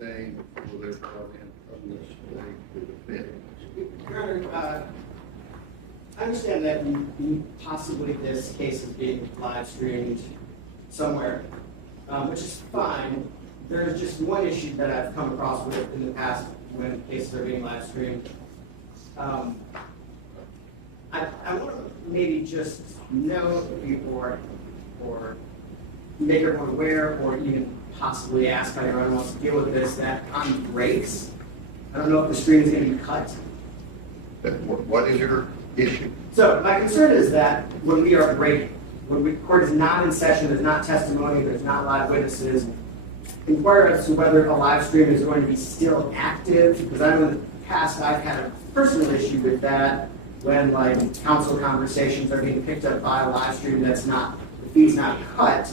anything before they're brought in from the state to defend? Your Honor, I understand that possibly this case is being live streamed somewhere, which is fine. There's just one issue that I've come across with in the past when cases are being live streamed. I want to maybe just know or make everyone aware, or even possibly ask how everyone wants to deal with this, that on breaks, I don't know if the stream is going to be cut. What is your issue? So my concern is that when we are breaking, when the court is not in session, there's not testimony, there's not live witnesses, inquire as to whether a live stream is going to be still active, because I know in the past I've had a personal issue with that when like counsel conversations are being picked up by a live stream that's not, the feed's not cut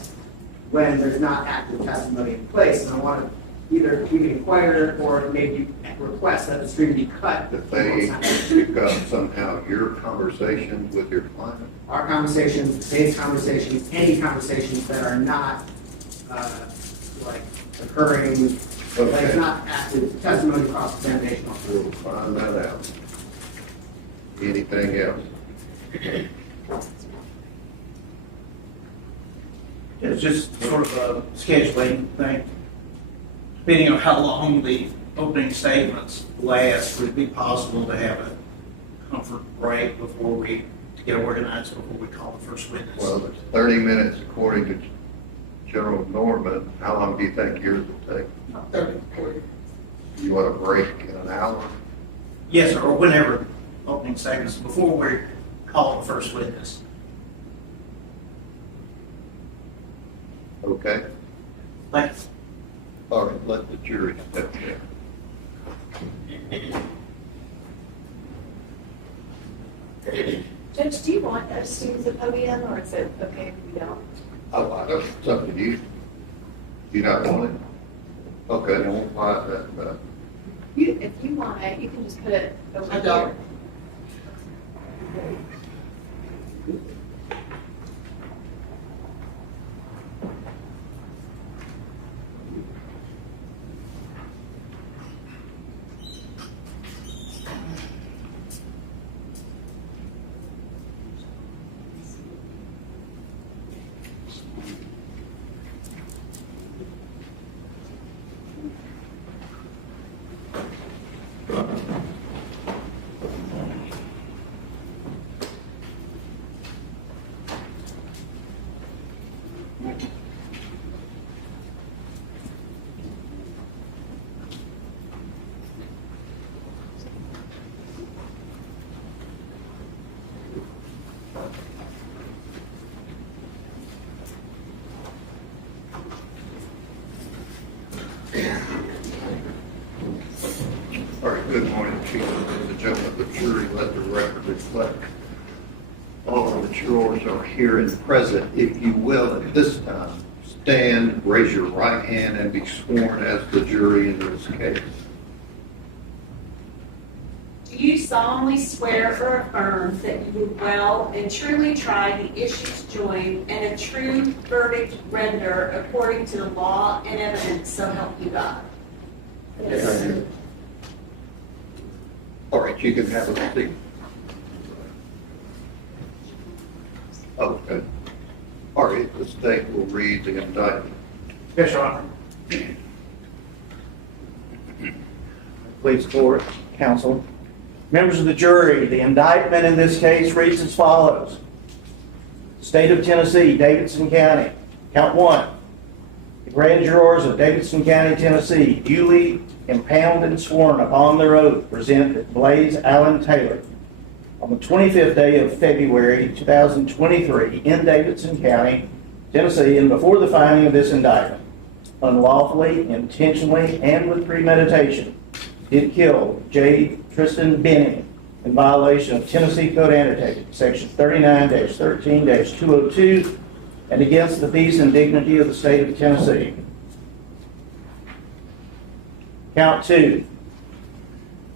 when there's not active testimony in place. And I want to either even inquire or maybe request that the stream be cut. If they pick up somehow your conversations with your client? Our conversations, today's conversations, any conversations that are not like occurring, like it's not active testimony cross-examination. We'll find that out. Anything else? It's just sort of a scheduling thing. Depending on how long the opening statements last, would it be possible to have a comfort break before we get organized, before we call the first witness? Well, it's 30 minutes according to General Norman. How long do you think yours will take? 30, 40. You want a break in an hour? Yes, sir, or whenever opening statements, before we call the first witness. Okay. Thanks. All right, let the jury step in. Judge, do you want us to use the podium, or is it okay if we don't? Oh, I don't, it's up to you. You not want it? Okay, then we'll find that. If you want it, you can just put it over I here. don't. All right, good morning, Chief. Ladies and gentlemen of the jury, let the record reflect all of the jurors are here and present. If you will, at this time, stand, raise your right hand, and be sworn as the jury in this case. Do you solemnly swear or affirm that you will well and truly try the issues joined and a true verdict render according to the law and evidence, so help you God? Yes. All right, you can have a seat. Okay. All right, the state will read the indictment. Yes, Your Honor. Please, court, counsel. Members of the jury, the indictment in this case reads as follows. State of Tennessee, Davidson County, count one. The grand jurors of Davidson County, Tennessee, duly impounded and sworn upon their oath, present that Blaise Allen Taylor, on the 25th day of February 2023 in Davidson County, Tennessee, and before the finding of this indictment, unlawfully, intentionally, and with premeditation, did kill Jade Benning in violation of Tennessee Code Annotated, Section 39-13-202, and against the peace and dignity of the state of Tennessee. Count two.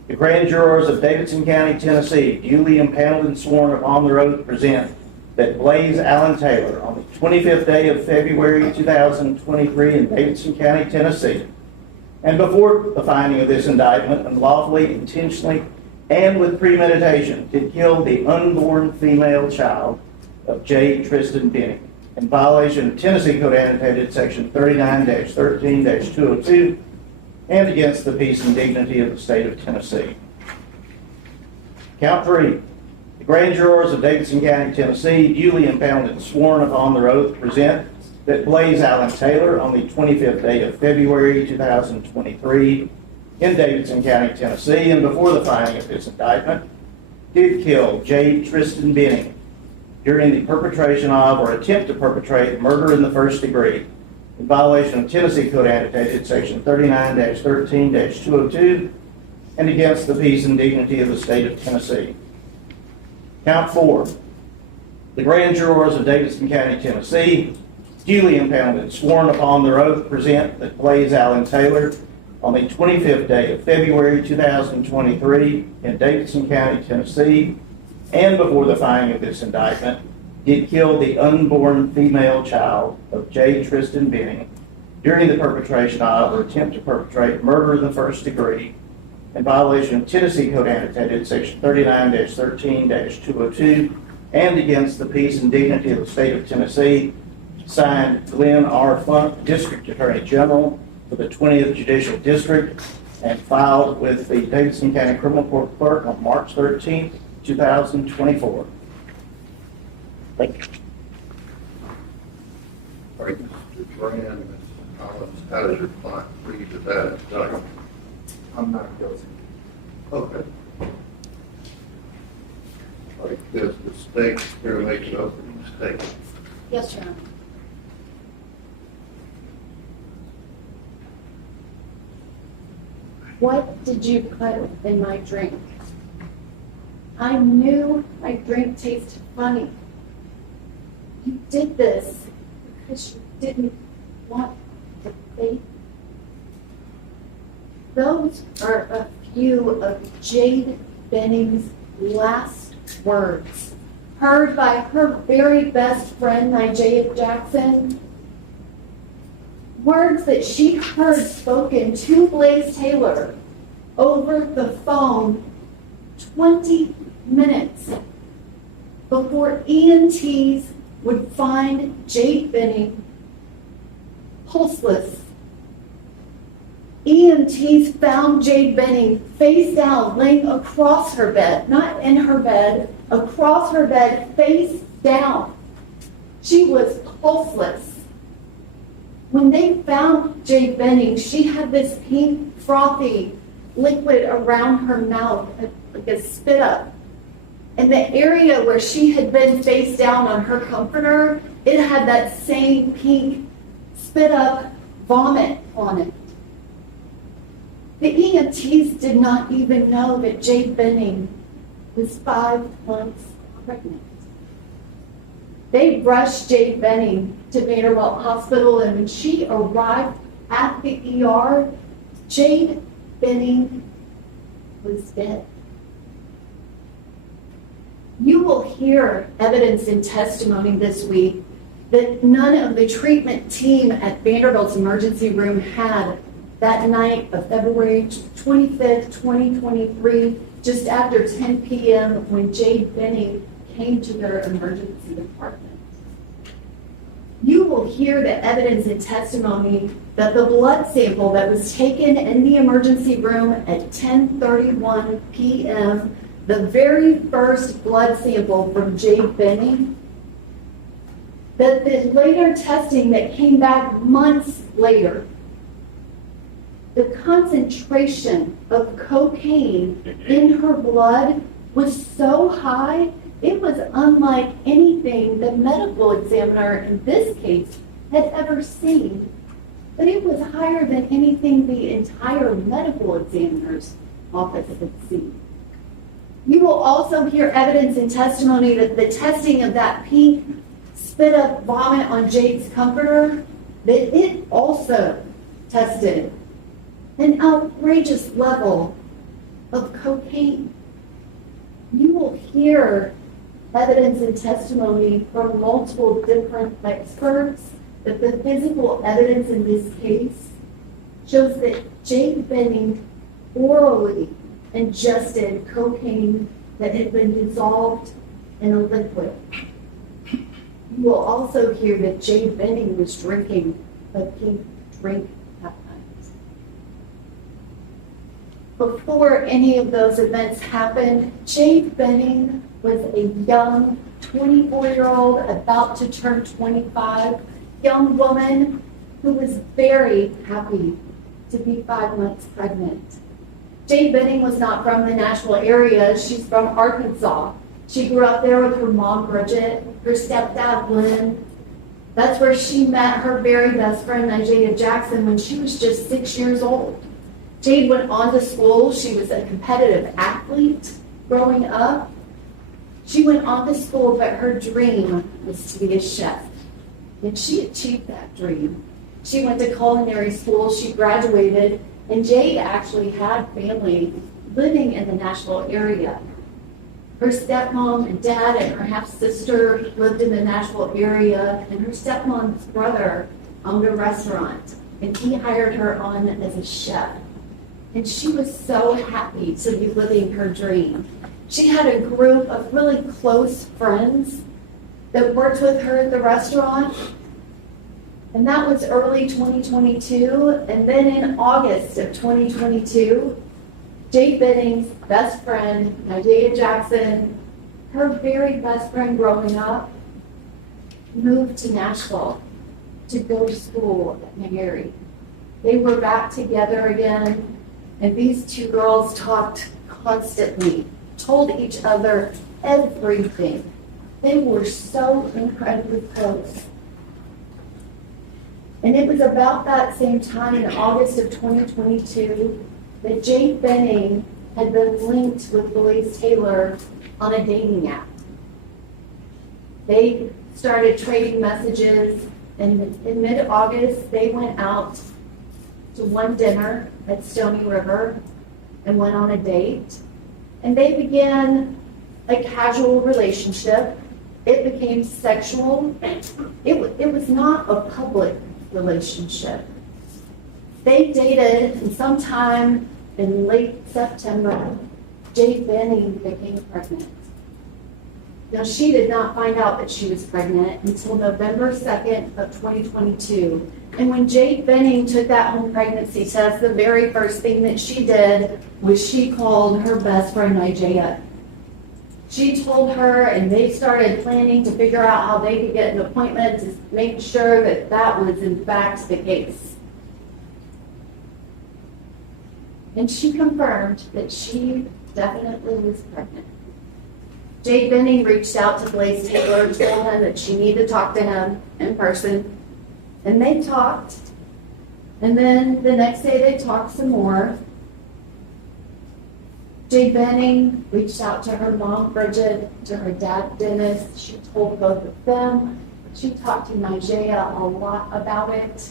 The grand jurors of Davidson County, Tennessee, duly impaneled and sworn upon their oath, present that Blaise Allen Taylor, on the 25th day of February 2023 in Davidson County, Tennessee, and before the finding of this indictment, unlawfully, intentionally, and with premeditation, did kill the unborn female child of Jade Tristan Benning in violation of Tennessee Code Annotated Section 39-13-202 and against the peace and dignity of the state of Tennessee. Count 3. The grand jurors of Davidson County, Tennessee, duly impounded and sworn upon their oath to present that Blaise Taylor, on the 25th day of February 2023, in Davidson County, Tennessee, and before the filing of this indictment, did kill Jade Tristan Benning during the perpetration of or attempt to perpetrate murder in the first degree in violation of Tennessee Code Annotated Section 39-13-202 and against the peace and dignity of the state of Tennessee. Count 4. The grand jurors of Davidson County, Tennessee, duly impounded and sworn upon their oath to present that Blaise Taylor, on the 25th day of February 2023 in Davidson County, Tennessee, and before the filing of this indictment, did kill the unborn female child of Jade Tristan Benning during the perpetration of or attempt to perpetrate murder in the first degree in violation of Tennessee Code Annotated Section 39-13-202 and against the peace and dignity of the state of Tennessee, signed Glenn R. Funk, District Attorney General for the 20th Judicial District, and filed with the Davidson County Criminal Court Clerk on March 13th, 2024. Thank you. All right, Mr. Duran, Ms. Collins, how does your client read to that indictment? I'm not guilty. Okay. All right, does the state here make an opening statement? Yes, Your Honor. What did you put in my drink? I knew my drink tasted funny. You did this because you didn't want to faith. Those are a few of Jade Benning's last words, heard by her very best friend, Nigel Jackson. Words that she heard spoken to Blaise Taylor over the phone 20 minutes before EMTs would find Jade Benning pulseless. EMTs found Jade Benning face down, laying across her bed, not in her bed, across her bed, face down. She was pulseless. When they found Jade Benning, she had this pink, frothy liquid around her mouth, like a spit up. And the area where she had been face down on her comforter, it had that same pink spit up vomit on it. The EMTs did not even know that Jade Benning was 5 months pregnant. They rushed Jade Benning to Vanderbilt Hospital, and when she arrived at the ER, Jade Benning was dead. You will hear evidence and testimony this week that none of the treatment team at Vanderbilt's emergency room had that night of February 25th, 2023, just after 10 p.m. when Jade Benning came to their emergency department. You will hear the evidence and testimony that the blood sample that was taken in the emergency room at 10:31 p.m., the very first blood sample from Jade Benning, that the later testing that came back months later, the concentration of cocaine in her blood was so high, it was unlike anything the medical examiner in this case had ever seen. But it was higher than anything the entire medical examiner's office had seen. You will also hear evidence and testimony that the testing of that pink spit up vomit on Jade's comforter, that it also tested an outrageous level of cocaine. You will hear evidence and testimony from multiple different experts that the physical evidence in this case shows that Jade Benning orally ingested cocaine that had been dissolved in a liquid. You will also hear that Jade Benning was drinking a pink drink that night. Before any of those events happened, Jade Benning was a young 24-year-old, about to turn 25, young woman who was very happy to be 5 months pregnant. Jade Benning was not from the Nashville area. She's from Arkansas. She grew up there with her mom, Bridget, her stepdad, Lynn. That's where she met her very best friend, Andrea Jackson, when she was just 6 years old. Jade went on to school. She was a competitive athlete growing up. She went on to school, but her dream was to be a chef. And she achieved that dream. She went to culinary school. She graduated. And Jade actually had family living in the Nashville area. Her stepmom and dad and her half-sister lived in the Nashville area, and her stepmom's brother owned a restaurant, and he hired her on as a chef. And she was so happy to be living her dream. She had a group of really close friends that worked with her at the restaurant. And that was early 2022. And then in August of 2022, Jade Benning's best friend, Andrea Jackson, her very best friend growing up, moved to Nashville to go to school at McGarry. They were back together again, and these two girls talked constantly, told each other everything. They were so incredibly close. And it was about that same time in August of 2022 that Jade Benning had been linked with Blaise Taylor on a dating app. They started trading messages, and in mid-August, they went out to one dinner at Stony River and went on a date. And they began a casual relationship. It became sexual. It was not a public relationship. They dated, and sometime in late September, Jade Benning became pregnant. Now, she did not find out that she was pregnant until November 2nd of 2022. And when Jade Benning took that home pregnancy test, the very first thing that she did was she called her best friend, Andrea. She told her, and they started planning to figure out how they could get an appointment to make sure that that was in fact the case. And she confirmed that she definitely was pregnant. Jade Benning reached out to Blaise Taylor, told him that she needed to talk to him in person, and they talked. And then the next day they talked some more. Jade Benning reached out to her mom, Bridget, to her dad, Dennis. She told both of them. She talked to Nigeria a lot about it.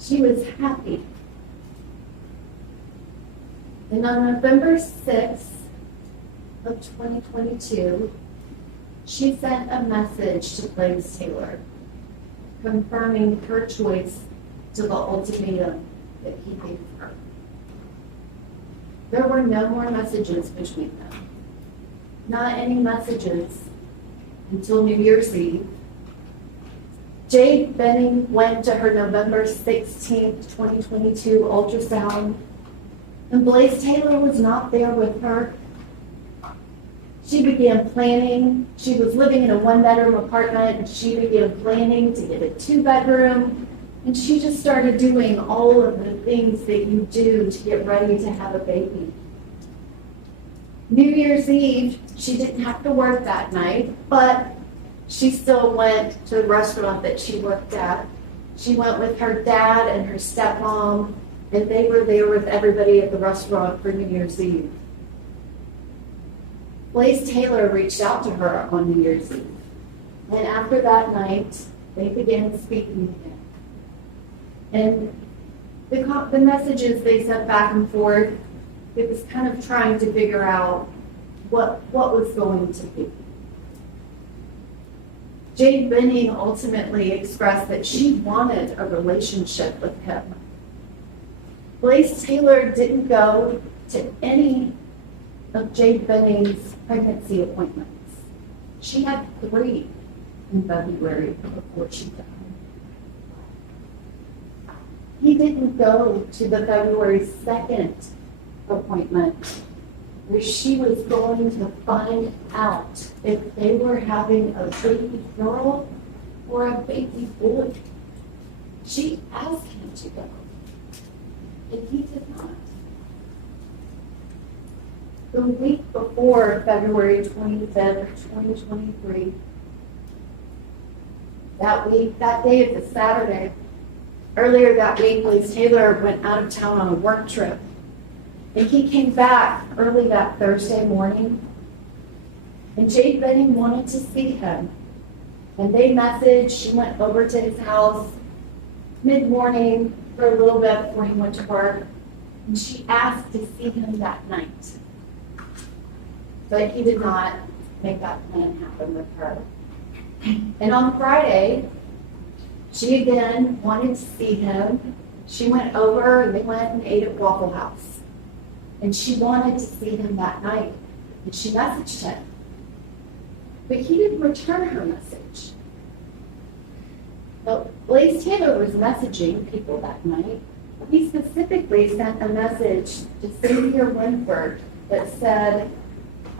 She was happy. And on November 6th of 2022, she sent a message to Blaise Taylor confirming her choice to the ultimatum that he gave her. There were no more messages between them. Not any messages until New Year's Eve. Jade Benning went to her November 16th, 2022 ultrasound, and Blaise Taylor was not there with her. She began planning. She was living in a one-bedroom apartment, and she began planning to get a two-bedroom. And she just started doing all of the things that you do to get ready to have a baby. New Year's Eve, she didn't have to work that night, but she still went to the restaurant that she worked at. She went with her dad and her stepmom, and they were there with everybody at the restaurant for New Year's Eve. Blaise Taylor reached out to her on New Year's Eve. And after that night, they began speaking again. And the messages they sent back and forth, it was kind of trying to figure out what was going to be. Jade Benning ultimately expressed that she wanted a relationship with him. Blaise Taylor didn't go to any of Jade Benning's pregnancy appointments. She had 3 in February before she died. He didn't go to the February 2nd appointment where she was going to find out if they were having a baby girl or a baby boy. She asked him to go, and he did not. The week before February 25th, 2023, that day is a Saturday. Earlier that week, Blaise Taylor went out of town on a work trip. And he came back early that Thursday morning. And Jade Benning wanted to see him. And they messaged. She went over to his house mid-morning for a little bit before he went to work. And she asked to see him that night. But he did not make that plan happen with her. And on Friday, she again wanted to see him. She went over and they went and ate at Waffle House. And she wanted to see him that night. And she messaged him. But he didn't return her message. But Blaise Taylor was messaging people that night. He specifically sent a message to Cynthia Winford that said,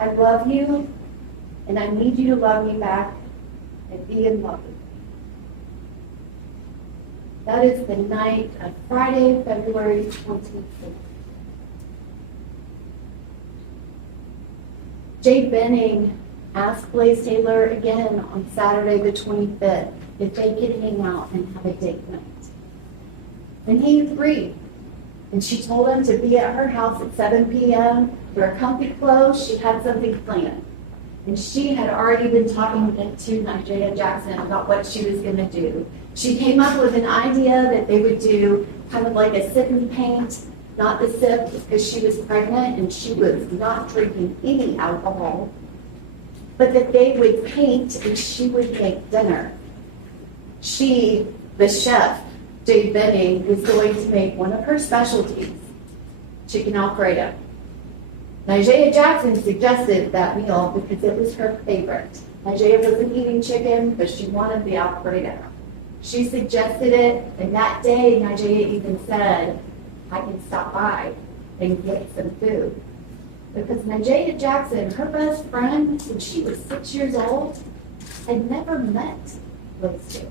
"I love you, and I need you to love me back and be in love with me." That is the night of Friday, February 25th. Jade Benning asked Blaise Taylor again on Saturday the 25th if they could hang out and have a date night. And he agreed. And she told him to be at her house at 7 p.m. Wear comfy clothes. She had something planned. And she had already been talking to Andrea Jackson about what she was going to do. She came up with an idea that they would do kind of like a sip and paint, not the sip because she was pregnant and she was not drinking any alcohol, but that they would paint and she would make dinner. She, the chef, Jade Benning, was going to make one of her specialties, chicken Alfredo. Andrea Jackson suggested that meal because it was her favorite. Andrea wasn't eating chicken, but she wanted the Alfredo. She suggested it, and that day, Andrea even said, "I can stop by and get some food." Because Andrea Jackson, her best friend, when she was 6 years old, had never met Blaise Taylor,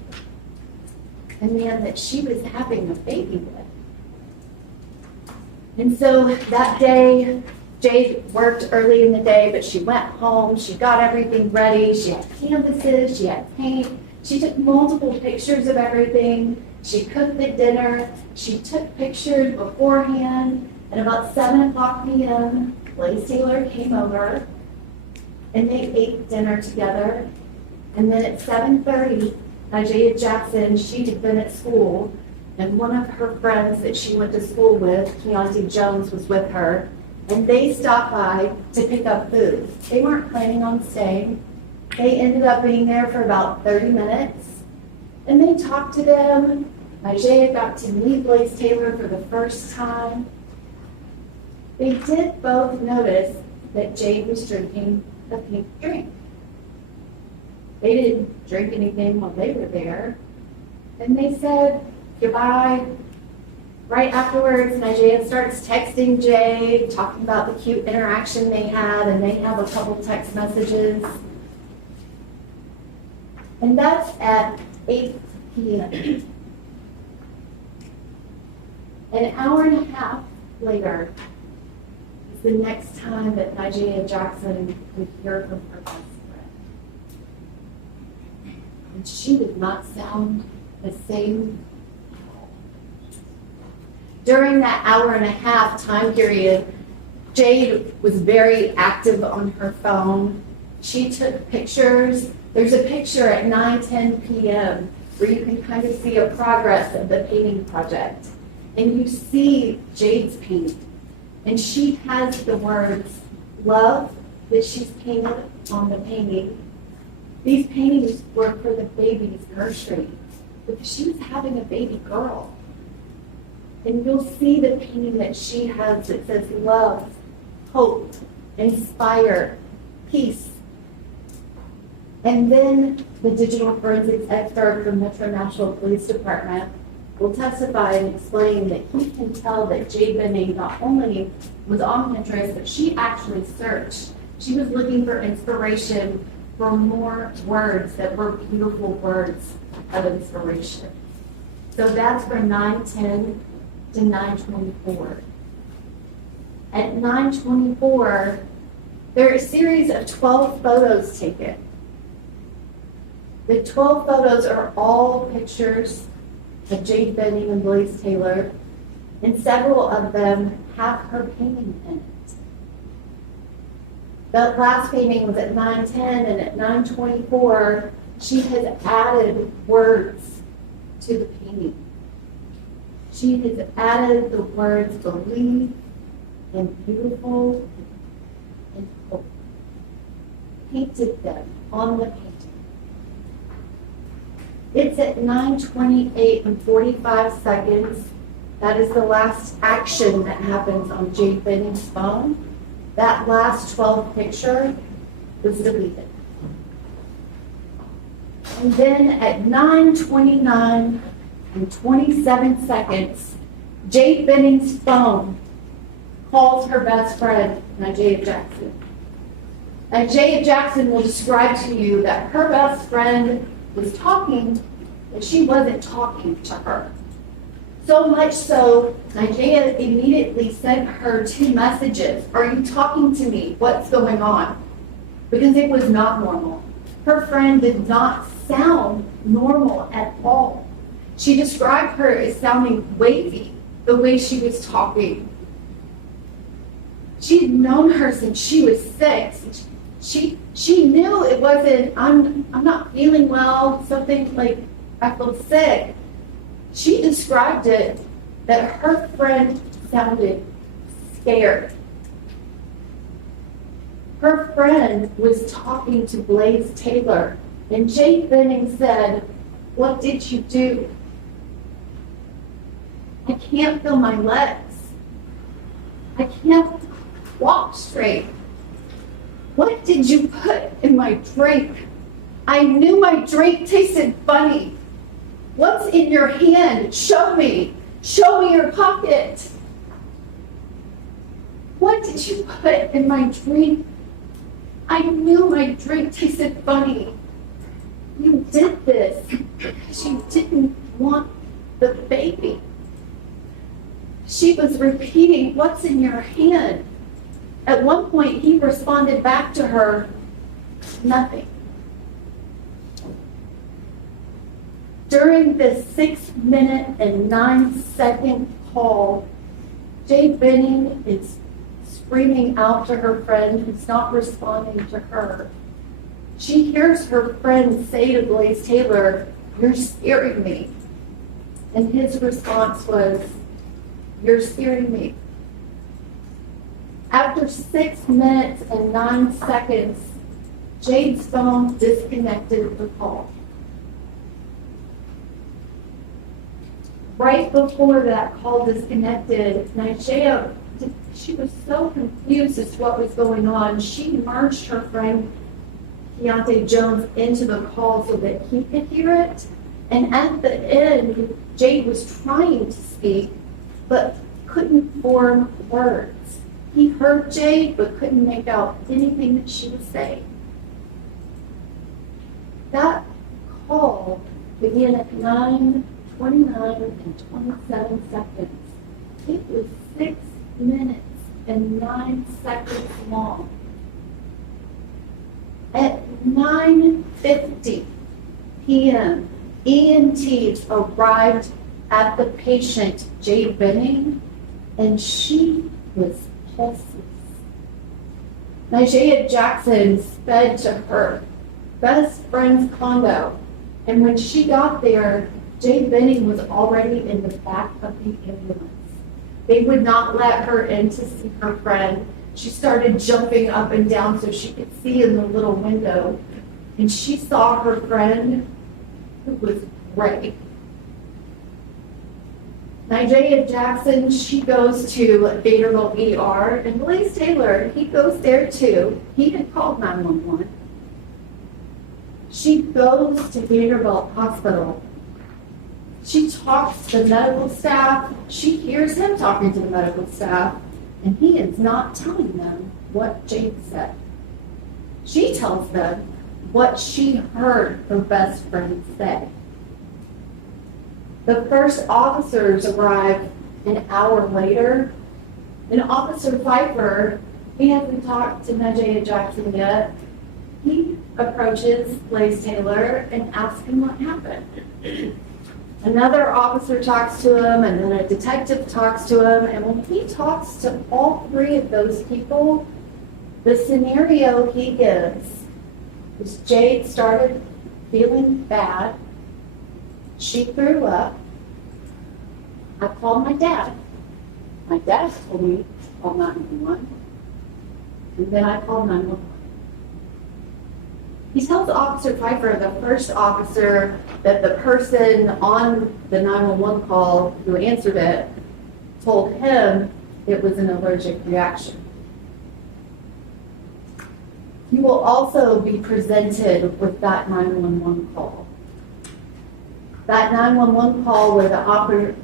a man that she was having a baby with. And so that day, Jade worked early in the day, but she went home, she got everything ready, she had canvases, she had paint, she took multiple pictures of everything, she cooked the dinner, she took pictures beforehand, and about 7 o'clock p.m., Blaise Taylor came over, and they ate dinner together, and then at 7:30, Andrea Jackson, she had been at school, and one of her friends that she went to school with, Keyaunte Jones, was with her, and they stopped by to pick up food. They weren't planning on staying. They ended up being there for about 30 minutes, and they talked to them. Andrea got to meet Blaise Taylor for the first time. They did both notice that Jade was drinking a pink drink. They didn't drink anything while they were there, and they said goodbye. Right afterwards, Andrea starts texting Jade, talking about the cute interaction they had, and they have a couple text messages. And that's at 8 p.m. An hour and a half later is the next time that Andrea Jackson would hear from her best friend. And she did not sound the same. During that hour and a half time period, Jade was very active on her phone. She took pictures. There's a picture at 9:10 p.m. where you can kind of see a progress of the painting project. And you see Jade's painting. And she has the words love that she's painted on the painting. These paintings were for the baby's nursery because she was having a baby girl. and you'll see the painting that she has that says love, hope, inspire, peace. And then the digital forensics expert from Metro Nashville Police Department will testify and explain that he can tell that Jade Benning not only was on Pinterest, but she actually searched. She was looking for inspiration for more words that were beautiful words of inspiration. So that's from 9:10 to 9:24. At 9:24, there are a series of 12 photos taken. The 12 photos are all pictures of Jade Benning and Blaise Taylor, and several of them have her painting in it. The last painting was at 9:10, and at 9:24, she has added words to the painting. She has added the words believe and beautiful and hope. Painted them on the painting. It's at 9:28 and 45 seconds. That is the last action that happens on Jade Benning's phone. That last 12 picture was deleted. And then at 9:29 and 27 seconds, Jade Benning's phone calls her best friend, Andrea Jackson. Andrea Jackson will describe to you that her best friend was talking, but she wasn't talking to her. So much so, Andrea immediately sent her 2 messages. Are you talking to me? What's going on? Because it was not normal. Her friend did not sound normal at all. She described her as sounding wavy, the way she was talking. She had known her since she was 6. She knew it wasn't, I'm not feeling well, something like I feel sick. She described it that her friend sounded scared. Her friend was talking to Blaise Taylor, and Jade Benning said, "What did you do? I can't feel my legs. I can't walk straight. What did you put in my drink? I knew my drink tasted funny. What's in your hand? Show me. Show me your pocket. What did you put in my drink? I knew my drink tasted funny. You did this because you didn't want the baby." She was repeating, "What's in your hand?" At one point, he responded back to her, "Nothing." During the 6-minute and 9-second call, Jade Benning is screaming out to her friend who's not responding to her. She hears her friend say to Blaise Taylor, "You're scaring me." And his response was, "You're scaring me." After 6 minutes and 9 seconds, Jade's phone disconnected the call. Right before that call disconnected, Andrea, she was so confused as to what was going on. She merged her friend Keyaunte Jones into the call so that he could hear it. And at the end, Jade was trying to speak, but couldn't form words. He heard Jade, but couldn't make out anything that she was saying. That call began at 9:29 and 27 seconds. It was 6 minutes and 9 seconds long. At 9:50 p.m., EMTs arrived at the patient, Jade Benning, and she was pulseless. Andrea Jackson sped to her best friend's condo, and when she got there, Jade Benning was already in the back of the ambulance. They would not let her in to see her friend. She started jumping up and down so she could see in the little window, and she saw her friend, who was gray. Andrea Jackson, she goes to Vanderbilt ER, and Blaise Taylor, he goes there too. He had called 911. She goes to Vanderbilt Hospital. She talks to the medical staff. She hears him talking to the medical staff, and he is not telling them what Jade said. She tells them what she heard her best friend say. The first officers arrive an hour later, and Officer Pfeiffer, he hasn't talked to Andrea Jackson yet. He approaches Blaise Taylor and asks him what happened. Another officer talks to him, and then a detective talks to him, and when he talks to all three of those people, the scenario he gives is Jade started feeling bad. She threw up. I called my dad. My dad told me to call 911. And then I called 911. He tells Officer Pfeiffer, the first officer, that the person on the 911 call who answered it told him it was an allergic reaction. You will also be presented with that 911 call. That 911 call where the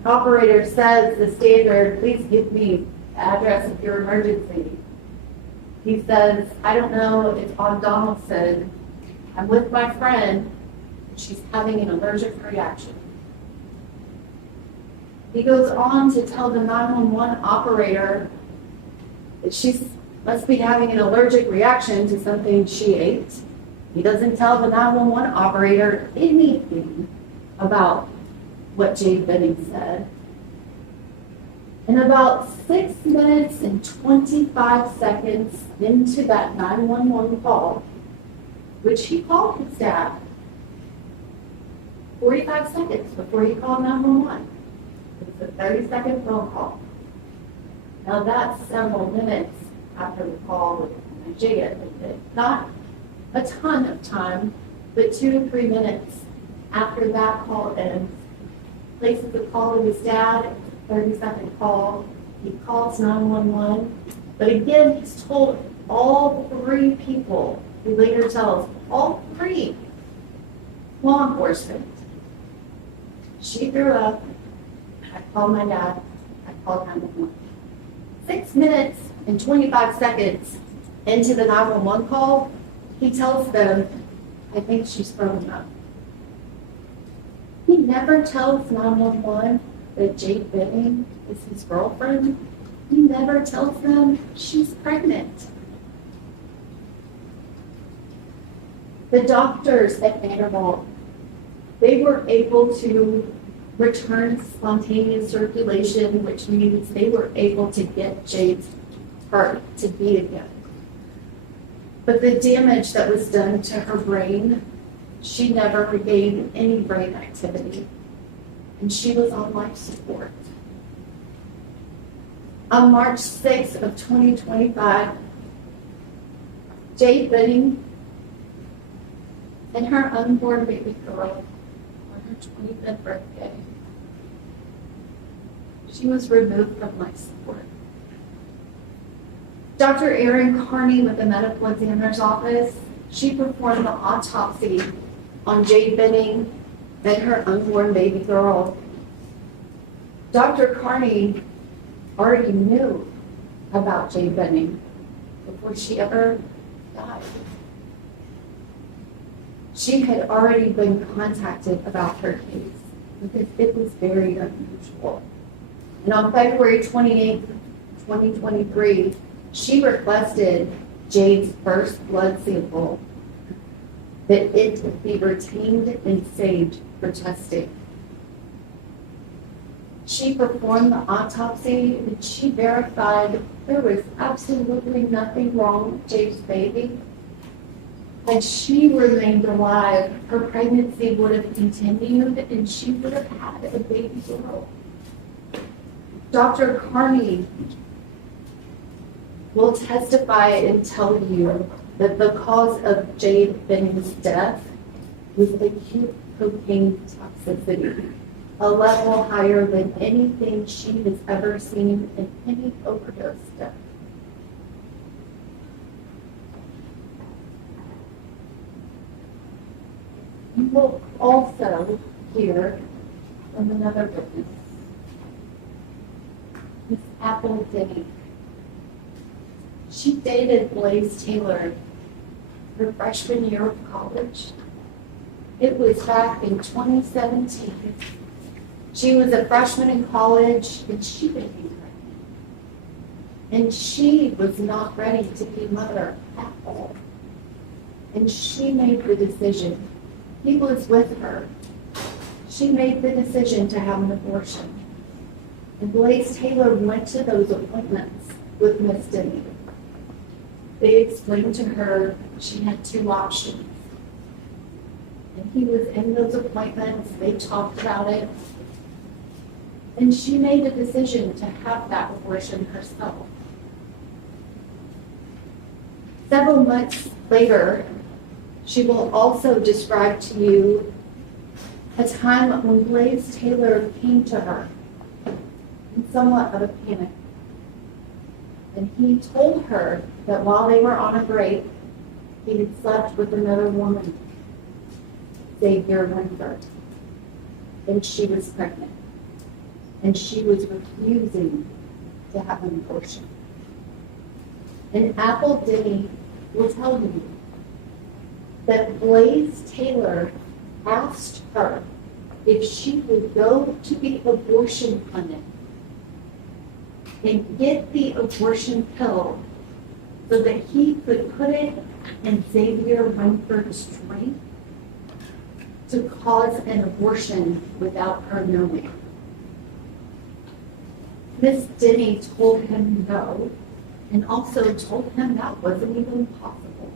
operator says the standard, please give me the address of your emergency. He says, I don't know, it's on Donaldson. I'm with my friend. She's having an allergic reaction. He goes on to tell the 911 operator that she must be having an allergic reaction to something she ate. He doesn't tell the 911 operator anything about what Jade Benning said. And about 6 minutes and 25 seconds into that 911 call, which he called his dad, 45 seconds before he called 911. It was a 30-second phone call. Now that's several minutes after the call with Jade. Not a ton of time, but 2 to 3 minutes after that call ends. Places a call to his dad, 30-second call. He calls 911. But again, he's told all 3 people, he later tells all 3 law enforcement. She threw up. I called my dad. I called 911. 6 minutes and 25 seconds into the 911 call, he tells them, I think she's thrown up. He never tells 911 that Jade Benning is his girlfriend. He never tells them she's pregnant. The doctors at Vanderbilt, they were able to return spontaneous circulation, which means they were able to get Jade's heart to beat again. But the damage that was done to her brain, she never regained any brain activity, and she was on life support. On March 6th of 2025, Jade Benning and her unborn baby girl on her 25th birthday, she was removed from life support. Dr. Erin Carney with the medical examiner's office, she performed the autopsy on Jade Benning and her unborn baby girl. Dr. Carney already knew about Jade Benning before she ever died. She had already been contacted about her case because it was very unusual. And on February 28th, 2023, she requested Jade's first blood sample, that it be retained and saved for testing. She performed the autopsy and she verified there was absolutely nothing wrong with Jade's baby. Had she remained alive, her pregnancy would have continued and she would have had a baby girl. Dr. Carney will testify and tell you that the cause of Jade Benning's death was acute cocaine toxicity a level higher than anything she has ever seen in any overdose death. You will also hear from another witness, Miss Apple Denny. She dated Blaise Taylor her freshman year of college. It was back in 2017. She was a freshman in college and she became pregnant. And she was not ready to be a mother at all. And she made the decision. He was with her. She made the decision to have an abortion. And Blaise Taylor went to those appointments with Miss Denny. They explained to her she had two options. And he was in those appointments, they talked about it. And she made a decision to have that abortion herself. Several months later, she will also describe to you a time when Blaise Taylor came to her in somewhat of a panic. And he told her that while they were on a break, he had slept with another woman, Xavier Winford, and she was pregnant. And she was refusing to have an abortion. And Apple Denny will tell you that Blaise Taylor asked her if she would go to the abortion clinic and get the abortion pill so that he could put it in Xavier Winford's drink to cause an abortion without her knowing. Miss Denny told him no, and also told him that wasn't even possible.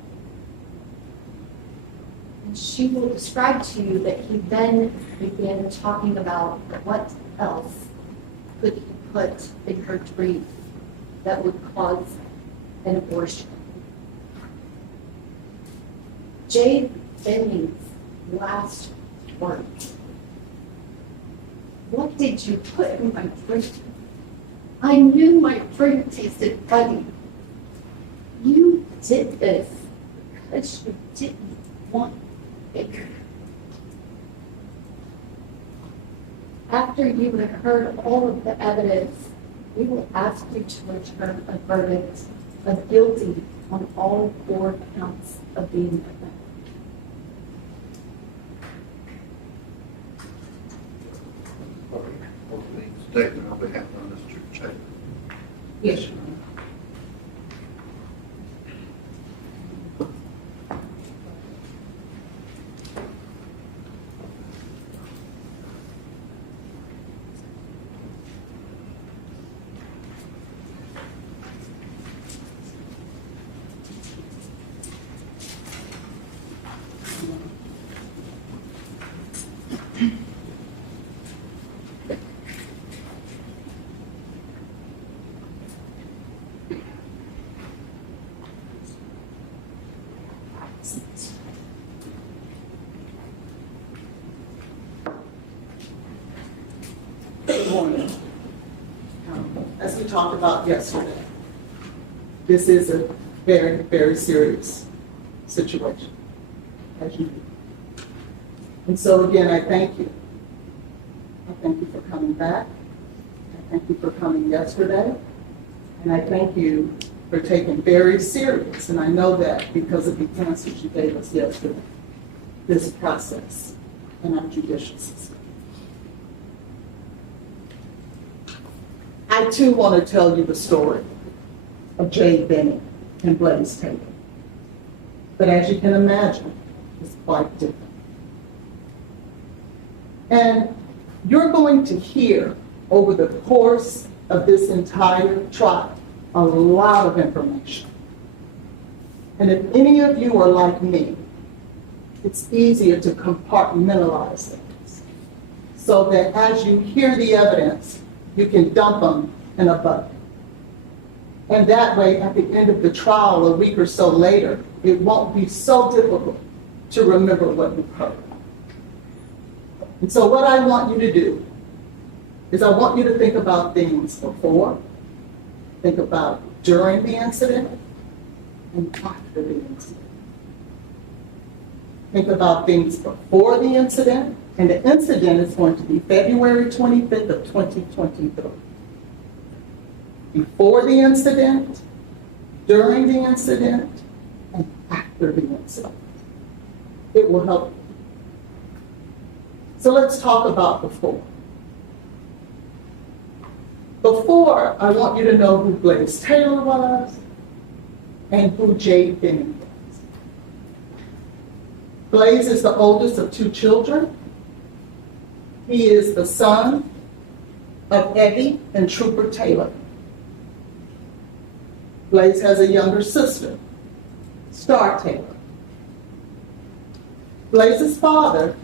And she will describe to you that he then began talking about what else could he put in her drink that would cause an abortion. Jade Benning's last words. What did you put in my drink? I knew my drink tasted funny. You did this because you didn't want it. After you have heard all of the evidence, we will ask you to return a verdict of guilty on all 4 counts of the indictment. Opening statement on behalf of Mr. Taylor. Yes. Good morning. As we talked about yesterday, this is a very, very serious situation, as you know. And so again, I thank you. I thank you for coming back. I thank you for coming yesterday. And I thank you for taking very serious, and I know that because of the answers you gave us yesterday, this process in our judicial system. I too want to tell you the story of Jade Benning and Blaise Taylor. But as you can imagine, it's quite different. And you're going to hear over the course of this entire trial a lot of information. And if any of you are like me, it's easier to compartmentalize things so that as you hear the evidence, you can dump them in a bucket. And that way, at the end of the trial, a week or so later, it won't be so difficult to remember what you've heard. And so what I want you to do is I want you to think about things before, think about during the incident, and after the incident. Think about things before the incident, and the incident is going to be February 25th of 2023. Before the incident, during the incident, and after the incident. It will help you. So let's talk about before. Before, I want you to know who Blaise Taylor was and who Jade Benning was. Blaise is the oldest of 2 children. He is the son of Eddie and Trooper Taylor. Blaise has a younger sister, Star Taylor. Blaise's father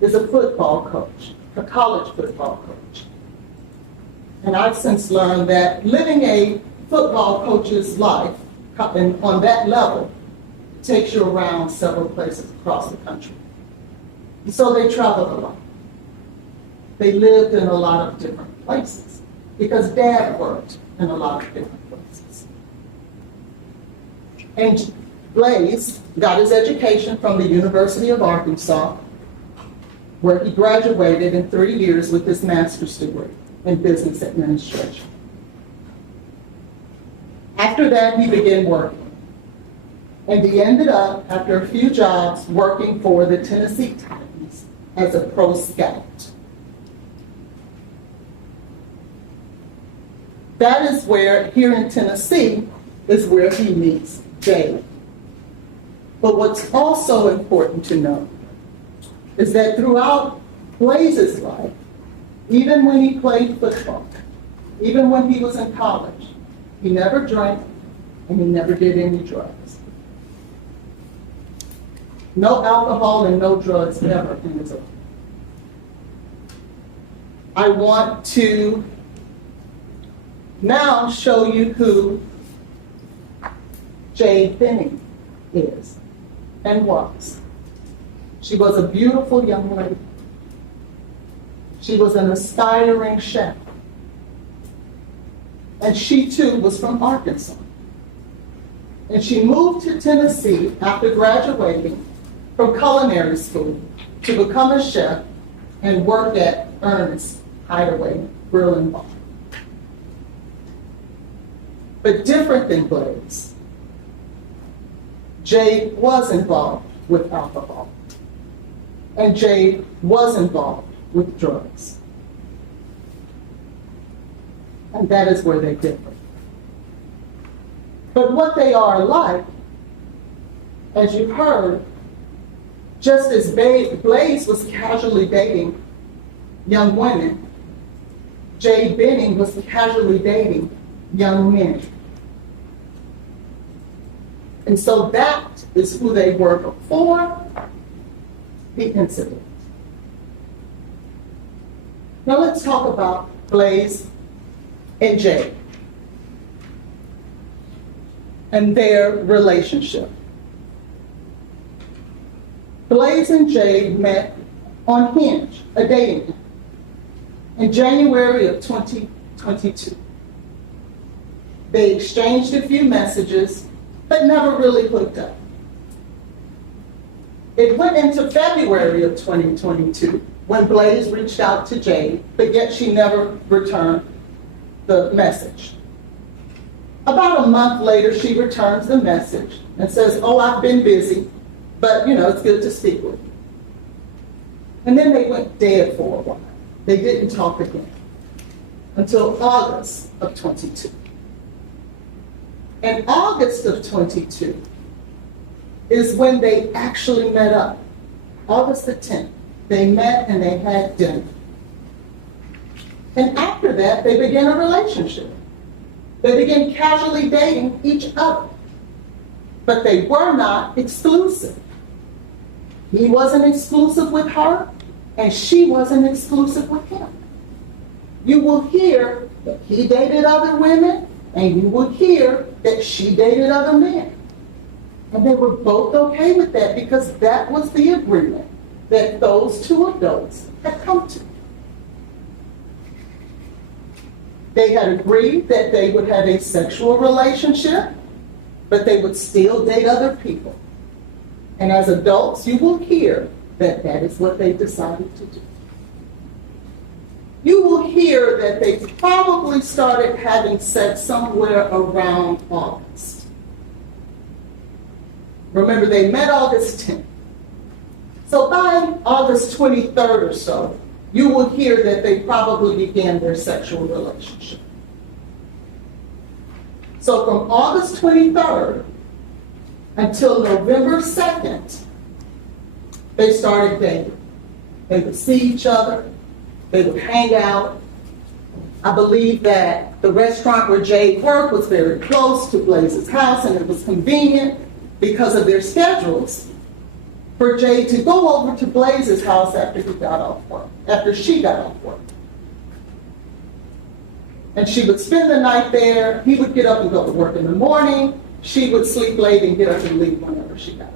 is a football coach, a college football coach. And I've since learned that living a football coach's life and on that level takes you around several places across the country. And so they traveled a lot. They lived in a lot of different places because Dad worked in a lot of different places. And Blaise got his education from the University of Arkansas, where he graduated in 3 years with his master's degree in business administration. After that, he began working. And he ended up, after a few jobs, working for the Tennessee Titans as a pro scout. That is where, here in Tennessee, is where he meets Jade. But what's also important to know is that throughout Blaise's life, even when he played football, even when he was in college, he never drank and he never did any drugs. No alcohol and no drugs ever in his life. I want to now show you who Jade Benning is and was. She was a beautiful young lady. She was an aspiring chef. And she too was from Arkansas. And she moved to Tennessee after graduating from culinary school to become a chef and work at Ernest's Hideaway Grill and Bar. But different than Blaise, Jade was involved with alcohol. And Jade was involved with drugs. And that is where they differ. But what they are alike, as you've heard, just as Blaise was casually dating young women, Jade Benning was casually dating young men. And so that is who they were before the incident. Now let's talk about Blaise and Jade and their relationship. Blaise and Jade met on Hinge, a dating app, in January of 2022. They exchanged a few messages, but never really hooked up. It went into February of 2022 when Blaise reached out to Jade, but yet she never returned the message. About a month later, she returns the message and says, "Oh, I've been busy, but it's good to speak with you." And then they went dead for a while. They didn't talk again until August of 22. In August of 22 is when they actually met up. August the 10th, they met and they had dinner. And after that, they began a relationship. They began casually dating each other. But they were not exclusive. He wasn't exclusive with her, and she wasn't exclusive with him. You will hear that he dated other women, and you will hear that she dated other men. And they were both okay with that because that was the agreement that those two adults had come to. They had agreed that they would have a sexual relationship, but they would still date other people. And as adults, you will hear that that is what they decided to do. You will hear that they probably started having sex somewhere around August. Remember, they met August 10th. So by August 23rd or so, you will hear that they probably began their sexual relationship. So from August 23rd until November 2nd, they started dating. They would see each other. They would hang out. I believe that the restaurant where Jade worked was very close to Blaise's house, and it was convenient because of their schedules for Jade to go over to Blaise's house after he got off work, after she got off work. And she would spend the night there. He would get up and go to work in the morning. She would sleep late and get up and leave whenever she got up.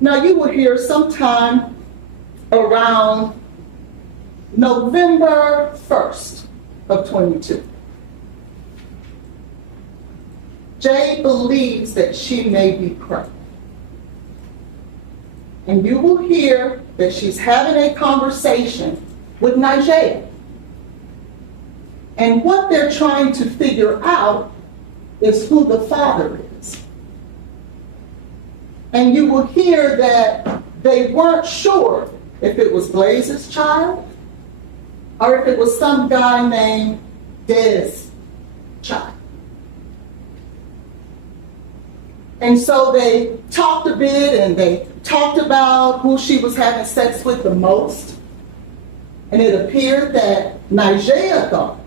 Now you will hear sometime around November 1st of 22. Jade believes that she may be pregnant. And you will hear that she's having a conversation with Nigeria. And what they're trying to figure out is who the father is. And you will hear that they weren't sure if it was Blaise's child or if it was some guy named Des' child. And so they talked a bit, and they talked about who she was having sex with the most. And it appeared that Nigeria thought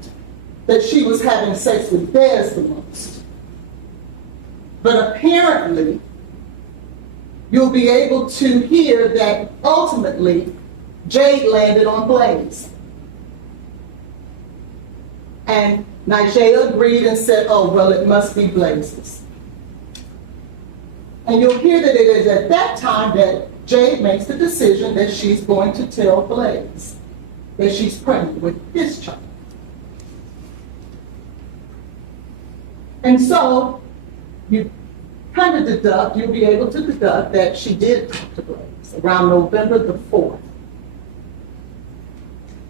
that she was having sex with Des the most. But apparently, you'll be able to hear that ultimately Jade landed on Blaise. And Nigeria agreed and said, oh, well, it must be Blaise's. And you'll hear that it is at that time that Jade makes the decision that she's going to tell Blaise that she's pregnant with his child. And so you kind of deduct, you'll be able to deduct that she did talk to Blaise around November the 4th.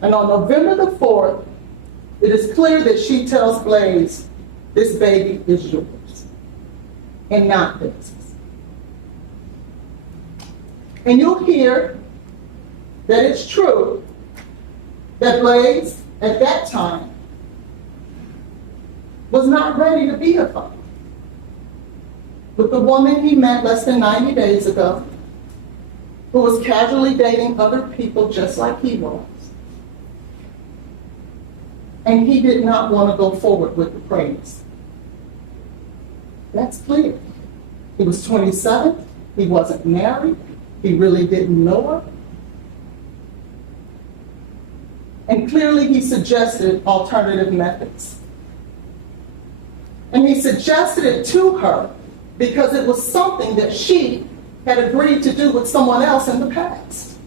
And on November the 4th, it is clear that she tells Blaise, this baby is yours and not Blaise's. And you'll hear that it's true that Blaise, at that time, was not ready to be a father. With the woman he met less than 90 days ago, who was casually dating other people just like he was. And he did not want to go forward with the pregnancy. That's clear. He was 27, he wasn't married, he really didn't know her. And clearly he suggested alternative methods. And he suggested it to her because it was something that she had agreed to do with someone else in the past.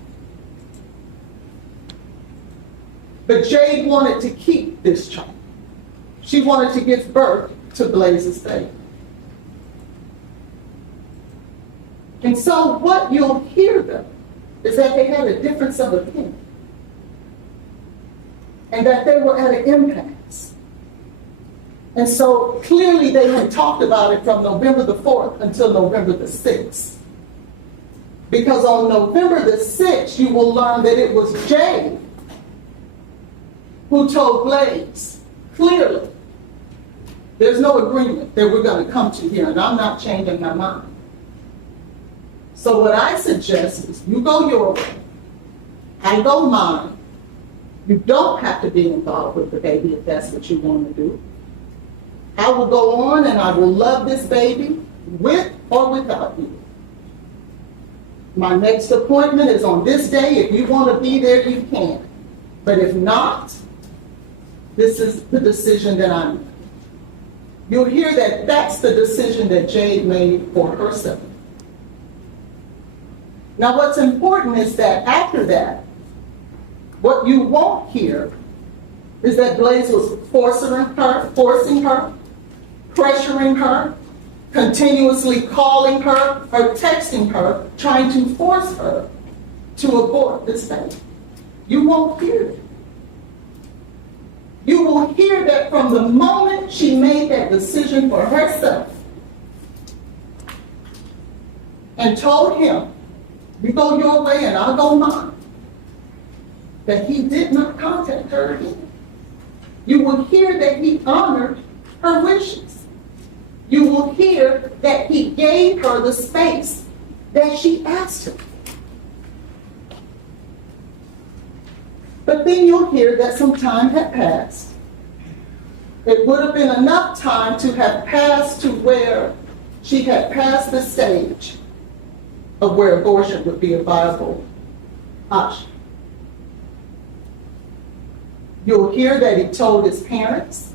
But Jade wanted to keep this child. She wanted to give birth to Blaise's baby. And so what you'll hear though is that they had a difference of opinion and that they were at an impasse. And so clearly they had talked about it from November the 4th until November the 6th. Because on November the 6th, you will learn that it was Jade who told Blaise clearly, there's no agreement that we're going to come to here, and I'm not changing my mind. So what I suggest is you go your way, I go mine. You don't have to be involved with the baby if that's what you want to do. I will go on and I will love this baby with or without you. My next appointment is on this day. If you want to be there, you can. But if not, this is the decision that I made. You'll hear that that's the decision that Jade made for herself. Now what's important is that after that, what you won't hear is that Blaise was forcing her, pressuring her, continuously calling her or texting her, trying to force her to abort this baby. You won't hear it. You will hear that from the moment she made that decision for herself and told him, you go your way and I'll go mine, that he did not contact her again. You will hear that he honored her wishes. You will hear that he gave her the space that she asked him. But then you'll hear that some time had passed. It would have been enough time to have passed to where she had passed the stage of where abortion would be a viable option. You'll hear that he told his parents,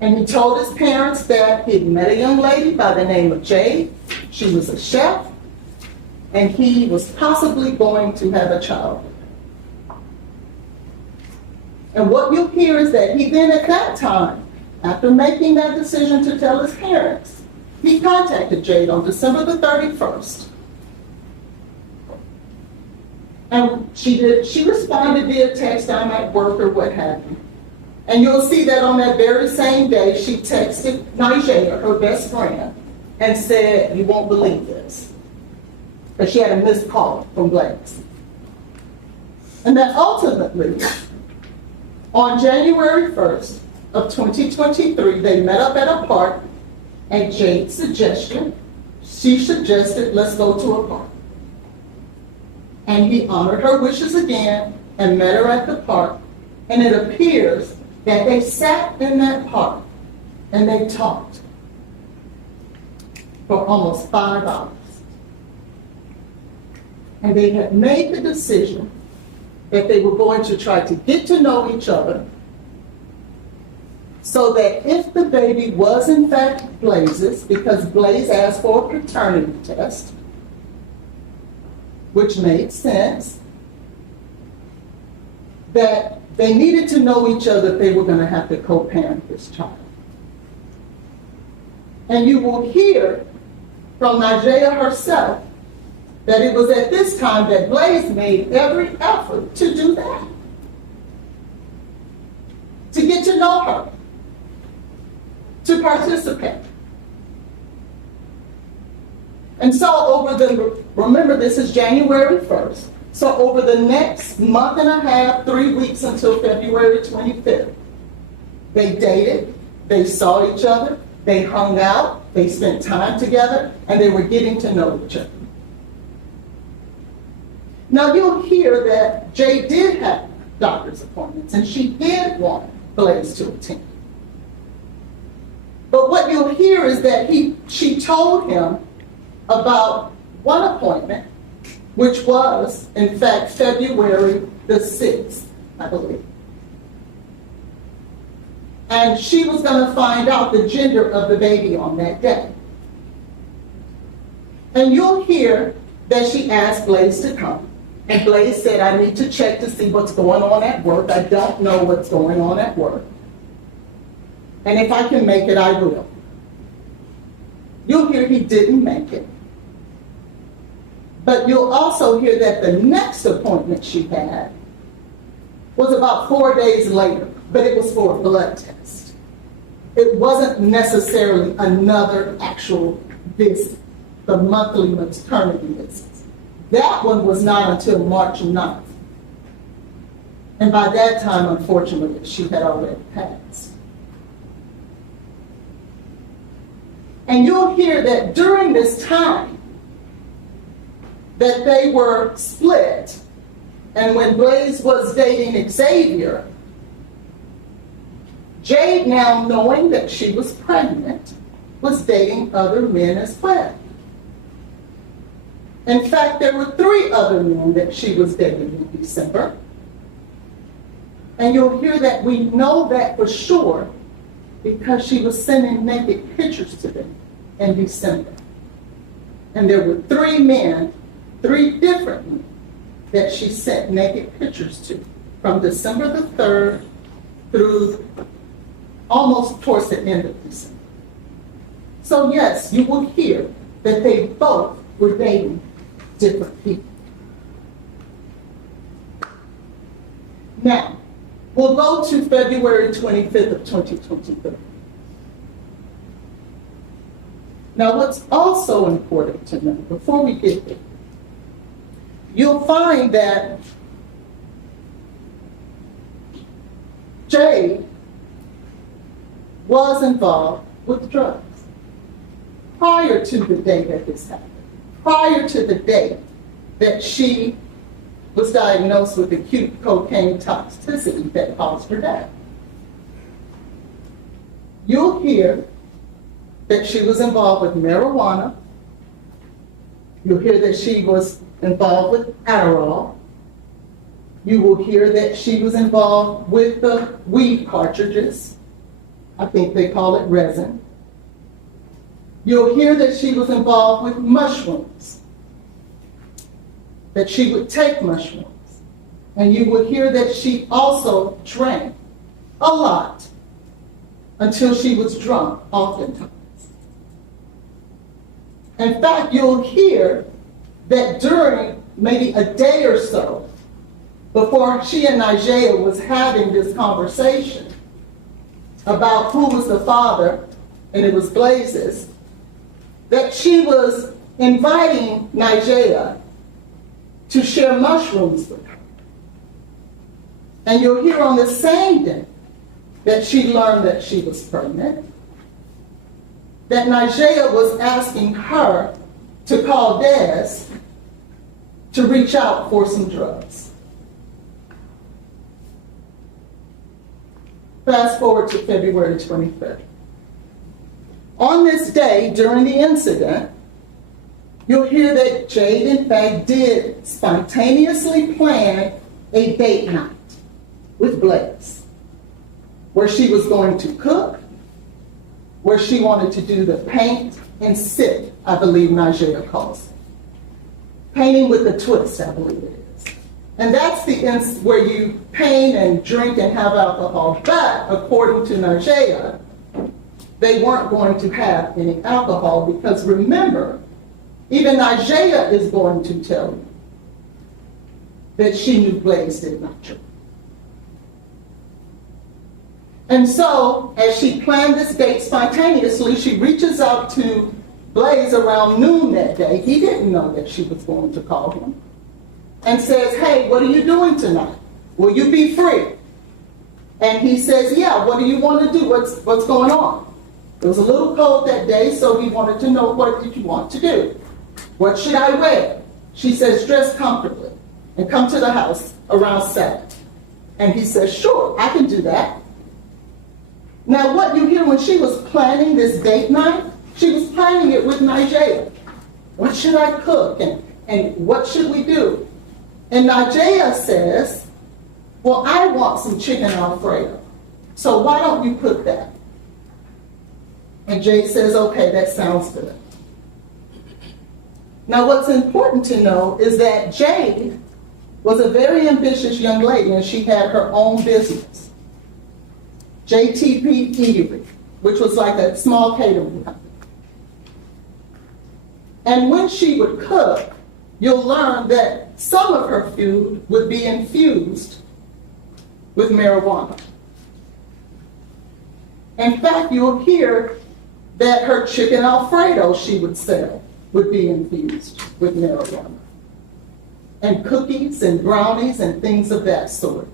and he told his parents that he'd met a young lady by the name of Jade. She was a chef, and he was possibly going to have a child. And what you'll hear is that he then at that time, after making that decision to tell his parents, he contacted Jade on December the 31st. And she responded via text, I'm at work or what have you. And you'll see that on that very same day, she texted Nigeria, her best friend, and said, you won't believe this. But she had a missed call from Blaise. And that ultimately, on January 1st of 2023, they met up at a park, and Jade suggested, let's go to a park. And he honored her wishes again and met her at the park. And it appears that they sat in that park and they talked for almost 5 hours. And they had made the decision that they were going to try to get to know each other so that if the baby was in fact Blaise's, because Blaise asked for a paternity test, which made sense, that they needed to know each other if they were going to have to co-parent this child. And you will hear from Nigeria herself that it was at this time that Blaise made every effort to do that, to get to know her, to participate. And so remember this is January 1st, so over the next month and a half, 3 weeks until February 25th, they dated, they saw each other, they hung out, they spent time together, and they were getting to know each other. Now you'll hear that Jade did have doctor's appointments, and she did want Blaise to attend. But what you'll hear is that she told him about one appointment, which was, in fact, February the 6th, I believe. And she was going to find out the gender of the baby on that day. And you'll hear that she asked Blaise to come. And Blaise said, I need to check to see what's going on at work. I don't know what's going on at work. And if I can make it, I will. You'll hear he didn't make it. But you'll also hear that the next appointment she had was about 4 days later, but it was for a blood test. It wasn't necessarily another actual visit, the monthly maternity visits. That one was not until March 9th. And by that time, unfortunately, she had already passed. And you'll hear that during this time, that they were split, and when Blaise was dating Xavier, Jade, now knowing that she was pregnant, was dating other men as well. In fact, there were 3 other men that she was dating in December. And you'll hear that we know that for sure because she was sending naked pictures to them in December. And there were 3 men, 3 different men, that she sent naked pictures to from December the 3rd through almost towards the end of December. So yes, you will hear that they both were dating different people. Now, we'll go to February 25th of 2023. Now, what's also important to know before we get there, you'll find that Jade was involved with drugs prior to the day that this happened, prior to the day that she was diagnosed with acute cocaine toxicity that caused her death. You'll hear that she was involved with marijuana. You'll hear that she was involved with Adderall. You will hear that she was involved with the weed cartridges. I think they call it resin. You'll hear that she was involved with mushrooms, that she would take mushrooms. And you will hear that she also drank a lot until she was drunk oftentimes. In fact, you'll hear that during maybe a day or so before she and Nigella was having this conversation about who was the father, and it was Blaise's, that she was inviting Nigella to share mushrooms with her. And you'll hear on the same day that she learned that she was pregnant, that Nigella was asking her to call Des to reach out for some drugs. Fast forward to February 25th. On this day, during the incident, you'll hear that Jade, in fact, did spontaneously plan a date night with Blaise, where she was going to cook, where she wanted to do the paint and sip, I believe Nigella calls it. Painting with a twist, I believe it is. And that's the where you paint and drink and have alcohol. But according to Nigella, they weren't going to have any alcohol because remember, even Nigella is going to tell you that she knew Blaise did not drink. And so, as she planned this date spontaneously, she reaches out to Blaise around noon that day. He didn't know that she was going to call him. And says, hey, what are you doing tonight? Will you be free? And he says, yeah, what do you want to do? What's going on? It was a little cold that day, so he wanted to know, what did you want to do? What should I wear? She says, dress comfortably and come to the house around 7. And he says, sure, I can do that. Now, what you hear when she was planning this date night, she was planning it with Nigella. What should I cook and what should we do? And Nigella says, well, I want some chicken Alfredo. So why don't you cook that? And Jade says, okay, that sounds good. Now, what's important to know is that Jade was a very ambitious young lady, and she had her own business, JTP Eatery, which was like a small catering company. And when she would cook, you'll learn that some of her food would be infused with marijuana. In fact, you'll hear that her chicken Alfredo she would sell would be infused with marijuana. And cookies and brownies and things of that sort.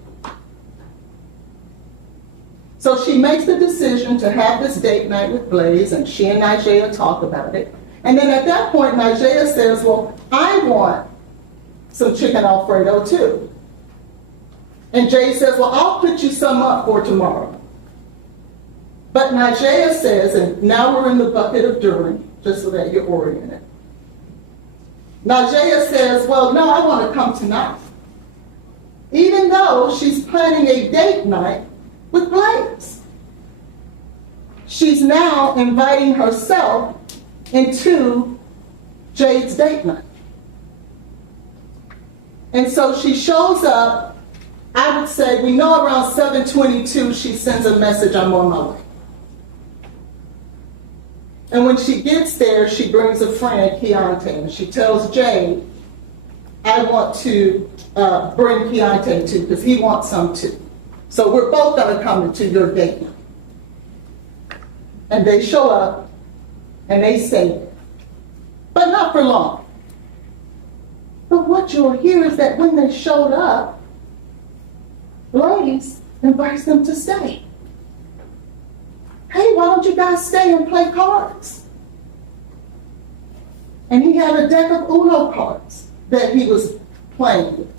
So she makes the decision to have this date night with Blaise, and she and Nigella talk about it. And then at that point, Nigella says, well, I want some chicken Alfredo too. And Jade says, well, I'll put you some up for tomorrow. But Nigella says, and now we're in the bucket of during, just so that you're oriented. Nigella says, well, no, I want to come tonight. Even though she's planning a date night with Blaise. She's now inviting herself into Jade's date night. And so she shows up I would say we know around 7:22 she sends a message, I'm on my way. And when she gets there, she brings a friend, Keyaunte, and she tells Jade, I want to bring Keyaunte too, because he wants some too. So we're both gonna come to your date night. And they show up and they stay there. But not for long. But what you'll hear is that when they showed up, Blaise invites them to stay. Hey, why don't you guys stay and play cards? And he had a deck of Uno cards that he was playing with.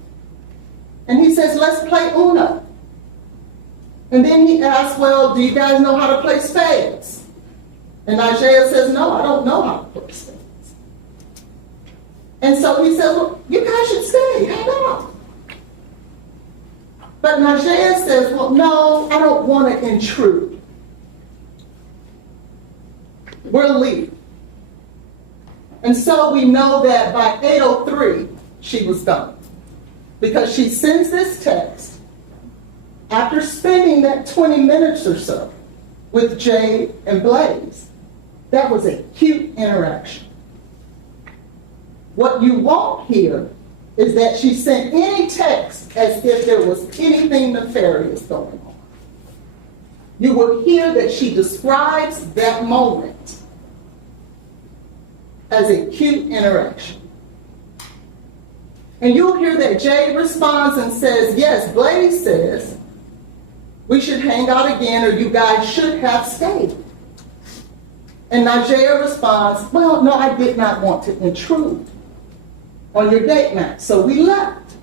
And he says, let's play Uno. And then he asks, well, do you guys know how to play spades? And Andrea says, no, I don't know how to play spades. And so he says, well, you guys should stay, hang out. But Andrea says, well, no, I don't want to intrude. We'll leave. And so we know that by 8:03, she was done. Because she sends this text after spending that 20 minutes or so with Jade and Blaise. That was a cute interaction. What you won't hear is that she sent any text as if there was anything nefarious going on. You will hear that she describes that moment as a cute interaction. And you'll hear that Jade responds and says, yes, Blaise says, we should hang out again or you guys should have stayed. And Andrea responds, well, no, I did not want to intrude on your date night, so we left.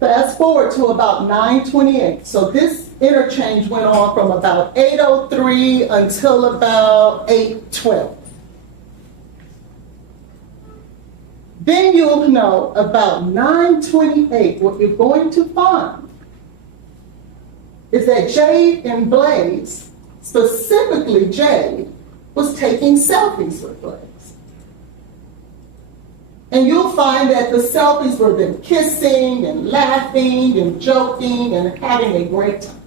Fast forward to about 9:28. So this interchange went on from about 8:03 until about 8:12. Then you'll know about 9:28, what you're going to find is that Jade and Blaise, specifically Jade, was taking selfies with Blaise. And you'll find that the selfies were them kissing and laughing and joking and having a great time.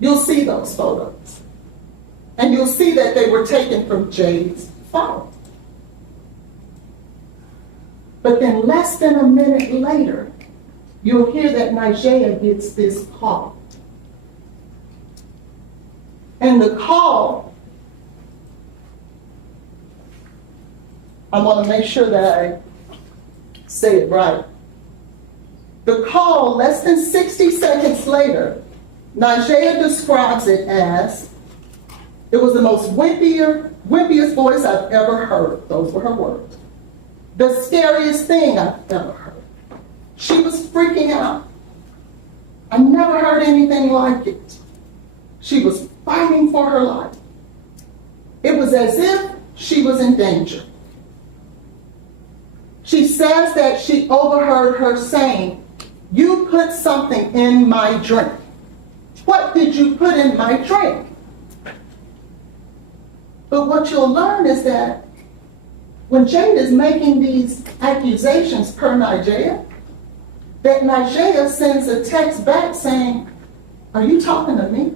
You'll see those photos. And you'll see that they were taken from Jade's phone. But then less than a minute later, you'll hear that Andrea gets this call. And the call, I want to make sure that I say it right. The call, less than 60 seconds later, Andrea describes it as, it was the most wimpiest voice I've ever heard. Those were her words. The scariest thing I've ever heard. She was freaking out. I never heard anything like it. She was fighting for her life. It was as if she was in danger. She says that she overheard her saying, you put something in my drink. What did you put in my drink? But what you'll learn is that when Jade is making these accusations per Andrea, that Andrea sends a text back saying, are you talking to me?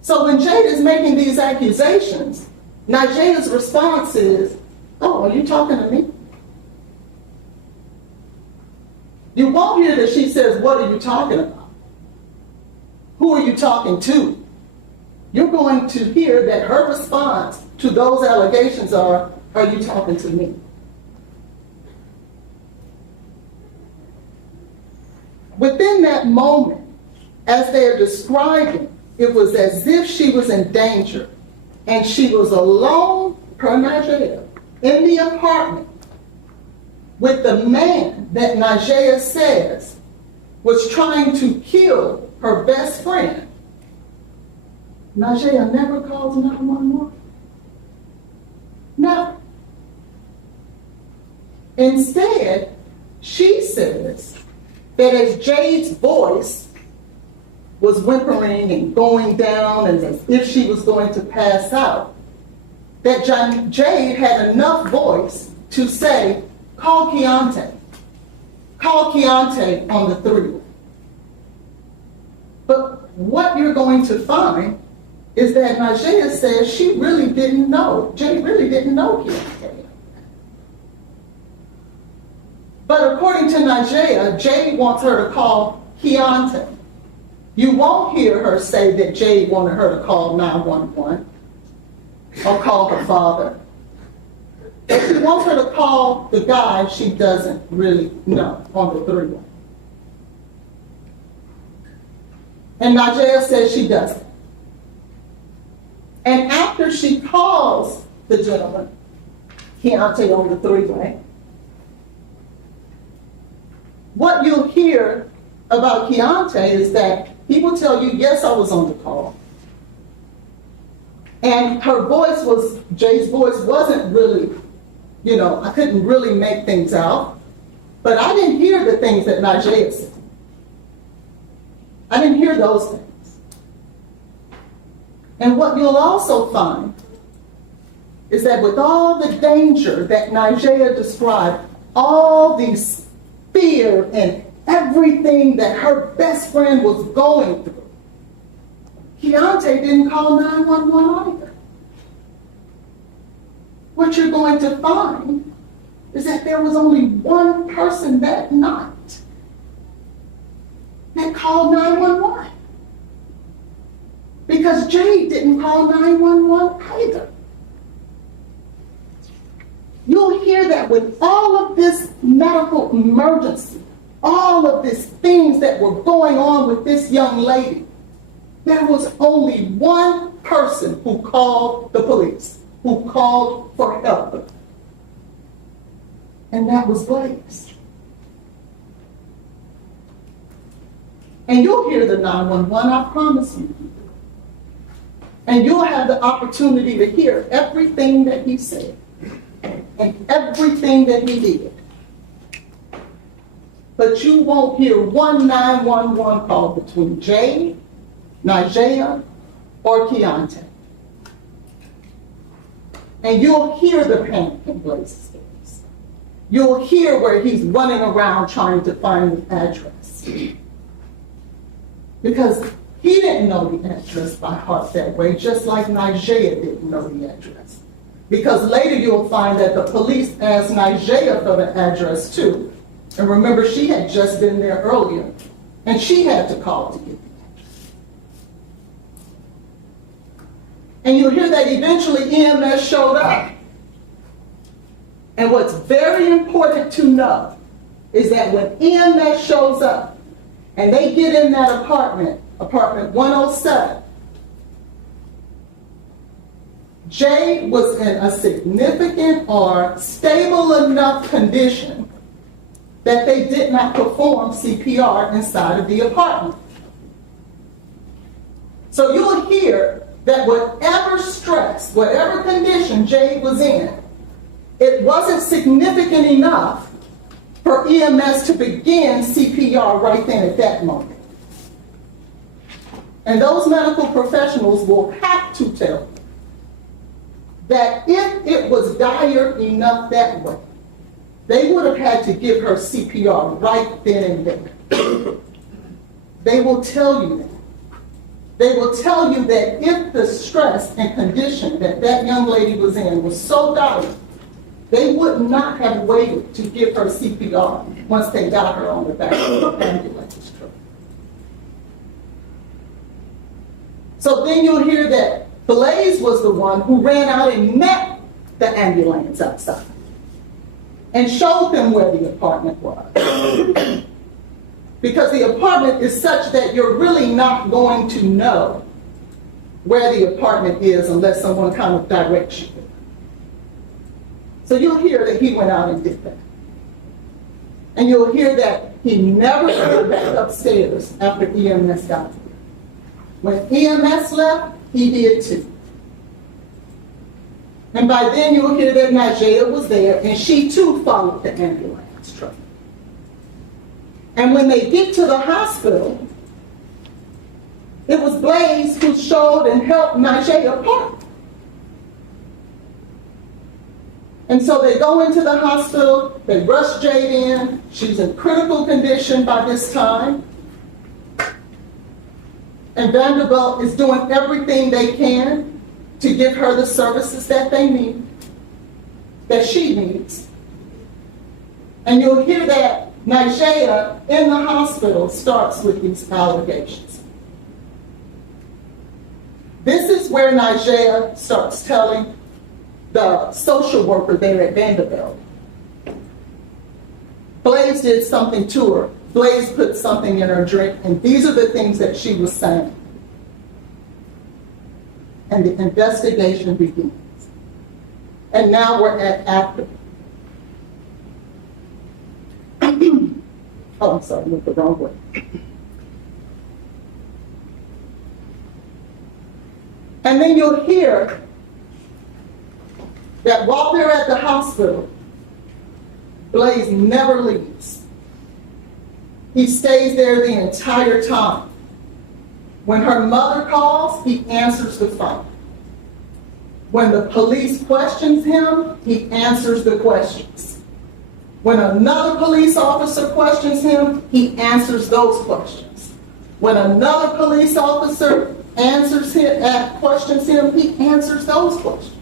So when Jade is making these accusations, Andrea's response is, oh, are you talking to me? You won't hear that she says, what are you talking about? Who are you talking to? You're going to hear that her response to those allegations are you talking to me? Within that moment, as they're describing, it was as if she was in danger and she was alone, per Andrea, in the apartment with the man that Andrea says was trying to kill her best friend. Andrea never calls 911. No. Instead, she says that as Jade's voice was whimpering and going down and as if she was going to pass out, that Jade had enough voice to say, call Keyaunte on the 3-way. But what you're going to find is that Najee says she really didn't know, Jay really didn't know Keyaunte. But according to Najee, Jay wants her to call Keyaunte. You won't hear her say that Jay wanted her to call 911 or call her father. But she wants her to call the guy she doesn't really know on the 3-way. And Najee says she doesn't. And after she calls the gentleman, Keyaunte on the 3-way, what you'll hear about Keyaunte is that he will tell you, yes, I was on the call. And her voice was, Jay's voice wasn't really, I couldn't really make things out. But I didn't hear the things that Najee said. I didn't hear those things. And what you'll also find is that with all the danger that Najee described, all these fear and everything that her best friend was going through, Keyaunte didn't call 911 either. What you're going to find is that there was only one person that night that called 911. Because Jade didn't call 911 either. You'll hear that with all of this medical emergency, all of these things that were going on with this young lady, there was only one person who called the police, who called for help. And that was Blaise. And you'll hear the 911, I promise you. And you'll have the opportunity to hear everything that he said and everything that he did. But you won't hear one 911 call between Jade, Najee, or Keyaunte. And you'll hear the panic in Blaise's voice. You'll hear where he's running around trying to find the address. Because he didn't know the address by heart that way, just like Najee didn't know the address. Because later you'll find that the police asked Najee for the address too. And remember, she had just been there earlier, and she had to call to get the address. And you'll hear that eventually EMS showed up. And what's very important to know is that when EMS shows up and they get in that apartment 107, Jade was in a significant or stable enough condition that they did not perform CPR inside of the apartment. So you'll hear that whatever stress, whatever condition Jade was in, it wasn't significant enough for EMS to begin CPR right then at that moment. And those medical professionals will have to tell you that if it was dire enough that way, they would have had to give her CPR right then and there. They will tell you that. They will tell you that if the stress and condition that that young lady was in was so dire, they would not have waited to give her CPR once they got her on the back of the ambulance truck. So then you'll hear that Blaise was the one who ran out and met the ambulance outside and showed them where the apartment was. Because the apartment is such that you're really not going to know where the apartment is unless someone kind of directs you. So you'll hear that he went out and did that. And you'll hear that he never went back upstairs after EMS got there. When EMS left, he did too. And by then you'll hear that Najee was there, and she too followed the ambulance truck. And when they get to the hospital, it was Blaise who showed and helped Najee apart. And so they go into the hospital, they rush Jade in, she's in critical condition by this time. And Vanderbilt is doing everything they can to give her the services that they need, that she needs. And you'll hear that Nigeria in the hospital starts with these allegations. This is where Nigeria starts telling the social worker there at Vanderbilt. Blaise did something to her. Blaise put something in her drink, and these are the things that she was saying. And the investigation begins. And now we're at after. Oh, I'm sorry, I went the wrong way. And then you'll hear that while they're at the hospital, Blaise never leaves. He stays there the entire time. When her mother calls, he answers the phone. When the police questions him, he answers the questions. When another police officer questions him, he answers those questions. When another police officer questions him, he answers those questions.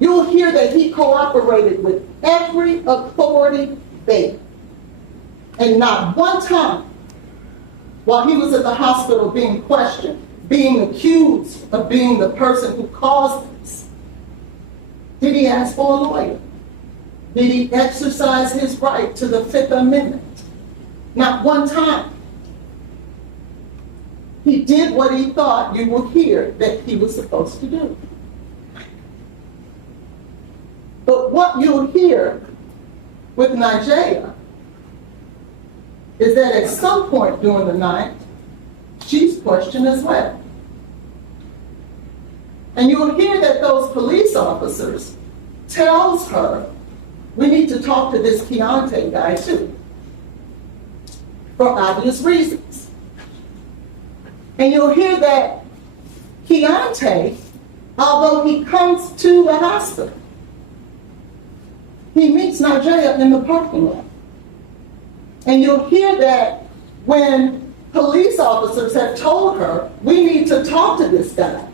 You'll hear that he cooperated with every authority there. And not one time, while he was at the hospital being questioned, being accused of being the person who caused this, did he ask for a lawyer? Did he exercise his right to the Fifth Amendment? Not one time. He did what he thought you would hear that he was supposed to do. But what you'll hear with Nigeria is that at some point during the night, she's questioned as well. And you'll hear that those police officers tells her, we need to talk to this Keyaunte guy too, for obvious reasons. And you'll hear that Keyaunte, although he comes to the hospital, he meets Nigeria in the parking lot. And you'll hear that when police officers have told her, we need to talk to this guy,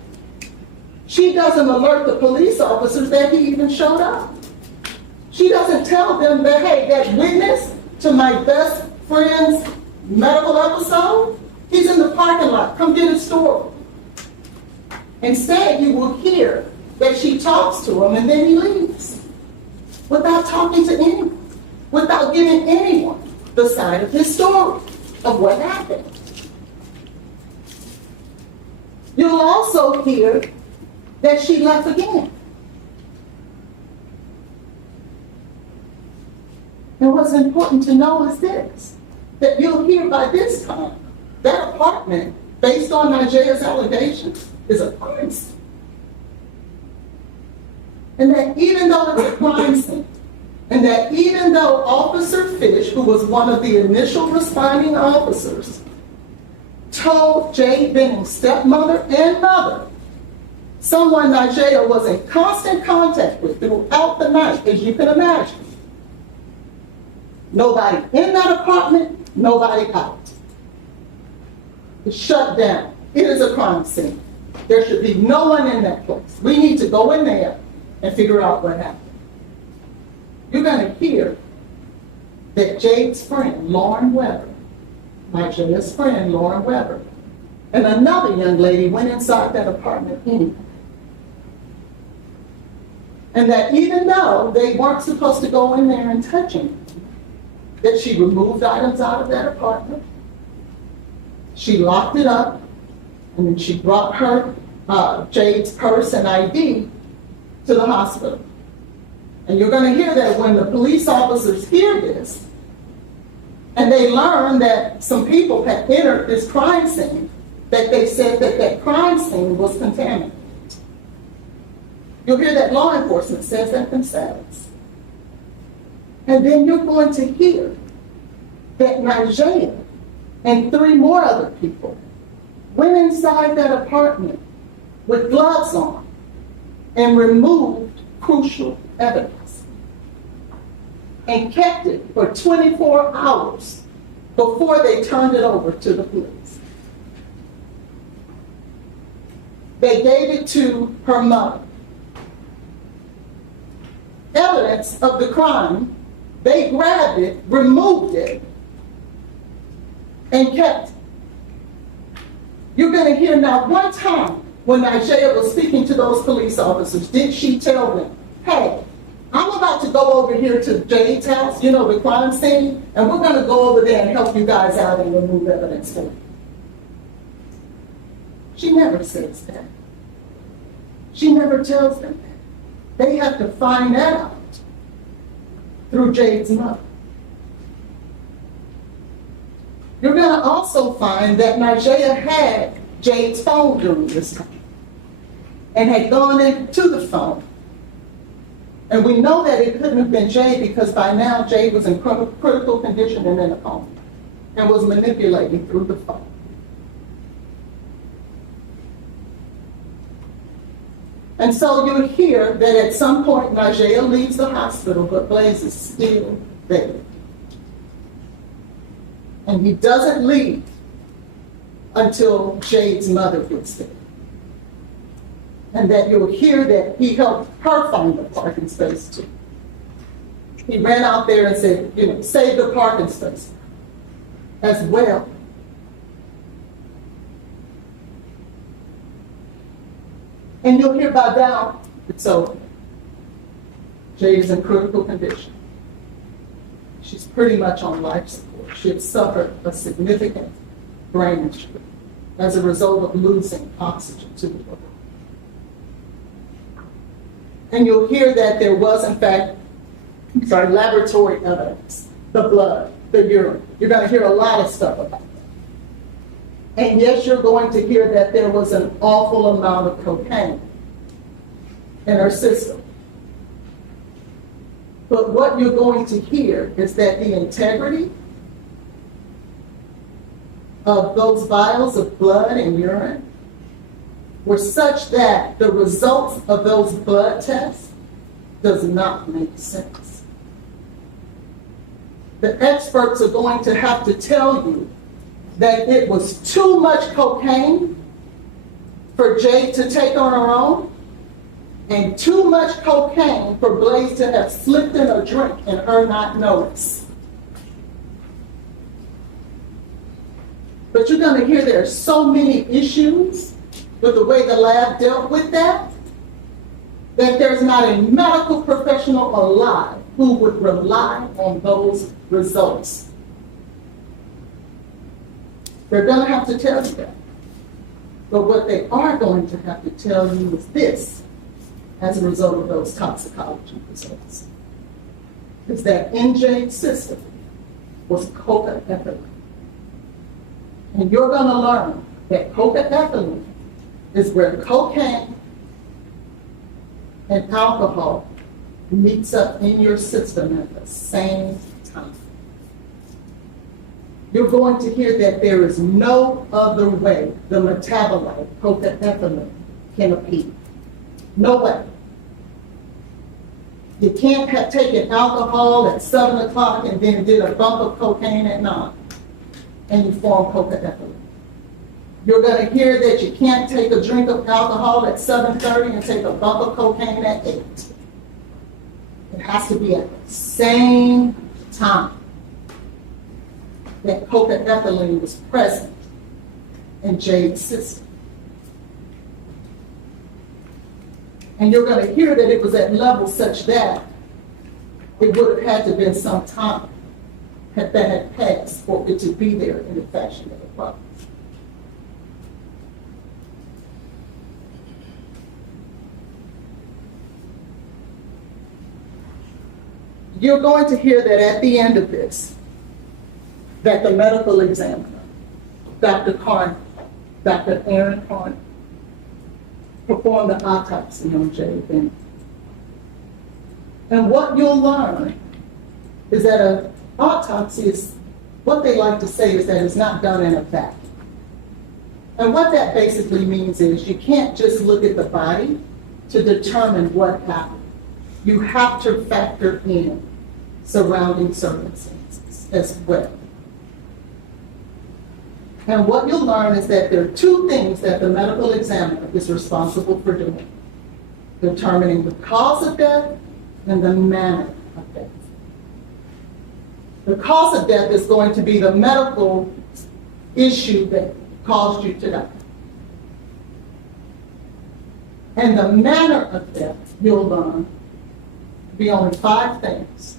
she doesn't alert the police officers that he even showed up. She doesn't tell them that, hey, that witness to my best friend's medical episode, he's in the parking lot, come get his story. Instead, you will hear that she talks to him and then he leaves without talking to anyone, without giving anyone the side of his story of what happened. You'll also hear that she left again. And what's important to know is this, that you'll hear by this time, that apartment, based on Nigeria's allegations, is a crime scene. And that even though it's a crime scene, and that even though Officer Fish, who was one of the initial responding officers, told Jade Benning's stepmother and mother, someone Nigeria was in constant contact with throughout the night, as you can imagine. Nobody in that apartment, nobody out. It's shut down. It is a crime scene. There should be no one in that place. We need to go in there and figure out what happened. You're going to hear that Jade's friend, Lauren Weber, Nigeria's friend, Lauren Weber, and another young lady went inside that apartment anyway. And that even though they weren't supposed to go in there and touch him, that she removed items out of that apartment, she locked it up, and then she brought her, Jade's purse and ID to the hospital. And you're going to hear that when the police officers hear this, and they learn that some people had entered this crime scene, that they said that that crime scene was contaminated. You'll hear that law enforcement says that themselves. And then you're going to hear that Nigeria and 3 more other people went inside that apartment with gloves on and removed crucial evidence and kept it for 24 hours before they turned it over to the police. They gave it to her mother. Evidence of the crime, they grabbed it, removed it, and kept it. You're going to hear not one time when Nigeria was speaking to those police officers, did she tell them, hey, I'm about to go over here to Jade's house, you know, the crime scene, and we're going to go over there and help you guys out and remove evidence for you. She never says that. She never tells them that. They have to find that out through Jade's mother. You're going to also find that Nigeria had Jade's phone during this time and had gone into the phone. And we know that it couldn't have been Jade because by now Jade was in critical condition and in a coma and was manipulating through the phone. And so you hear that at some point Nigeria leaves the hospital, but Blaise is still there. And he doesn't leave until Jade's mother gets there. And that you'll hear that he helped her find a parking space too. He ran out there and said, you know, save the parking space as well. And you'll hear by now, it's over. Jade is in critical condition. She's pretty much on life support. She had suffered a significant brain injury as a result of losing oxygen to the body. And you'll hear that there was, in fact, laboratory evidence, the blood, the urine. You're going to hear a lot of stuff about that. And yes, you're going to hear that there was an awful amount of cocaine in her system. But what you're going to hear is that the integrity of those vials of blood and urine were such that the results of those blood tests does not make sense. The experts are going to have to tell you that it was too much cocaine for Jade to take on her own, and too much cocaine for Blaise to have slipped in a drink and her not notice. But you're going to hear there are so many issues with the way the lab dealt with that there's not a medical professional alive who would rely on those results. They're going to have to tell you that. But what they are going to have to tell you is this, as a result of those toxicology results, is that in Jade's system was cocaethylene. And you're going to learn that cocaethylene is where cocaine and alcohol meets up in your system at the same time. You're going to hear that there is no other way the metabolite, cocaethylene, can appear. No way. You can't have taken alcohol at 7 o'clock and then did a bump of cocaine at 9 and you form cocaethylene. You're going to hear that you can't take a drink of alcohol at 7:30 and take a bump of cocaine at 8. It has to be at the same time that cocaethylene was present in Jade's system. And you're going to hear that it was at levels such that it would have had to have been some time that had passed for it to be there in the fashion that it was. You're going to hear that at the end of this, that the medical examiner, Dr. Aaron Carney, performed the autopsy on Jade Benning. And what you'll learn is that an autopsy is, what they like to say is that it's not done in a vacuum. And what that basically means is you can't just look at the body to determine what happened. you have to factor in surrounding circumstances as well. And what you'll learn is that there are two things that the medical examiner is responsible for doing: determining the cause of death and the manner of death. The cause of death is going to be the medical issue that caused you to die. And the manner of death, you'll learn, be only 5 things.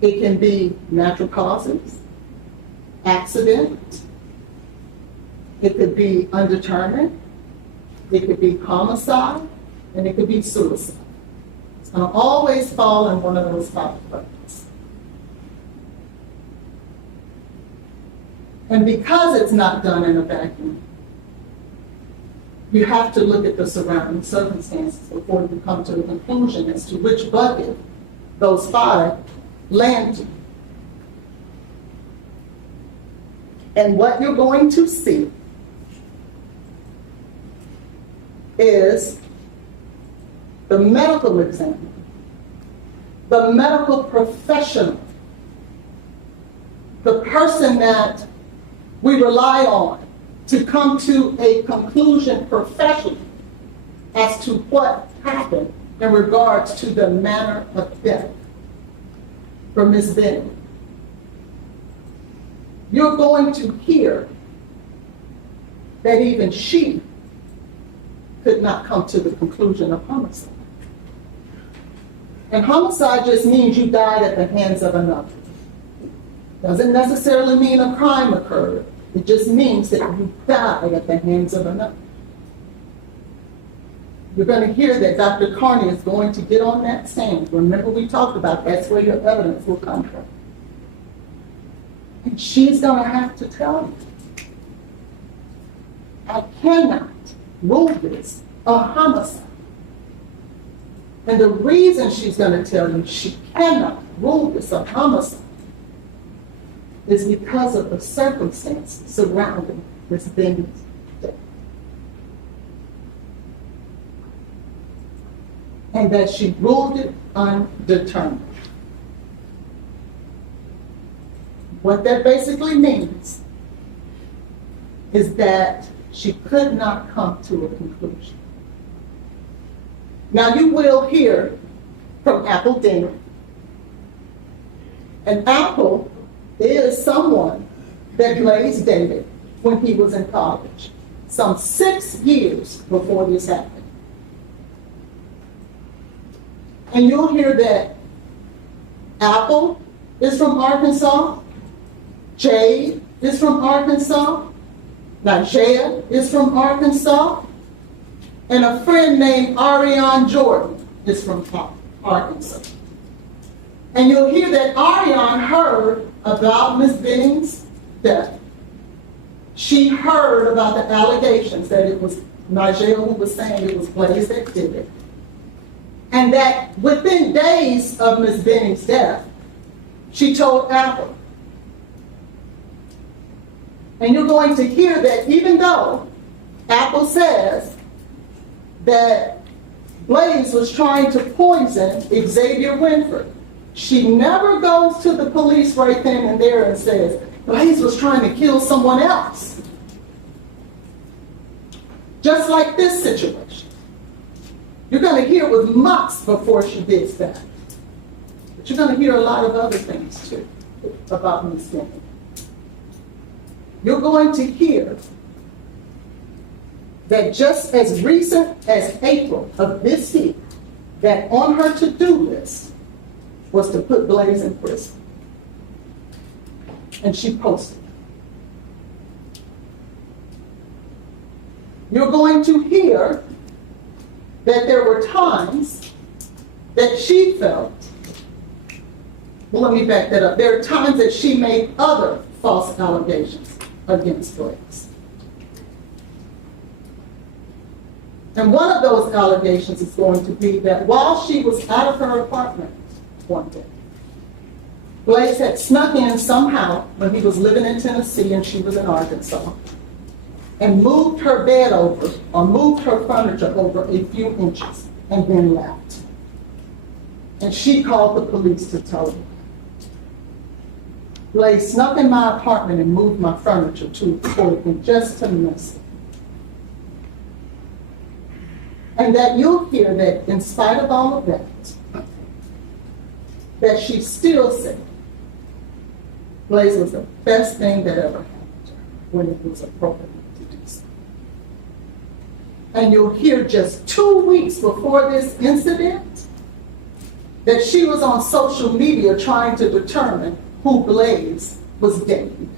It can be natural causes, accident, it could be undetermined, it could be homicide, and it could be suicide. It's going to always fall in one of those 5 buckets. And because it's not done in a vacuum, you have to look at the surrounding circumstances before you come to a conclusion as to which bucket those 5 land to. And what you're going to see is the medical examiner, the medical professional, the person that we rely on to come to a conclusion professionally as to what happened in regards to the manner of death for Ms. Benning. You're going to hear that even she could not come to the conclusion of homicide. And homicide just means you died at the hands of another. Doesn't necessarily mean a crime occurred. It just means that you died at the hands of another. You're going to hear that Dr. Carney is going to get on that stand. Remember, we talked about that's where your evidence will come from. And she's going to have to tell you, I cannot rule this a homicide. And the reason she's going to tell you she cannot rule this a homicide is because of the circumstances surrounding Ms. Benning's death. And that she ruled it undetermined. What that basically means is that she could not come to a conclusion. Now you will hear from Apple Denny. And Apple is someone that Blaise dated when he was in college, some 6 years before this happened. And you'll hear that Apple is from Arkansas, Jade is from Arkansas, Andrea is from Arkansas, and a friend named Ariane Jordan is from Arkansas. And you'll hear that Ariane heard about Ms. Benning's death. She heard about the allegations that it was Nigel who was saying it was Blaise that did it. And that within days of Ms. Benning's death, she told Apple. And you're going to hear that even though Apple says that Blaise was trying to poison Xavier Winford, she never goes to the police right then and there and says, Blaise was trying to kill someone else. Just like this situation. You're going to hear it was months before she did that. But you're going to hear a lot of other things too about Ms. Benning. You're going to hear that just as recent as April of this year, that on her to-do list was to put Blaise in prison. And she posted it. You're going to hear that there were times that she felt, well, let me back that up. There are times that she made other false allegations against Blaise. And one of those allegations is going to be that while she was out of her apartment one day, Blaise had snuck in somehow when he was living in Tennessee and she was in Arkansas, and moved her bed over, or moved her furniture over a few inches, and then left. And she called the police to tell them. Blaise snuck in my apartment and moved my furniture to the court and just to miss it. And that you'll hear that in spite of all of that she still said Blaise was the best thing that ever happened to her when it was appropriate to do so. And you'll hear just 2 weeks before this incident that she was on social media trying to determine who Blaise was dating.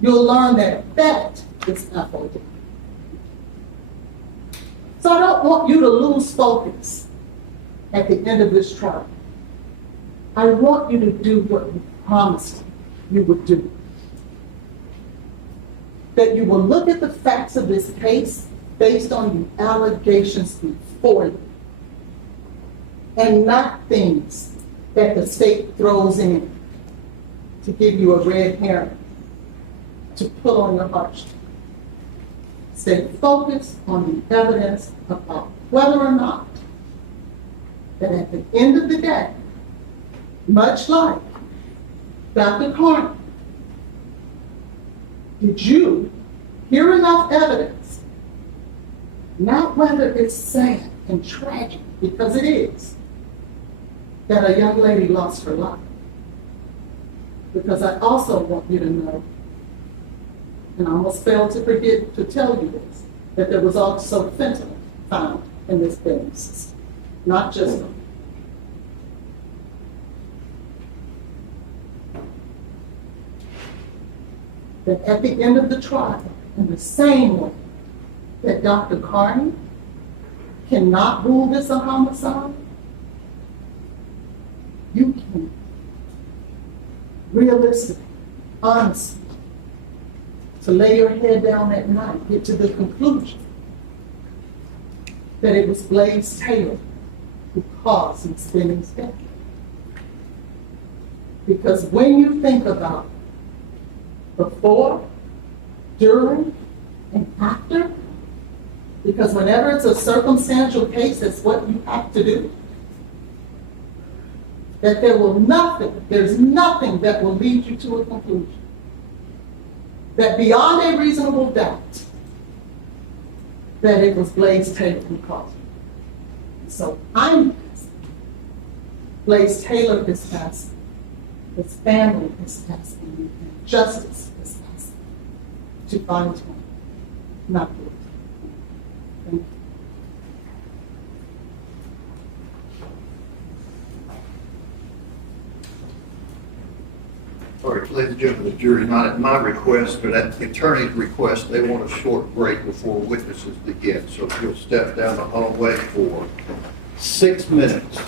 You'll learn that that is FOD. So I don't want you to lose focus at the end of this trial. I want you to do what you promised you would do. That you will look at the facts of this case based on the allegations before you, and not things that the state throws in to give you a red herring to put on your heartstrings. Stay focused on the evidence about whether or not that at the end of the day, much like Dr. Carney, did you hear enough evidence, not whether it's sad and tragic, because it is, that a young lady lost her life. Because I also want you to know, and I almost failed to forget to tell you this, that there was also fentanyl found in this Benning system, not just them. That at the end of the trial, in the same way that Dr. Carney cannot rule this a homicide, you can realistically, honestly, to lay your head down at night, get to the conclusion that it was Blaise Taylor who caused Ms. Benning's death. Because when you think about before, during, and after, because whenever it's a circumstantial case, that's what you have to do, that there's nothing that will lead you to a conclusion. That beyond a reasonable doubt, that it was Blaise Taylor who caused it. So I'm asking, Blaise Taylor is asking, his family is asking, and justice is asking to find him not guilty. Thank you. All right, ladies and gentlemen of the jury, not at my request, but at the attorney's request, they want a short break before witnesses begin. So if you'll step down the hallway for 6 minutes.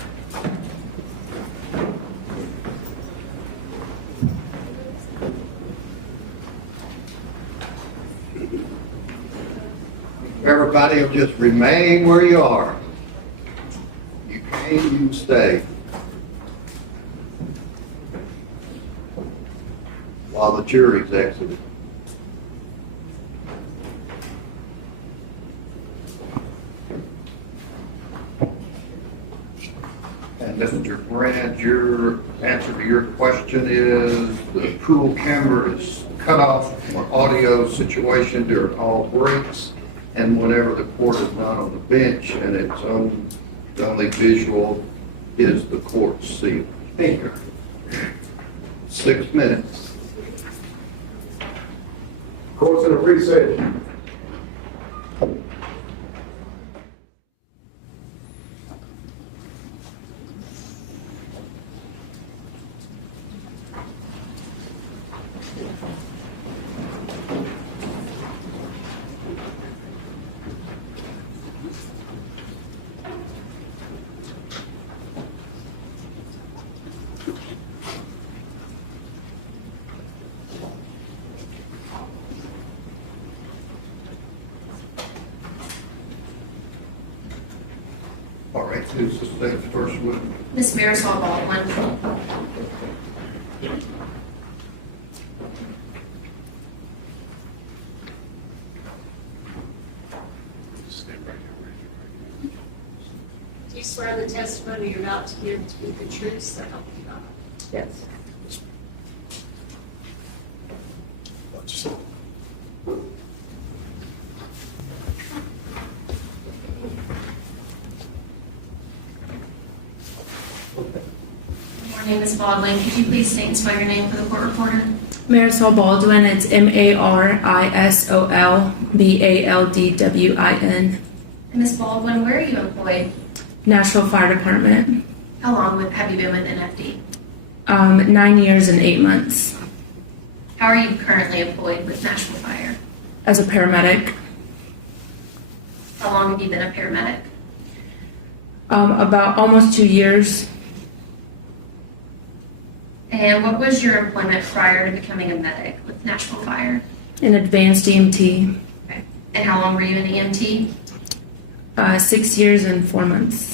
Everybody will just remain where you are. You came, you stay. While the jury's exited. And Mr. Grant, your answer to your question is the pool camera is cut off for audio situation during all breaks and whenever the court is not on the bench and the only visual is the court seat. Thank you. 6 minutes. Court's in a recess. All right, who's the state's first witness? Miss Marisol Baldwin. the testimony you're about to give to be the truth, so help you God? Yes. My name is Baldwin. Could you please state and spell your name for the court reporter? Marisol Baldwin, it's Marisol Baldwin. And Ms. Baldwin, where are you employed? Nashville Fire Department. How long have you been with NFD? 9 years and 8 months How are you currently employed with Nashville Fire? as a paramedic. How long have you been a paramedic? About almost 2 years. And what was your employment prior to becoming a medic with Nashville Fire? In advanced EMT. Okay. And how long were you in EMT? 6 years and 4 months.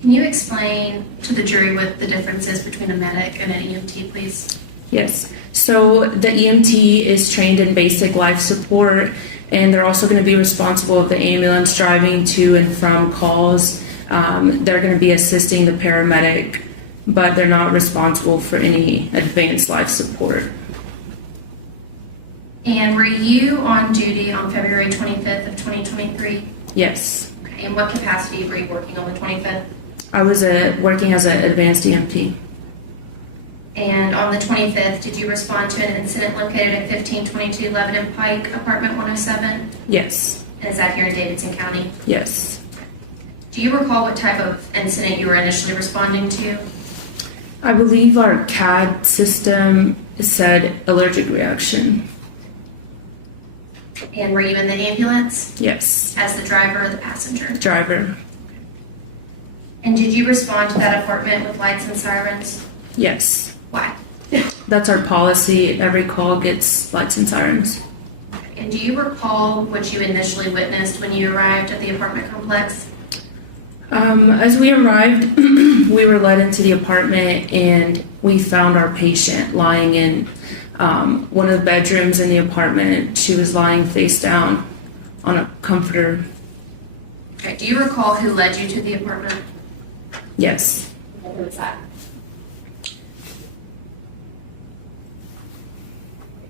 Can you explain to the jury what the difference is between a medic and an EMT, please? Yes. So the EMT is trained in basic life support, and they're also going to be responsible of the ambulance driving to and from calls. They're going to be assisting the paramedic, but they're not responsible for any advanced life support. And were you on duty on February 25th of 2023? Yes. Okay. In what capacity were you working on the 25th? I was working as an advanced EMT. And on the 25th, did you respond to an incident located at 1522 Lebanon Pike, apartment 107? Yes. And is that here in Davidson County? Yes. Do you recall what type of incident you were initially responding to? I believe our CAD system said allergic reaction. And were you in the ambulance Yes. as the driver or the passenger? Driver. And did you respond to that apartment with lights and sirens? Yes. Why? That's our policy. Every call gets lights and sirens. And do you recall what you initially witnessed when you arrived at the apartment complex? As we arrived, we were led into the apartment and we found our patient lying in one of the bedrooms in the apartment. She was lying face down on a comforter. Okay. Do you recall who led you to the apartment? Yes. Who was that?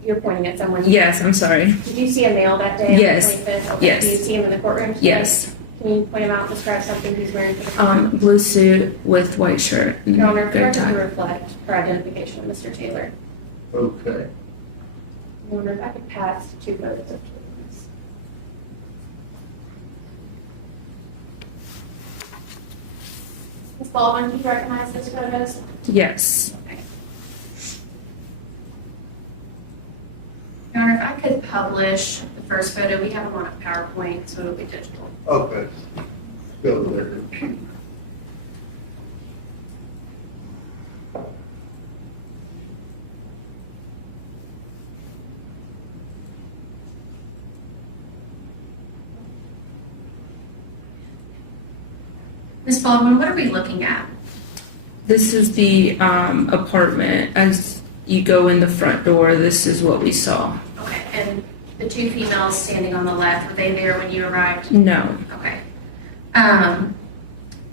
You're pointing at someone. Yes, I'm sorry. Did you see a male that day? Yes. On the 25th? Okay. Yes. Do you see him in the courtroom today? Yes. Can you point him out and describe something he's wearing for the court? Blue suit with white shirt. And Your Honor, good correct to tie. reflect for identification of Mr. Taylor. Okay. Your Honor, if I could pass 2 photos of Taylor. Ms. Baldwin, do you recognize those photos? Yes. Okay. Your Honor, if I could publish the first photo, we have them on a PowerPoint, so it'll be digital. Okay. Go there. Ms. Baldwin, what are we looking at? This is the apartment. As you go in the front door, this is what we saw. Okay, and the 2 females standing on the left, were they there when you arrived? No. Okay.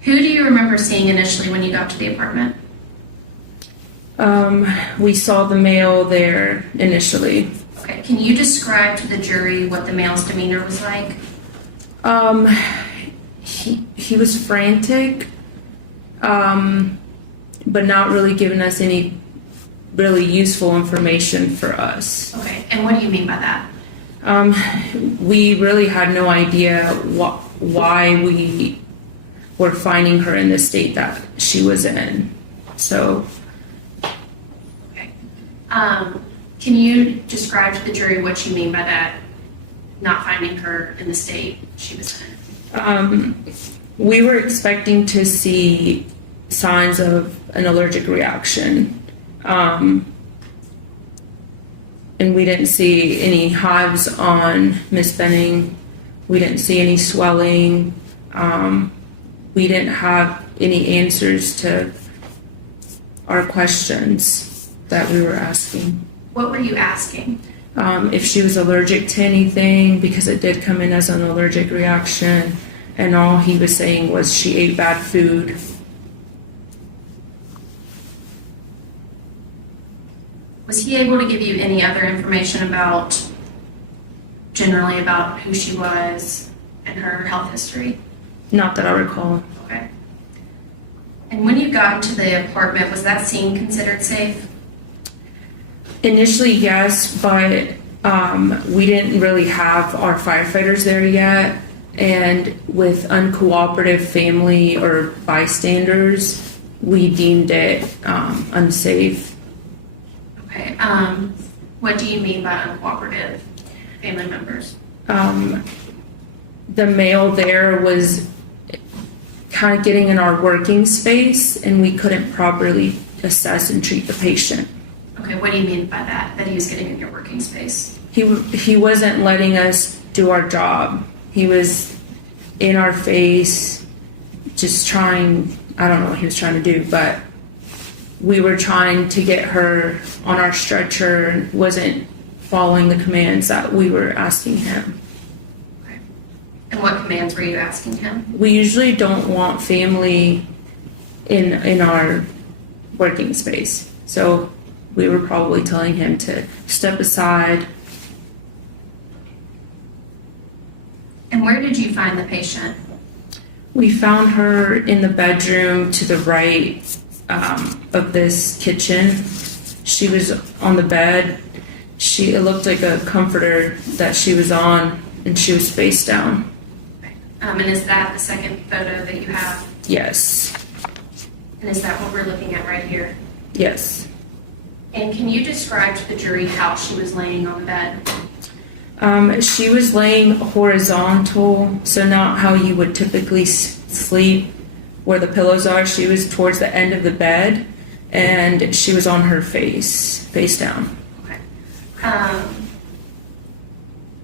Who do you remember seeing initially when you got to the apartment? We saw the male there initially. Okay, can you describe to the jury what the male's demeanor was like? He was frantic, but not really giving us any really useful information for us. Okay, and what do you mean by that? We really had no idea why we were finding her in the state that she was in. So, Okay. Can you describe to the jury what you mean by that, not finding her in the state she was in? we were expecting to see signs of an allergic reaction. And we didn't see any hives on Miss Benning. We didn't see any swelling. We didn't have any answers to our questions that we were asking. What were you asking? If she was allergic to anything, because it did come in as an allergic reaction. and all he was saying was she ate bad food. Was he able to give you any other information generally about who she was and her health history? Not that I recall. Okay. And when you got into the apartment, was that scene considered safe? Initially, yes, but we didn't really have our firefighters there yet. And with uncooperative family or bystanders, we deemed it unsafe. Okay. What do you mean by uncooperative family members? The male there was kind of getting in our working space, and we couldn't properly assess and treat the patient. Okay, what do you mean by that he was getting in your working space? He wasn't letting us do our job. He was in our face, just trying, I don't know what he was trying to do, but we were trying to get her on our stretcher and wasn't following the commands that we were asking him. Okay. And what commands were you asking him? We usually don't want family in our working space. So we were probably telling him to step aside. And where did you find the patient? We found her in the bedroom to the right of this kitchen. She was on the bed. It looked like a comforter that she was on, and she was face down. And is that the second photo that you have? Yes. And is that what we're looking at right here? Yes. And can you describe to the jury how she was laying on the bed? She was laying horizontal, so not how you would typically sleep where the pillows are. She was towards the end of the bed, and she was on her face down. Okay.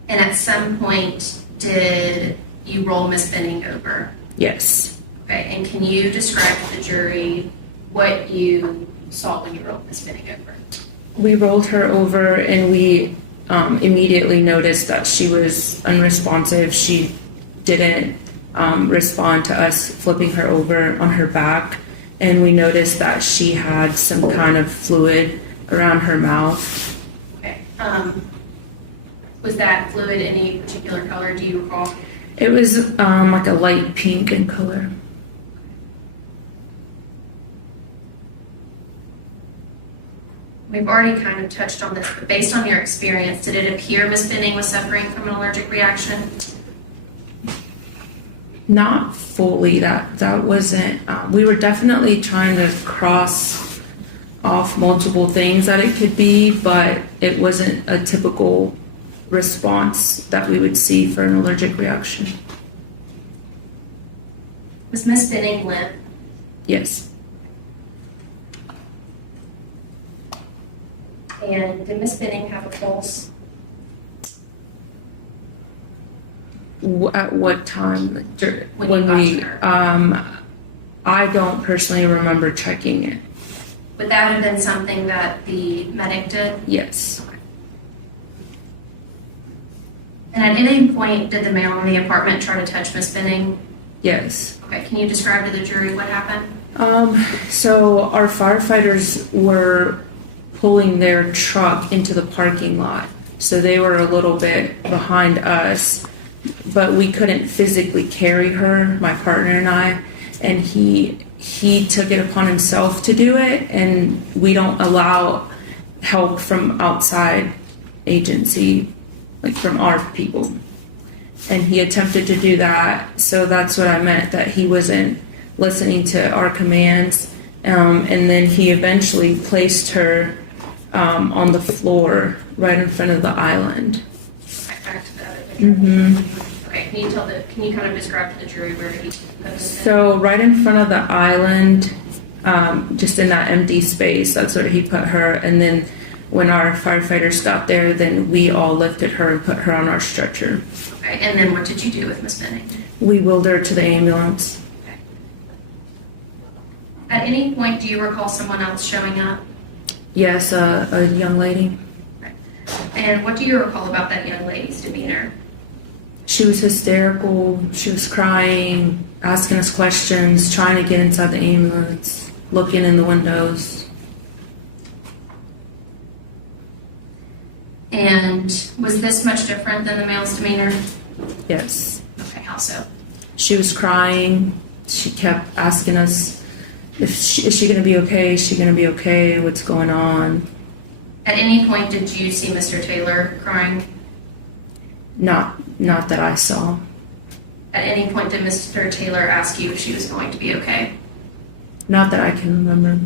And at some point, did you roll Miss Benning over? Yes. Okay, and can you describe to the jury what you saw when you rolled Miss Benning over? We rolled her over, and we immediately noticed that she was unresponsive. She didn't respond to us flipping her over on her back, and we noticed that she had some kind of fluid around her mouth. Okay. Was that fluid any particular color, do you recall? It was like a light pink in color. We've already kind of touched on this, but based on your experience, did it appear Miss Benning was suffering from an allergic reaction? Not fully. That wasn't. We were definitely trying to cross off multiple things that it could be, but it wasn't a typical response that we would see for an allergic reaction. Was Miss Benning limp? Yes. And did Miss Benning have a pulse? At what time? When you got her. I don't personally remember checking it. Would that have been something that the medic did? Yes. And at any point, did the male in the apartment try to touch Miss Benning? Yes. Okay, can you describe to the jury what happened? So our firefighters were pulling their truck into the parking lot. So they were a little bit behind us, but we couldn't physically carry her, my partner and I, and he took it upon himself to do it, and we don't allow help from outside agency, like from our people. And he attempted to do that, so that's what I meant, that he wasn't listening to our commands, and then he eventually placed her on the floor right in front of the island. Okay, back to the other picture. Mm-hmm. Okay, can you kind of describe to the jury where he put this in? So right in front of the island, just in that empty space, that's where he put her. And then when our firefighters got there, then we all lifted her and put her on our stretcher. Okay, and then what did you do with Miss Benning? We wheeled her to the ambulance. Okay. At any point, do you recall someone else showing up? Yes, a young lady. Okay. And what do you recall about that young lady's demeanor? She was hysterical. She was crying, asking us questions, trying to get inside the ambulance, looking in the windows. And was this much different than the male's demeanor? Yes. Okay, how so? She was crying. She kept asking us, is she going to be okay? Is she going to be okay? What's going on? At any point, did you see Mr. Taylor crying? Not that I saw. At any point, did Mr. Taylor ask you if she was going to be okay? Not that I can remember.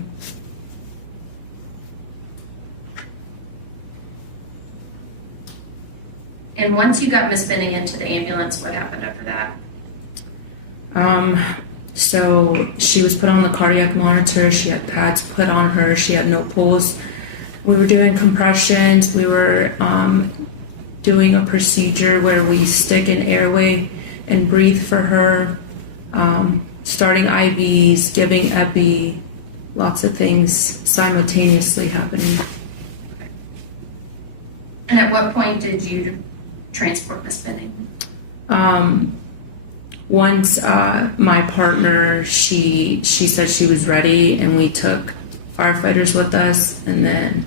And once you got Miss Benning into the ambulance, what happened after that? So she was put on the cardiac monitor. She had pads put on her. She had no pulse. We were doing compressions. We were doing a procedure where we stick an airway and breathe for her, starting IVs, giving epi, lots of things simultaneously happening. And at what point did you transport Miss Benning? Once my partner, she said she was ready, and we took firefighters with us, and then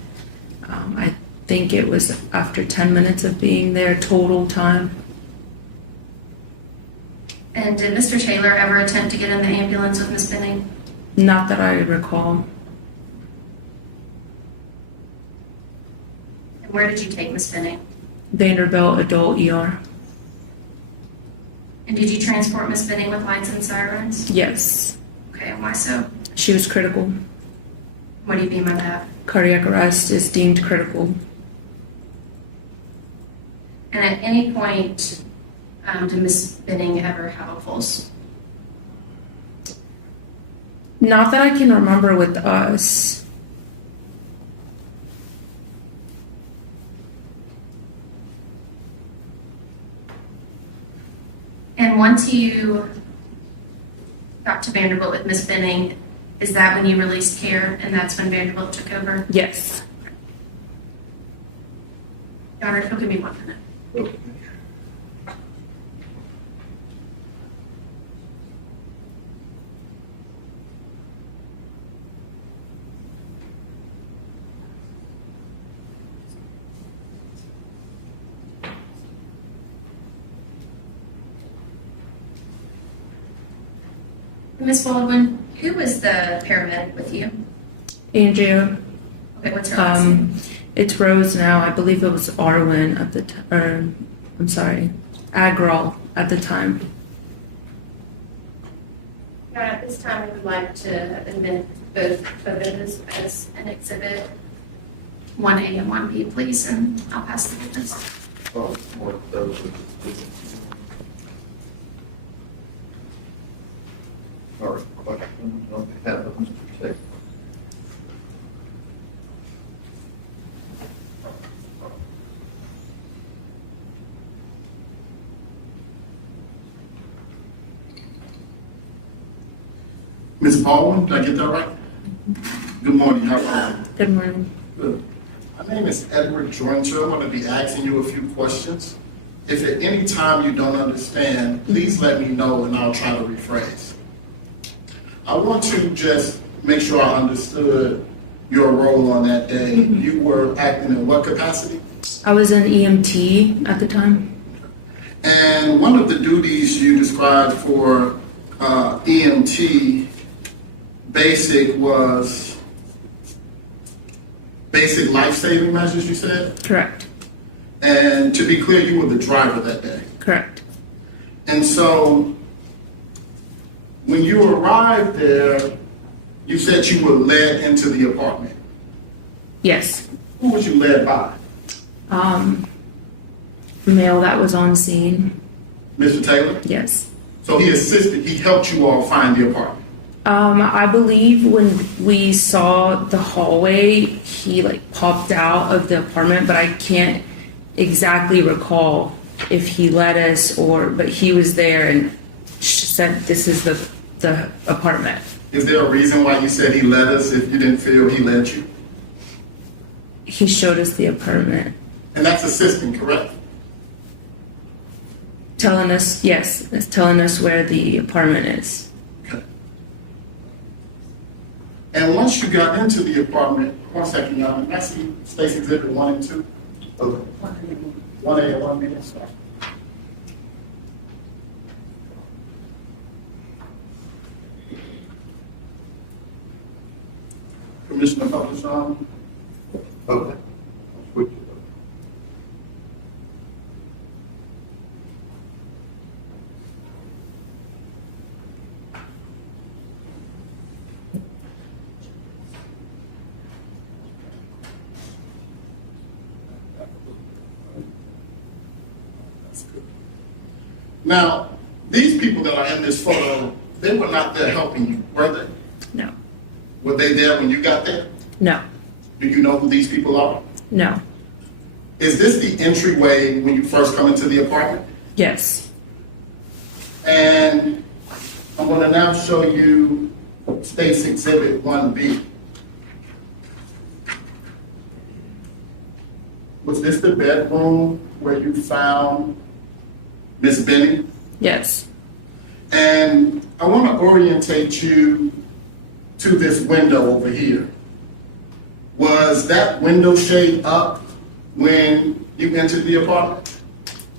I think it was after 10 minutes of being there total time. And did Mr. Taylor ever attempt to get in the ambulance with Miss Benning? Not that I recall. And where did you take Miss Benning? Vanderbilt Adult ER. And did you transport Miss Benning with lights and sirens? Yes. Okay, and why so? She was critical. What do you mean by that? Cardiac arrest is deemed critical. And at any point, did Miss Benning ever have a pulse? Not that I can remember with us. And once you got to Vanderbilt with Miss Benning, is that when you released care and that's when Vanderbilt took over? Yes. Your Honor, if you'll give me 1 minute. Okay. Miss Baldwin, who was the paramedic with you? Andrea, Okay, what's her last name? it's Rose now. I believe it was Arwen at the Agrawal at the time. Your Honor, at this time, we would like to admit both photos as an exhibit 1A and 1B, please, and I'll pass the witness. Oh, one of those. All right, questions on behalf of Mr. Taylor? Ms. Baldwin, did I get that right? Good morning, how are you? Good morning. Good. My name is Edward Jointer. I'm going to be asking you a few questions. If at any time you don't understand, please let me know and I'll try to rephrase. I want to just make sure I understood your role on that day. You were acting in what capacity? I was an EMT at the time. And one of the duties you described for EMT basic was basic life-saving measures, you said? Correct. And to be clear, you were the driver that day. Correct. And so when you arrived there, you said you were led into the apartment. Yes. Who was you led by? Male that was on scene. Mr. Taylor? Yes. So he assisted, he helped you all find the apartment. I believe when we saw the hallway, he popped out of the apartment, but I can't exactly recall if he led us but he was there and said, "This is the apartment." Is there a reason why you said he led us if you didn't feel he led you? He showed us the apartment. And that's assisting, correct? Telling us, yes, it's telling us where the apartment is. Okay. And once you got into the apartment, one second, y'all, can I see State's Exhibit 1 and 2? Okay. 1A and 1B, sorry. Commissioner Pfeiffer. Okay. I'll switch it up. Now, these people that are in this photo, they were not there helping you, were they? No. Were they there when you got there? No. Do you know who these people are? No. Is this the entryway when you first come into the apartment? Yes. And I'm going to now show you State's Exhibit 1B. Was this the bedroom where you found Miss Benning? Yes. And I want to orientate you to this window over here. Was that window shade up when you entered the apartment?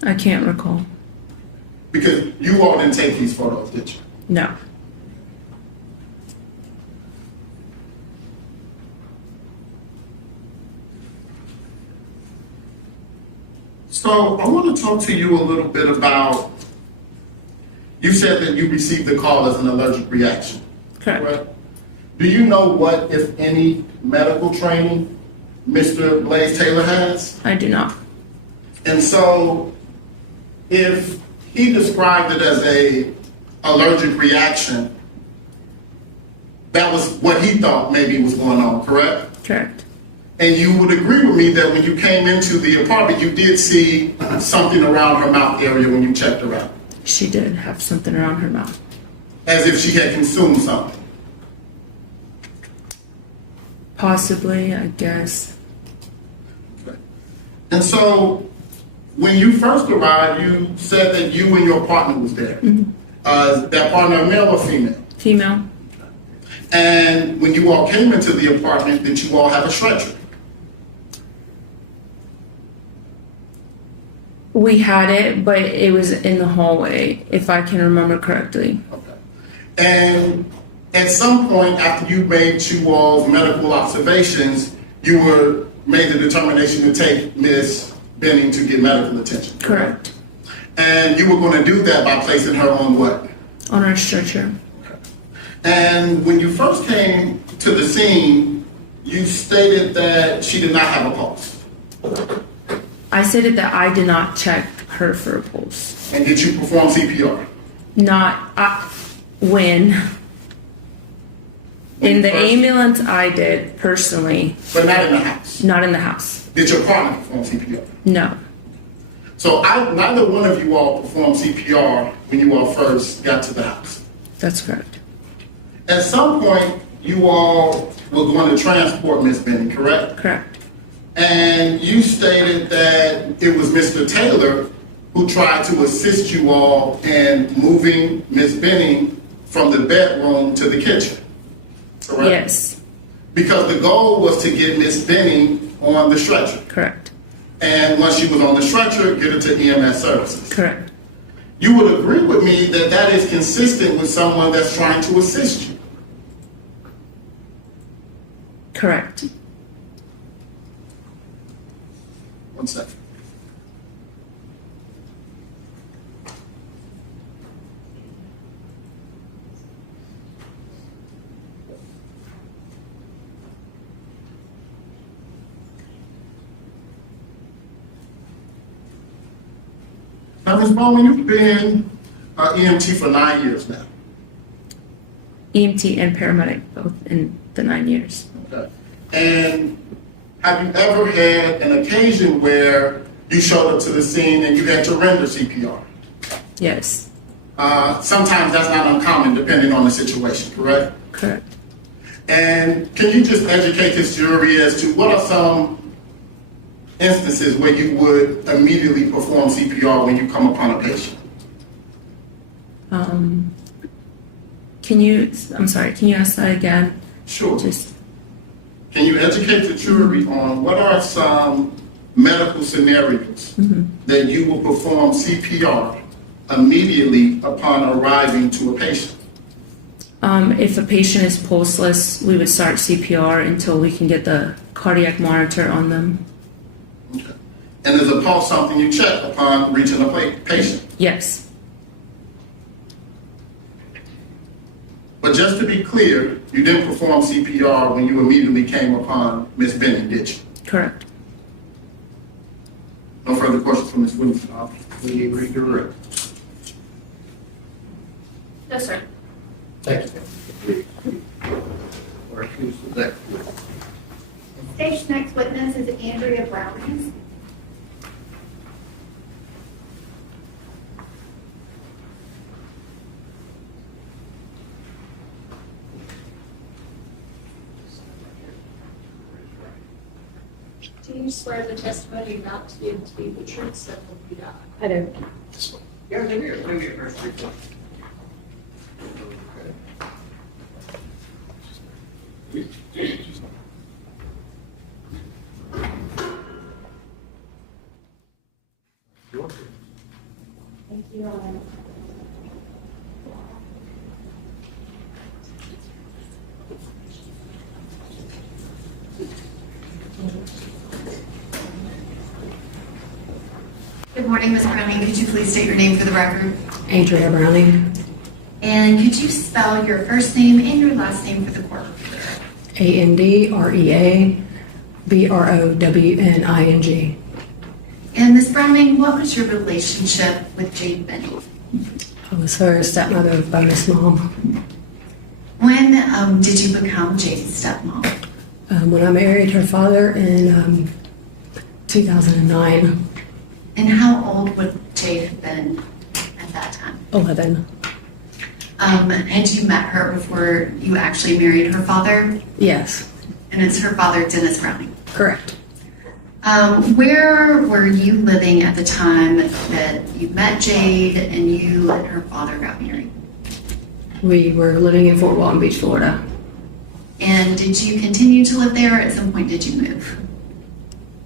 I can't recall. Because you all didn't take these photos, did you? No. So I want to talk to you a little bit about, you said that you received the call as an allergic reaction. Correct. Do you know what, if any, medical training Mr. Blaise Taylor has? I do not. And so if he described it as a allergic reaction, that was what he thought maybe was going on, correct? Correct. And you would agree with me that when you came into the apartment, you did see something around her mouth area when you checked her out, She did have something around her mouth. as if she had consumed something. Possibly, I guess. And so when you first arrived, you said that you and your partner was there. That partner, male or female? Female? And when you all came into the apartment, did you all have a stretcher? We had it, but it was in the hallway, if I can remember correctly. Okay. And at some point after you made you all's medical observations, you were made the determination to take Miss Benning to get medical attention. Correct. And you were going to do that by placing her on what? On our stretcher. And when you first came to the scene, you stated that she did not have a pulse. I stated that I did not check her for a pulse. And did you perform CPR? When? In the ambulance, I did, personally. But not in the house. Not in the house. Did your partner perform CPR? No. So neither one of you all performed CPR when you all first got to the house. That's correct. At some point, you all were going to transport Miss Benning, correct? Correct. And you stated that it was Mr. Taylor who tried to assist you all in moving Miss Benning from the bedroom to the kitchen, correct? Yes. Because the goal was to get Miss Benning on the stretcher. Correct. And once she was on the stretcher, get her to EMS services. Correct. You would agree with me that that is consistent with someone that's trying to assist you. Correct. One second. Now, Ms. Baldwin, you've been EMT for 9 years now. EMT and paramedic, both in the 9 years. Okay. And have you ever had an occasion where you showed up to the scene and you had to render CPR? Yes. Sometimes that's not uncommon depending on the situation, correct? Correct. And can you just educate this jury as to what are some instances where you would immediately perform CPR when you come upon a patient? I'm sorry, can you ask that again? Sure. Just, Can you educate the jury on what are some medical scenarios that you will perform CPR immediately upon arriving to a patient? if a patient is pulseless, we would start CPR until we can get the cardiac monitor on them. Okay. And is a pulse something you check upon reaching a patient? Yes, But just to be clear, you didn't perform CPR when you immediately came upon Ms. Benning, did you? correct. No further questions from Ms. Williams? Will you redirect? No, sir. Thank you. Or who's the next? Stage next witness is Andrea Browning. Do you swear the testimony you're about to give to be the truth, so help you God? I do. Yeah, maybe your first report. Thank you, Your Honor. Good morning, Ms. Browning. Could you please state your name for the record? Andrea Browning, And could you spell your first name and your last name for the court? AndreaBrowning. And Ms. Browning, what was your relationship with Jade Benning? I was her stepmother by Miss Mom. When did you become Jade's stepmom? When I married her father in 2009, And how old would Jade have been at that time? 11. Had you met her before you actually married her father? Yes, And it's her father, Dennis Browning. correct. Where were you living at the time that you met Jade and you and her father got married? We were living in Fort Walton Beach, Florida. And did you continue to live there, or at some point did you move?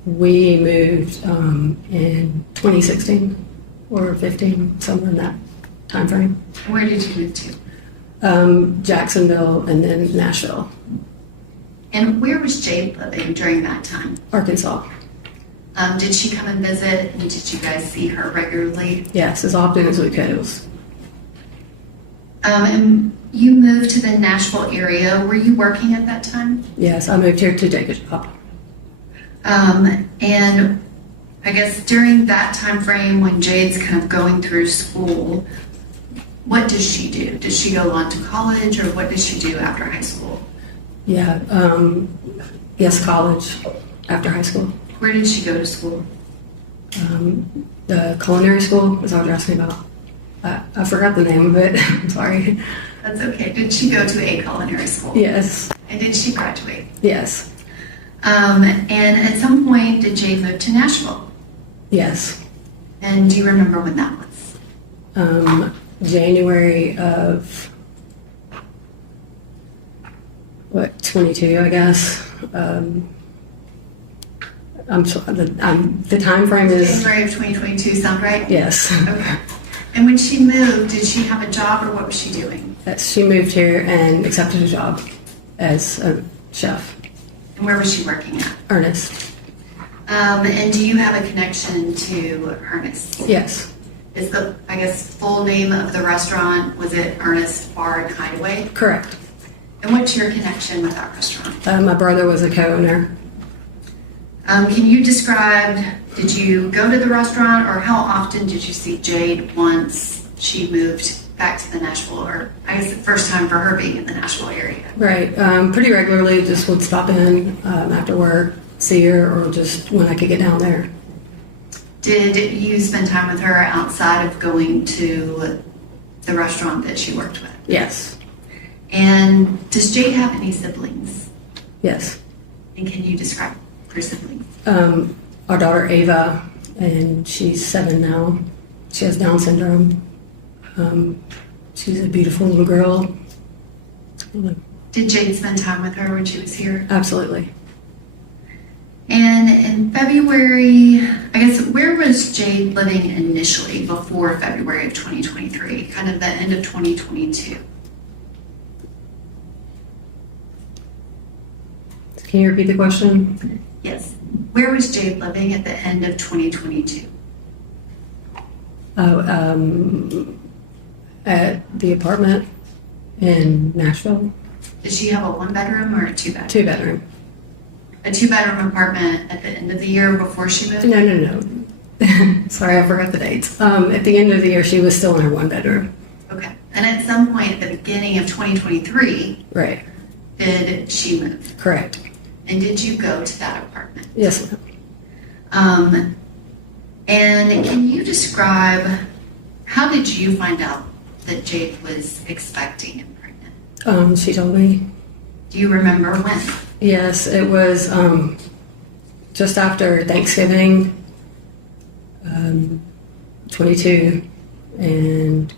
We moved in 2016 or 15, somewhere in that time frame. Where did you move to? Jacksonville and then Nashville, And where was Jade living during that time? Arkansas. Did she come and visit, and did you guys see her regularly? Yes, as often as we could. It was, And you moved to the Nashville area. Were you working at that time? yes, I moved here to take a job. And I guess during that time frame when Jade's kind of going through school, what does she do? Does she go on to college, or what does she do after high school? Yeah, yes, college after high school. Where did she go to school? The culinary school is what you're asking about. I forgot the name of it. I'm sorry. That's okay. Did she go to a culinary school? Yes, And did she graduate? yes, And at some point, did Jade move to Nashville? yes. And do you remember when that was? January of 22, I guess. The time frame is January of 2022, sound right? yes. Okay. And when she moved, did she have a job, or what was she doing? She moved here and accepted a job as a chef. And where was she working at? Ernest. And do you have a connection to Ernest? Yes, Is the, I guess, full name of the restaurant, was it Ernest Bar and Hideaway? correct. And what's your connection with that restaurant? My brother was a co-owner. Can you describe, did you go to the restaurant, or how often did you see Jade once she moved back to the Nashville, or I guess the first time for her being in the Nashville area? Right, pretty regularly, just would stop in after work, see her, or just when I could get down there. Did you spend time with her outside of going to the restaurant that she worked with? Yes, And does Jade have any siblings? yes. And can you describe her siblings? Our daughter Ava, and she's 7 now. She has Down syndrome. She's a beautiful little girl. Did Jade spend time with her when she was here? Absolutely. And in February, I guess, where was Jade living initially before February of 2023, kind of the end of 2022? Can you repeat the question? Yes. Where was Jade living at the end of 2022? Oh, at the apartment in Nashville. Did she have a 1-bedroom or a 2-bedroom? 2-bedroom. A 2-bedroom apartment at the end of the year before she moved? No. Sorry, I forgot the dates. At the end of the year, she was still in her 1-bedroom. Okay. And at some point at the beginning of 2023, Right. did she move? Correct. And did you go to that apartment? Yes, ma'am. And can you describe, how did you find out that Jade was expecting and pregnant? She told me. Do you remember when? Yes, it was just after Thanksgiving, 22, and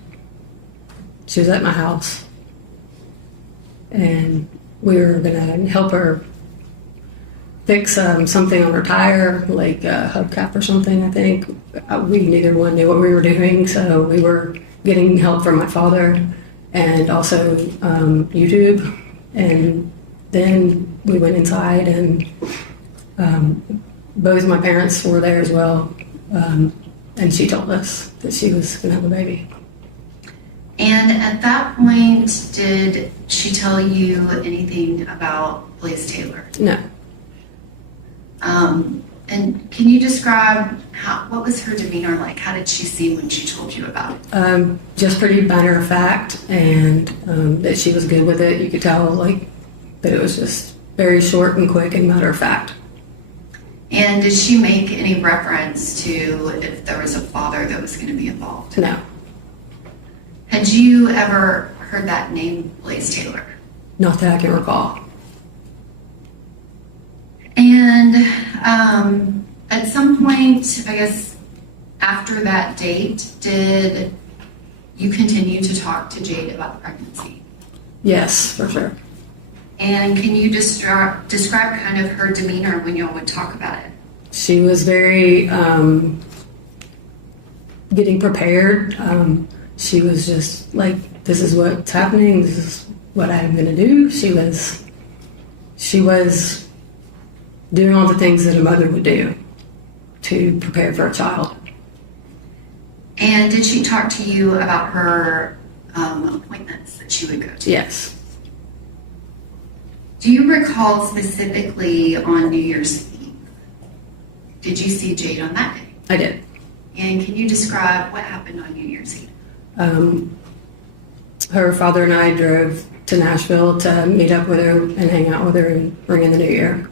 she was at my house, and we were gonna help her fix something on her tire, like a hubcap or something, I think. We neither one knew what we were doing, so we were getting help from my father and also YouTube. And then we went inside, and both my parents were there as well. And she told us that she was going to have a baby. And at that point, did she tell you anything about Blaise Taylor? No. And can you describe what was her demeanor like? How did she seem when she told you about it? Just pretty matter of fact, and that she was good with it. You could tell, like, that it was just very short and quick and matter of fact. And did she make any reference to if there was a father that was going to be involved? No. Had you ever heard that name, Blaise Taylor? Not that I can recall. And at some point, I guess after that date, did you continue to talk to Jade about the pregnancy? Yes, for sure. And can you describe kind of her demeanor when y'all would talk about it? She was very getting prepared. She was just like, this is what's happening. This is what I'm going to do. She was doing all the things that a mother would do to prepare for a child. And did she talk to you about her appointments that she would go to? Yes. Do you recall specifically on New Year's Eve? Did you see Jade on that day? I did. And can you describe what happened on New Year's Eve? Her father and I drove to Nashville to meet up with her and hang out with her and bring in the new year.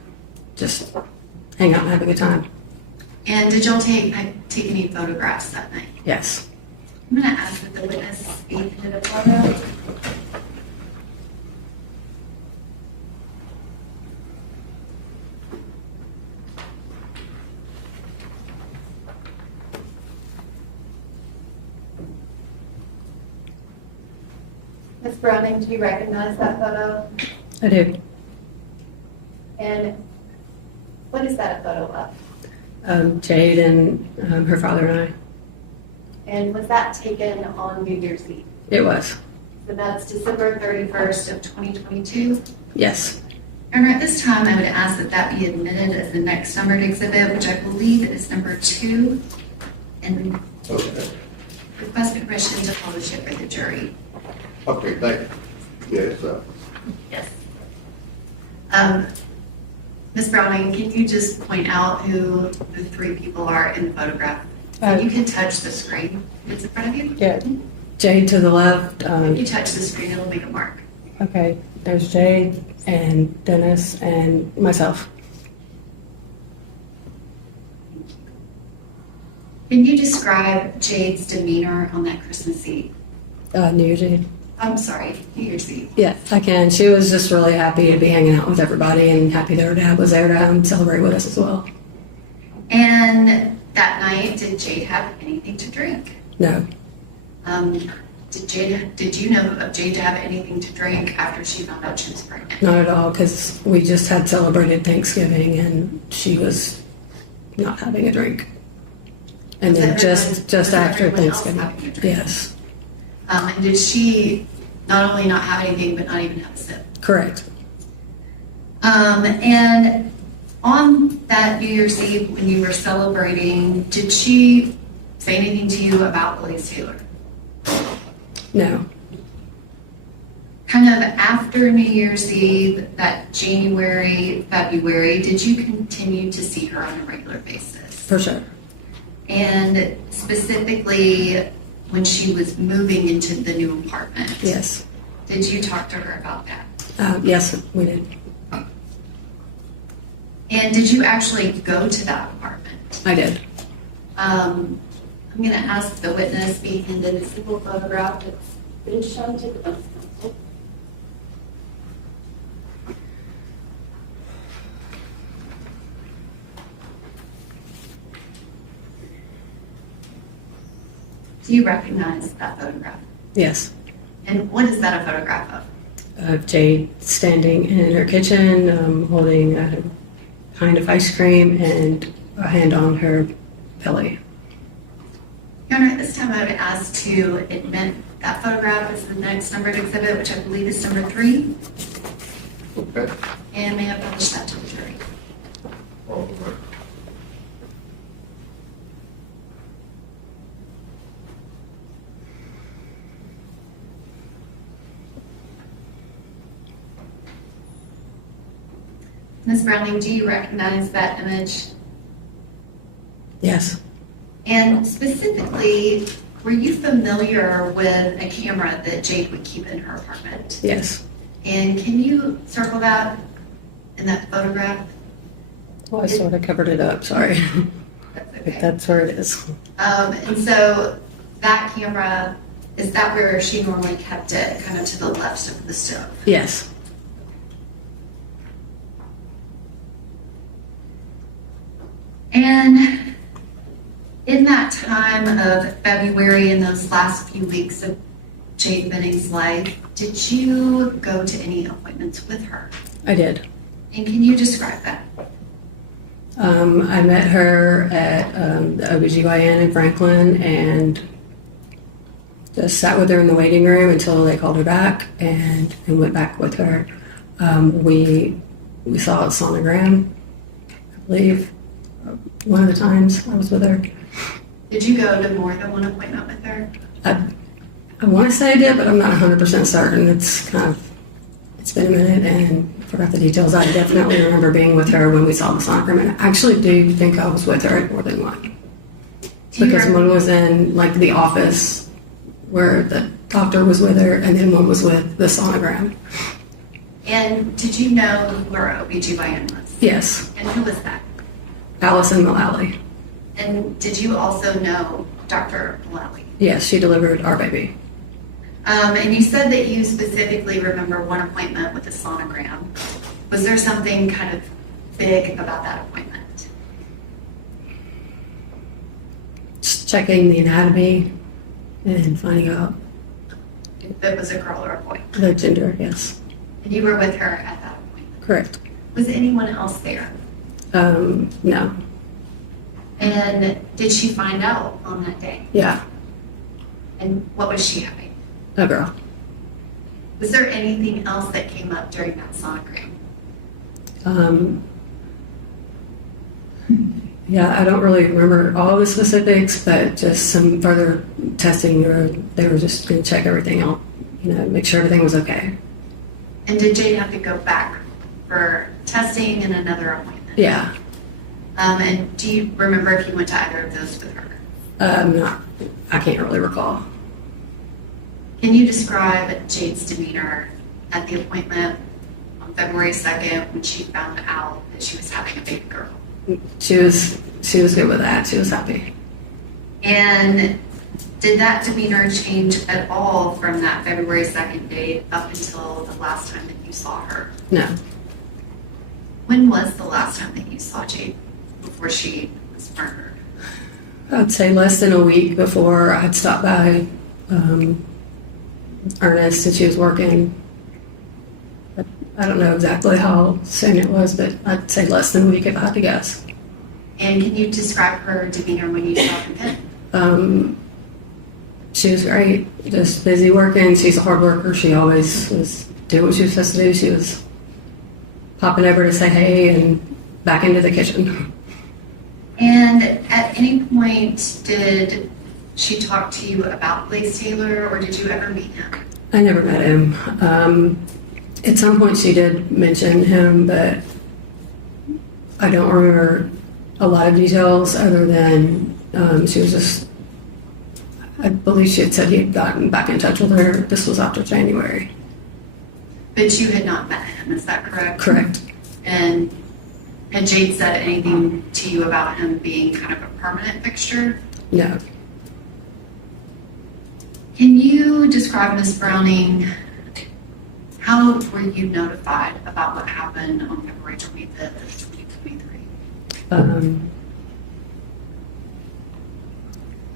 Just hang out and have a good time. And did y'all take any photographs that night? Yes. I'm going to ask that the witness be handed a photo. Ms. Browning, do you recognize that photo? I do. And what is that a photo of? Jade and her father and I. And was that taken on New Year's Eve? It was. So that's December 31st of 2022? Yes. And at this time, I would ask that that be admitted as the next numbered exhibit, which I believe is number 2. And Okay. request permission to publish it for the jury. Okay, thank you. Yes, Yes. Ms. Browning, can you just point out who the 3 people are in the photograph? And you can touch the screen. It's in front of you. Yeah. Jade to the left. If you touch the screen, it'll make a mark. Okay. There's Jade and Dennis and myself. Can you describe Jade's demeanor on that Christmas Eve? New Year's Eve. I'm sorry, New Year's Eve. Yeah, I can. She was just really happy to be hanging out with everybody and happy that her dad was there to celebrate with us as well. And that night, did Jade have anything to drink? No. Did you know of Jade to have anything to drink after she found out she was pregnant? Not at all, because we just had celebrated Thanksgiving and she was not having a drink. And Was then everyone- just was after everyone else Thanksgiving. having a drink? Yes, And did she not only not have anything, but not even have a sip? correct. And on that New Year's Eve, when you were celebrating, did she say anything to you about Blaise Taylor? No, Kind of after New Year's Eve, that January, February, did you continue to see her on a regular basis? for sure. And specifically, when she was moving into the new apartment? Yes. Did you talk to her about that? Yes, we did. And did you actually go to that apartment? I did. I'm going to ask the witness be handed a single photograph that's been shown to the defense counsel. Do you recognize that photograph? Yes. And what is that a photograph of? Jade standing in her kitchen, holding a pint of ice cream and a hand on her belly. Your Honor, at this time I would ask to admit that photograph as the next numbered exhibit, which I believe is number 3. Okay. And may I publish that to the jury? All right. Ms. Browning, do you recognize that image? Yes. And specifically, were you familiar with a camera that Jade would keep in her apartment? Yes. And can you circle that in that photograph? Well, I sort of covered it up, sorry. That's But okay. that's where it is. And so that camera, is that where she normally kept it, kind of to the left of the stove? Yes. And in that time of February, in those last few weeks of Jade Benning's life, did you go to any appointments with her? I did. And can you describe that? I met her at the OB-GYN in Franklin and just sat with her in the waiting room until they called her back and went back with her. We saw a sonogram, I believe, one of the times I was with her. Did you go to more than one appointment with her? I want to say I did, but I'm not 100% certain. It's been a minute and I forgot the details. I definitely remember being with her when we saw the sonogram, and I actually do think I was with her at more than one. Do you Because remember- one was in like the office where the doctor was with her, and then one was with the sonogram. And did you know who her OB-GYN was? Yes, And who was that? Alison Mullaly. And did you also know Dr. Mullaly? Yes, she delivered our baby. And you said that you specifically remember one appointment with a sonogram. Was there something kind of big about that appointment? Just checking the anatomy and finding out If it was a girl or a boy? the gender. Yes, And you were with her at that appointment. correct. Was anyone else there? No. And did she find out on that day? Yeah, And what was she having? a girl. Was there anything else that came up during that sonogram? Yeah, I don't really remember all the specifics, but just some further testing, or they were just going to check everything out, make sure everything was okay. And did Jade have to go back for testing and another appointment? Yeah, And do you remember if you went to either of those with her? I can't really recall. Can you describe Jade's demeanor at the appointment on February 2nd when she found out that she was having a baby girl? She was good with that. She was happy. And did that demeanor change at all from that February 2nd date up until the last time that you saw her? No, When was the last time that you saw Jade before she was murdered? I'd say less than a week before I had stopped by earnest, and she was working. I don't know exactly how soon it was, but I'd say less than a week if I had to guess. And can you describe her demeanor when you saw her then? She was great, just busy working. She's a hard worker. She always was doing what she was supposed to do. She was popping over to say hey and back into the kitchen. And at any point, did she talk to you about Blaise Taylor, or did you ever meet him? I never met him. At some point she did mention him, but I don't remember a lot of details other than she was just, I believe she had said he had gotten back in touch with her. This was after January. But you had not met him, is that correct? Correct. And had Jade said anything to you about him being kind of a permanent fixture? No. Can you describe, Ms. Browning, how were you notified about what happened on February 25th of 2023?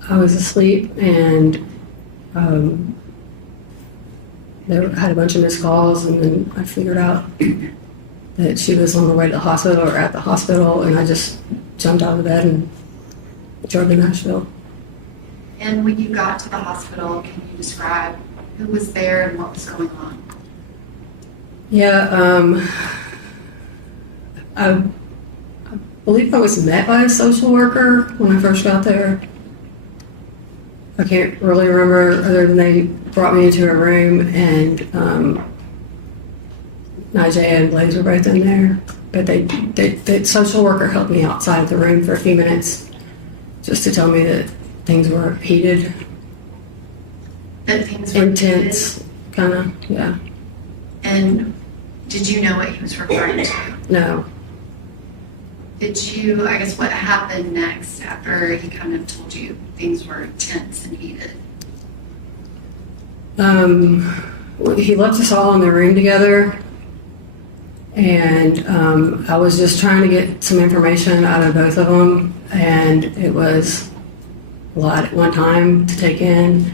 I was asleep and I had a bunch of missed calls, and then I figured out that she was on the way to the hospital or at the hospital, and I just jumped out of bed and drove to Nashville. And when you got to the hospital, can you describe who was there and what was going on? Yeah, I believe I was met by a social worker when I first got there. I can't really remember other than they brought me into a room and Najee and Blaise were both in there. But the social worker helped me outside of the room for a few minutes just to tell me that things were heated. That things were intense, kind of, yeah. And did you know what he was referring to? No. Did you, I guess, what happened next after he kind of told you things were tense and heated? He left us all in the room together, and I was just trying to get some information out of both of them, and it was a lot at one time to take in.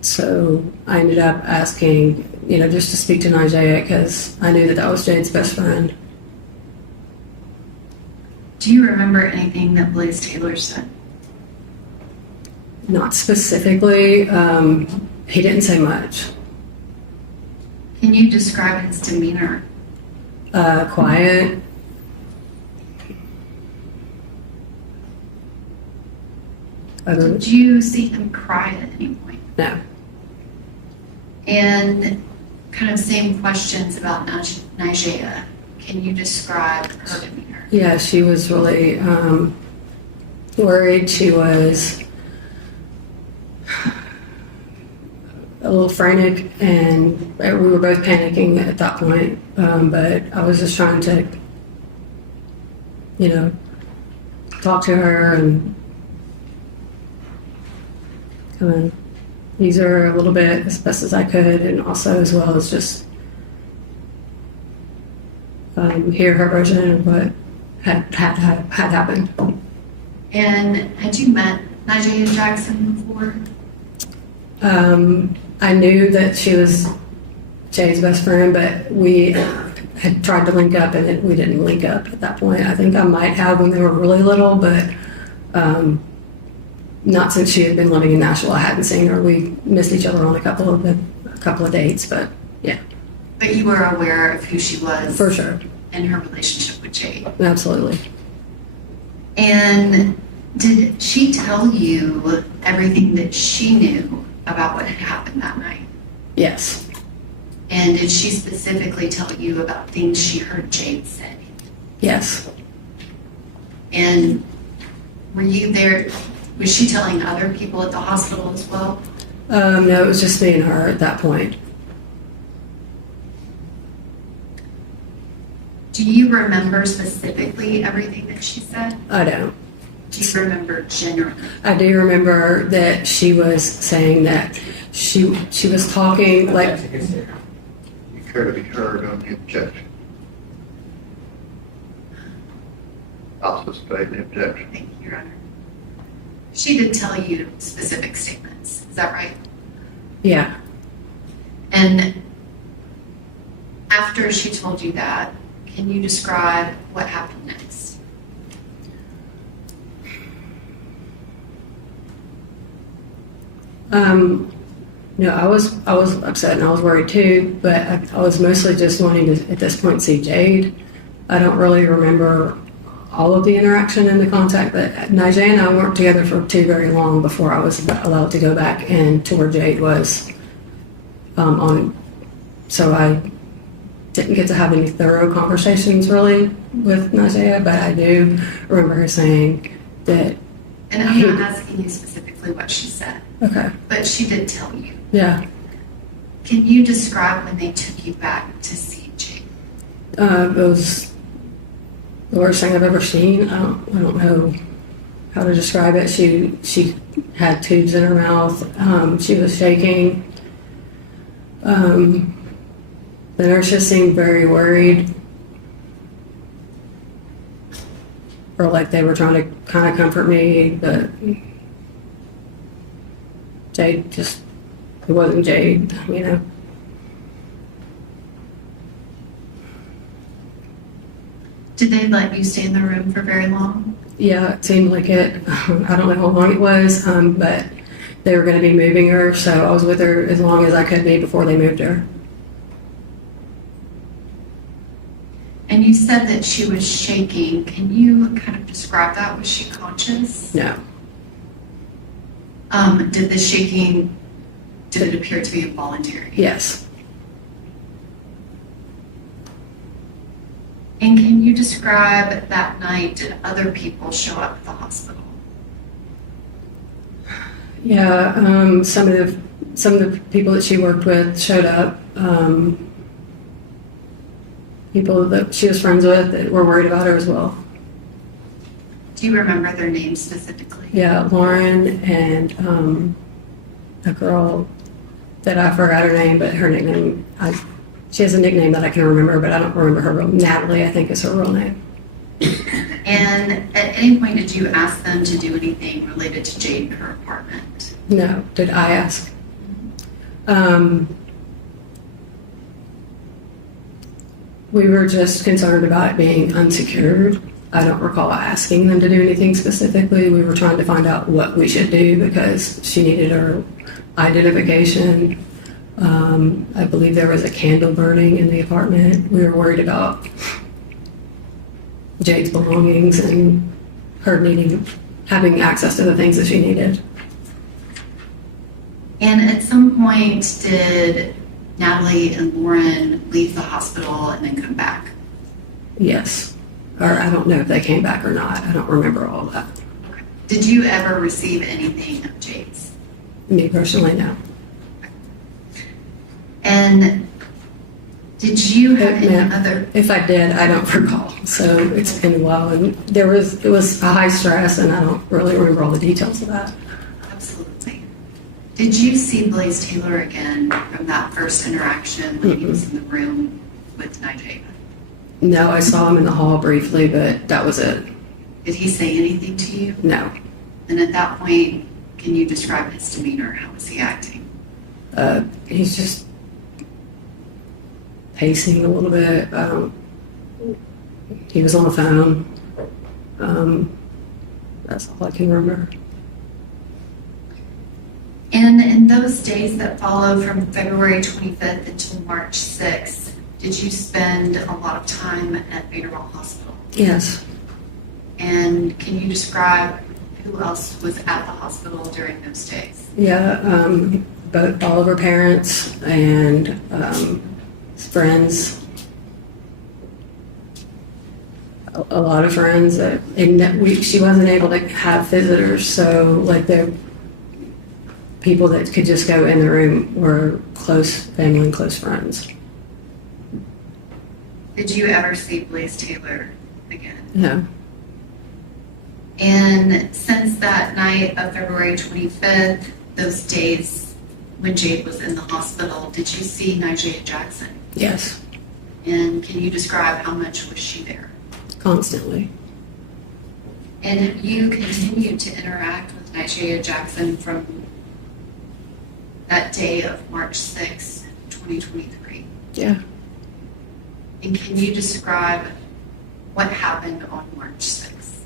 So I ended up asking, just to speak to Najee because I knew that was Jade's best friend. Do you remember anything that Blaise Taylor said? Not specifically. He didn't say much. Can you describe his demeanor? Quiet. Did you see him cry at any point? No. And kind of same questions about Najee. Can you describe her demeanor? Yeah, she was really worried. She was a little frantic, and we were both panicking at that point. But I was just trying to, talk to her and kind of ease her a little bit as best as I could, and also as well as just hear her version of what had happened. And had you met Najee and Jackson before? I knew that she was Jade's best friend, but we had tried to link up, and we didn't link up at that point. I think I might have when they were really little, but not since she had been living in Nashville. I hadn't seen her. We missed each other on a couple of dates, but yeah. But you were aware of who she was? For sure. And her relationship with Jade? Absolutely. And did she tell you everything that she knew about what had happened that night? Yes. And did she specifically tell you about things she heard Jade say? Yes. And were you there? Was she telling other people at the hospital as well? No, it was just me and her at that point. Do you remember specifically everything that she said? I don't. Do you remember generally? I do remember that she was saying that she was talking like. You care to be heard on the objection? I'll sustain the objection. Thank you, Your Honor. She did tell you specific statements, is that right? Yeah. And after she told you that, can you describe what happened next? No, I was upset and I was worried too, but I was mostly just wanting to, at this point, see Jade. I don't really remember all of the interaction and the contact, but Najee and I weren't together for too very long before I was allowed to go back and to where Jade was so I didn't get to have any thorough conversations really with Najee, but I do remember her saying that. And I'm not asking you specifically what she said, Okay. but she did tell you. Yeah. Can you describe when they took you back to see Jade? It was the worst thing I've ever seen. I don't know how to describe it. She had tubes in her mouth. She was shaking. The nurse just seemed very worried, or like they were trying to kind of comfort me, but Jade just, it wasn't Jade, you know. Did they let you stay in the room for very long? Yeah, it seemed like it. I don't know how long it was, but they were going to be moving her, so I was with her as long as I could be before they moved her. And you said that she was shaking. Can you kind of describe that? Was she conscious? No. Did the shaking, did it appear to be involuntary? Yes. And can you describe that night, did other people show up at the hospital? Yeah, some of the people that she worked with showed up. People that she was friends with that were worried about her as well. Do you remember their names specifically? Yeah, Lauren and a girl that I forgot her name, but her nickname, she has a nickname that I can remember, but I don't remember her real. Natalie, I think, is her real name. And at any point, did you ask them to do anything related to Jade in her apartment? No, did I ask? We were just concerned about it being unsecured. I don't recall asking them to do anything specifically. We were trying to find out what we should do because she needed her identification. I believe there was a candle burning in the apartment. We were worried about Jade's belongings and her having access to the things that she needed. And at some point, did Natalie and Lauren leave the hospital and then come back? Yes. Or I don't know if they came back or not. I don't remember all that. Okay. Did you ever receive anything of Jade's? Me personally, no. And did you have any other? If I did, I don't recall. So it's been a while, and it was a high stress, and I don't really remember all the details of that. Absolutely. Did you see Blaise Taylor again from that first interaction when he was in the room with Najee? No, I saw him in the hall briefly, but that was it. Did he say anything to you? No. And at that point, can you describe his demeanor? How was he acting? He's just pacing a little bit. He was on the phone. That's all I can remember. And in those days that followed from February 25th until March 6th, did you spend a lot of time at Vanderbilt Hospital? Yes. And can you describe who else was at the hospital during those days? Yeah, both all of her parents and friends. A lot of friends. She wasn't able to have visitors, so like the people that could just go in the room were close family and close friends. Did you ever see Blaise Taylor again? No. And since that night of February 25th, those days when Jade was in the hospital, did you see Najee Jackson? Yes. And can you describe how much was she there? Constantly. And have you continued to interact with Andrea Jackson from that day of March 6, 2023. Yeah. And can you describe what happened on March 6th?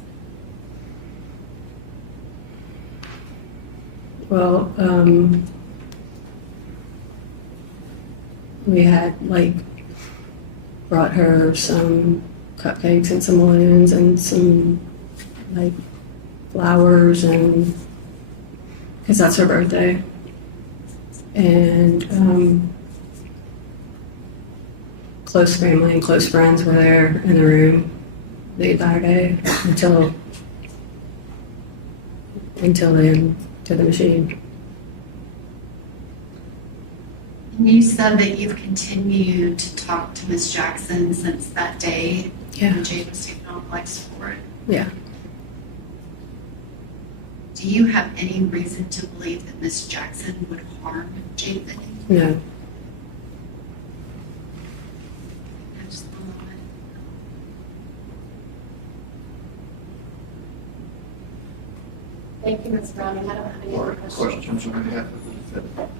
Well, we had brought her some cupcakes and some balloons and some flowers, and because that's her birthday. And close family and close friends were there in the room the entire day until then to the machine. And you said that you've continued to talk to Miss Jackson since that day. Yeah. When Jade was taken on life support. Yeah. Do you have any reason to believe that Miss Jackson would harm Jade Benning? No. Just a moment. Thank you, Ms. Browning. I don't have any Or other questions. questions on behalf of the defendant?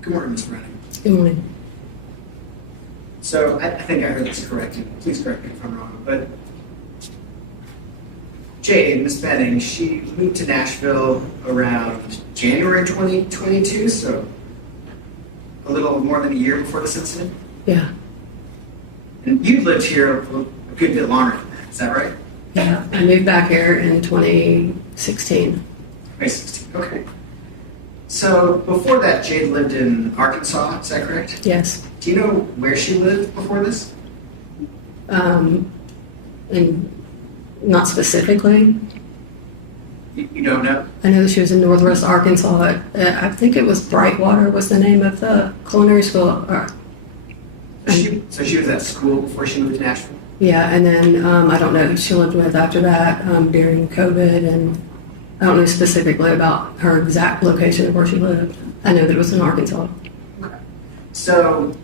Good morning, Ms. Browning. Good morning. So I think I heard this correctly. Please correct me if I'm wrong, but Jade, Miss Benning, she moved to Nashville around January 2022, so a little more than a year before this incident. Yeah. And you lived here a good bit longer than that, is that right? Yeah. I moved back here in 2016. 2016, okay. So before that, Jade lived in Arkansas, is that correct? Yes. Do you know where she lived before this? And not specifically. You don't know? I know that she was in Northwest Arkansas. I think it was Brightwater was the name of the culinary school. So she was at school before she moved to Nashville? Yeah, and then I don't know who she lived with after that during COVID, and I don't know specifically about her exact location of where she lived. I know that it was in Arkansas. Okay. So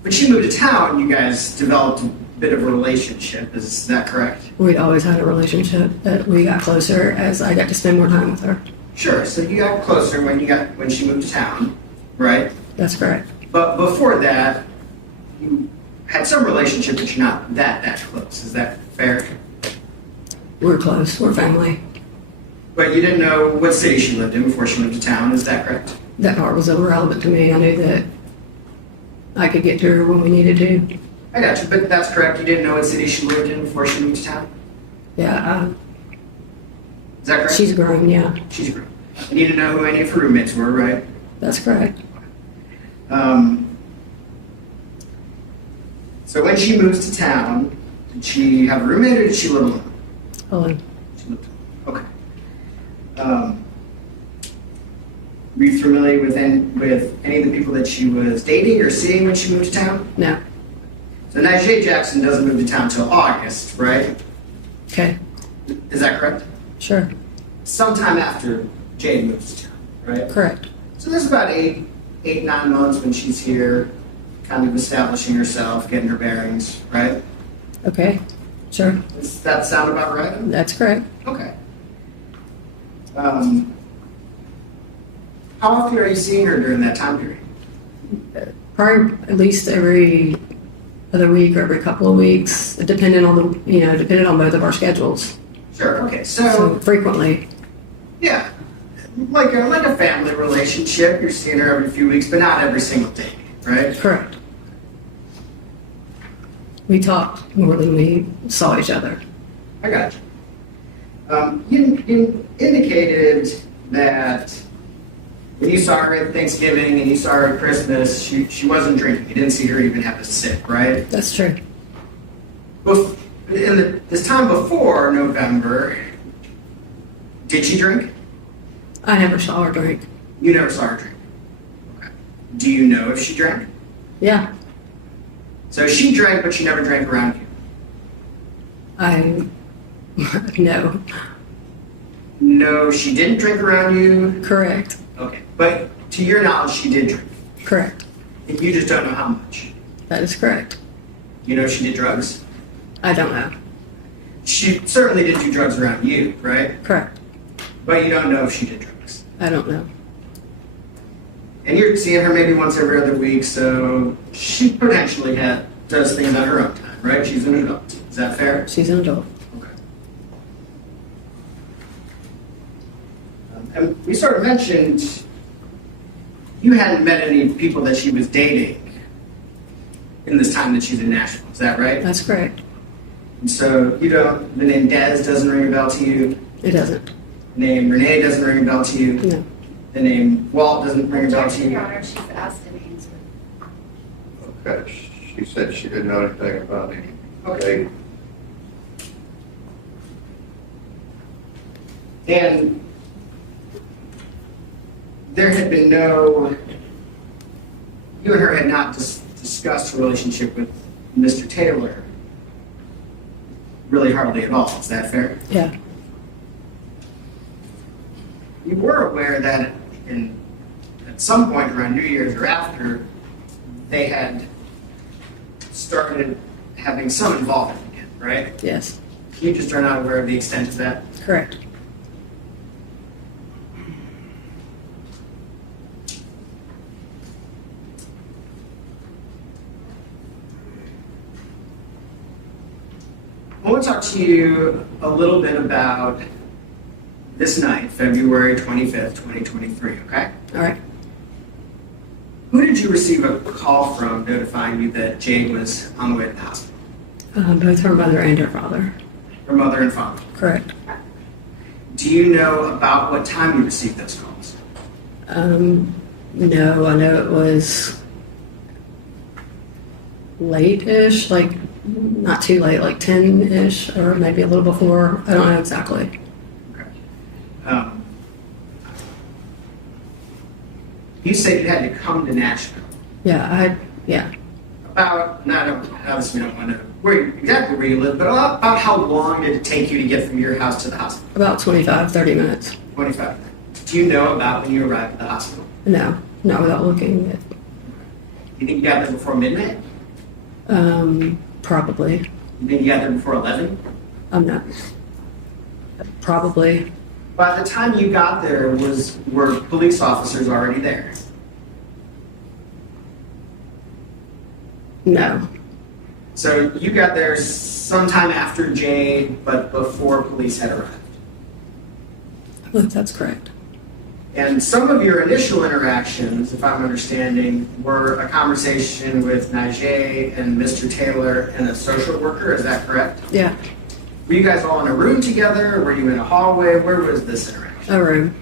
when she moved to town, you guys developed a bit of a relationship, is that correct? We'd always had a relationship, but we got closer as I got to spend more time with her. Sure, so you got closer when she moved to town, right? That's correct. But before that, you had some relationship, but you're not that close, is that fair? We're close. We're family. But you didn't know what city she lived in before she moved to town, is that correct? That part was irrelevant to me. I knew that I could get to her when we needed to. I got you, but that's correct. You didn't know what city she lived in before she moved to town? Yeah, Is that correct? she's grown, yeah. She's grown. You need to know who any of her roommates were, right? That's correct. So when she moves to town, did she have a roommate or did she live alone? Alone. She lived alone. Okay. Were you familiar with any of the people that she was dating or seeing when she moved to town? No. So now Jade Jackson doesn't move to town until August, right? Okay. Is that correct? Sure. Sometime after Jade moves to town, right? Correct. So there's about 9 months when she's here, kind of establishing herself, getting her bearings, right? Okay. Sure. Does that sound about right? That's correct. Okay. How often are you seeing her during that time period? Probably at least every other week or every couple of weeks, depending on both of our schedules. Sure. Okay. So frequently. Yeah, like a family relationship. You're seeing her every few weeks, but not every single day, right? Correct. We talked more than we saw each other. I got you. You indicated that when you saw her at Thanksgiving and you saw her at Christmas, she wasn't drinking. You didn't see her even have a sip, right? That's true. This time before November, did she drink? I never saw her drink. You never saw her drink. Okay. Do you know if she drank? Yeah. So she drank, but she never drank around you. No. No, she didn't drink around you. Correct. Okay. But to your knowledge, she did drink. Correct. And you just don't know how much. That is correct. You know she did drugs? I don't know. She certainly did do drugs around you, right? Correct. But you don't know if she did drugs. I don't know. And you're seeing her maybe once every other week, so she potentially does things on her own time, right? She's an adult. Is that fair? She's an adult. Okay. And we sort of mentioned you hadn't met any people that she was dating in this time that she's in Nashville. Is that right? That's correct. And so the name Des doesn't ring a bell to you. It doesn't. The name Renee doesn't ring a bell to you. No. The name Walt doesn't ring a bell to you. Your Honor, she's asked to be answered. Okay, she said she didn't know anything about any. Okay. And there had been you and her had not discussed her relationship with Mr. Taylor really hardly at all. Is that fair? Yeah. You were aware that at some point around New Year's or after, they had started having some involvement again, right? Yes. You just are not aware of the extent of that? Correct. I want to talk to you a little bit about this night, February 25th, 2023, okay? All right. Who did you receive a call from notifying you that Jade was on the way to the hospital? Both her mother and her father. Her mother and father. Correct. Do you know about what time you received those calls? No, I know it was late-ish, like not too late, like 10-ish, or maybe a little before. I don't know exactly. Okay. You said you had to come to Nashville. Yeah. Obviously we don't want to know exactly where you live, but about how long did it take you to get from your house to the hospital? About 25, 30 minutes. 25. Do you know about when you arrived at the hospital? No, not without looking. You think you got there before midnight? Probably. You think you got there before 11? I'm not. Probably. By the time you got there, were police officers already there? No. So you got there sometime after Jade, but before police had arrived. I believe that's correct. And some of your initial interactions, if I'm understanding, were a conversation with Najee and Mr. Taylor and a social worker. Is that correct? Yeah. Were you guys all in a room together? Were you in a hallway? Where was this interaction? A room.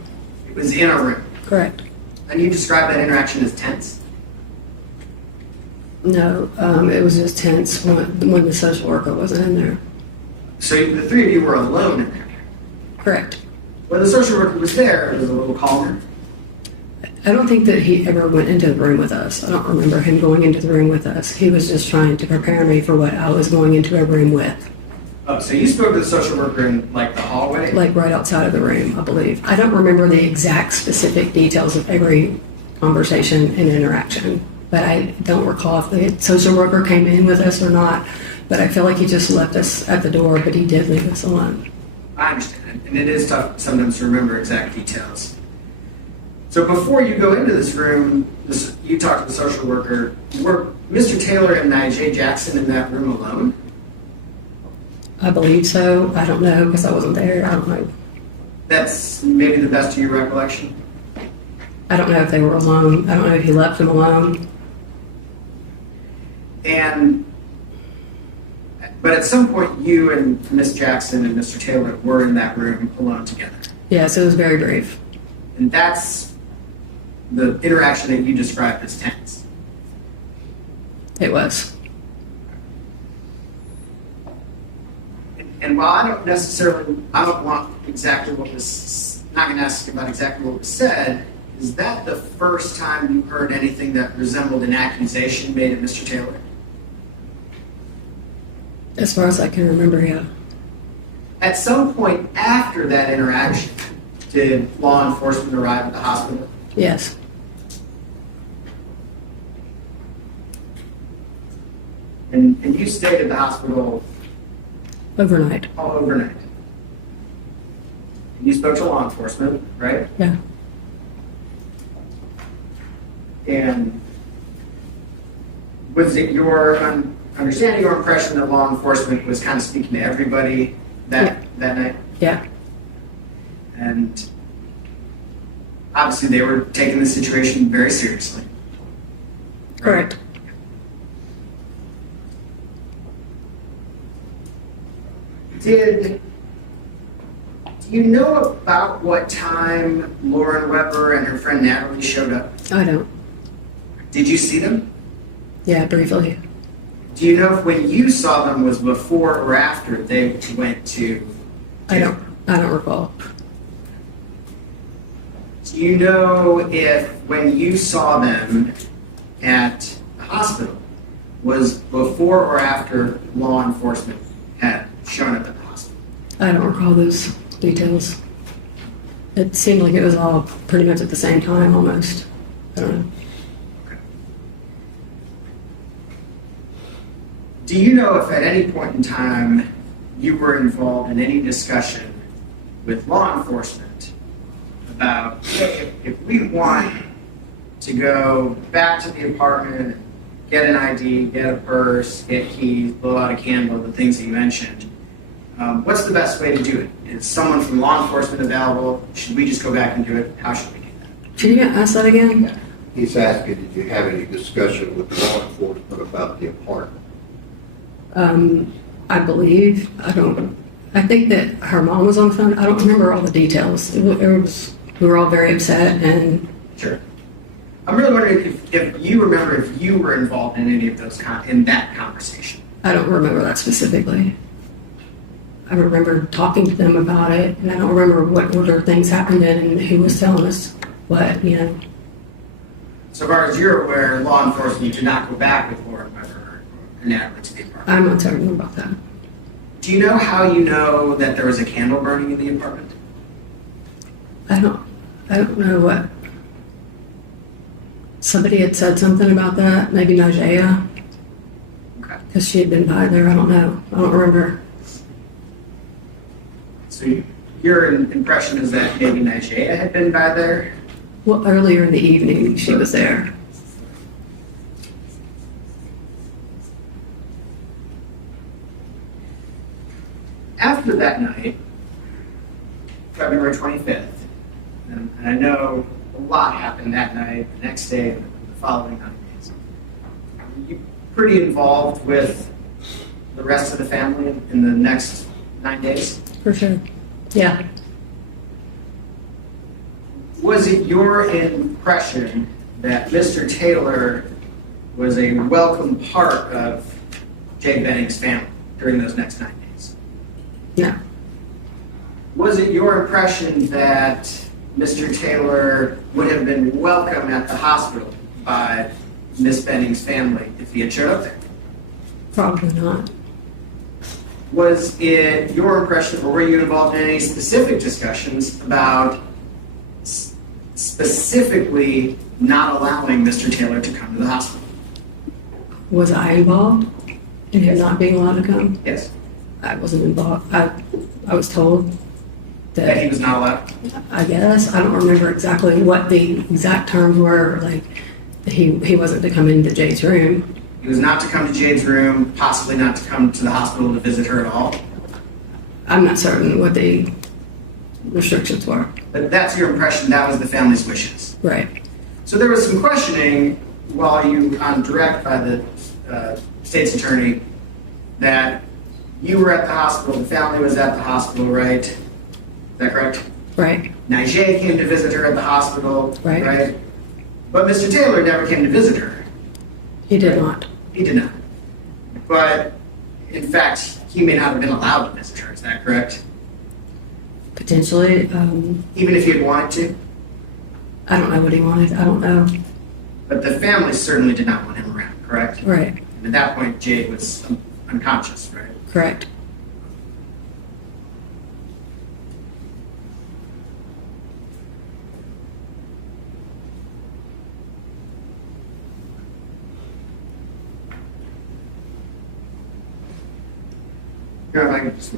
It was in a room. Correct. And you described that interaction as tense? No, it was just tense when the social worker wasn't in there. So the three of you were alone in there? Correct. When the social worker was there, it was a little calmer? I don't think that he ever went into the room with us. I don't remember him going into the room with us. He was just trying to prepare me for what I was going into a room with. Oh, so you spoke to the social worker in, like, the hallway? Like right outside of the room, I believe. I don't remember the exact specific details of every conversation and interaction, but I don't recall if the social worker came in with us or not, but I feel like he just left us at the door, but he did leave us alone. I understand, and it is tough sometimes to remember exact details. So before you go into this room, you talked to the social worker. Were Mr. Taylor and Najee Jackson in that room alone? I believe so. I don't know because I wasn't there. I don't know. That's maybe the best of your recollection? I don't know if they were alone. I don't know if he left them alone. But at some point, you and Miss Jackson and Mr. Taylor were in that room alone together. Yes, it was very brief. And that's the interaction that you described as tense. It was. And while I don't want exactly what was, not going to ask about exactly what was said, is that the first time you heard anything that resembled an accusation made at Mr. Taylor? As far as I can remember, yeah. At some point after that interaction, did law enforcement arrive at the hospital? Yes. And you stayed at the hospital Overnight. all overnight. You spoke to law enforcement, right? Yeah. And was it your understanding or impression that law enforcement was kind of speaking to everybody that night? Yeah. And obviously they were taking the situation very seriously. Correct. Do you know about what time Lauren Weber and her friend Natalie showed up? I don't. Did you see them? Yeah, briefly. Do you know if when you saw them was before or after they went to? I don't recall. Do you know if when you saw them at the hospital was before or after law enforcement had shown up at the hospital? I don't recall those details. It seemed like it was all pretty much at the same time almost. I don't know. Do you know if at any point in time you were involved in any discussion with law enforcement about, hey, if we want to go back to the apartment, get an ID, get a purse, get keys, blow out a candle, the things that you mentioned, what's the best way to do it? Is someone from law enforcement available? Should we just go back and do it? How should we do that? Can you ask that again? He's asking, did you have any discussion with law enforcement about the apartment? I believe. I think that her mom was on the phone. I don't remember all the details. We were all very upset and. Sure. I'm really wondering if you remember if you were involved in any of those in that conversation. I don't remember that specifically. I remember talking to them about it, and I don't remember what order things happened in and who was telling us what, So far as you're aware, law enforcement did not go back with Lauren Weber or Natalie to the apartment. I'm not certain about that. Do you know how you know that there was a candle burning in the apartment? I don't know what. Somebody had said something about that, maybe Najee, Okay. because she had been by there. I don't know. I don't remember. So your impression is that maybe Najee had been by there? Well, earlier in the evening, she was there. After that night, February 25th, and I know a lot happened that night, the next day, and the following 9 days. Were you pretty involved with the rest of the family in the next 9 days? For sure. Yeah. Was it your impression that Mr. Taylor was a welcome part of Jade Benning's family during those next 9 days? No. Was it your impression that Mr. Taylor would have been welcome at the hospital by Miss Benning's family if he had showed up there? Probably not. Was it your impression, or were you involved in any specific discussions about specifically not allowing Mr. Taylor to come to the hospital? Was I involved in him not being allowed to come? Yes. I wasn't involved. I was told That he that, was not allowed? I guess, I don't remember exactly what the exact terms were, like, he wasn't to come into Jade's room. He was not to come to Jade's room, possibly not to come to the hospital to visit her at all? I'm not certain what the restrictions were. But that's your impression, that was the family's wishes? Right. So there was some questioning while you on direct by the state's attorney that you were at the hospital, the family was at the hospital, right? Is that correct? Right. Najee came to visit her at the hospital, Right. right? But Mr. Taylor never came to visit her. He did not. He did not. But in fact, he may not have been allowed to visit her, is that correct? Potentially. Even if he had wanted to? I don't know what he wanted. I don't know. But the family certainly did not want him around, correct? Right. And at that point, Jade was unconscious, right? Correct. Here, if I can just-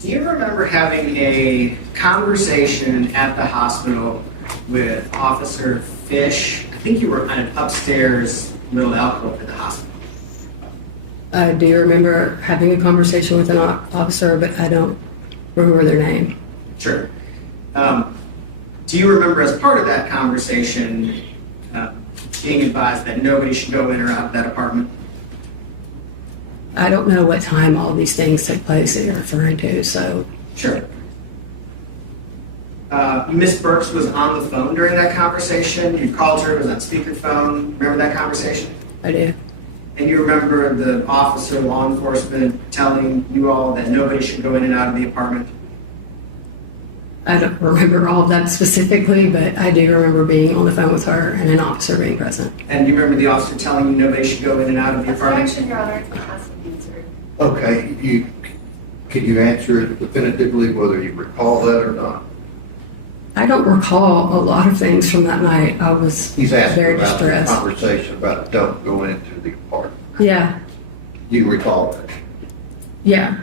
Do you remember having a conversation at the hospital with Officer Fish? I think you were on an upstairs little alcove at the hospital. I do remember having a conversation with an officer, but I don't remember their name. Sure. Do you remember, as part of that conversation, being advised that nobody should go in or out of that apartment? I don't know what time all these things took place that you're referring to, so Sure. Miss Burks was on the phone during that conversation. You called her, it was on speakerphone. Remember that conversation? I do. And you remember the officer, law enforcement, telling you all that nobody should go in and out of the apartment? I don't remember all of that specifically, but I do remember being on the phone with her and an officer being present. And you remember the officer telling you nobody should go in and out of the That's apartment? action, Your Honor. It's not answered. Okay, can you answer it definitively whether you recall that or not? I don't recall a lot of things from that night. I was He's asking very about the distressed. conversation about don't go into the apartment. Yeah, You recall that? yeah.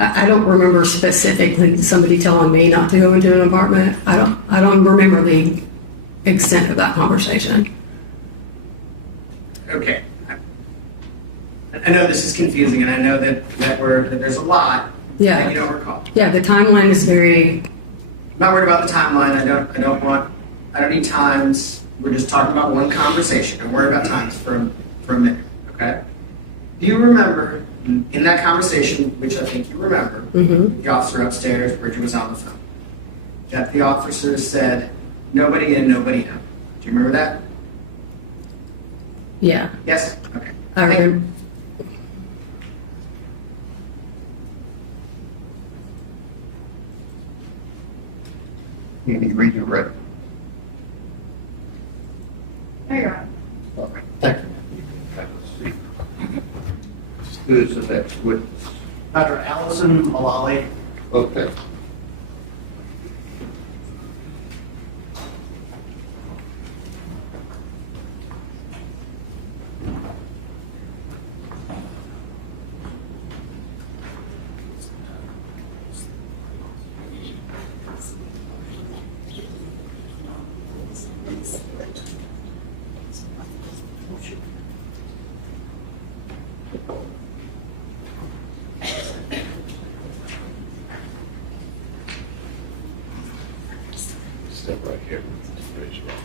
I don't remember specifically somebody telling me not to go into an apartment. I don't remember the extent of that conversation. Okay. I know this is confusing, and I know that there's a lot that Yeah, you don't recall. yeah. The timeline is very. I'm not worried about the timeline. I don't need times. We're just talking about one conversation. Don't worry about times for a minute, okay? Do you remember in that conversation, which I think you remember, Mhm. the officer upstairs, Bridget was on the phone, that the officer said, nobody in, nobody out? Do you remember that? Yeah, Yes? Okay. I remember. You need to read your record. There you are. All right, thank you. You can have a seat. Who is the next witness? Dr. Alison Mullaly. Okay. Step right here. Raise your arm.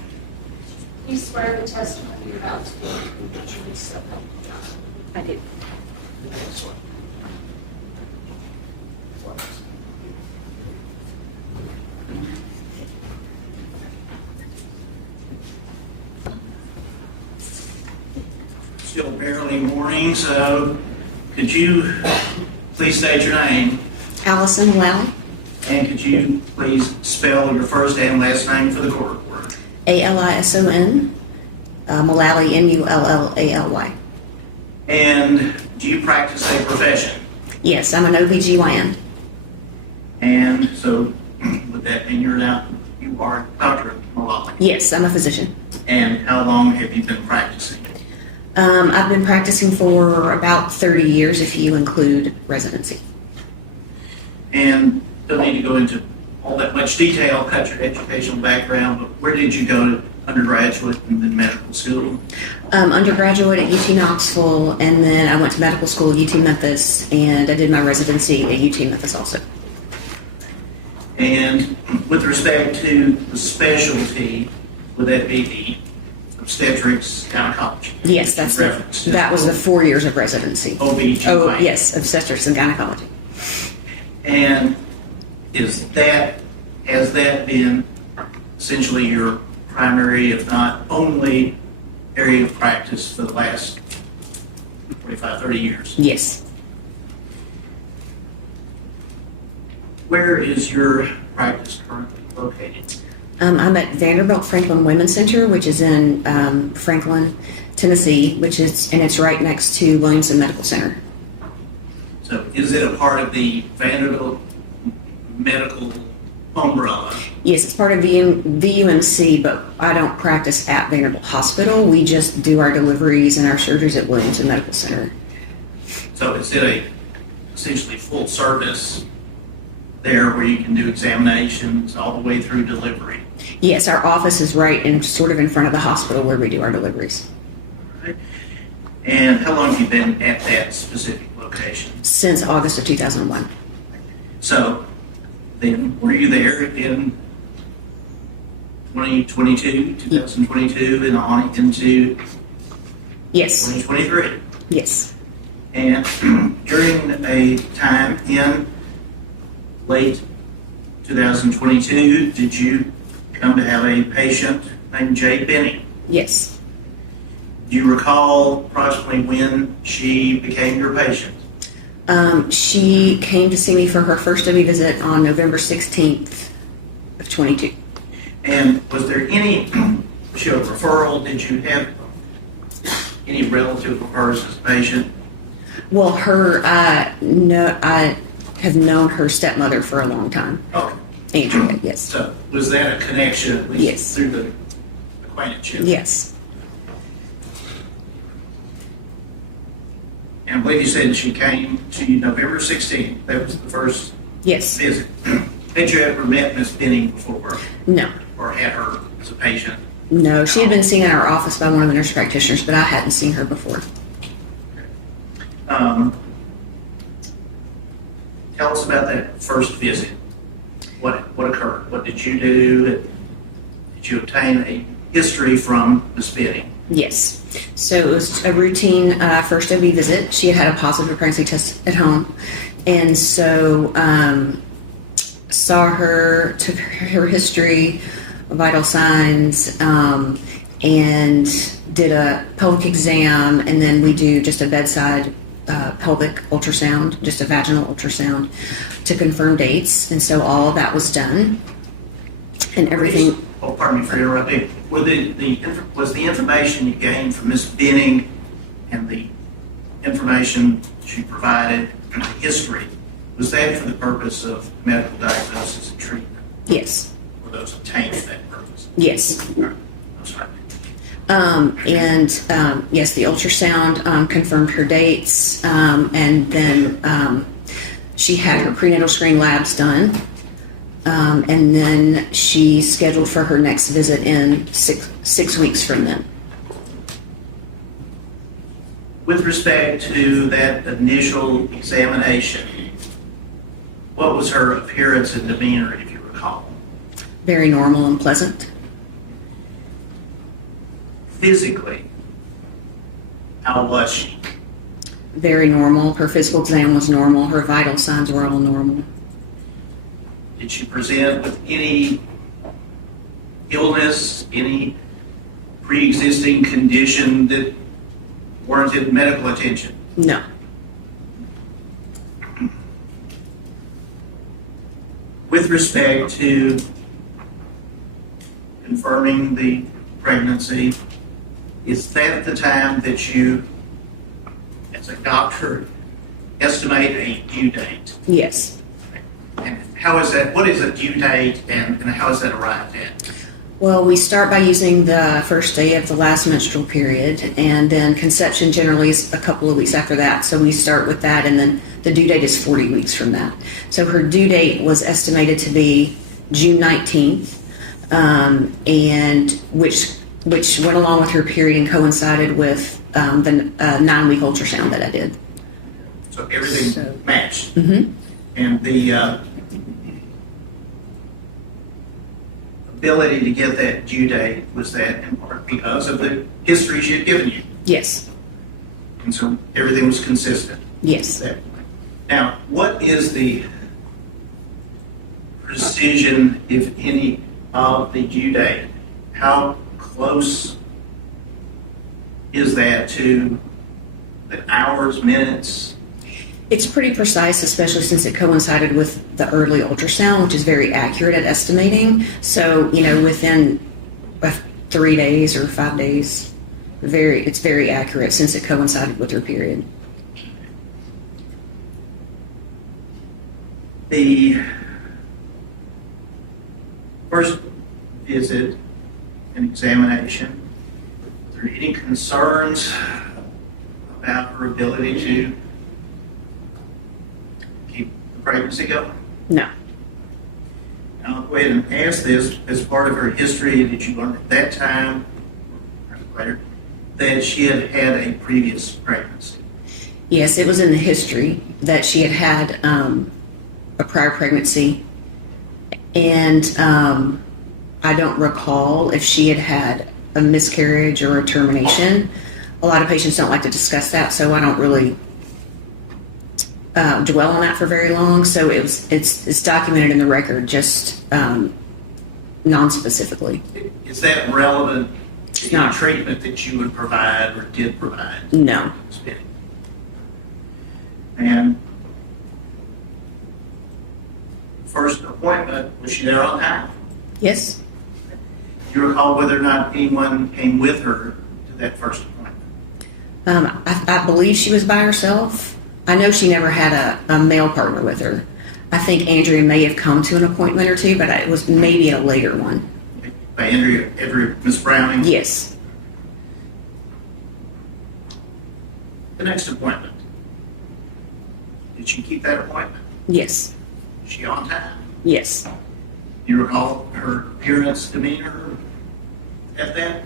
You swear the testimony you're about to give the truth, so help you God. I do. This one. Still barely morning, so could you please state your name? Alison Mullaly, And could you please spell your first and last name for the court reporter? Alison, Mullaly, Mullally. And do you practice a profession? Yes, I'm an OB-GYN. And so would that mean you are Dr. Mullaly? Yes, I'm a physician. And how long have you been practicing? I've been practicing for about 30 years if you include residency. And don't need to go into all that much detail, cut your educational background, but where did you go to undergraduate and then medical school? Undergraduate at UT Knoxville, and then I went to medical school at UT Memphis, and I did my residency at UT Memphis also. And with respect to the specialty, would that be the obstetrics, gynecology? Yes, that was the 4 years of residency. OB-GYN. Oh, yes, obstetrics and gynecology. And has that been essentially your primary, if not only, area of practice for the last 25, 30 years? Yes. Where is your practice currently located? I'm at Vanderbilt Franklin Women's Center, which is in Franklin, Tennessee, and it's right next to Williamson Medical Center. So is it a part of the Vanderbilt medical umbrella. Yes, it's part of VUMC, but I don't practice at Vanderbilt Hospital. We just do our deliveries and our surgeries at Williamson Medical Center. So is it a essentially full service there where you can do examinations all the way through delivery? Yes, our office is right in sort of in front of the hospital where we do our deliveries. Right. And how long have you been at that specific location? Since August of 2001. So then were you there in 2022 and on into Yes. 2023? Yes. And during a time in late 2022, did you come to have a patient named Jade Benning? Yes. Do you recall approximately when she became your patient? She came to see me for her first OB visit on November 16th of 22. And was there any, was she a referral? Did you have any relative of hers as a patient? Well, no, I have known her stepmother for a long time. Okay. Andrea, yes. So was that a connection, at least Yes. through the acquaintanceship? Yes. And I believe you said she came to you November 16th. That was the first Yes. visit. Had you ever met Miss Benning before No. or had her as a patient? No, she had been seen in our office by one of the nurse practitioners, but I hadn't seen her before. Tell us about that first visit. What occurred? What did you do? Did you obtain a history from Miss Benning? Yes. So it was a routine first OB visit. She had had a positive pregnancy test at home. And so saw her, took her history, vital signs, and did a pelvic exam. And then we do just a bedside pelvic ultrasound, just a vaginal ultrasound to confirm dates. And so all of that was done. And everything. Oh, pardon me for interrupting. Was the information you gained from Miss Benning and the information she provided and the history, was that for the purpose of medical diagnosis and treatment? Yes. Were those obtained for that purpose? Yes. I'm sorry. Yes, the ultrasound confirmed her dates, and then she had her prenatal screen labs done, and then she scheduled for her next visit in six weeks from then. With respect to that initial examination, what was her appearance and demeanor, if you recall? Very normal and pleasant. Physically, how was she? Very normal. Her physical exam was normal. Her vital signs were all normal. Did she present with any illness, any pre-existing condition that warranted medical attention? No. With respect to confirming the pregnancy, is that the time that you, as a doctor, estimate a due date? Yes. And how is that, what is a due date and how is that arrived at? Well, we start by using the first day of the last menstrual period, and then conception generally is a couple of weeks after that. So we start with that, and then the due date is 40 weeks from that. So her due date was estimated to be June 19th, and which went along with her period and coincided with the 9-week ultrasound that I did. So everything matched. Mm-hmm. And the ability to get that due date, was that in part because of the history she had given you? Yes. And so everything was consistent? Yes. At that point. Now, what is the precision, if any, of the due date? How close is that to the hours, minutes? It's pretty precise, especially since it coincided with the early ultrasound, which is very accurate at estimating. So, within 3 days or 5 days, it's very accurate since it coincided with her period. The first visit and examination, were there any concerns about her ability to keep the pregnancy going? No. Now, I'll go ahead and ask this as part of her history. Did you learn at that time, or later, that she had had a previous pregnancy? Yes, it was in the history that she had a prior pregnancy, and I don't recall if she had had a miscarriage or a termination. A lot of patients don't like to discuss that, so I don't really dwell on that for very long. So it's documented in the record, just non-specifically. Is that relevant to No. any treatment that you would provide or did provide? No. And first appointment, was she there on time? Yes. Do you recall whether or not anyone came with her to that first appointment? I believe she was by herself. I know she never had a male partner with her. I think Andrea may have come to an appointment or two, but it was maybe a later one. By Andrea, Miss Browning? Yes. The next appointment. Did she keep that appointment? Yes. Was she on time? Yes. Do you recall her appearance, demeanor at that?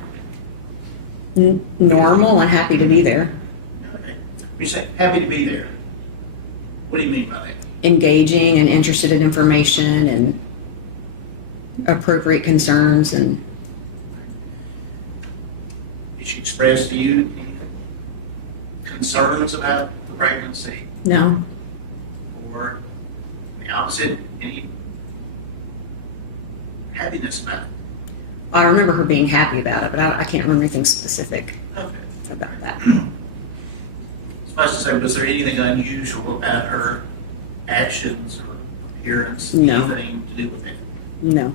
Normal and happy to be there. Okay. When you say happy to be there, what do you mean by that? Engaging and interested in information and appropriate concerns. And Did she express to you any concerns about the pregnancy? no. Or the opposite, any happiness about it? I remember her being happy about it, but I can't remember anything specific Okay. about that. Suffice to say, was there anything unusual about her actions or appearance? No. Anything to do with it? No.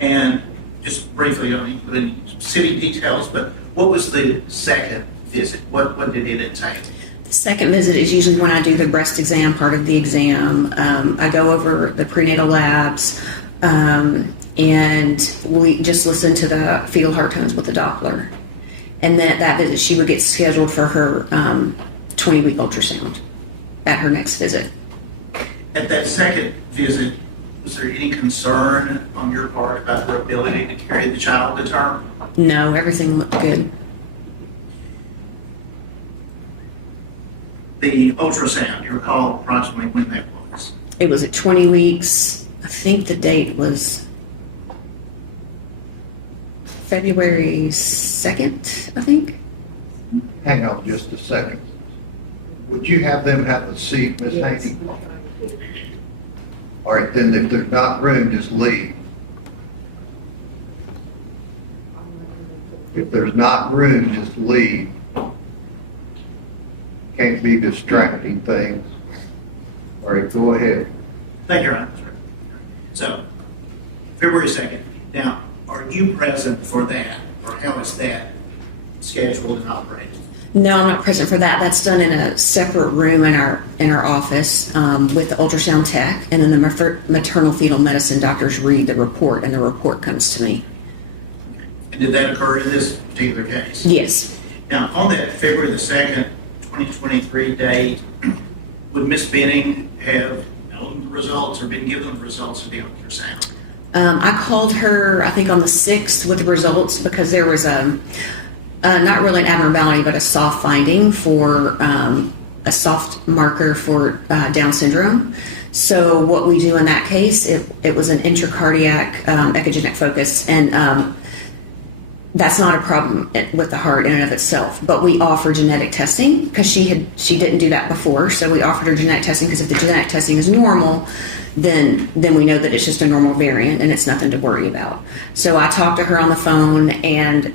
And just briefly, I don't need to put any city details, but what was the second visit? What did it entail? The second visit is usually when I do the breast exam part of the exam. I go over the prenatal labs, and we just listen to the fetal heart tones with the Doppler. And then at that visit, she would get scheduled for her 20-week ultrasound at her next visit. At that second visit, was there any concern on your part about her ability to carry the child to term? No, everything looked good. The ultrasound, you recall approximately when that was? It was at 20 weeks. I think the date was February 2nd, I think. Hang on just a second. Would you have them have a seat, Miss Haney? All right, then if there's not room, just leave. If there's not room, just leave. Can't be distracting things. All right, go ahead. Thank you, Your Honor. So, February 2nd. Now, are you present for that, or how is that scheduled and operated? No, I'm not present for that. That's done in a separate room in our office with the ultrasound tech, and then the maternal fetal medicine doctors read the report, and the report comes to me. And did that occur in this particular case? Yes. Now, on that February the 2nd, 2023 date, would Miss Benning have known the results or been given the results of the ultrasound? I called her, I think, on the 6th with the results because there was not really an abnormality, but a soft finding for a soft marker for Down syndrome. So what we do in that case, it was an intracardiac echogenic focus, and that's not a problem with the heart in and of itself. But we offer genetic testing because she didn't do that before. So we offered her genetic testing because if the genetic testing is normal, then we know that it's just a normal variant and it's nothing to worry about. So I talked to her on the phone and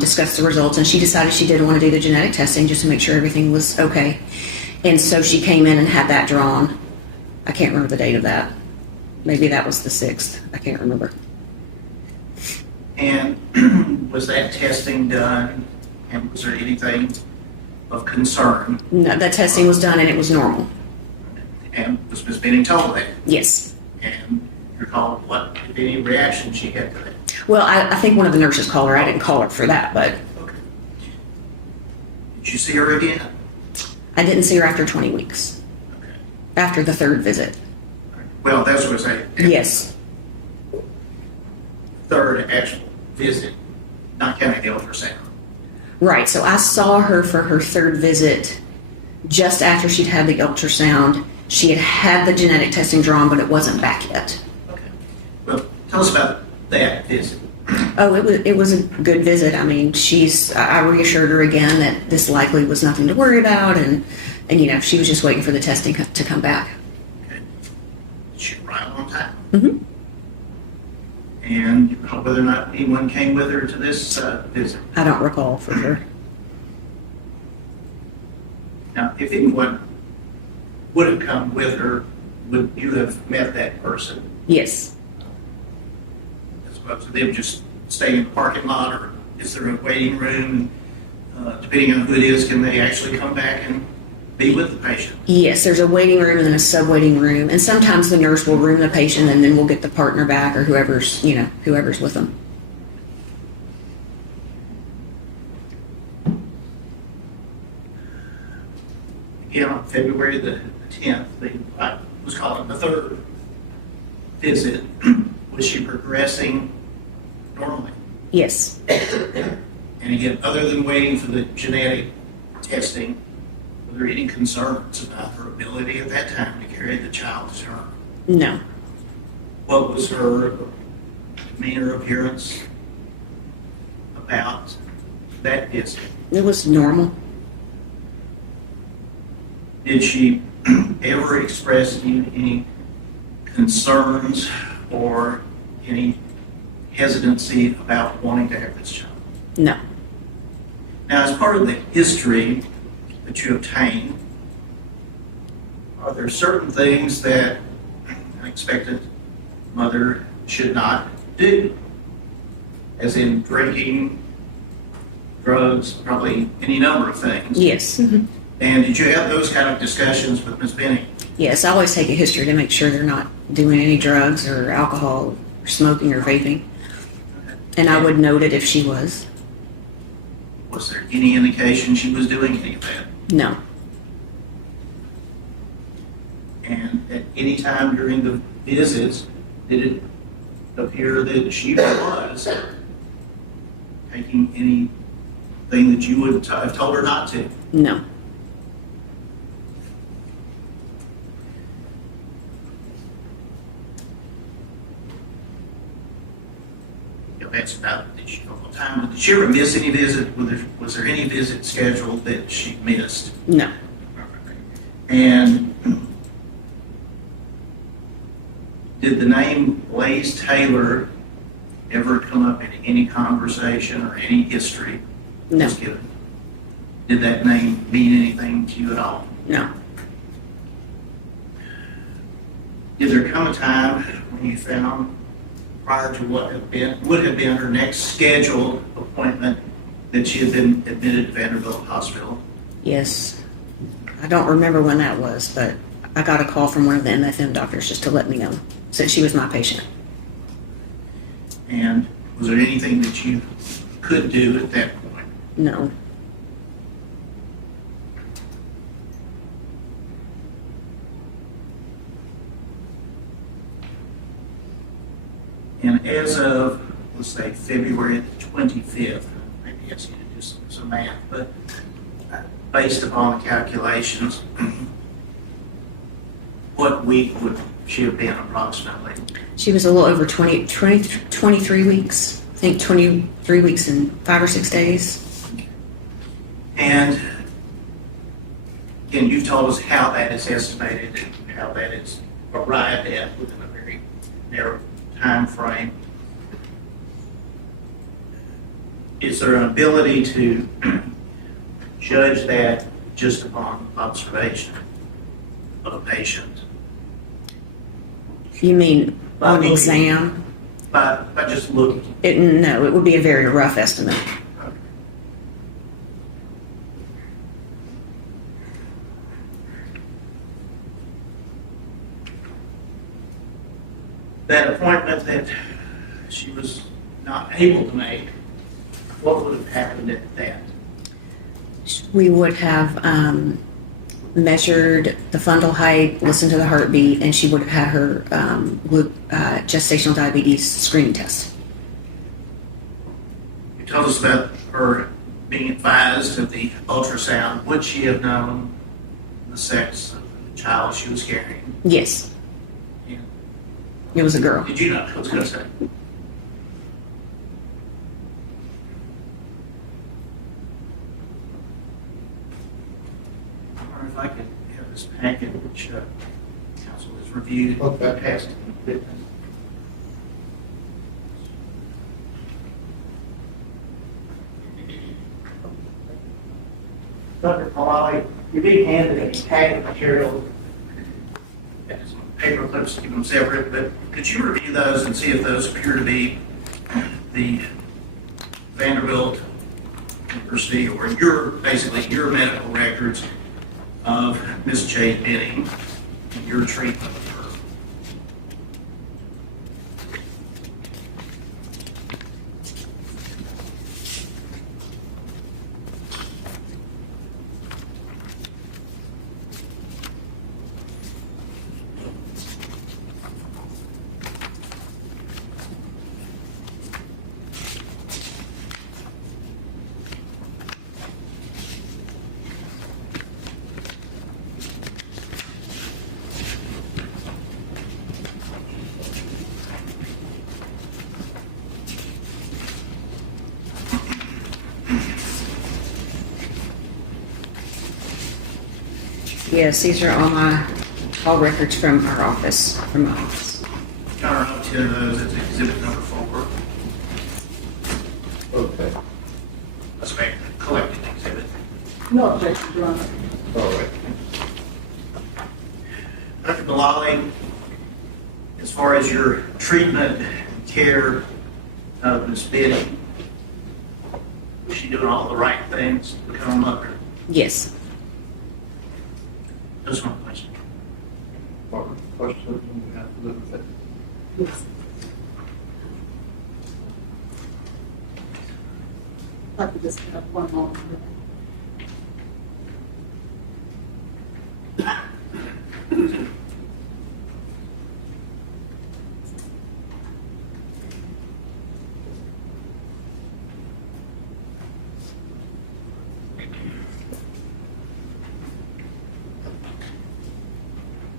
discussed the results, and she decided she didn't want to do the genetic testing just to make sure everything was okay. And so she came in and had that drawn. I can't remember the date of that. Maybe that was the 6th. I can't remember. And was that testing done, and was there anything of concern? No, that testing was done and it was normal. And was Ms. Benning told that? Yes. And recall what, if any reaction she had to that? Well, I think one of the nurses called her. I didn't call her for that, but Okay. Did you see her again? I didn't see her after 20 weeks, Okay. after the third visit. Well, that's what I say. Yes, Third actual visit, not counting the ultrasound. right. So I saw her for her third visit just after she'd had the ultrasound. She had had the genetic testing drawn, but it wasn't back yet. Okay. Well, tell us about that visit. Oh, it was a good visit. I mean, I reassured her again that this likely was nothing to worry about, and you know, she was just waiting for the testing to come back. Okay. Did she arrive on time? Mm-hmm. And you know whether or not anyone came with her to this visit? I don't recall for sure. Now, if anyone would have come with her, would you have met that person? Yes. As opposed to them just staying in the parking lot, or is there a waiting room? Depending on who it is, can they actually come back and be with the patient? Yes, there's a waiting room and then a sub-waiting room, and sometimes the nurse will room the patient, and then we'll get the partner back or whoever's with them. Again, on February the 10th, I was calling the third visit. Was she progressing normally? Yes. And again, other than waiting for the genetic testing, were there any concerns about her ability at that time to carry the child to term? No. What was her demeanor, appearance about that visit? It was normal. Did she ever express any concerns or any hesitancy about wanting to have this child? No. Now, as part of the history that you obtained, are there certain things that an expectant mother should not do? As in drinking, drugs, probably any number of things. Yes. Mm-hmm. And did you have those kind of discussions with Ms. Benning? Yes, I always take a history to make sure they're not doing any drugs or alcohol or smoking or vaping. And I would note it if she was. Was there any indication she was doing any of that? No. And at any time during the visits, did it appear that she was taking anything that you would have told her not to? No. That's about, did she ever miss any visit? Was there any visit scheduled that she missed? No. And did the name Blaise Taylor ever come up in any conversation or any history? No. Just given? Did that name mean anything to you at all? No. Did there come a time when you found, prior to what would have been her next scheduled appointment, that she had been admitted to Vanderbilt Hospital? Yes. I don't remember when that was, but I got a call from one of the MFM doctors just to let me know, since she was my patient. And was there anything that you could do at that point? No. And as of, let's say, February the 25th, maybe ask you to do some math, but based upon the calculations, what week would she have been approximately? She was a little over 23 weeks. I think 23 weeks and 5 or 6 days. And again, you've told us how that is estimated and how that is arrived at within a very narrow time frame. Is there an ability to judge that just upon observation of a patient? You mean on exam? By just looking? No, it would be a very rough estimate. that appointment that she was not able to make, what would have happened at that? We would have measured the fundal height, listened to the heartbeat, and she would have had her gestational diabetes screening test. You told us about her being advised of the ultrasound. Would she have known the sex of the child she was carrying? Yes. Yeah. It was a girl. Did you know? I was going to say. Or if I could have this packet which council has reviewed in the past. Dr. Mullaly, you're being handed a packet of materials. Some paper clips, keep them separate, but could you review those and see if those appear to be the Vanderbilt University or basically your medical records of Miss Jade Benning and your treatment of her? Yes, these are all records from our office, from my office. Counter up to those as exhibit number 4. Okay, That's a collected exhibit. No objection, Your Honor. all right. Dr. Mullaly, as far as your treatment and care of Ms. Benning, was she doing all the right things to become a mother? Yes. Just one question. Barbara, questions on behalf of the defendant? Yes. If I could just have one moment.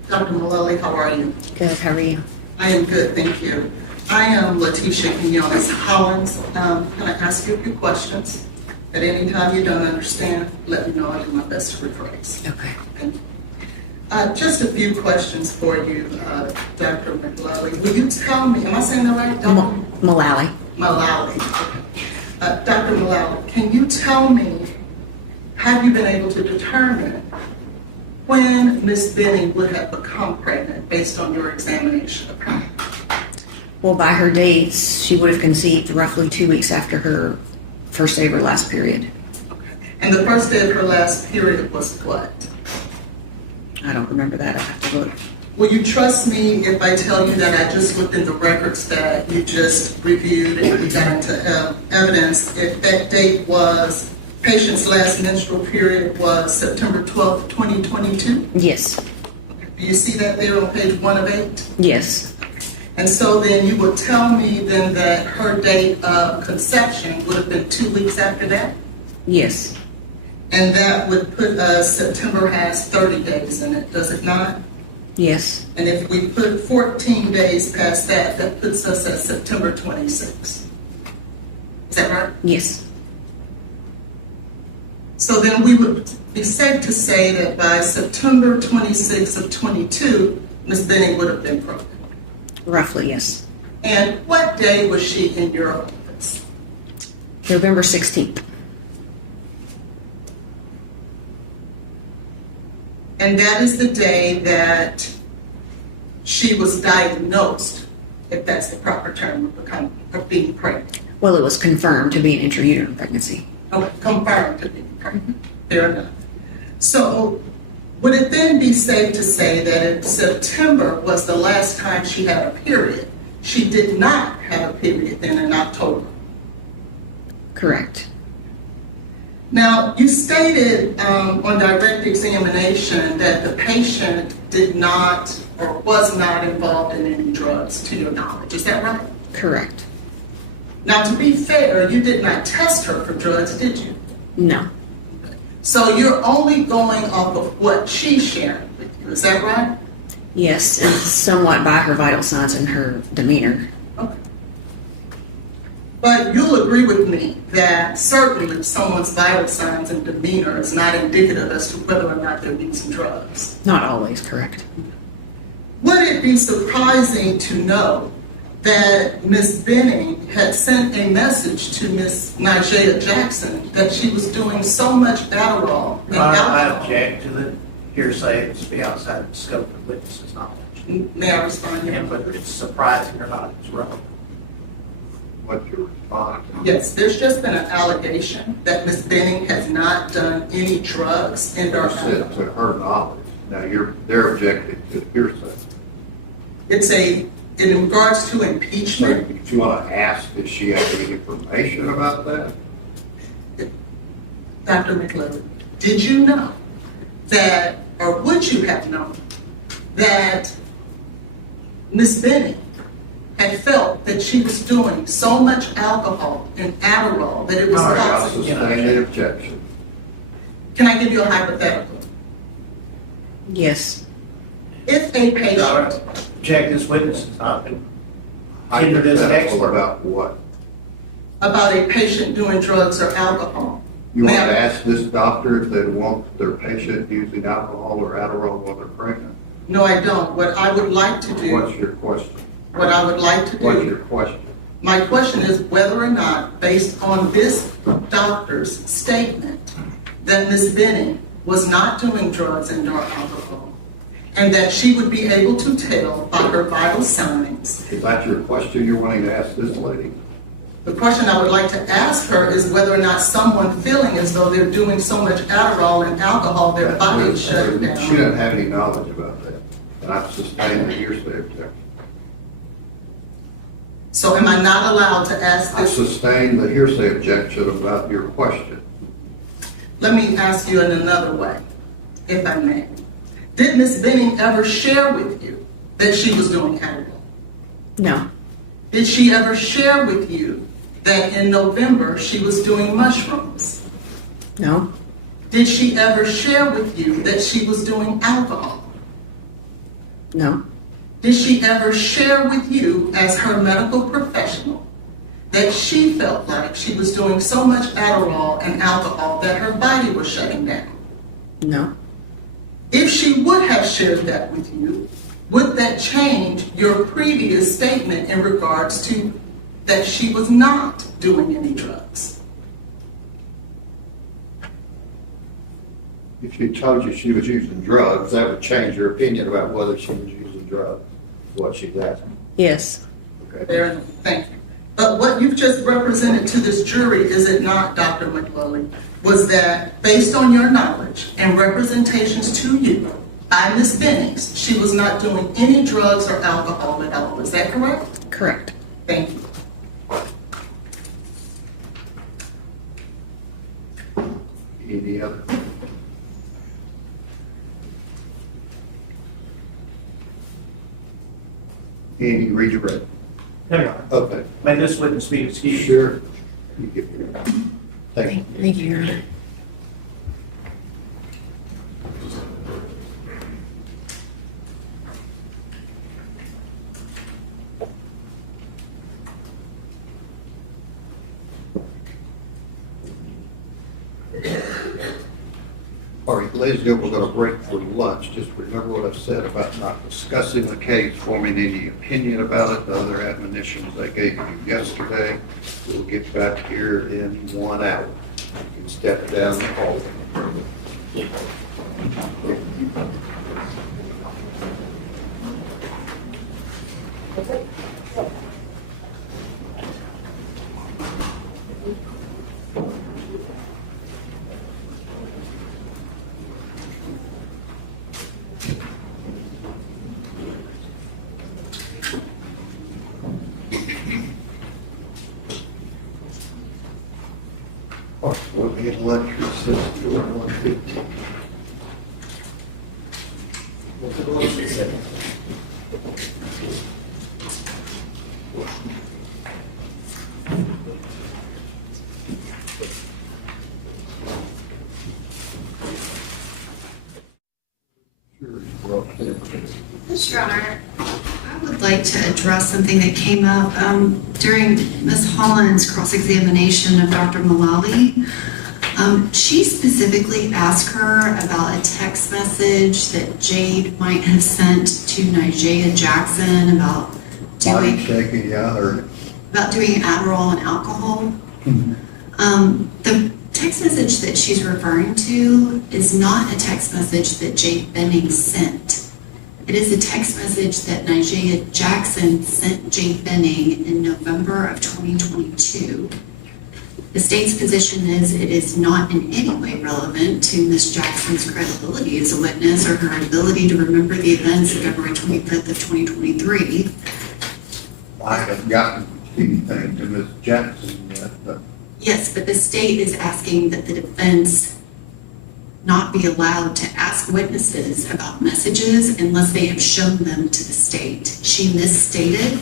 Dr. Mullaly, how are you? Good, how are you? I am good, thank you. I am Letitia Keyaunte Jones. Can I ask you a few questions? At any time you don't understand, let me know. I'll do my best to rephrase. Okay. Thank you. Just a few questions for you, Dr. Mullaly. Will you tell me, am I saying that right, Dr. Mullaly. Mullaly? Okay. Dr. Mullaly, can you tell me, have you been able to determine when Ms. Benning would have become pregnant based on your examination of her? Well, by her dates, she would have conceived roughly 2 weeks after her first day of her last period. Okay. And the first day of her last period was what? I don't remember that. I have to look. Will you trust me if I tell you that I just looked in the records that you just reviewed and we got into evidence? If that date was, patient's last menstrual period was September 12th, 2022? Yes. Do you see that there on page 1 of 8? Yes. And so then you would tell me then that her date of conception would have been 2 weeks after that? Yes. And that would put us, September has 30 days in it, does it not? Yes. And if we put 14 days past that, that puts us at September 26. Is that right? Yes. So then we would be safe to say that by September 26 of 22, Ms. Benning would have been pregnant. Roughly, yes. And what day was she in your office? November 16th. And that is the day that she was diagnosed, if that's the proper term, of being pregnant. Well, it was confirmed to be an intrauterine pregnancy. Oh, confirmed to be pregnant. Fair enough. So would it then be safe to say that if September was the last time she had a period, she did not have a period then in October. Correct. Now, you stated on direct examination that the patient did not or was not involved in any drugs, to your knowledge. Is that right? Correct. Now, to be fair, you did not test her for drugs, did you? No. So you're only going off of what she's sharing with you. Is that right? Yes, and somewhat by her vital signs and her demeanor. Okay. But you'll agree with me that certainly someone's vital signs and demeanor is not indicative as to whether or not they're using drugs. Not always correct. Would it be surprising to know that Ms. Benning had sent a message to Ms. Nigella Jackson that she was doing so much Adderall and I alcohol? object to the hearsay. It's be outside the scope of witnesses' knowledge. May I respond? And whether it's surprising or not, it's relevant. What's your response? Yes, there's just been an allegation that Ms. Benning has not done any drugs and or You said alcohol. to her knowledge. Now, they're objecting to the hearsay. It's in regards to So impeachment. if you want to ask, does she have any information about that? Dr. McLeod, did you know that, or would you have known that Ms. Benning had felt that she was doing so much alcohol and Adderall that it was All right, I'll causing? sustain the objection. Can I give you a hypothetical? Yes. If a patient, Object, this witness has not been tendered as an Hypothetical expert. about what? about a patient doing drugs or alcohol, You want Ma'am. to ask this doctor if they want their patient using alcohol or Adderall while they're pregnant? no, I don't. What I would like to What's do, your question? what I would like to What's do, your question? my question is whether or not, based on this doctor's statement, that Ms. Benning was not doing drugs and or alcohol, and that she would be able to tell by her vital signs. Is that your question you're wanting to ask this lady? The question I would like to ask her is whether or not someone feeling as though they're doing so much Adderall and alcohol, their body is shutting She down. doesn't have any knowledge about that, and I've sustained the hearsay objection. So am I not allowed to ask I this? sustained the hearsay objection about your question. Let me ask you in another way, if I may. Did Ms. Benning ever share with you that she was doing Adderall? No. Did she ever share with you that in November she was doing mushrooms? No. Did she ever share with you that she was doing alcohol? No. Did she ever share with you as her medical professional that she felt like she was doing so much Adderall and alcohol that her body was shutting down? No. If she would have shared that with you, would that change your previous statement in regards to that she was not doing any drugs? If she told you she was using drugs, that would change your opinion about whether she was using drugs, what she's asking. Yes. Okay. Fair enough. Thank you. But what you've just represented to this jury, is it not, Dr. McLeod, was that based on your knowledge and representations to you by Ms. Benning, she was not doing any drugs or alcohol at all. Is that correct? Correct. Thank you. Any other? Andy, read your record. There you are. Okay. May this witness be excused. Sure. You get your, thank you. Thank you, Your Honor. All right, ladies and gentlemen, we're going to break for lunch. Just remember what I said about not discussing the case, forming any opinion about it, the other admonitions I gave you yesterday. We'll get back here in 1 hour. You can step down the hall. says 115. What's the motion say? Yes, Your Honor, I would like to address something that came up during Ms. Holland's cross-examination of Dr. Mullaly. She specifically asked her about a text message that Jade might have sent to Nigea Jackson about Body doing shaking, yeah, I heard it. Adderall and alcohol. The text message that she's referring to is not a text message that Jade Benning sent. It is a text message that Nigea Jackson sent Jade Benning in November of 2022. The state's position is it is not in any way relevant to Ms. Jackson's credibility as a witness or her ability to remember the events of February 25th of 2023. I haven't gotten anything to Ms. Jackson yet, but Yes, but the state is asking that the defense not be allowed to ask witnesses about messages unless they have shown them to the state. She misstated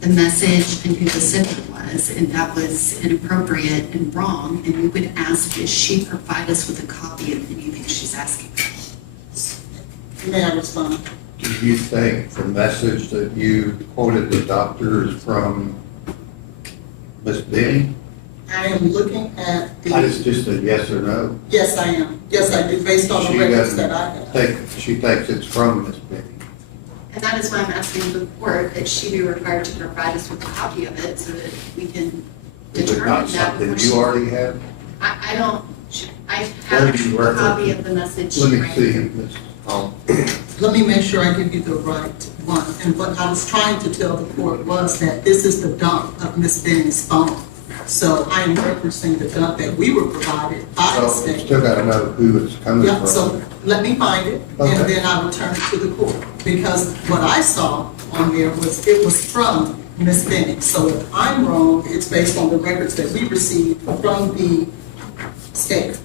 the message and who the sender was, and that was inappropriate and wrong, and we would ask that she provide us with a copy of anything she's asking. May I respond? do you think the message that you quoted the doctor is from Ms. Benning? I am looking at the. It's just a yes or no? Yes, I am. Yes, I do, based on the She records doesn't that I have. She thinks it's from Ms. Benning. And that is why I'm asking the court that she be required to provide us with a copy of it so that we can Is it determine not that. something before you she- already have? I don't, I Where have do you a reference copy it? of the message. Let me right see it, Ms. Hall. Let me make sure I give you the right one. And what I was trying to tell the court was that this is the dump of Ms. Benning's phone. So I am referencing the dump that we were provided by the So you state. still gotta know who it's coming Yeah, from. so let me find it, Okay. and then I will turn it to the court. Because what I saw on there was, it was from Ms. Benning. So if I'm wrong, it's based on the records that we received from the state.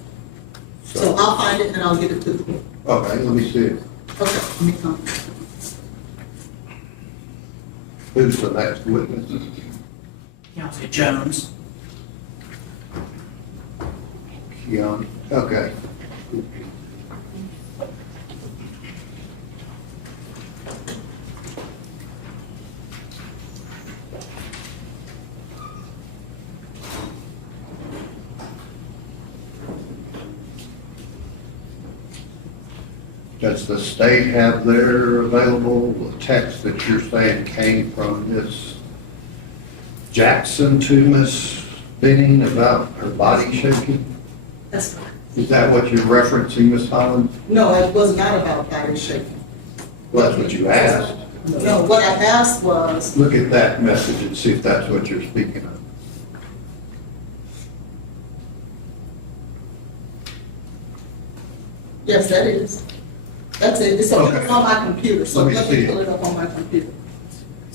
So I'll find it and I'll get it to the court. Okay, let me see it. Okay, let me come. Who's the next witness? Keyaunte Jones. Keon, okay. Does the state have there available the text that you're saying came from Miss Jackson to Miss Benning about her body shaking? That's fine. Is that what you're referencing, Ms. Holland? No, it was not about body shaking. Well, that's what you asked. No, what I asked was, Look at that message and see if that's what you're speaking of. yes, that is. That's it. It's Okay. on my computer, so Let me let see me it. pull it up on my computer.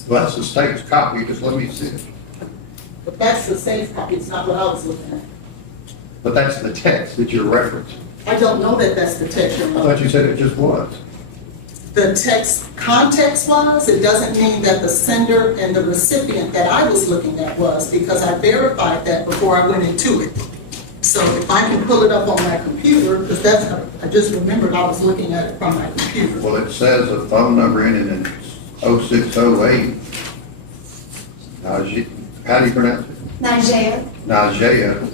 Well, that's the state's copy, just let me see it. But that's the state's copy, it's not what I was looking at. But that's the text that you're referencing. I don't know that that's the text you're I thought you said it just was. The text context was, it doesn't mean that the sender and the recipient that I was looking at was, because I verified that before I went into it. So if I can pull it up on my computer, because that's, I just remembered I was looking at it from my computer. Well, it says a phone number ending in 0608. How do you pronounce it? Nigea, Nigea.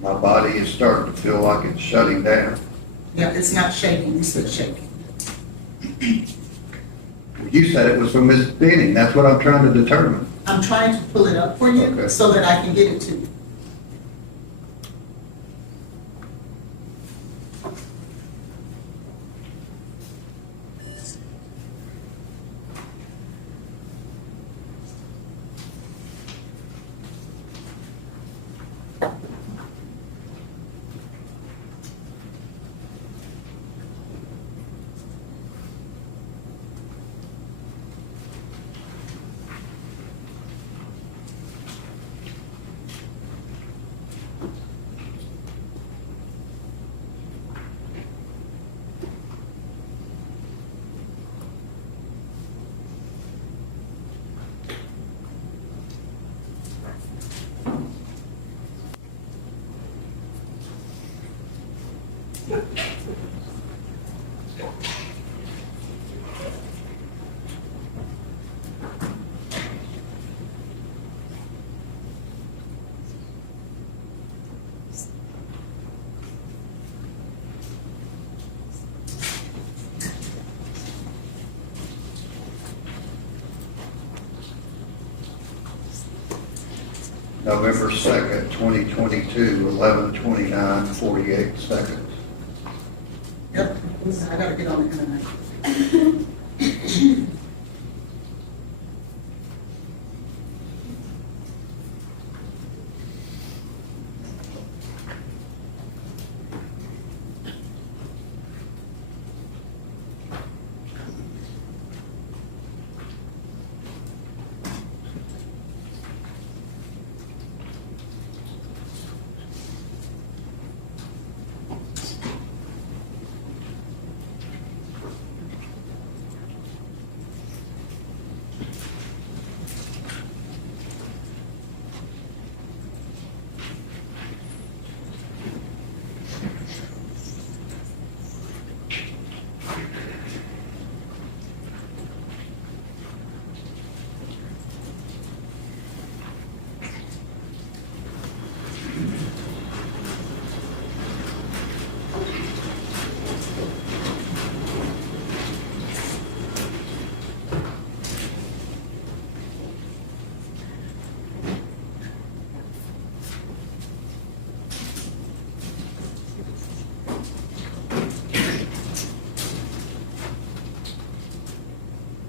My body is starting to feel like it's shutting down. Yeah, it's not shaking, you said shaking. You said it was from Miss Benning. That's what I'm trying to determine. I'm trying to pull it up for you Okay. so that I can get it to you. November 2nd, 2022, 11:29:48 seconds. Yep, I gotta get on the internet.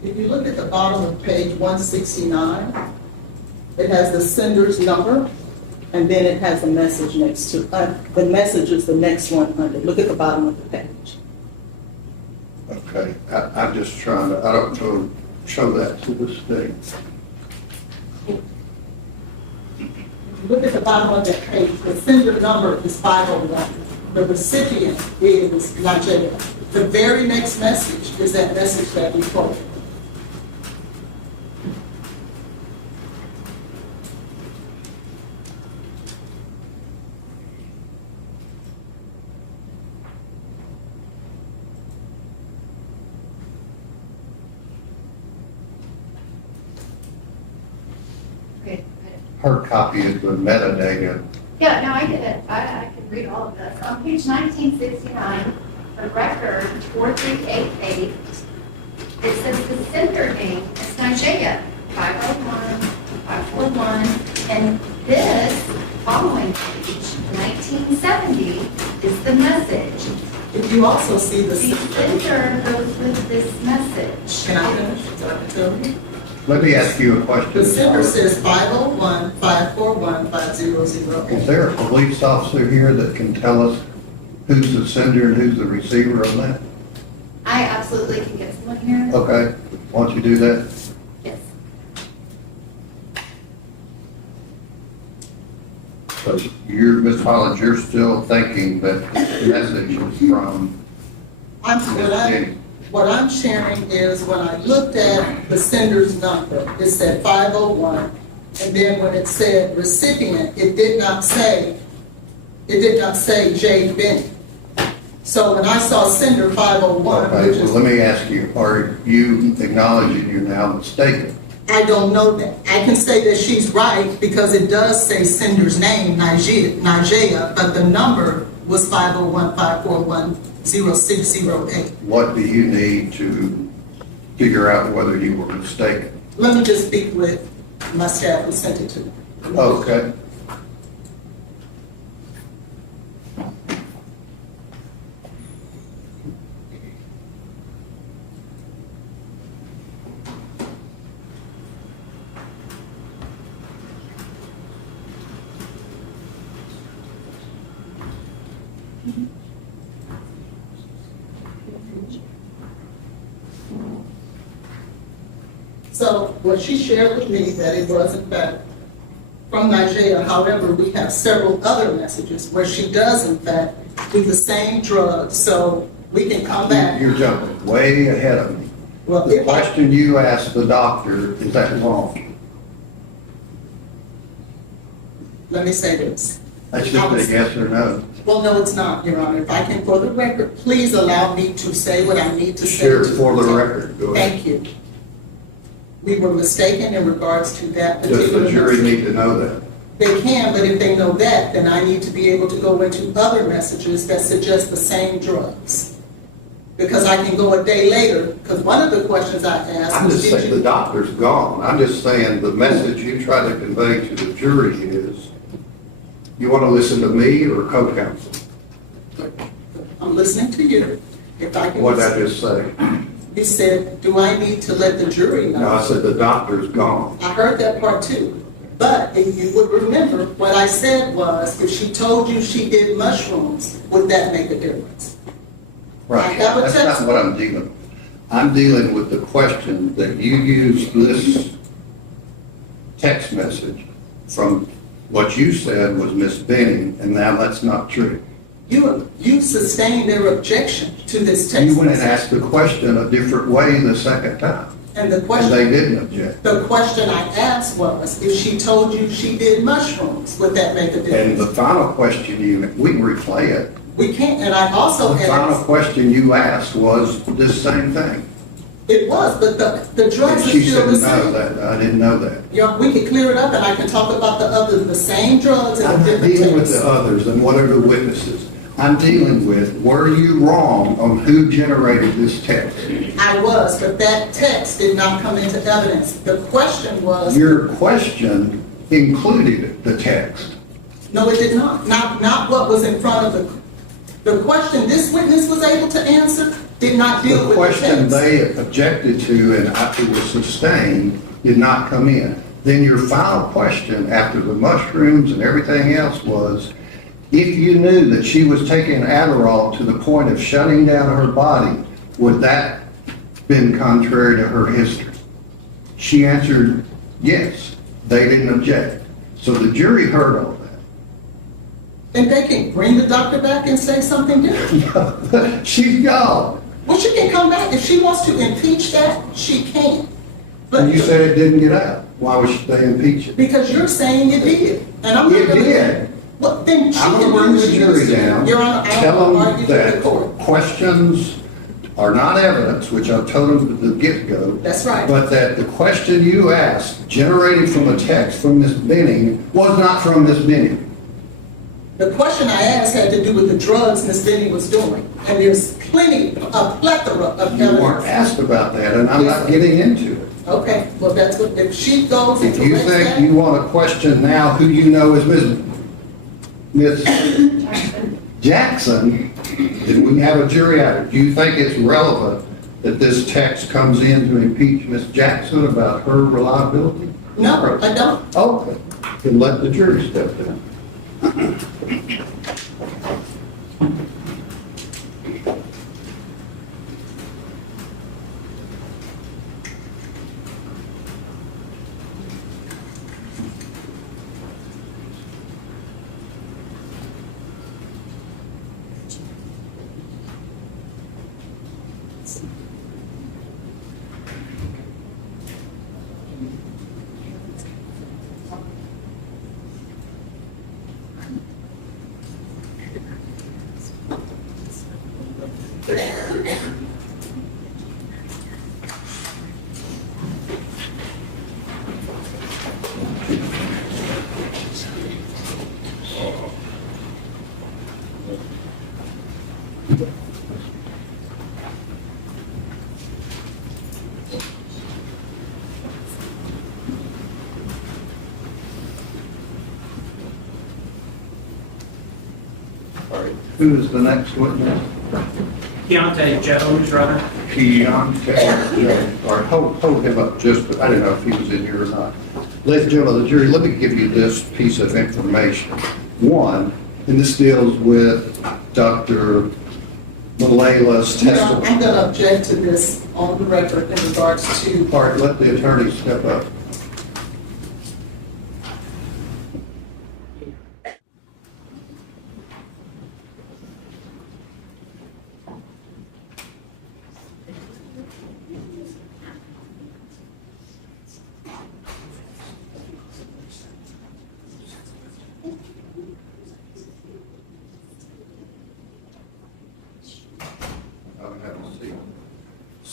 If you look at the bottom of page 169, it has the sender's number, and then it has a message next to it. The message is the next one under. Look at the bottom of the page. Okay, I'm just trying to, I don't know, show that to the state. If you look at the bottom of that page, the sender number is 501. The recipient is Nigeria. The very next message is that message that we quoted. Her copy is the metadata. Yeah, no, I get it. I can read all of this. On page 1969, the record 4388, it says the sender name is Nigeria, 501, 541, and this following page, 1970, is the message. If you also see the The sender goes with this message. Can I finish? So I can tell you? Let me ask you a question. The sender says 501, 541, 5008. Is there a police officer here that can tell us who's the sender and who's the receiver on that? I absolutely can get someone here. Okay, why don't you do that? Yes. So you're, Ms. Holland, you're still thinking that the message is from What I'm sharing is when I looked at the sender's number, it said 501, and then when it said recipient, it did not say Jade Benning. So when I saw sender 501, Okay, which well, is, let me ask you, are you acknowledging you're now mistaken? I don't know that. I can say that she's right because it does say sender's name, Nigeria, but the number was 501, 541, 0608. What do you need to figure out whether you were mistaken? Let me just speak with my staff who sent it to me. Okay. So what she shared with me that it was in fact from Nigeria. However, we have several other messages where she does in fact do the same drug. So we can come back. You're jumping way ahead of me. Well, The question you asked the doctor, is that wrong? let me say this. That's just a yes or no. Well, no, it's not, Your Honor. If I can, for the record, please allow me to say what I need to say. Sure, for the record, go ahead. Thank you. We were mistaken in regards to that Does particular. the jury message. need to know that? They can, but if they know that, then I need to be able to go into other messages that suggest the same drugs. Because I can go a day later, because one of the questions I asked I'm was, just did saying the you? doctor's gone. I'm just saying the message you try to convey to the jury is, you want to listen to me or co-counsel? I'm listening to you. If I can. What did I just say? You said, do I need to let the jury know? No, I said the doctor's gone. I heard that part too. But if you would remember, what I said was, if she told you she did mushrooms, would that make a difference? Right. I have a That's text- not what I'm dealing with. I'm dealing with the question that you used this text message from what you said was Miss Benning, and now that's not true. You sustained their objection to this text You went and message. asked the question a different way the second time, And the and question. they didn't object. The question I asked was, if she told you she did mushrooms, would that make a And difference? the final question we can replay it. We can't, and I also The final asked, question you asked was this same thing. it was, but the drugs And are she still said, the no, same. that, I didn't know that. Yeah, we can clear it up and I can talk about the same drugs in I'm a not different dealing with text. the others and what are the witnesses. I'm dealing with, were you wrong on who generated this text? I was, but that text did not come into evidence. The question was, Your question included the text. no, it did not. Not what was in front of the question this witness was able to answer did not deal The with the question text. they objected to and it was sustained did not come in. Then your final question after the mushrooms and everything else was, if you knew that she was taking Adderall to the point of shutting down her body, would that been contrary to her history? She answered yes. They didn't object. So the jury heard all And they can bring the doctor back and say something different. that. She's gone. Well, she can come back. If she wants to impeach that, she can. But And you said it didn't get out. Why would they impeach it? because you're saying it did. And I'm not It gonna- did. Well, then she I'm can going to do bring what the she jury needs to do. down, Your Honor, I don't tell want to them argue to the that court. questions are not evidence, which I told them at the get-go. That's right. But that the question you asked, generated from a text from Miss Benning, was not from Miss Benning. The question I asked had to do with the drugs Ms. Benning was doing. And there's a plethora of You weren't evidence. asked about that, and I'm not getting into it. Okay, well, that's what, if she goes and If you corrects think that. you want to question now who you know is Miss Jackson, then we have a jury out. Do you think it's relevant that this text comes in to impeach Miss Jackson about her reliability? No, I don't. Okay, then let the jury step in. All right, who is the next witness? Keyaunte Jones, Your Honor. Keyaunte Jones. All right, hold him up just, I didn't know if he was in here or not. Ladies and gentlemen of the jury, let me give you this piece of information. One, and this deals with Dr. Mullala's You know, testimony. I'm going to object to this on the record in regards to, All right, let the attorney step up.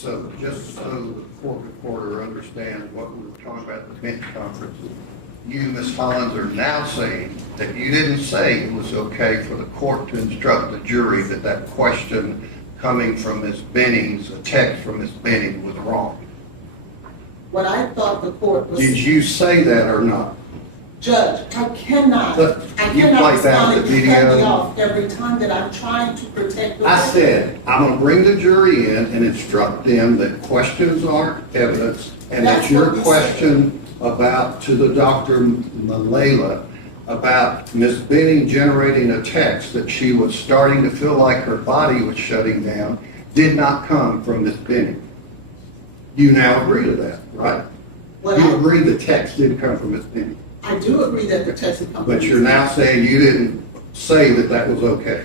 So just so the court reporter understands what we were talking about at the bench conference, you, Ms. Hollins, are now saying that you didn't say it was okay for the court to instruct the jury that that question coming from Ms. Benning's, a text from Ms. Benning, was wrong. What I thought the court was. Did you say that or not? Judge, I cannot You respond played back if the you cut me video. off every time that I'm trying to protect the. I said, I'm gonna bring the jury in and instruct them that questions aren't evidence, and that That's your what you question about, to the Dr. Mullaly, about Ms. Benning generating a text that she was starting to feel like her body was shutting down, did not come from Ms. Benning. You now agree to that, right? What You I- agree the text did come from Ms. Benning, I do agree that the text had come. but you're now saying you didn't say that that was okay.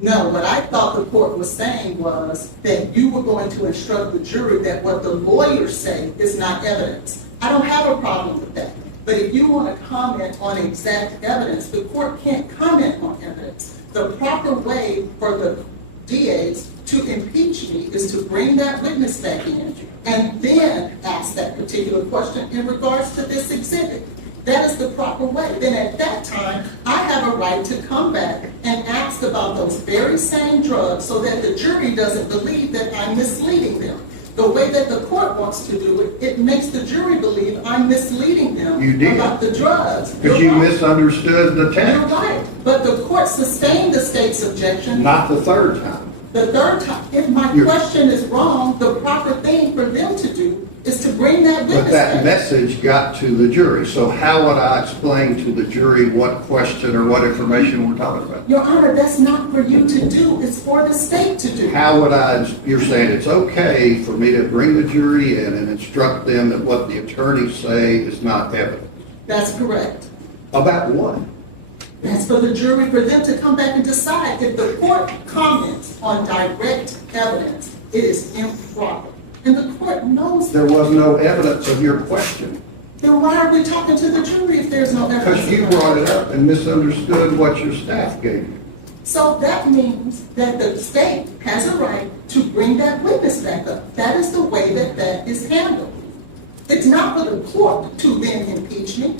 No, what I thought the court was saying was that you were going to instruct the jury that what the lawyers say is not evidence. I don't have a problem with that. But if you want to comment on exact evidence, the court can't comment on evidence. The proper way for the DAs to impeach me is to bring that witness back in and then ask that particular question in regards to this exhibit. That is the proper way. Then at that time, I have a right to come back and ask about those very same drugs so that the jury doesn't believe that I'm misleading them. The way that the court wants to do it, it makes the jury believe I'm misleading them You did. about the drugs. Because You're you right. misunderstood the You're text, right. But the court sustained the state's objection. not the third time. The third time, if my You're- question is wrong, the proper thing for them to do is to bring that But witness that back. message got to the jury, so how would I explain to the jury what question or what information we're talking about? Your Honor, that's not for you to do, it's for the state to do. How would you're saying it's okay for me to bring the jury in and instruct them that what the attorneys say is not evidence? That's correct. About what? That's for the jury, for them to come back and decide. If the court comments on direct evidence, it is improper. And the court knows There that. was no evidence of your question, Then why are we talking to the jury if there's no evidence? because you brought it up and misunderstood what your staff gave you. So that means that the state has a right to bring that witness back up. That is the way that that is handled. It's not for the court to then impeach me.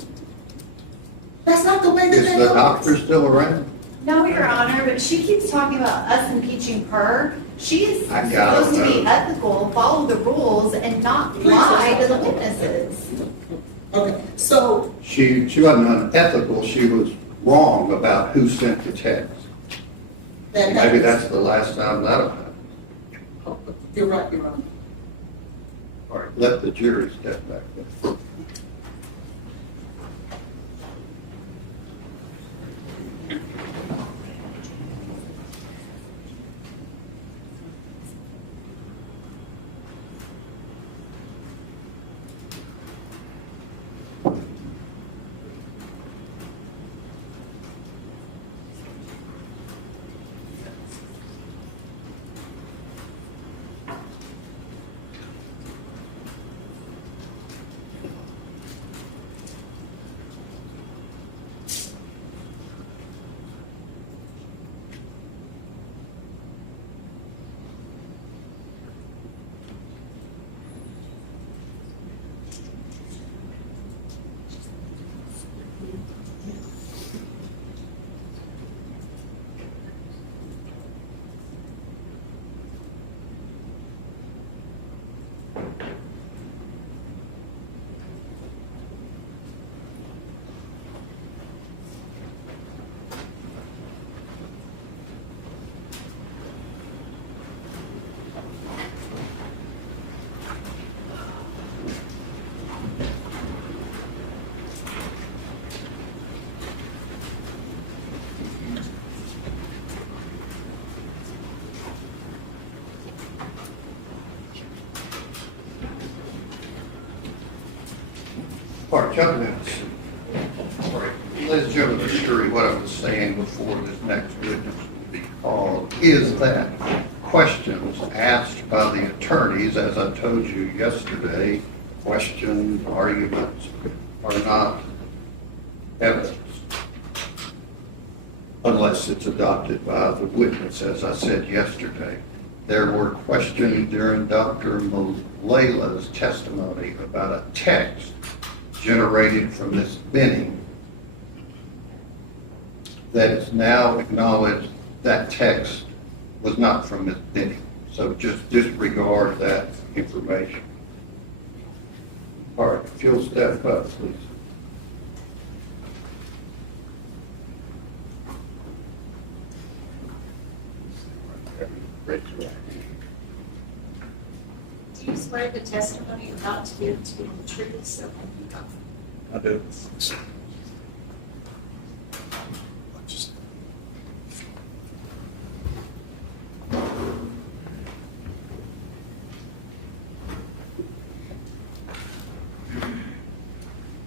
That's not the way that Is that the goes. doctor still around? No, Your Honor, but she keeps talking about us impeaching her. She is I got it, supposed to be though. ethical, follow the rules, and not lie to the witnesses. Okay, so She wasn't unethical, she was wrong about who sent the text. that Maybe happens. that's the last time that'll happen. You're right, Your Honor. All right, let the jury step back then. All right, jumping in. All right, ladies and gentlemen, the jury, what I was saying before this next witness will be called is that questions asked by the attorneys, as I told you yesterday, questions, arguments are not evidence unless it's adopted by the witness, as I said yesterday. there were questions during Dr. Mullala's testimony about a text generated from Ms. Benning that is now acknowledged that text was not from Ms. Benning. So just disregard that information. All right, if you'll step up, please. Do you swear the testimony you're about to give to be the truth, so help you God? I do.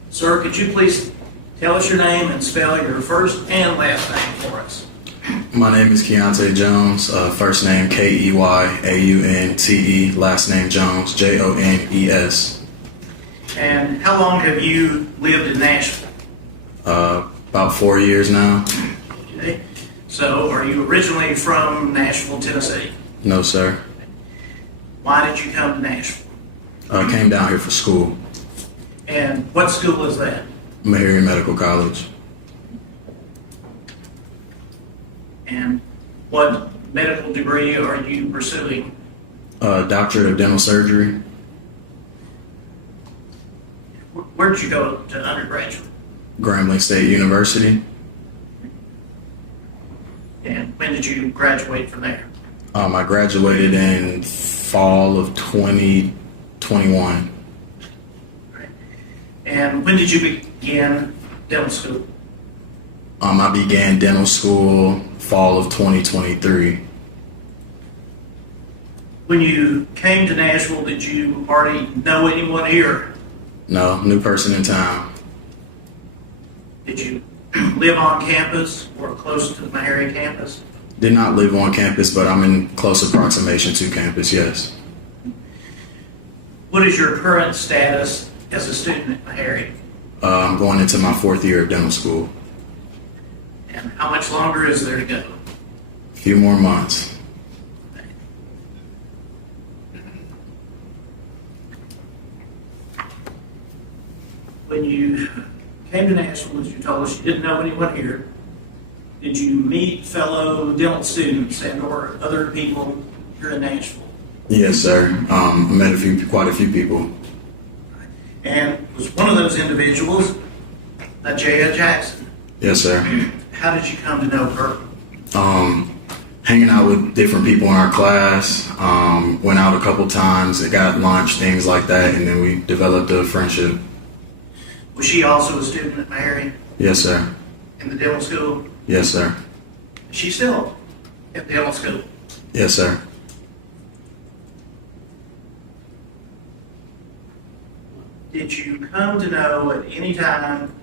Sir, could you please tell us your name and spell your first and last name for us? My name is Keyaunte Jones. First name Keyaunte, last name Jones, Jones. And how long have you lived in Nashville? About 4 years now. Okay. So, are you originally from Nashville, Tennessee? No, sir. Why did you come to Nashville? Came down here for school. And what school is that? Marisol Medical College. And what medical degree are you pursuing? Doctorate of Dental Surgery. Where did you go to undergraduate? Grambling State University. And when did you graduate from there? I graduated in fall of 2021. And when did you begin dental school? I began dental school fall of 2023. When you came to Nashville, did you already know anyone here? No, new person in town. Did you live on campus or close to the Meharry campus? Did not live on campus, but I'm in close approximation to campus, yes. What is your current status as a student at Meharry? I'm going into my 4th year of dental school. And how much longer is there to go? A few more months. When you came to Nashville, as you told us, you didn't know anyone here. Did you meet fellow dental students and or other people here in Nashville? Yes, sir. I met quite a few people. And was one of those individuals Andrea Jackson? Yes, sir. How did you come to know her? Hanging out with different people in our class. Went out a couple times. Got lunch, things like that, and then we developed a friendship. Was she also a student at Meharry Yes, sir. in the dental school? Yes, sir. Is she still at the dental school? Yes, sir. Did you come to know at any time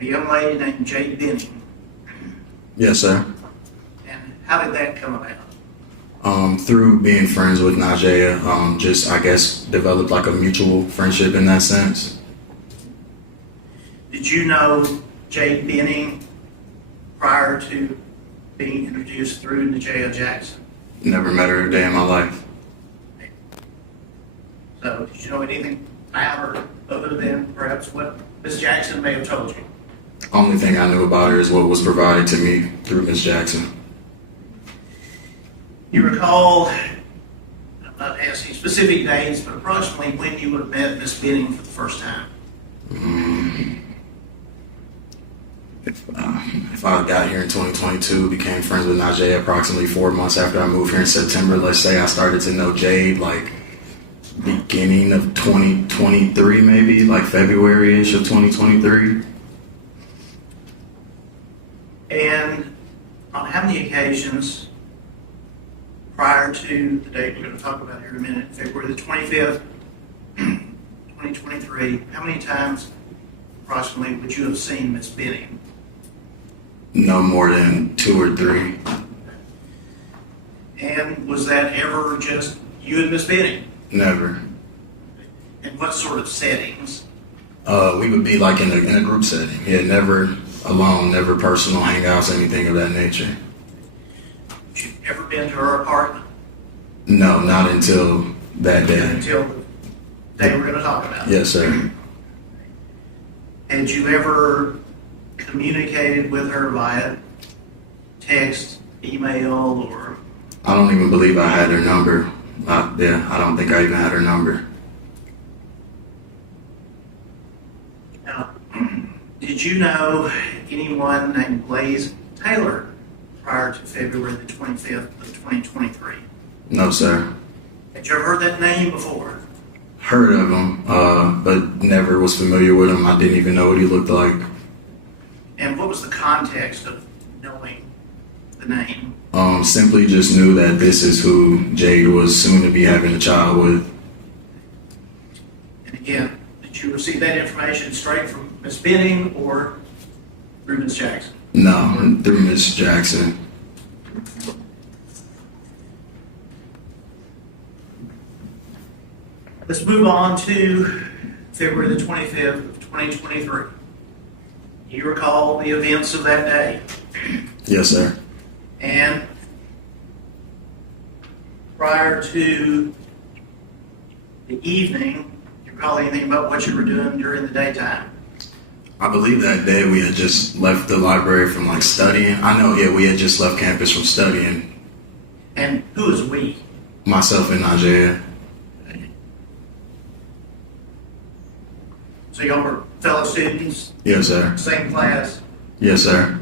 a young lady named Jade Benning? Yes, sir. And how did that come about? Through being friends with Najee, just, I guess, developed like a mutual friendship in that sense. Did you know Jade Benning prior to being introduced through Andrea Jackson? Never met her a day in my life. So did you know anything about her other than perhaps what Miss Jackson may have told you? Only thing I knew about her is what was provided to me through Miss Jackson. You recall, I'm not asking specific dates, but approximately when you would have met Miss Benning for the first time? If I got here in 2022, became friends with Najee approximately 4 months after I moved here in September, let's say I started to know Jade like beginning of 2023, maybe like February-ish of 2023. And on how many occasions prior to the date we're going to talk about here in a minute, February the 25th, 2023, how many times approximately would you have seen Miss Benning? No more than 2 or 3. And was that ever just you and Miss Benning? Never. And what sort of settings? We would be like in a group setting. Yeah, never alone, never personal hangouts, anything of that nature. Have you ever been to her apartment? No, not until that day. Until the day we're going to talk about? Yes, sir. Had you ever communicated with her via text, email, or? I don't even believe I had her number. I don't think I even had her number. Now, did you know anyone named Blaise Taylor prior to February the 25th of 2023? No, sir. Had you ever heard that name before? Heard of him, but never was familiar with him. I didn't even know what he looked like. And what was the context of knowing the name? Simply just knew that this is who Jade was soon to be having a child with. And again, did you receive that information straight from Ms. Benning or through Ms. Jackson? No, through Miss Jackson. Let's move on to February the 25th of 2023. You recall the events of that day? Yes, sir. And prior to the evening, do you recall anything about what you were doing during the daytime? I believe that day we had just left the library from like studying. I know, yeah, we had just left campus from studying. And who is we? Myself and Andrea. So y'all were fellow students? Yes, sir. Same class? Yes, sir.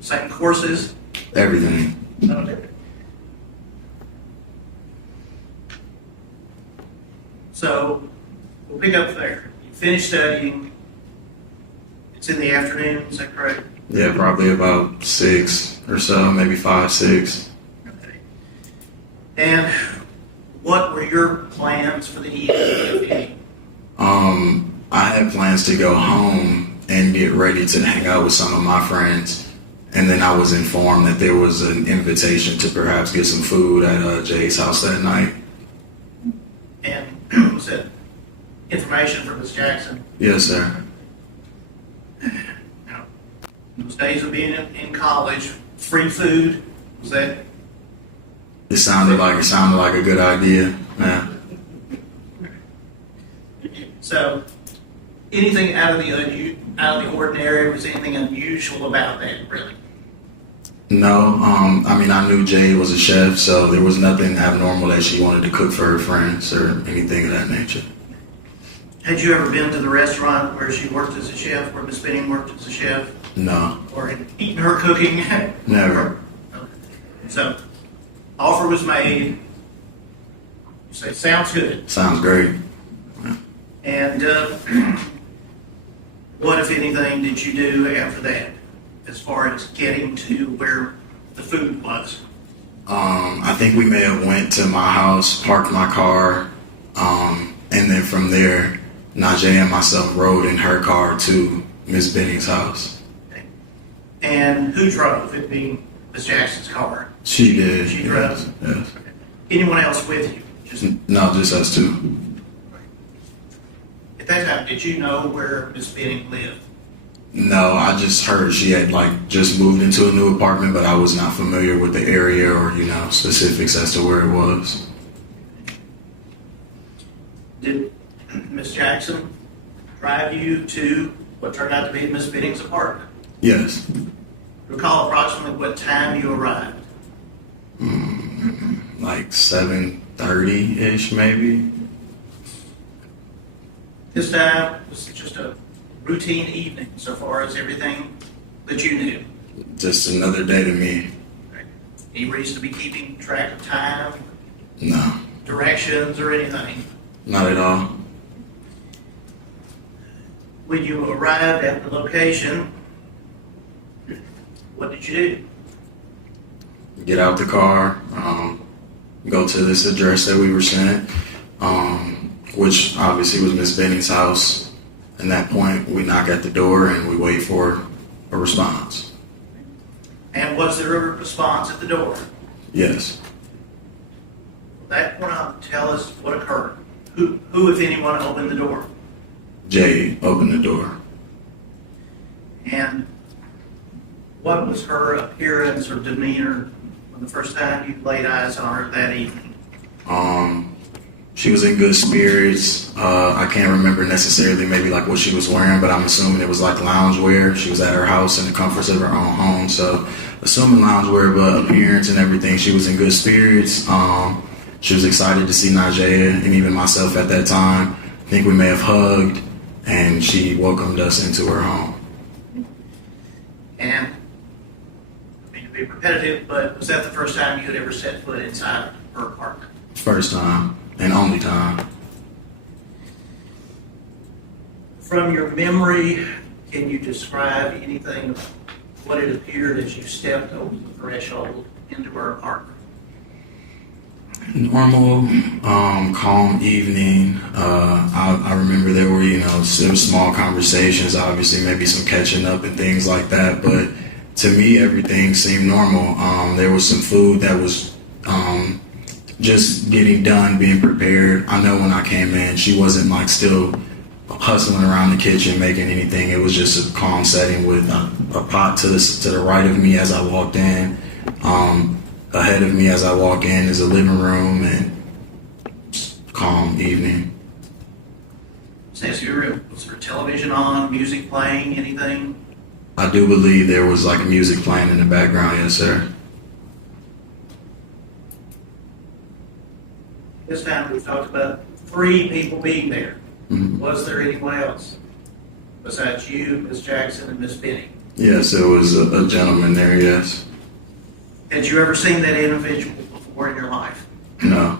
Same courses? Everything. Okay. So we'll pick up there. You finished studying. It's in the afternoon, is that correct? Yeah, probably about 6 or so, maybe 5, 6. Okay. And what were your plans for the evening, if any? I had plans to go home and get ready to hang out with some of my friends. And then I was informed that there was an invitation to perhaps get some food at Jade's house that night. And was that information from Ms. Jackson? Yes, sir. Now, those days of being in college, free food, was that? It sounded like a good idea. Yeah. So, anything out of the ordinary? Was anything unusual about that, really? No, I mean, I knew Jade was a chef, so there was nothing abnormal that she wanted to cook for her friends or anything of that nature. Had you ever been to the restaurant where she worked as a chef, where Miss Benning worked as a chef? No. Or had eaten her cooking? Never. Okay. So, offer was made. You say, sounds good. Sounds great. And what, if anything, did you do after that, as far as getting to where the food was? I think we may have went to my house, parked my car, and then from there, Najee and myself rode in her car to Miss Benning's house. Okay. And who drove, it being Miss Jackson's car? She did. She drove? Yes. Anyone else with you? No, just us two. At that time, did you know where Miss Benning lived? No, I just heard she had just moved into a new apartment, but I was not familiar with the area or, specifics as to where it was. Did Miss Jackson drive you to what turned out to be Miss Benning's apartment? Yes. Recall approximately what time you arrived? Like 7:30-ish, maybe. This time was just a routine evening so far as everything that you knew. Just another day to me. Any reason to be keeping track of time, No, directions, or anything? not at all. When you arrived at the location, what did you do? Get out the car, go to this address that we were sent, which obviously was Miss Benning's house. At that point, we knock at the door and we wait for a response. And was there a response at the door? Yes. From that point on, tell us what occurred. Who, if anyone, opened the door? Jade opened the door. And what was her appearance or demeanor when the first time you laid eyes on her that evening? She was in good spirits. I can't remember necessarily maybe like what she was wearing, but I'm assuming it was like loungewear. She was at her house in the comforts of her own home, so assuming loungewear, but appearance and everything, she was in good spirits. She was excited to see Najee and even myself at that time. I think we may have hugged, and she welcomed us into her home. And, I mean, to be repetitive, but was that the first time you had ever set foot inside her apartment? First time and only time. From your memory, can you describe anything of what it appeared as you stepped over the threshold into her apartment? Normal, calm evening. I remember there were, some small conversations, obviously, maybe some catching up and things like that. But to me, everything seemed normal. There was some food that was just getting done, being prepared. I know when I came in, she wasn't like still hustling around the kitchen, making anything. It was just a calm setting with a pot to the right of me as I walked in. Ahead of me as I walk in is a living room and calm evening. Since was there television on, music playing, anything? I do believe there was like music playing in the background, yes, sir. This time we talked about 3 people being there. Mm-hmm. Was there anyone else besides you, Ms. Jackson, and Ms. Benning? Yes, there was a gentleman there, yes. Had you ever seen that individual before in your life? No.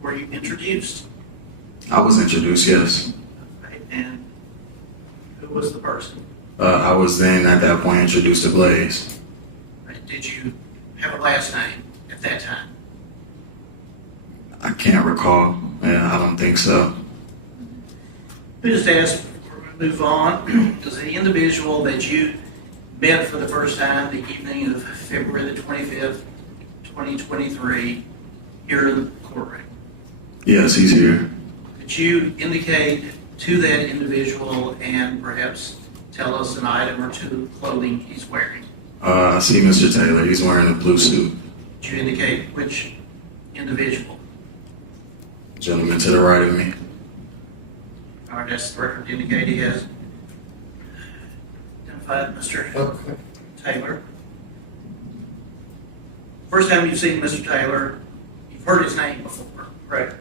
Were you introduced? I was introduced, yes. Right. And who was the person? I was then at that point introduced to Blaise. Right. Did you have a last name at that time? I can't recall. Yeah, I don't think so. Let me just ask before we move on, does the individual that you met for the first time the evening of February the 25th, 2023, here in the courtroom? Yes, he's here. Could you indicate to that individual and perhaps tell us an item or 2 of clothing he's wearing? I see Mr. Taylor. He's wearing a blue suit. Could you indicate which individual? Gentleman to the right of me. All right, that's the record to indicate he has identified Mr. Taylor. First time you've seen Mr. Taylor, you've heard his name before, correct?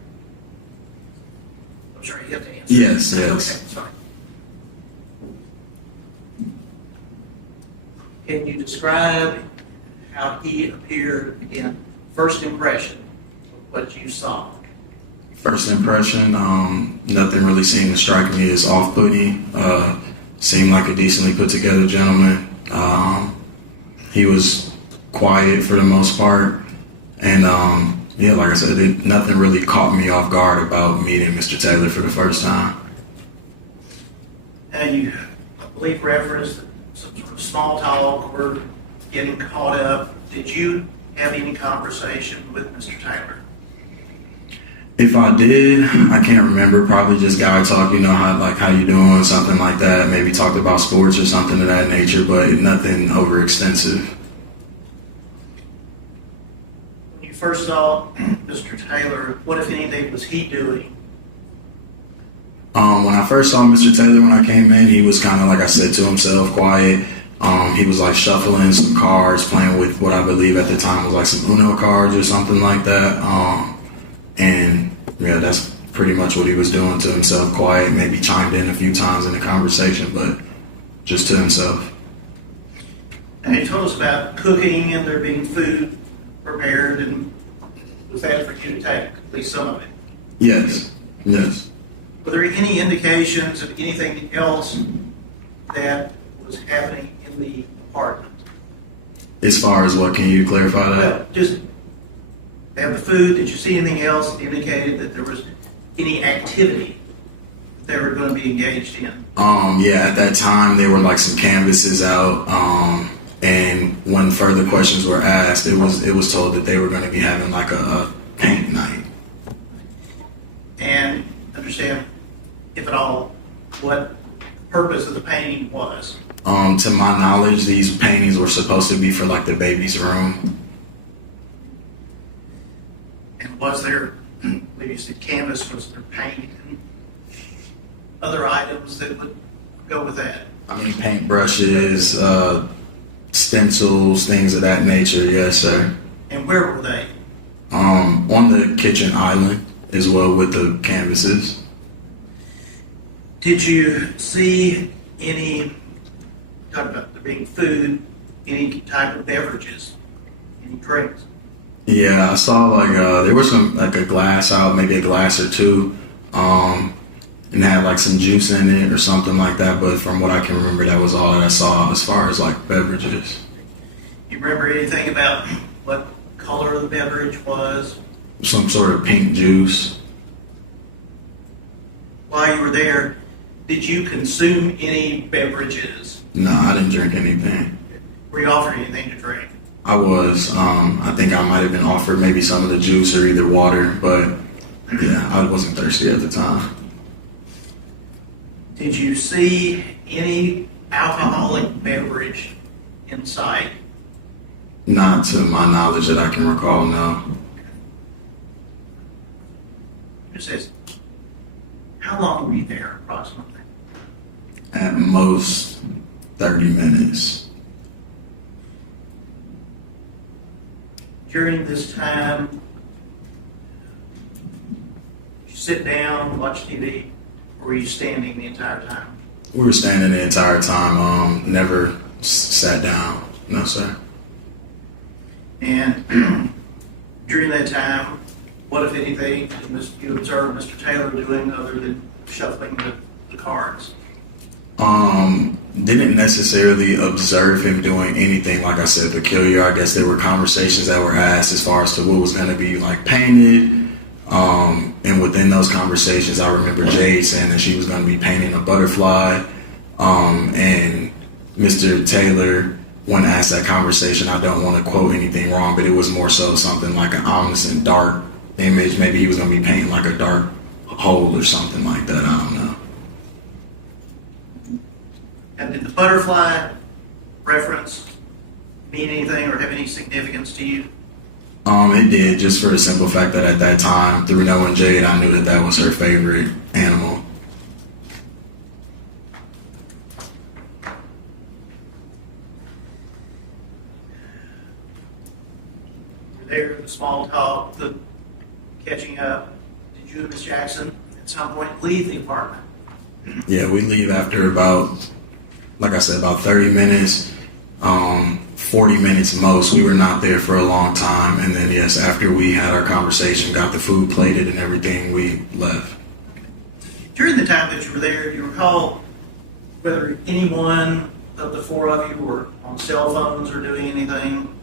I'm sorry, you have to answer. Yes, yes. Okay, sorry. Can you describe how he appeared again? First impression of what you saw. First impression, nothing really seemed to strike me as off-putting. Seemed like a decently put together gentleman. He was quiet for the most part. And yeah, like I said, nothing really caught me off guard about meeting Mr. Taylor for the first time. And you, I believe, referenced some sort of small talk or getting caught up. Did you have any conversation with Mr. Taylor? If I did, I can't remember. Probably just guy talk, how you doing, something like that. Maybe talked about sports or something of that nature, but nothing overextensive. When you first saw Mr. Taylor, what, if anything, was he doing? When I first saw Mr. Taylor when I came in, he was kind of, like I said, to himself, quiet. He was like shuffling some cards, playing with what I believe at the time was like some Uno cards or something like that. And yeah, that's pretty much what he was doing, to himself, quiet, maybe chimed in a few times in the conversation, but just to himself. And he told us about cooking and there being food prepared, and was that for you to take, at least some of it? Yes, yes. Were there any indications of anything else that was happening in the apartment? As far as what, can you clarify that? Well, just have the food. Did you see anything else that indicated that there was any activity they were going to be engaged in? Yeah, at that time there were like some canvases out, and when further questions were asked, it was told that they were going to be having like a paint night. And understand, if at all, what the purpose of the painting was? To my knowledge, these paintings were supposed to be for like the baby's room. And was there, maybe you said canvas, was there paint and other items that would go with that? I mean, paintbrushes, stencils, things of that nature. Yes, sir. And where were they? On the kitchen island as well with the canvases. Did you see any, talk about there being food, any type of beverages, any drinks? Yeah, I saw like there was some like a glass out, maybe a glass or two, and had like some juice in it or something like that. But from what I can remember, that was all that I saw as far as like beverages. You remember anything about what color the beverage was? Some sort of pink juice. While you were there, did you consume any beverages? No, I didn't drink anything. Were you offered anything to drink? I was. I think I might have been offered maybe some of the juice or either water, but yeah, I wasn't thirsty at the time. Did you see any alcoholic beverage in sight? Not to my knowledge that I can recall, no. It says, how long were you there approximately? At most 30 minutes. During this time, did you sit down, watch TV, or were you standing the entire time? We were standing the entire time, never sat down, no sir. And during that time, what, if anything, did you observe Mr. Taylor doing other than shuffling the cards? Didn't necessarily observe him doing anything, like I said, peculiar. I guess there were conversations that were asked as far as to what was going to be like painted. And within those conversations, I remember Jade saying that she was going to be painting a butterfly. And Mr. Taylor, when asked that conversation, I don't want to quote anything wrong, but it was more so something like an ominous and dark image. Maybe he was going to be painting like a dark hole or something like that. I don't know. And did the butterfly reference mean anything or have any significance to you? It did, just for the simple fact that at that time, through knowing Jade, I knew that that was her favorite animal. You're there, the small talk, the catching up. Did you and Miss Jackson at some point leave the apartment? Yeah, we leave after about, like I said, about 30 minutes, 40 minutes most. We were not there for a long time. And then, yes, after we had our conversation, got the food plated and everything, we left. During the time that you were there, do you recall whether any one of the four of you were on cell phones or doing anything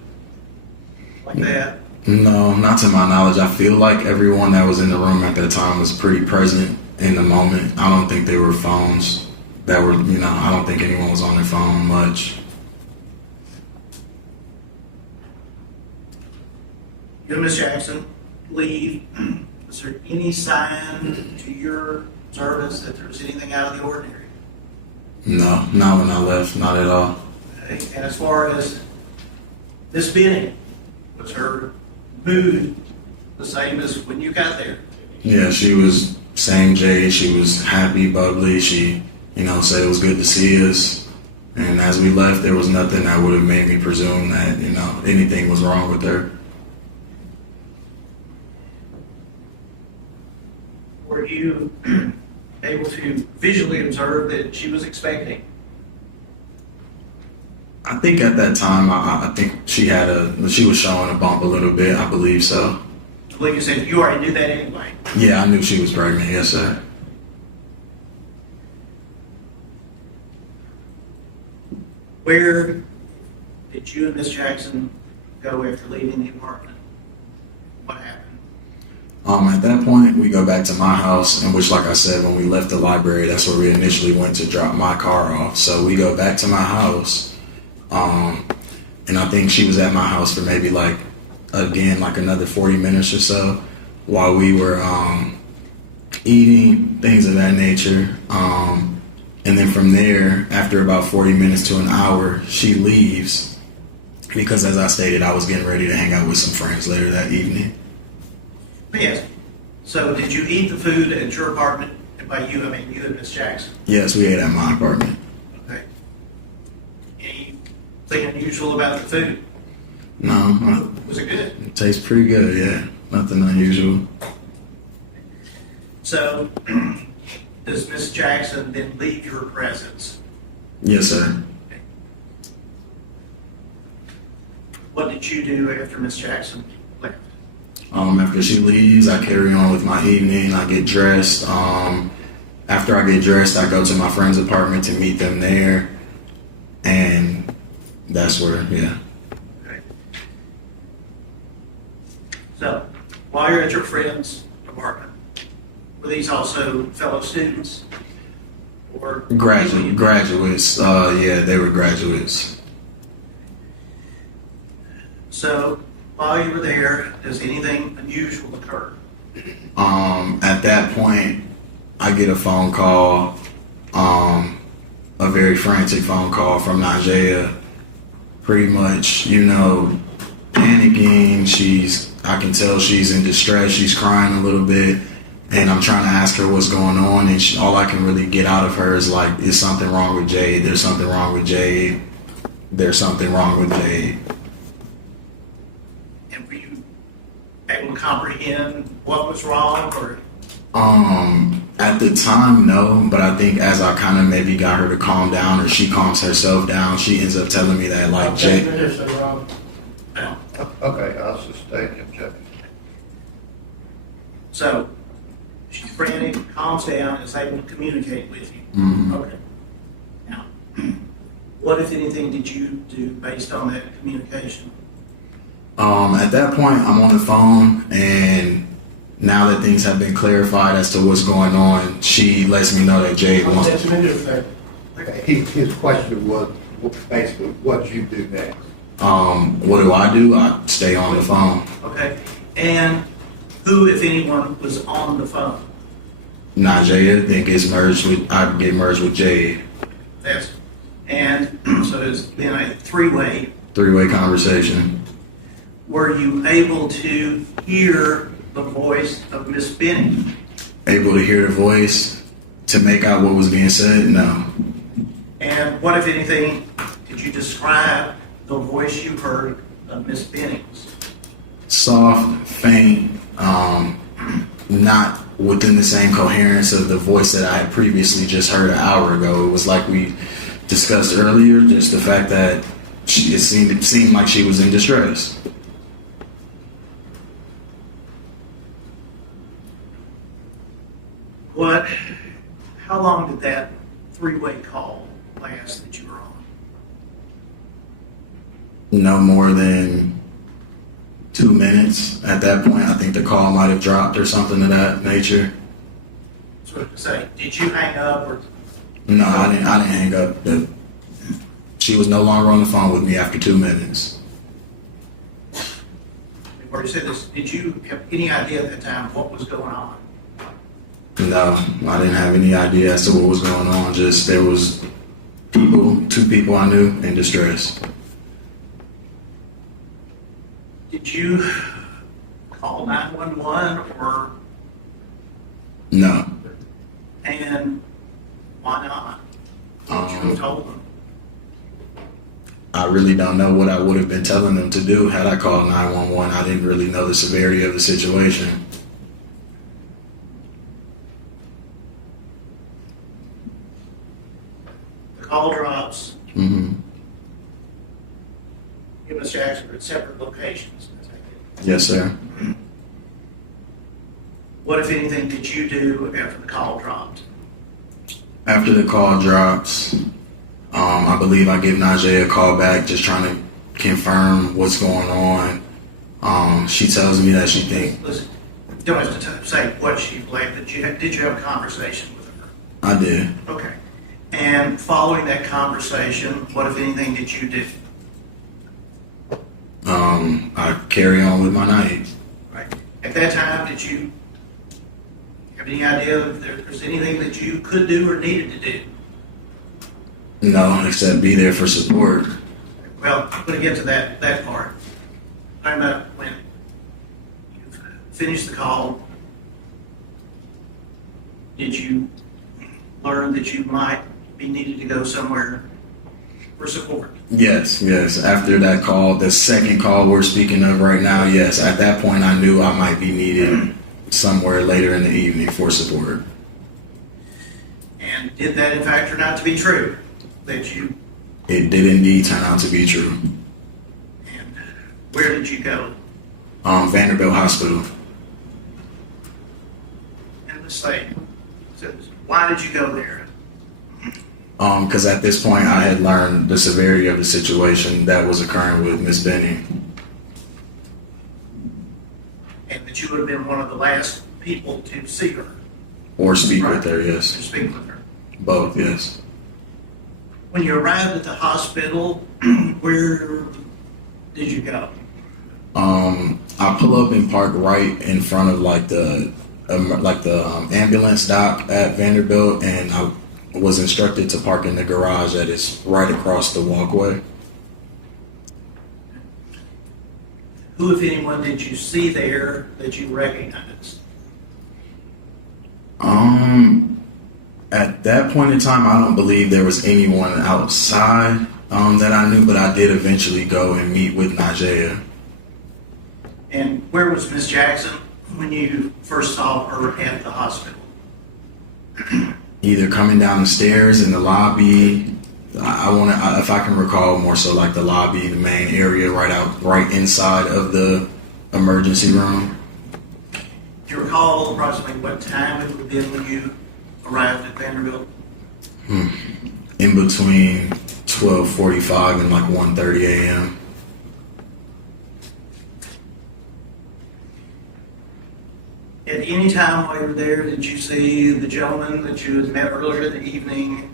like that? No, not to my knowledge. I feel like everyone that was in the room at that time was pretty present in the moment. I don't think there were phones that were, I don't think anyone was on their phone much. You and Miss Jackson leave. Was there any sign to your observance that there was anything out of the ordinary? No, not when I left, not at all. Okay. And as far as Miss Benning, was her mood the same as when you got there? Yeah, she was same Jade. She was happy, bubbly. She, said it was good to see us. And as we left, there was nothing that would have made me presume that, anything was wrong with her. Were you able to visually observe that she was expecting? I think at that time, I think she was showing a bump a little bit. I believe so. I believe you said you already knew that anyway. Yeah, I knew she was pregnant. Yes, sir. Where did you and Miss Jackson go after leaving the apartment? What happened? At that point, we go back to my house, in which, like I said, when we left the library, that's where we initially went to drop my car off. So we go back to my house, and I think she was at my house for maybe another 40 minutes or so while we were eating, things of that nature. And then from there, after about 40 minutes to an hour, she leaves because, as I stated, I was getting ready to hang out with some friends later that evening. Yes. So did you eat the food at your apartment? And by you, I mean you and Miss Jackson. Yes, we ate at my apartment. Okay. Anything unusual about the food? No, Was it good? it tastes pretty good. Yeah, nothing unusual. So does Miss Jackson then leave your presence? Yes, sir. What did you do after Miss Jackson left? After she leaves, I carry on with my evening. I get dressed. After I get dressed, I go to my friend's apartment to meet them there, and that's where, yeah. Okay. So while you're at your friend's apartment, were these also fellow students? Or Graduates. Yeah, they were graduates. So while you were there, does anything unusual occur? At that point, I get a phone call, a very frantic phone call from Najee. Pretty much, panicking. I can tell she's in distress. She's crying a little bit, and I'm trying to ask her what's going on, and all I can really get out of her is like, "Is something wrong with Jade? There's something wrong with Jade. There's something wrong with Jade." And were you able to comprehend what was wrong, or? At the time, no, but I think as I kind of maybe got her to calm down, or she calms herself down, she ends up telling me that like Jade. Okay, I'll sustain objection. So she's frantic, calms down, is able to communicate with you. Mhm. Okay. Now, what, if anything, did you do based on that communication? At that point, I'm on the phone, and now that things have been clarified as to what's going on, she lets me know that Jade wants. His question was basically, what you do next? What do? I stay on the phone. Okay. And who, if anyone, was on the phone? Najee, then I get merged with Jade. Yes. And so there's been a three-way. Three-way conversation. Were you able to hear the voice of Miss Benning? Able to hear the voice to make out what was being said? No. And what, if anything, did you describe the voice you heard of Miss Benning's? Soft, faint, not within the same coherence of the voice that I had previously just heard an hour ago. It was like we discussed earlier, just the fact that it seemed like she was in distress. How long did that three-way call last that you were on? No more than 2 minutes. At that point, I think the call might have dropped or something of that nature. So to say, did you hang up or? No, I didn't hang up. She was no longer on the phone with me after 2 minutes. Before you said this, did you have any idea at the time what was going on? No, I didn't have any idea as to what was going on. Just there was two people I knew in distress. Did you call 911 or? No. And why not? What you have told them? I really don't know what I would have been telling them to do had I called 911. I didn't really know the severity of the situation. The call drops. Mm-hmm. You and Ms. Jackson are at separate locations. Yes, sir. What, if anything, did you do after the call dropped? After the call drops, I believe I give Najee a call back, just trying to confirm what's going on. She tells me that she thinks. Listen, you don't have to say what she believed, but did you have a conversation with her? I did. Okay. And following that conversation, what, if anything, did you do? I carry on with my night. Right. At that time, did you have any idea if there was anything that you could do or needed to do? No, except be there for support. Well, I'm going to get to that part. I'm talking about when you finished the call, did you learn that you might be needed to go somewhere for support? Yes. After that call, the second call we're speaking of right now, yes. At that point, I knew I might be needed somewhere later in the evening for support. And did that in fact turn out to be true? That you, It did indeed turn out to be true. and where did you go? Vanderbilt Hospital. And let's say, so why did you go there? Because at this point, I had learned the severity of the situation that was occurring with Miss Benning. And that you would have been one of the last people to see her, Or speak Right. with her, yes. to speak with her. Both, yes. When you arrived at the hospital, where did you go? I pull up and park right in front of the ambulance dock at Vanderbilt, and I was instructed to park in the garage that is right across the walkway. Who, if anyone, did you see there that you recognized? At that point in time, I don't believe there was anyone outside that I knew, but I did eventually go and meet with Najee. And where was Miss Jackson when you first saw her at the hospital? Either coming down the stairs in the lobby. If I can recall, more so like the lobby, the main area, right inside of the emergency room. Do you recall approximately what time it would have been when you arrived at Vanderbilt? In between 12:45 and 1:30 a.m. At any time while you were there, did you see the gentleman that you had met earlier in the evening?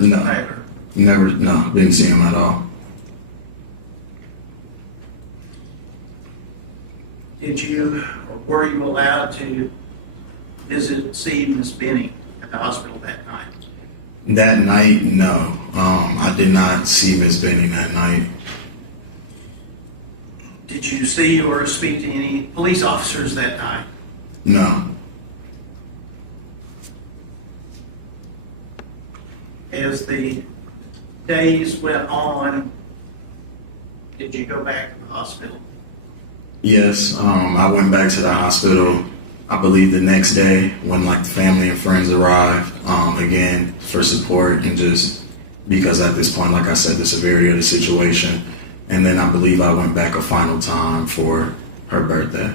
No. Pfeiffer? Never, no, didn't see him at all. Did you, or were you allowed to see Miss Benning at the hospital that night? That night, no. I did not see Miss Benning that night. Did you see or speak to any police officers that night? No. As the days went on, did you go back to the hospital? Yes, I went back to the hospital, I believe the next day when the family and friends arrived, again for support and just because at this point, like I said, the severity of the situation. And then I believe I went back a final time for her birthday.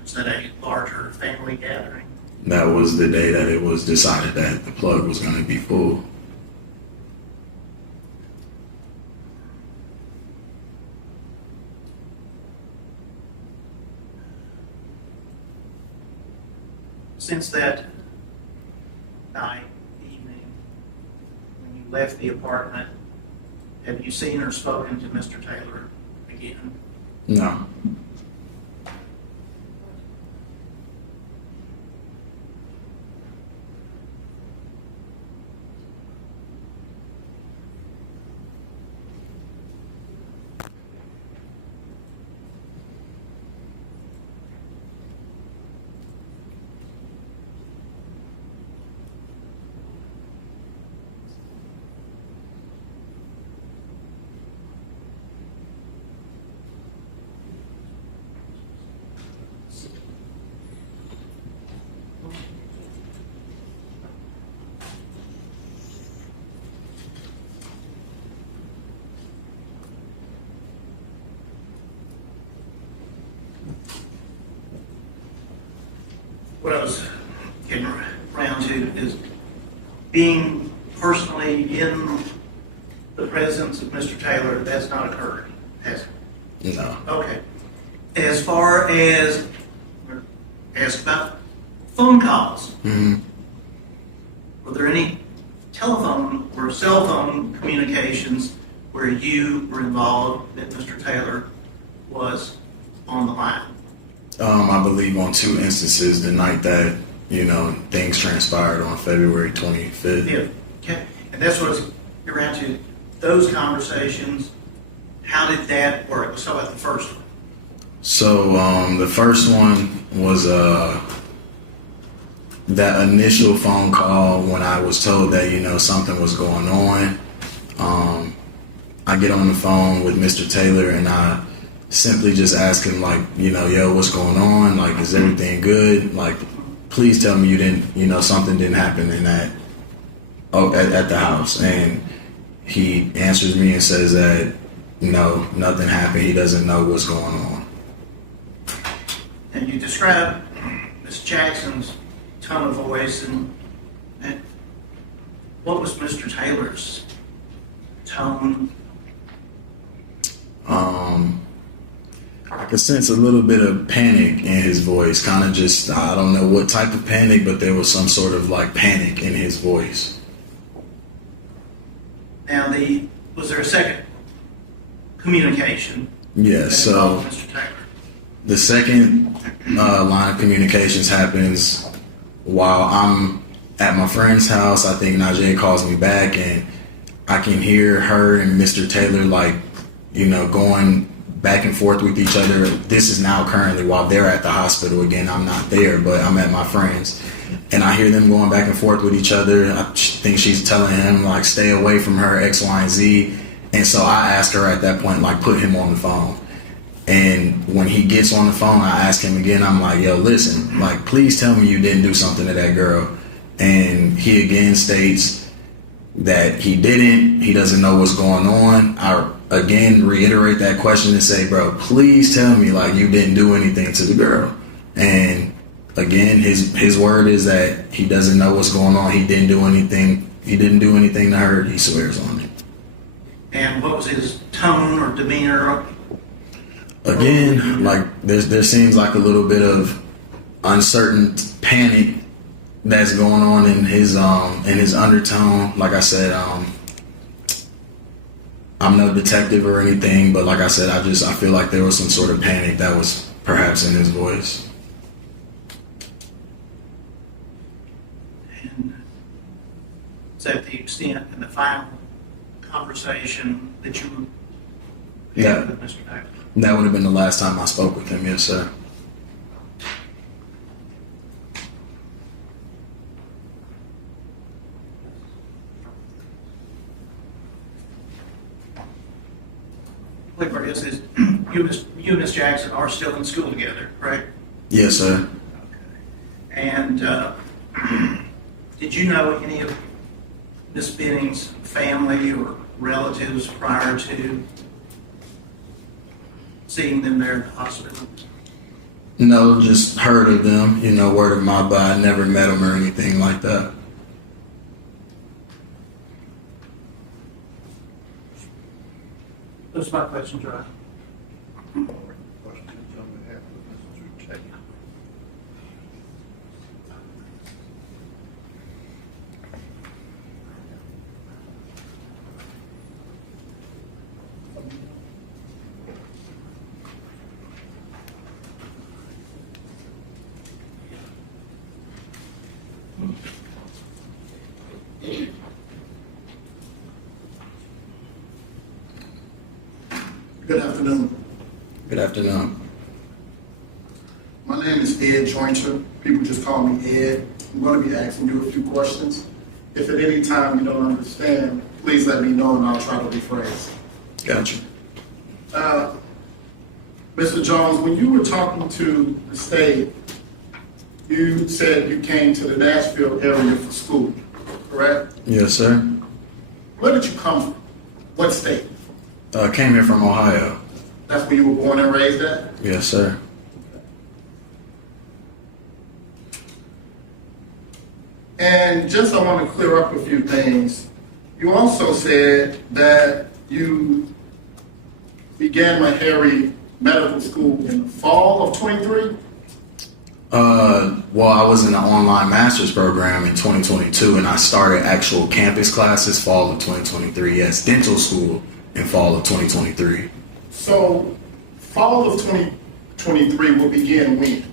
Was that a larger family gathering? That was the day that it was decided that the plug was going to be pulled. Since that night, evening, when you left the apartment, have you seen or spoken to Mr. Taylor again? No. What I was getting around to is being personally in the presence of Mr. Taylor, that's not occurred, has it? No. Okay. As far as, ask about phone calls. Mm-hmm. Were there any telephone or cell phone communications where you were involved that Mr. Taylor was on the line? I believe on 2 instances the night that, things transpired on February 25th. Yeah, okay. And that's what I was getting around to. Those conversations, how did that work? Let's talk about the first one. So the first one was that initial phone call when I was told that, you know, something was going on. I get on the phone with Mr. Taylor and I simply just ask him, like, you know, yo, what's going on? Like, is everything good? Like, please tell me you didn't, you know, something didn't happen in that, at the house. And he answers me and says that, no, nothing happened. He doesn't know what's going on. And you describe Ms. Jackson's tone of voice, and what was Mr. Taylor's tone? I could sense a little bit of panic in his voice, kind of just, I don't know what type of panic, but there was some sort of like panic in his voice. Now, was there a second communication? Yeah, so Mr. Taylor? the second line of communications happens while I'm at my friend's house. I think Najee calls me back and I can hear her and Mr. Taylor, like, you know, going back and forth with each other. This is now currently while they're at the hospital. Again, I'm not there, but I'm at my friend's. And I hear them going back and forth with each other. I think she's telling him, like, stay away from her, X, Y, and Z. And so I asked her at that point, like, put him on the phone. And when he gets on the phone, I ask him again, I'm like, yo, listen, like, please tell me you didn't do something to that girl. And he again states that he didn't. He doesn't know what's going on. I again reiterate that question and say, bro, please tell me, like, you didn't do anything to the girl. And again, his word is that he doesn't know what's going on. He didn't do anything. He didn't do anything to her. He swears on it. And what was his tone or demeanor? Again, like, there seems like a little bit of uncertain panic that's going on in his undertone. Like I said, I'm no detective or anything, but like I said, I feel like there was some sort of panic that was perhaps in his voice. And is that the extent in the final conversation that you had with Mr. Taylor? That would have been the last time I spoke with him, yes, sir. You and Ms. Jackson are still in school together, correct? Yes, sir. Okay. And did you know any of Ms. Benning's family or relatives prior to seeing them there in the hospital? No, just heard of them, you know, word of mouth, but I never met them or anything like that. Those are my questions, right? Questions on behalf of Mr. Taylor. Good afternoon. Good afternoon. My name is Ed Jointer. People just call me Ed. I'm going to be asking you a few questions. If at any time you don't understand, please let me know and I'll try to rephrase. Gotcha. Mr. Jones, when you were talking to the state, you said you came to the Nashville area for school, correct? Yes, sir. Where did you come from? What state? Came here from Ohio. That's where you were born and raised at? Yes, sir. And just I want to clear up a few things. You also said that you began Meharry Medical School in the fall of 23? Well, I was in the online master's program in 2022, and I started actual campus classes fall of 2023. Yes, dental school in fall of 2023. So, fall of 2023 will begin when?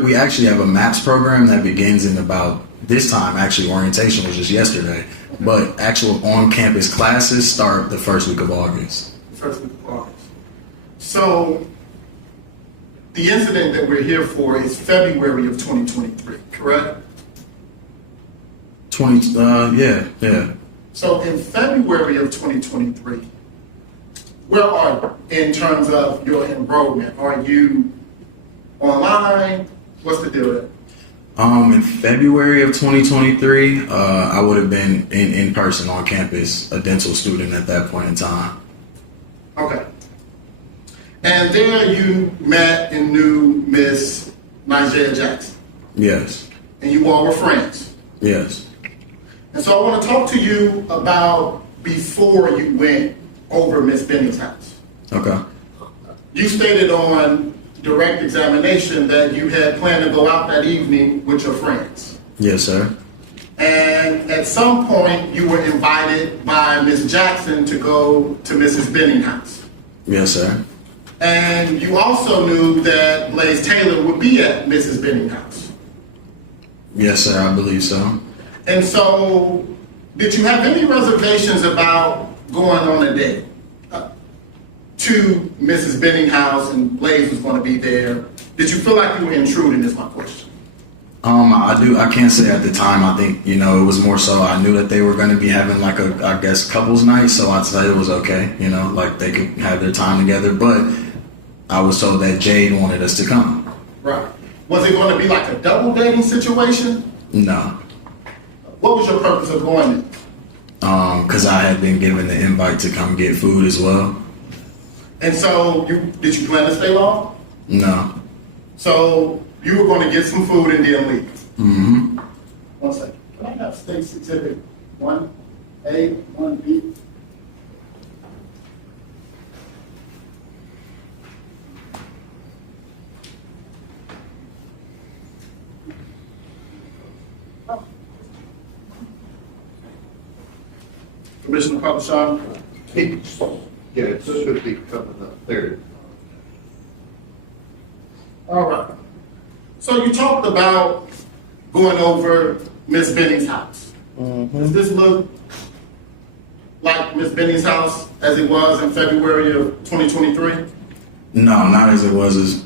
We actually have a MAPS program that begins in about this time. Actually, orientation was just yesterday, but actual on-campus classes start the first week of August. First week of August. So the incident that we're here for is February of 2023, correct? Yeah. So in February of 2023, where are you in terms of your enrollment? Are you online? What's the deal there? In February of 2023, I would have been in person on campus, a dental student at that point in time. Okay. And there you met and knew Miss Nigel Jackson. Yes. And you all were friends. Yes. And so I want to talk to you about before you went over Miss Benning's house. Okay. You stated on direct examination that you had planned to go out that evening with your friends. Yes, sir. And at some point you were invited by Miss Jackson to go to Mrs. Benning's house. Yes, sir. And you also knew that Blaise Taylor would be at Mrs. Benning's house. Yes, sir, I believe so. And so, did you have any reservations about going on a date to Mrs. Benning's house and Blaise was going to be there? Did you feel like you were intruding, is my question. I can't say at the time. I think, it was more so I knew that they were going to be having like couples night. So I'd say it was okay, like they could have their time together. But I was told that Jade wanted us to come. Right. Was it going to be like a double dating situation? No. What was your purpose of going there? Because I had been given the invite to come get food as well. And so, did you plan to stay long? No. So, you were going to get some food and then leave? Mm-hmm. 1 second. Can I have State's Exhibit 1A, 1B? Commissioner Papa. Yeah, it should be coming up there. All right. So you talked about going over Miss Benning's house. Does this look like Miss Benning's house as it was in February of 2023? No, not as it was as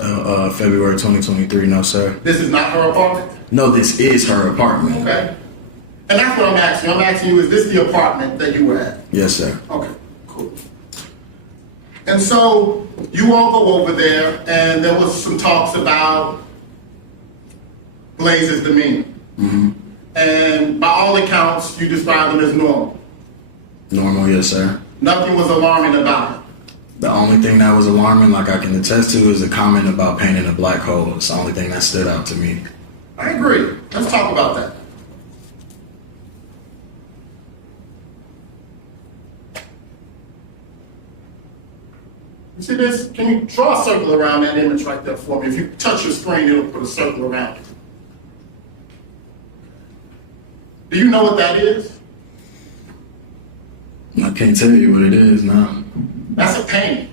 February 2023. No, sir. This is not her apartment? No, this is her apartment. Okay. And that's what I'm asking. I'm asking you, is this the apartment that you were at? Yes, sir. Okay, cool. And so you all go over there, and there was some talks about Blaise's demeanor. Mm-hmm. And by all accounts, you described him as normal. Normal, yes, sir. Nothing was alarming about him. The only thing that was alarming, like I can attest to, is a comment about painting a black hole. It's the only thing that stood out to me. I agree. Let's talk about that. You see this? Can you draw a circle around that image right there for me? If you touch your screen, it'll put a circle around it. Do you know what that is? I can't tell you what it is now. That's a painting.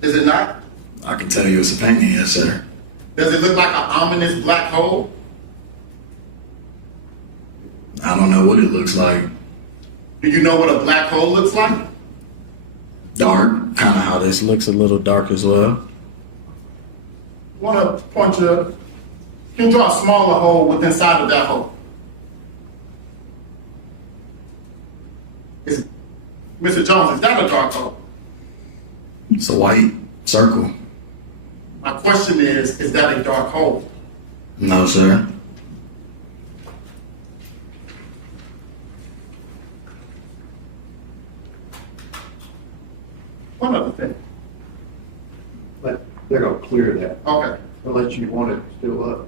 Is it not? I can tell you it's a painting, yes, sir. Does it look like an ominous black hole? I don't know what it looks like. Do you know what a black hole looks like? Dark, kind of how this looks, a little dark as well. Want to point your, can you draw a smaller hole within inside of that hole? Mr. Jones, is that a dark hole? It's a white circle. My question is that a dark hole? No, sir. One other thing. But they're gonna clear that. Okay. Unless you want it still up.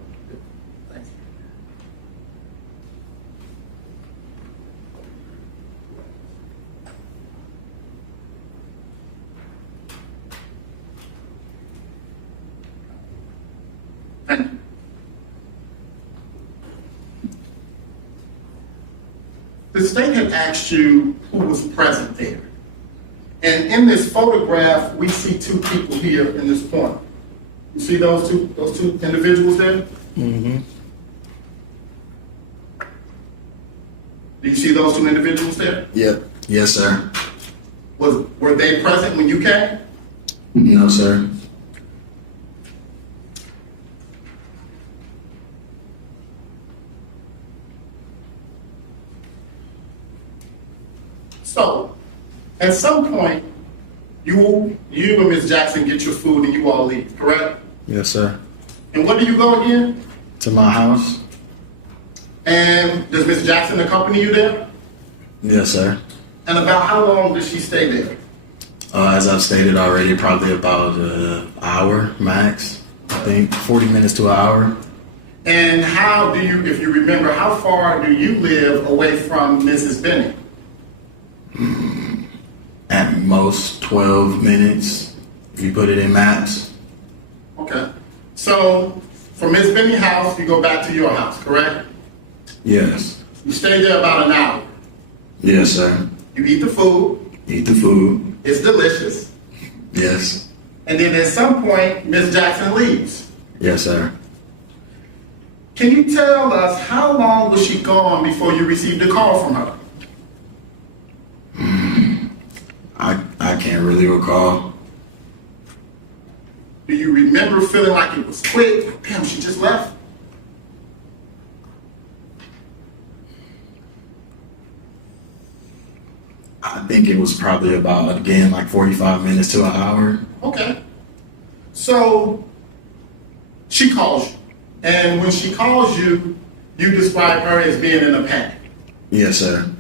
The state had asked you who was present there. And in this photograph, we see two people here in this corner. You see those two individuals there? Mm-hmm. Do you see those two individuals there? Yep. Yes, sir. Were they present when you came? No, sir. So, at some point, you and Ms. Jackson get your food and you all leave, correct? Yes, sir. And where do you go again? To my house? And does Ms. Jackson accompany you there? Yes, sir. And about how long does she stay there? As I've stated already, probably about an hour max. I think 40 minutes to an hour. And how do you, if you remember, how far do you live away from Mrs. Benning? At most 12 minutes, if you put it in maps. Okay. So, from Ms. Benning's house, you go back to your house, correct? Yes. You stay there about an hour. Yes, sir. You eat the food. Eat the food. It's delicious. Yes. And then at some point, Ms. Jackson leaves. Yes, sir. Can you tell us how long was she gone before you received a call from her? I can't really recall. Do you remember feeling like it was quick? Damn, she just left? I think it was probably about, again, like 45 minutes to an hour. Okay. So, she calls you. And when she calls you, you describe her as being in a panic. Yes, sir.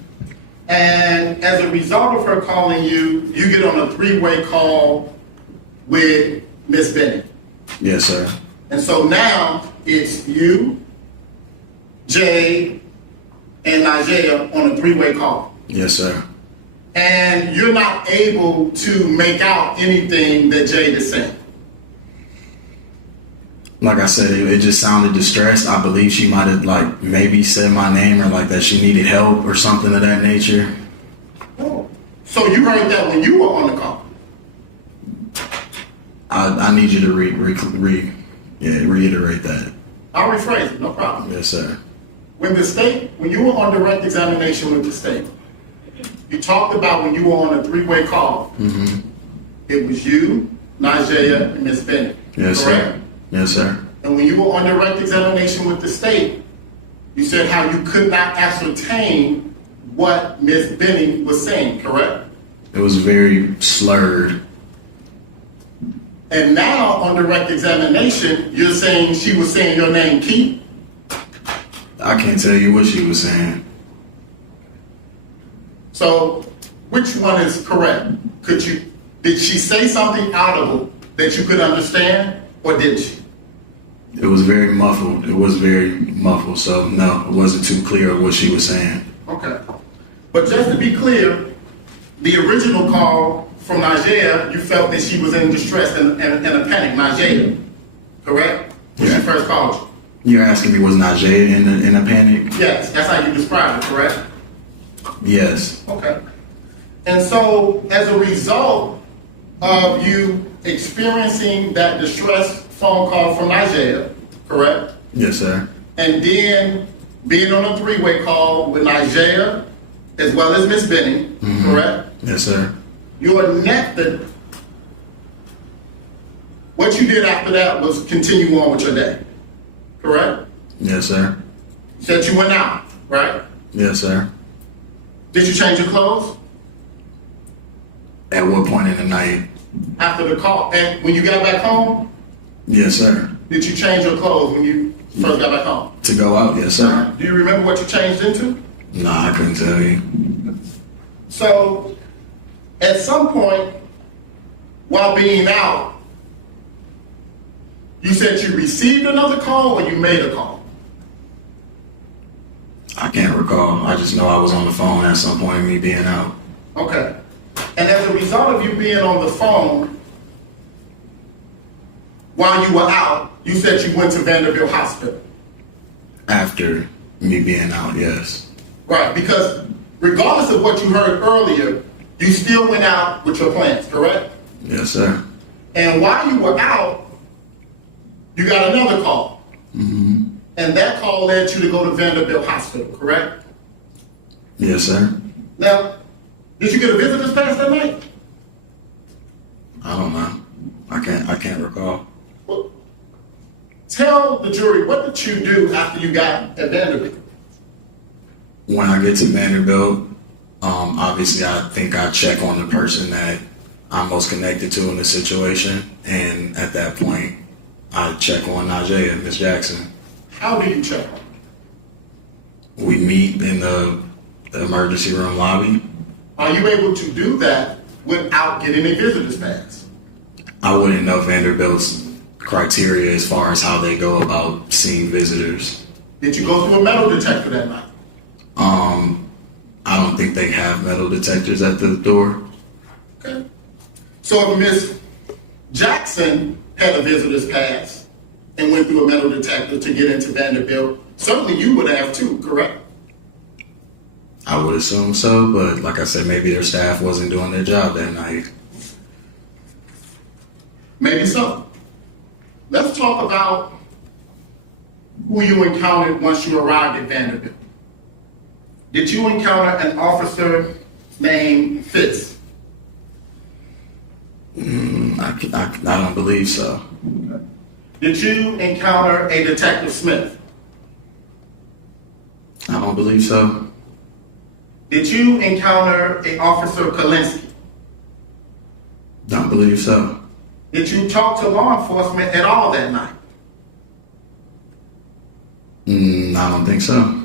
And as a result of her calling you, you get on a three-way call with Miss Benning. Yes, sir. And so now it's you, Jade, and Najee on a three-way call. Yes, sir. And you're not able to make out anything that Jade is saying. Like I said, it just sounded distressed. I believe she might have like maybe said my name or like that she needed help or something of that nature. Oh. So you heard that when you were on the call? I need you to reiterate that. I'll rephrase it, no problem. Yes, sir. When you were on direct examination with the state, you talked about when you were on a three-way call. Mm-hmm. It was you, Najee, and Miss Benning. Yes, correct? sir. Yes, sir. And when you were on direct examination with the state, you said how you could not ascertain what Miss Benning was saying, correct? It was very slurred. And now on direct examination, you're saying she was saying your name, Keith? I can't tell you what she was saying. So, which one is correct? Did she say something audible that you could understand, or didn't she? It was very muffled. It was very muffled. So no, it wasn't too clear what she was saying. Okay. But just to be clear, the original call from Najee, you felt that she was in distress and a panic. Najee, correct? When she first called you. You're asking me, was Najee in a panic? Yes, that's how you described it, correct? Yes. Okay. And so, as a result of you experiencing that distress phone call from Najee, correct? Yes, sir. And then being on a three-way call with Najee as well as Miss Benning, correct? Yes, sir. What you did after that was continue on with your day, correct? Yes, sir. You said you went out, right? Yes, sir. Did you change your clothes? At what point in the night? After the call, and when you got back home? Yes, sir. Did you change your clothes when you first got back home? To go out, yes, sir. Do you remember what you changed into? Nah, I couldn't tell you. So, at some point, while being out, you said you received another call or you made a call? I can't recall. I just know I was on the phone at some point of me being out. Okay. And as a result of you being on the phone, while you were out, you said you went to Vanderbilt Hospital. After me being out, yes. Right, because regardless of what you heard earlier, you still went out with your plans, correct? Yes, sir. And while you were out, you got another call. Mm-hmm. And that call led you to go to Vanderbilt Hospital, correct? Yes, sir. Now, did you get a visitor's pass that night? I don't know. can't recall. Well, tell the jury, what did you do after you got at Vanderbilt? When I get to Vanderbilt, obviously I think I check on the person that I'm most connected to in the situation, and at that point, I check on Najee and Miss Jackson. How do you check on? We meet in the emergency room lobby. Are you able to do that without getting a visitor's pass? I wouldn't know Vanderbilt's criteria as far as how they go about seeing visitors. Did you go through a metal detector that night? I don't think they have metal detectors at the door. Okay. So if Miss Jackson had a visitor's pass and went through a metal detector to get into Vanderbilt, certainly you would have too, correct? I would assume so, but like I said, maybe their staff wasn't doing their job that night. Maybe so. Let's talk about who you encountered once you arrived at Vanderbilt. Did you encounter an officer named Fitz? I don't believe so. Did you encounter a Detective Smith? I don't believe so. Did you encounter a Officer Kalinsky? Don't believe so. Did you talk to law enforcement at all that night? I don't think so.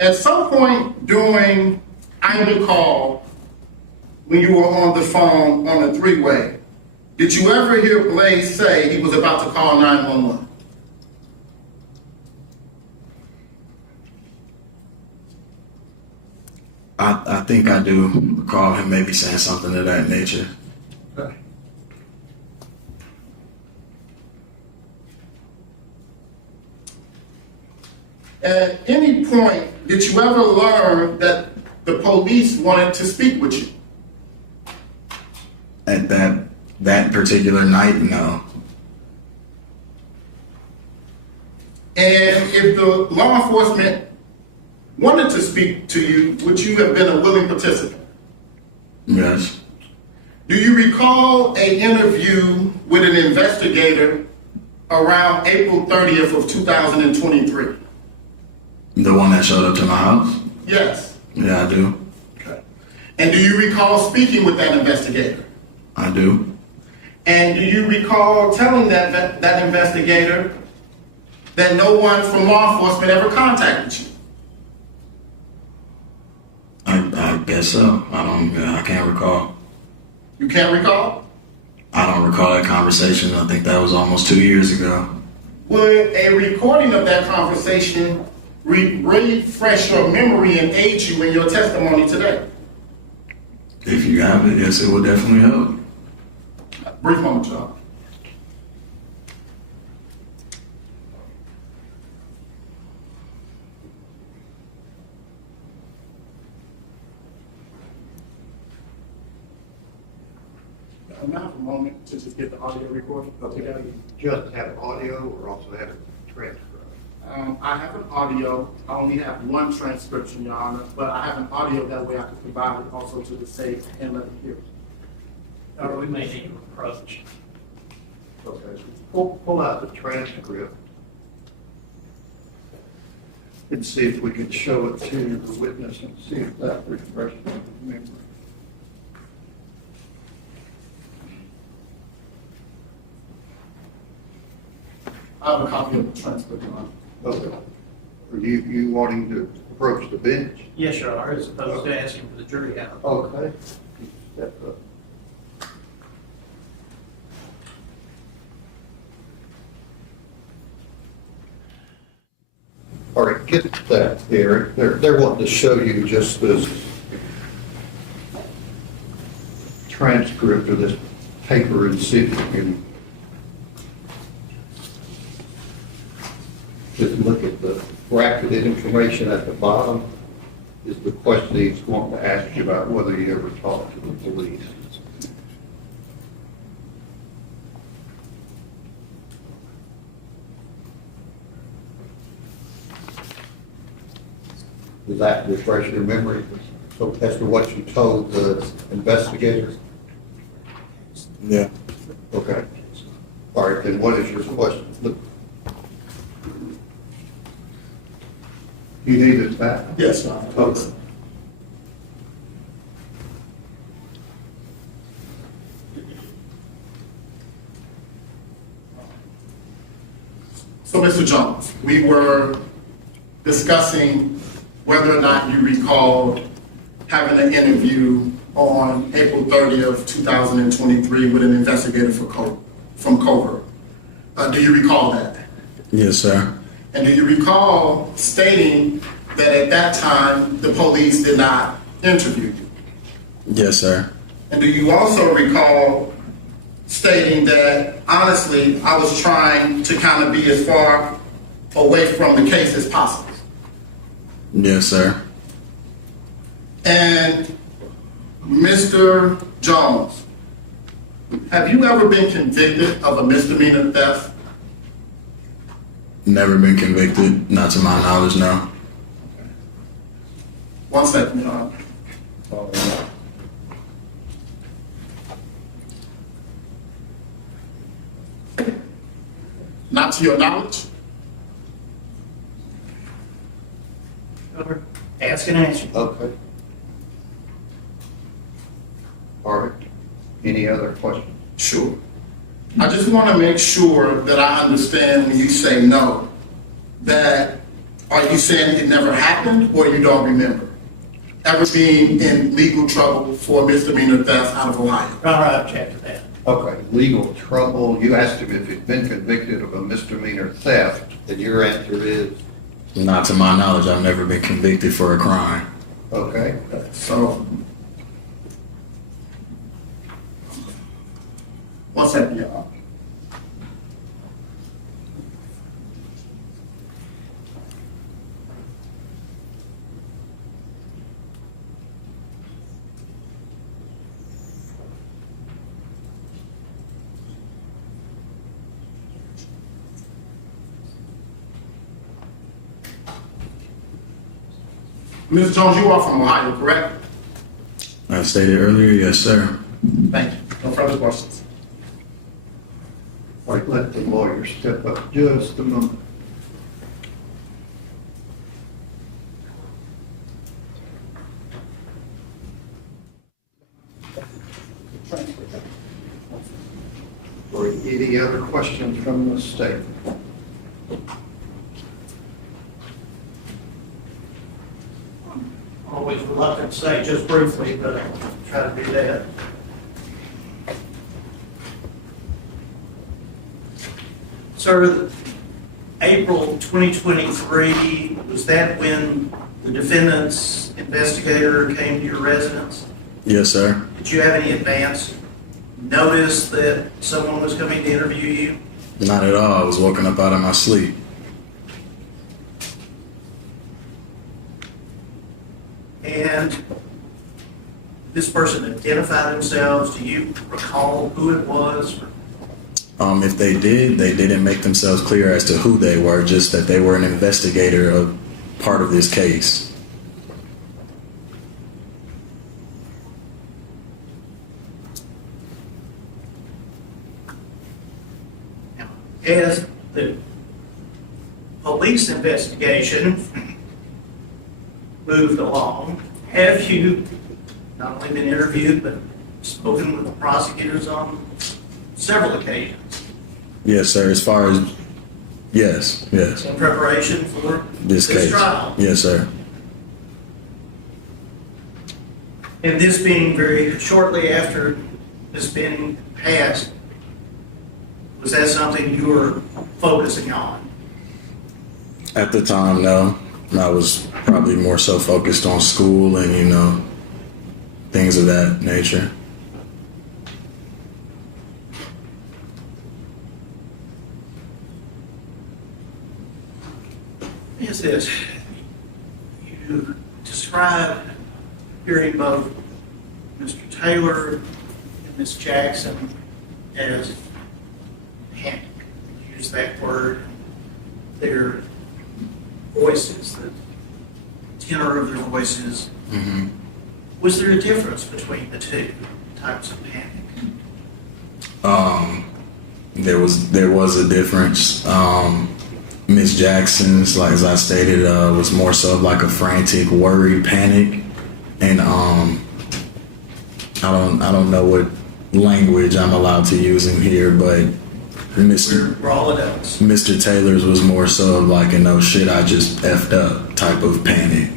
At some point during either call, when you were on the phone on the three-way, did you ever hear Blaise say he was about to call 911? I think I do recall him maybe saying something of that nature. Okay. At any point, did you ever learn that the police wanted to speak with you? At that particular night, no. And if the law enforcement wanted to speak to you, would you have been a willing participant? Yes. Do you recall an interview with an investigator around April 30th of 2023? The one that showed up to my house? Yes. Yeah, I do. Okay. And do you recall speaking with that investigator? I do. And do you recall telling that investigator that no one from law enforcement ever contacted you? I guess so. I can't recall. You can't recall? I don't recall that conversation. I think that was almost 2 years ago. Would a recording of that conversation refresh your memory and aid you in your testimony today? If you have it, yes, it would definitely help. Brief moment, y'all. I'm out for a moment to just get the audio recording together. Just have audio or also have a transcript? I have an audio. I only have one transcription, Your Honor, but I have an audio that way I can provide it also to the state and let them hear it. Or we may need to approach. Okay. Pull out the transcript and see if we can show it to the witness and see if that refreshes his memory. I have a copy of the transcript, Your Honor. Okay. Are you wanting to approach the bench? Yes, Your Honor, as opposed to asking for the jury out. Okay. Step up. All right, get that, Eric. They're wanting to show you just this transcript of this paper and see if you can just look at the bracketed information at the bottom is the question he's going to ask you about whether you ever talked to the police. Does that refresh your memory so as to what you told the investigators? Yeah. Okay. All right, then what is your question? Look. You need it back? Yes, sir. Okay. So, Mr. Jones, we were discussing whether or not you recalled having an interview on April 30th, 2023 with an investigator from Covert. Do you recall that? Yes, sir. And do you recall stating that at that time, the police did not interview you? Yes, sir. And do you also recall stating that, honestly, I was trying to kind of be as far away from the case as possible? Yes, sir. And Mr. Jones, have you ever been convicted of a misdemeanor theft? Never been convicted, not to my knowledge, no. 1 second, Your Honor. Not to your knowledge? Ask and answer. Okay. All right. Any other questions? Sure. I just want to make sure that I understand when you say no, that are you saying it never happened or you don't remember ever being in legal trouble for misdemeanor theft out of Ohio? I'll check to that. Okay, legal trouble. You asked him if he'd been convicted of a misdemeanor theft, and your answer is? Not to my knowledge, I've never been convicted for a crime. Okay. So, 1 second, Your Honor. Mr. Jones, you are from Ohio, correct? I stated earlier, yes, sir. Thank you. No further questions. All right, let the lawyer step up just a moment. Or any other questions from the state? Always reluctant to say just briefly, but I'll try to do that. Sir, April 2023, was that when the defendant's investigator came to your residence? Yes, sir. Did you have any advance notice that someone was coming to interview you? Not at all. I was woken up out of my sleep. And this person identified themselves. Do you recall who it was? If they did, they didn't make themselves clear as to who they were, just that they were an investigator of part of this case. As the police investigation moved along, have you not only been interviewed, but spoken with the prosecutors on several occasions? Yes, sir. As far as, yes. In preparation for This case. trial? Yes, sir. And this being very shortly after this being passed, was that something you were focusing on? At the time, no. I was probably more so focused on school and, things of that nature. Is this, you describe hearing both Mr. Taylor and Ms. Jackson as panic, use that word, their voices that tenor of their voices. Mm-hmm. Was there a difference between the two types of panic? There was a difference. Miss Jackson's, like as I stated, was more so of like a frantic, worried panic, and I don't know what language I'm allowed to use in here, but We're all adults. Mr. Taylor's was more so of like a no shit, I just effed up type of panic.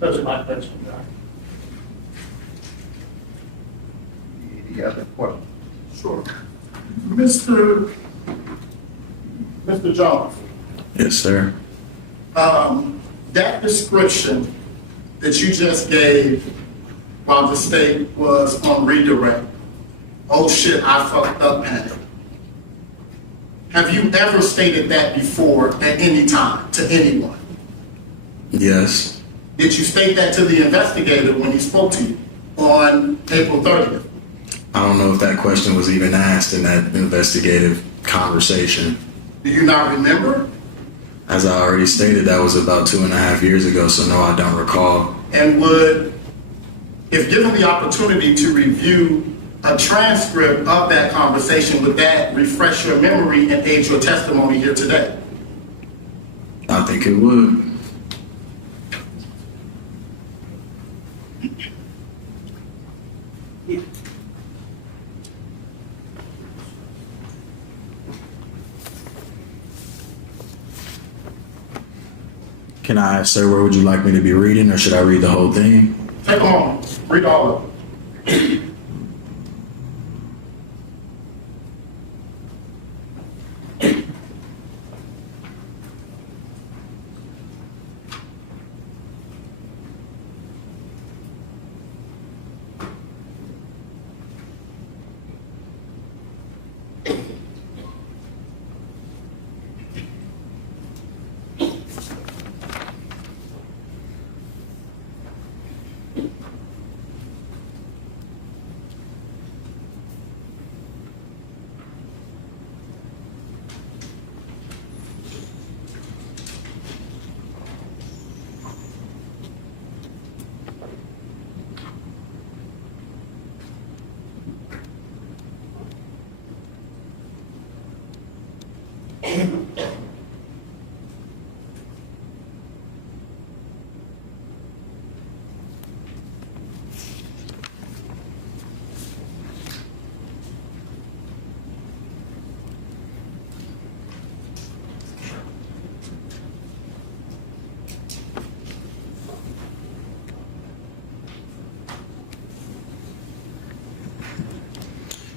Those are my questions, John. Any other questions? Sure. Mr. Jones, Yes, sir. that description that you just gave while the state was on redirect, oh shit, I fucked up panic. Have you ever stated that before at any time to anyone? Yes. Did you state that to the investigator when he spoke to you on April 30th? I don't know if that question was even asked in that investigative conversation. Do you not remember? As I already stated, that was about 2.5 years ago, so no, I don't recall. And would, if given the opportunity to review a transcript of that conversation, would that refresh your memory and aid your testimony here today? I think it would. Can I ask, sir, where would you like me to be reading, or should I read the whole thing? Take a moment, read all of it.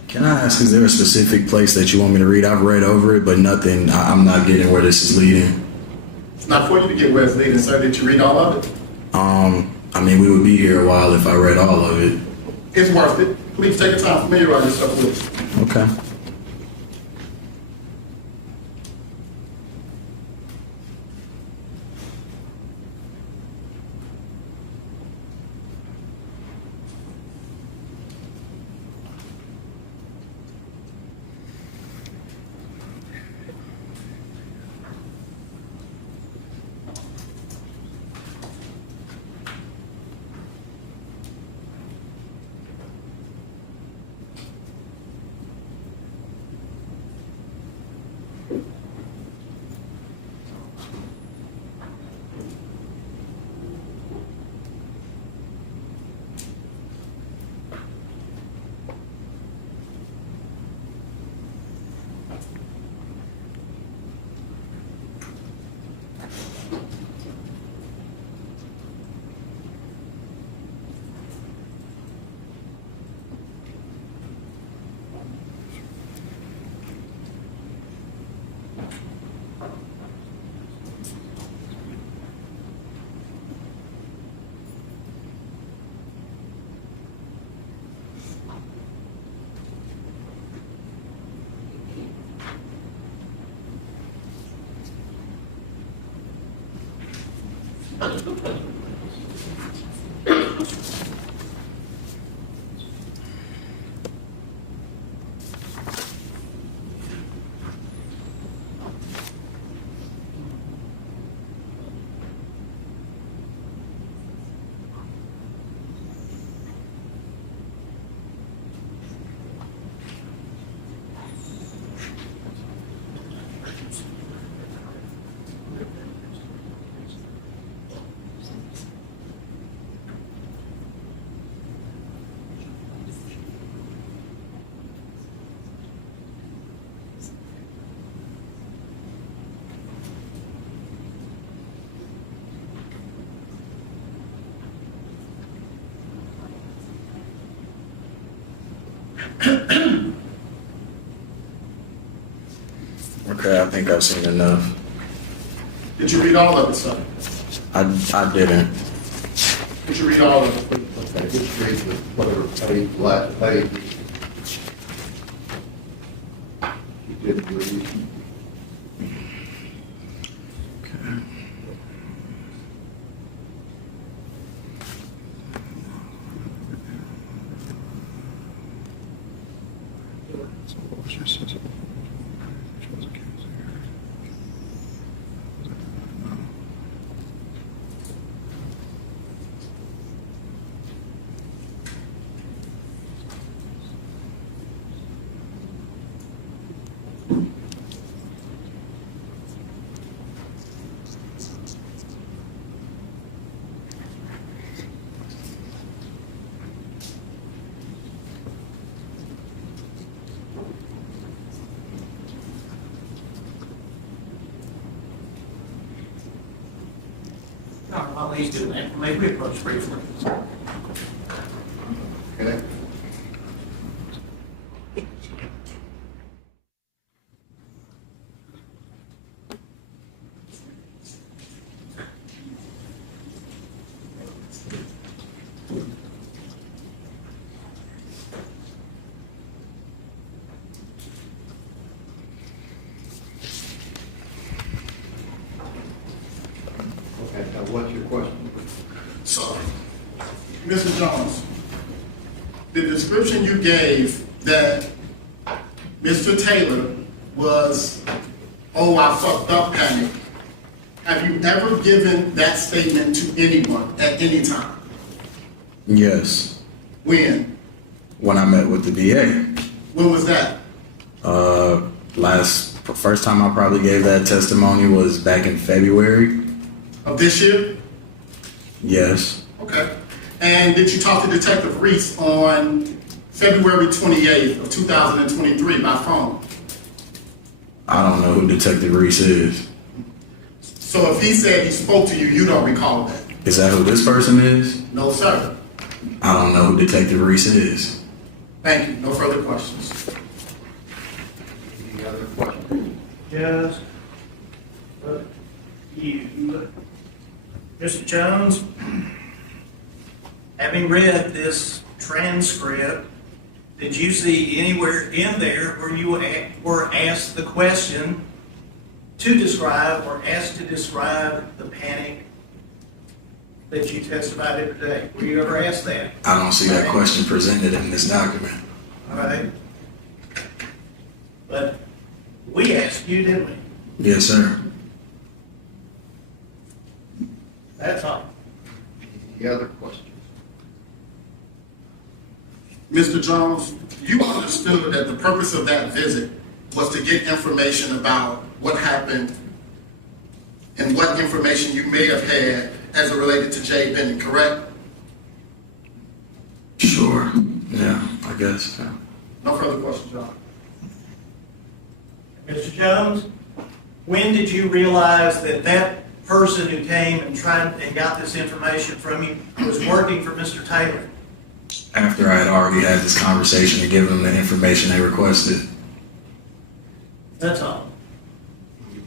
Can I ask, is there a specific place that you want me to read? I've read over it, but nothing, I'm not getting where this is leading. It's not for you to get where it's leading, sir. Did you read all of it? I mean, we would be here a while if I read all of it. It's worth it. Please take the time to familiarize yourself with it. Okay. Okay, I think I've seen enough. Did you read all of it, sir? I didn't. Did you read all of it? Okay, just read the, whatever page, last page. You didn't read. No, while he's doing that, maybe we approach briefly. Okay. Okay, now what's your question? So, Mr. Jones, the description you gave that Mr. Taylor was, oh, I fucked up panic. Have you ever given that statement to anyone at any time? Yes. When? When I met with the DA. When was that? First time I probably gave that testimony was back in February. Of this year? Yes. Okay. And did you talk to Detective Reese on February 28th of 2023 by phone? I don't know who Detective Reese is. So if he said he spoke to you, you don't recall that? Is that who this person is? No, sir. I don't know who Detective Reese is. Thank you. No further questions. Any other questions? Just you, Mr. Jones, having read this transcript, did you see anywhere in there where you were asked the question to describe or asked to describe the panic that you testified in today? Were you ever asked that? I don't see that question presented in this document. All right. But we asked you, didn't we? Yes, sir. That's all. Any other questions? Mr. Jones, you understood that the purpose of that visit was to get information about what happened and what information you may have had as it related to Jade Benning, correct? Sure. Yeah, I guess. Yeah. No further questions, John. Mr. Jones, when did you realize that that person who came and tried and got this information from you was working for Mr. Taylor? After I had already had this conversation and given them the information they requested. That's all.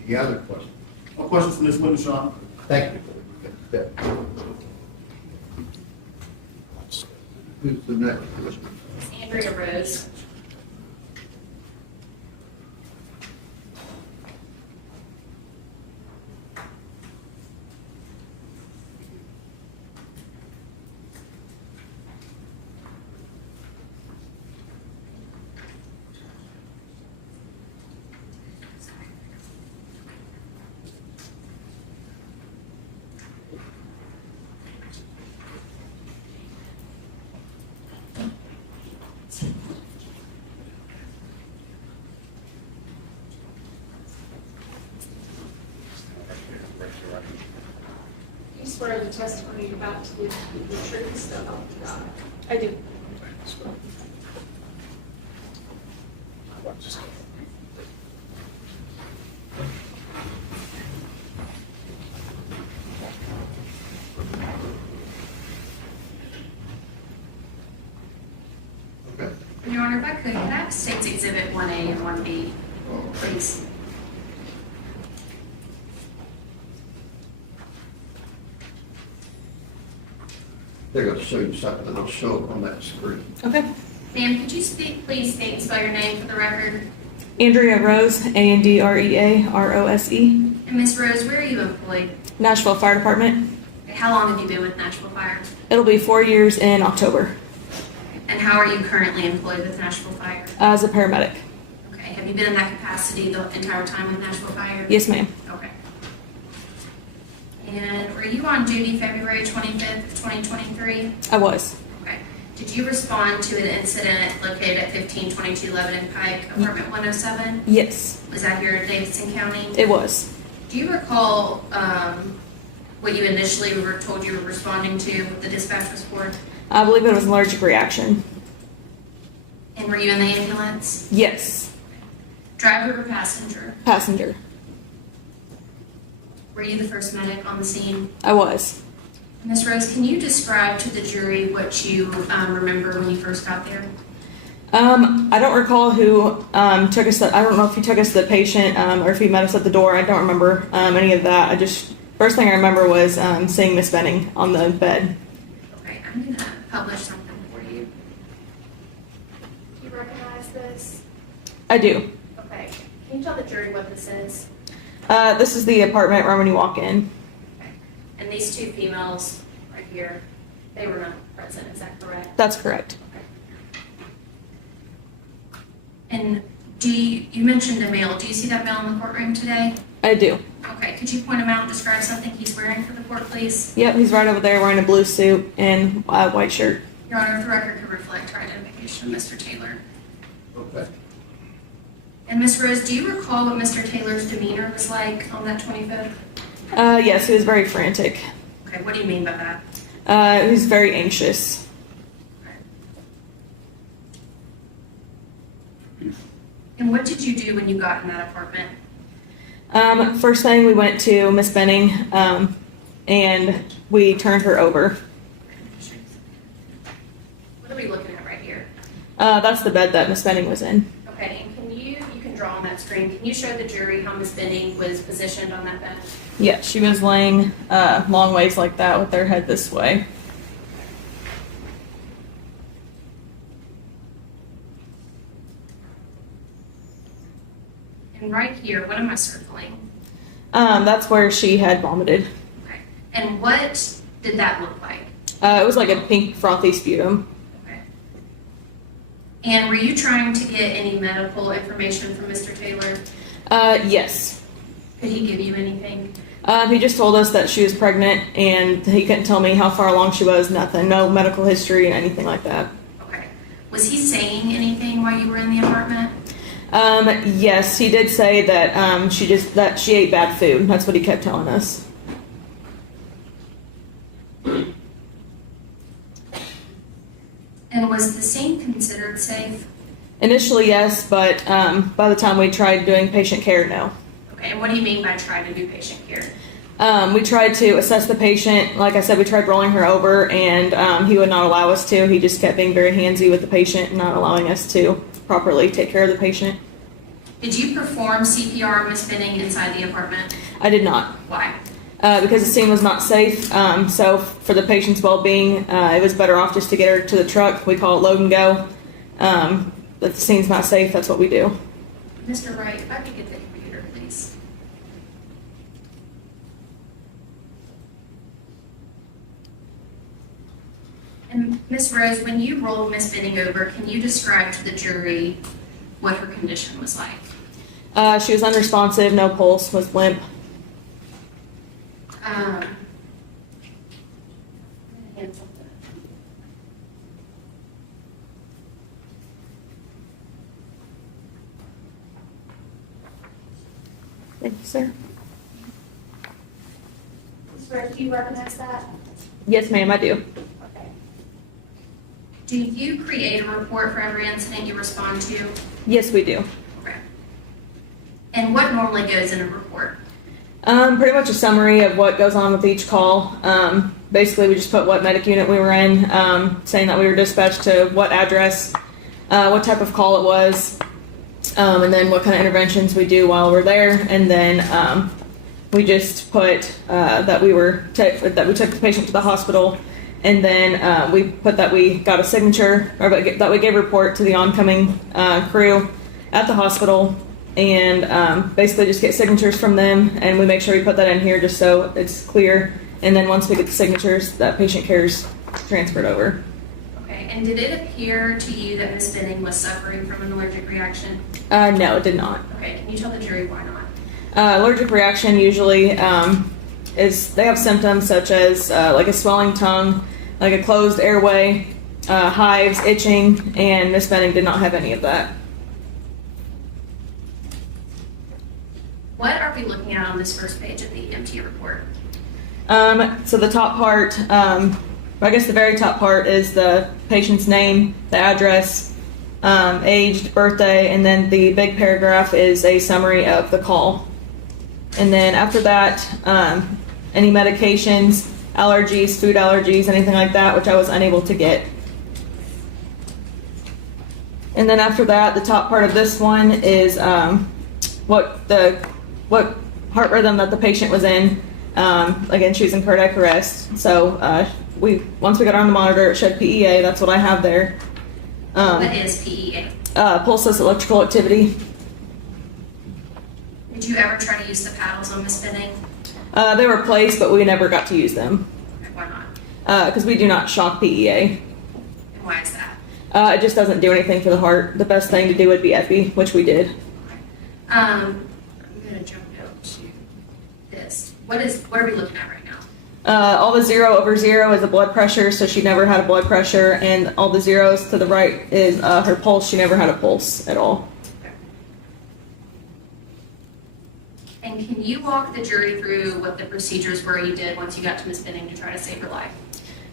Any other questions? No questions from this witness, John. Thank you. Who's the next question? Andrea Rose. You swear the testimony you're about to give the truth, so help you God. I do. Okay. Your Honor, if I could I have State's Exhibit 1A and 1B, please? They're going to show you something that'll show up on that screen. Okay. Ma'am, could you please state and spell your name for the record? Andrea Rose, Andrearose, And Ms. Rose, where are you employed? Nashville Fire Department. How long have you been with Nashville Fire? It'll be 4 years in October And how are you currently employed with Nashville Fire? as a paramedic. Okay, have you been in that capacity the entire time with Nashville Fire? Yes, ma'am. Okay. And were you on duty February 25th, 2023? I was. Okay. Did you respond to an incident located at 1522 Lebanon Pike, apartment 107? Yes, Was that here in Davidson County? it was. Do you recall what you initially were told you were responding to, what the dispatch was for? I believe it was an allergic reaction. And were you in the ambulance? Yes, Driver or passenger? passenger. Were you the first medic on the scene? I was. Ms. Rose, can you describe to the jury what you remember when you first got there? I don't recall who took us. I don't know if he took us to the patient or if he met us at the door. I don't remember any of that. First thing I remember was seeing Miss Benning on the bed. Okay, I'm going to publish something for you. Do you recognize this? I do. Okay. Can you tell the jury what this is? This is the apartment right when you walk in. Okay. And these two females right here, they were not present, is that correct? That's correct. And you mentioned a male. Do you see that male in the courtroom today? I do. Okay, could you point him out and describe something he's wearing for the court, please? Yep, he's right over there wearing a blue suit and a white shirt. Your Honor, if the record could reflect our identification of Mr. Taylor. Okay. And Ms. Rose, do you recall what Mr. Taylor's demeanor was like on that 25th? Yes, he was very frantic. Okay, what do you mean by that? He was very anxious. And what did you do when you got in that apartment? First thing, we went to Miss Benning and we turned her over. What are we looking at right here? That's the bed that Miss Benning was in. Okay, and you can draw on that screen. Can you show the jury how Ms. Benning was positioned on that bed? Yeah, she was laying long ways like that with her head this way. And right here, what am I circling? That's where she had vomited. Okay. And what did that look like? It was like a pink frothy sputum. Okay. And were you trying to get any medical information from Mr. Taylor? Yes. Could he give you anything? He just told us that she was pregnant and he couldn't tell me how far along she was, nothing. No medical history, anything like that. Okay. Was he saying anything while you were in the apartment? Yes, he did say that that she ate bad food. That's what he kept telling us. And was the scene considered safe? Initially, yes, but by the time we tried doing patient care, no. Okay, and what do you mean by trying to do patient care? We tried to assess the patient. Like I said, we tried rolling her over, and he would not allow us to. He just kept being very handsy with the patient and not allowing us to properly take care of the patient. Did you perform CPR on Ms. Benning inside the apartment? I did not. Why? Because the scene was not safe. So for the patient's well-being, it was better off just to get her to the truck. We call it load and go. If the scene's not safe, that's what we do. Mr. Wright, if I could get the computer, please. And Ms. Rose, when you rolled Ms. Benning over, can you describe to the jury what her condition was like? She was unresponsive, no pulse, was limp. Thank you, sir. Sir, do you recognize that? Yes, ma'am, I do. Okay. Do you create a report for every incident you respond to? Yes, we do. Okay. And what normally goes in a report? Pretty much a summary of what goes on with each call. Basically, we just put what medic unit we were in, saying that we were dispatched to what address, what type of call it was, and then what kind of interventions we do while we're there, and then we just put that we took the patient to the hospital, and then we put that we got a signature, or that we gave a report to the oncoming crew at the hospital, and basically just get signatures from them, and we make sure we put that in here just so it's clear, and then once we get the signatures, that patient care's transferred over. Okay, and did it appear to you that Ms. Benning was suffering from an allergic reaction? No, it did not. Okay, can you tell the jury why not? Allergic reaction usually is they have symptoms such as like a swelling tongue, like a closed airway, hives, itching, and Miss Benning did not have any of that. What are we looking at on this first page of the EMT report? So the top part, I guess the very top part is the patient's name, the address, age, birthday, and then the big paragraph is a summary of the call. And then after that, any medications, allergies, food allergies, anything like that, which I was unable to get. And then after that, the top part of this one is what heart rhythm that the patient was in. Again, she was in cardiac arrest. So once we got on the monitor, it showed PEA. That's what I have there. What is PEA? Pulseless electrical activity. Did you ever try to use the paddles on Miss Benning? They were placed, but we never got to use them. Okay, why not? Because we do not shock PEA. And why is that? It just doesn't do anything for the heart. The best thing to do would be epi, which we did. I'm going to jump down to this. What are we looking at right now? All the 0 over 0 is the blood pressure, so she never had a blood pressure, and all the zeros to the right is her pulse. She never had a pulse at all. And can you walk the jury through what the procedures were you did once you got to Miss Benning to try to save her life?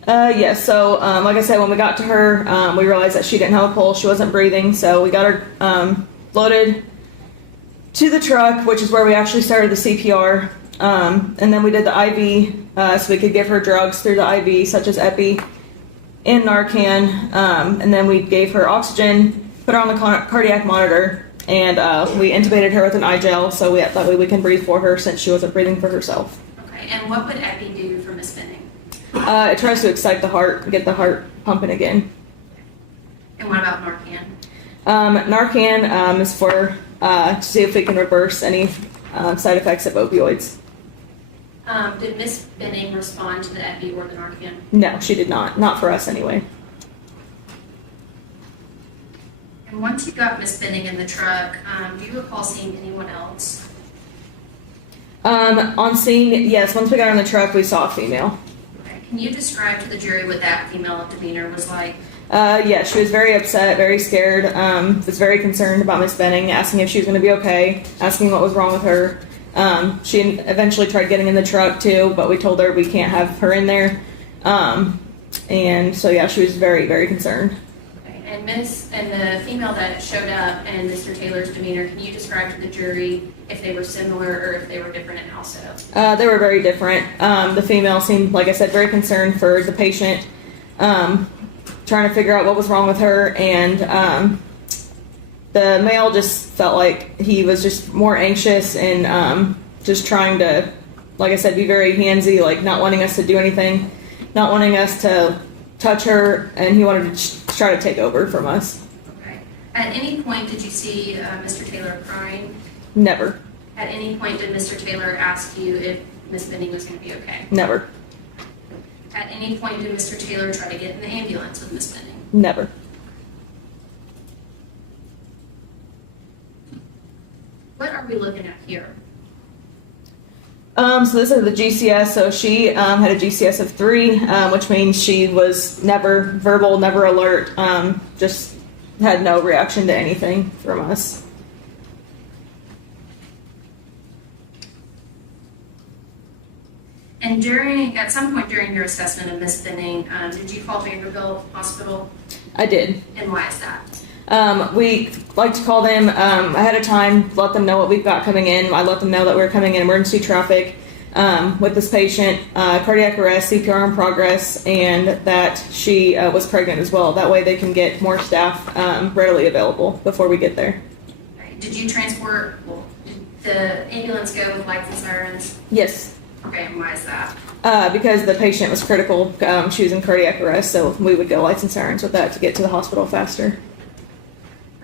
Yes, so like I said, when we got to her, we realized that she didn't have a pulse, she wasn't breathing, so we got her loaded to the truck, which is where we actually started the CPR, and then we did the IV, so we could give her drugs through the IV, such as epi and Narcan, and then we gave her oxygen, put her on the cardiac monitor, and we intubated her with an eye gel, so that way we can breathe for her since she wasn't breathing for herself. Okay, and what would epi do for Miss Benning? It tries to excite the heart, get the heart pumping again. And what about Narcan? Narcan is for to see if we can reverse any side effects of opioids. Did Miss Benning respond to the epi or the Narcan? No, she did not. Not for us anyway. And once you got Miss Benning in the truck, do you recall seeing anyone else? On scene, yes. Once we got on the truck, we saw a female. Okay. Can you describe to the jury what that female demeanor was like? Yeah, she was very upset, very scared, was very concerned about Miss Benning, asking if she was going to be okay, asking what was wrong with her. She eventually tried getting in the truck too, but we told her we can't have her in there. And so yeah, she was very, very concerned. Okay. And the female that showed up and Mr. Taylor's demeanor, can you describe to the jury if they were similar or if they were different and how so? They were very different. The female seemed, like I said, very concerned for the patient, trying to figure out what was wrong with her, and the male just felt like he was just more anxious and just trying to, like I said, be very handsy, like not wanting us to do anything, not wanting us to touch her, and he wanted to try to take over from us. Okay. At any point did you see Mr. Taylor crying? Never. At any point did Mr. Taylor ask you if Miss Benning was going to be okay? Never. At any point did Mr. Taylor try to get in the ambulance with Miss Benning? Never. What are we looking at here? So this is the GCS. So she had a GCS of 3, which means she was never verbal, never alert, just had no reaction to anything from us. And at some point during your assessment of Miss Benning, did you call Vanderbilt Hospital? I did. And why is that? We like to call them ahead of time, let them know what we've got coming in. I let them know that we're coming in emergency traffic. with this patient, cardiac arrest, CPR in progress, and that she was pregnant as well. That way they can get more staff readily available before we get there. Did you transport, well, did the ambulance go with lights and sirens? Yes. Okay, and why is that? Because the patient was critical. She was in cardiac arrest, so we would go lights and sirens with that to get to the hospital faster.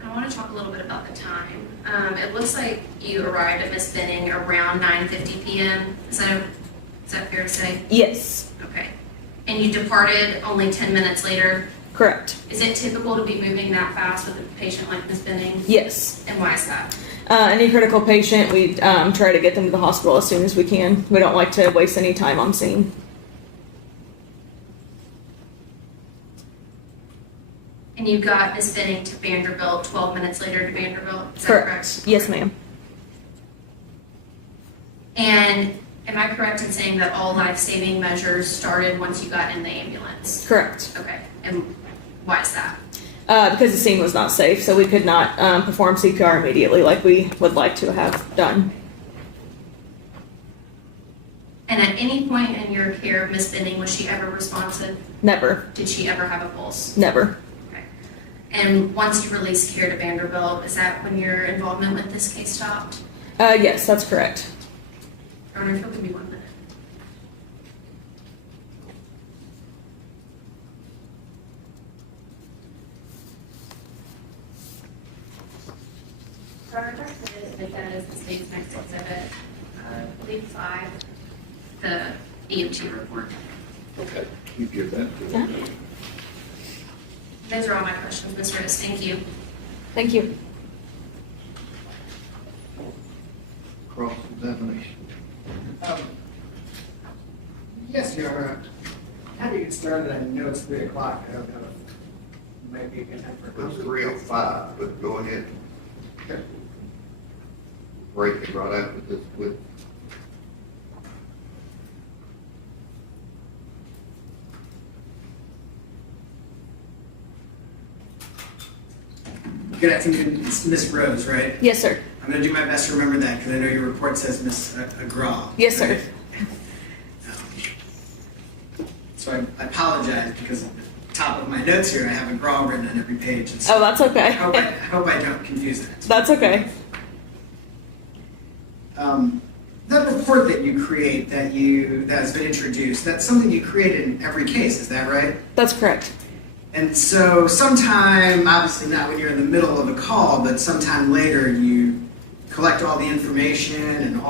I want to talk a little bit about the time. It looks like you arrived at Miss Benning around 9:50 p.m. Is that fair to say? Yes. Okay. And you departed only 10 minutes later? Correct. Is it typical to be moving that fast with a patient like Miss Benning? Yes. And why is that? Any critical patient, we try to get them to the hospital as soon as we can. We don't like to waste any time on scene. And you got Miss Benning to Vanderbilt 12 minutes later to Vanderbilt? Is that Correct. Yes, ma'am. And am I correct in saying that all life-saving measures started once you got in the ambulance? Correct. Okay. And why is that? Because the scene was not safe, so we could not perform CPR immediately like we would like to have done. And at any point in your care of Miss Benning, was she ever responsive? Never. Did she ever have a pulse? Never. Okay. And once you released care to Vanderbilt, is that when your involvement with this case stopped? Yes, that's correct. I wonder if you'll give me 1 minute. Our document that is the state's next exhibit, I believe 5, the EMT report. Okay, you give that to them. Those are all my questions, Ms. Rose. Thank you. Thank you. Cross-examination. Yes, Your Honor. How do you get started? I know it's 3 o'clock. I don't know if it might be a good time for a It's 3:05, but go ahead. Okay. Break it right after this with. Good afternoon, it's Ms. Rose, right? Yes, sir. I'm going to do my best to remember that because I know your report says Ms. Agraw. Yes, sir. So I apologize because at the top of my notes here, I have Agraw written on every page. And so Oh, that's okay. I hope I don't confuse that. That's okay. That report that you create that has been introduced, that's something you create in every case, is that right? That's correct. And so sometime, obviously not when you're in the middle of a call, but sometime later you collect all the information and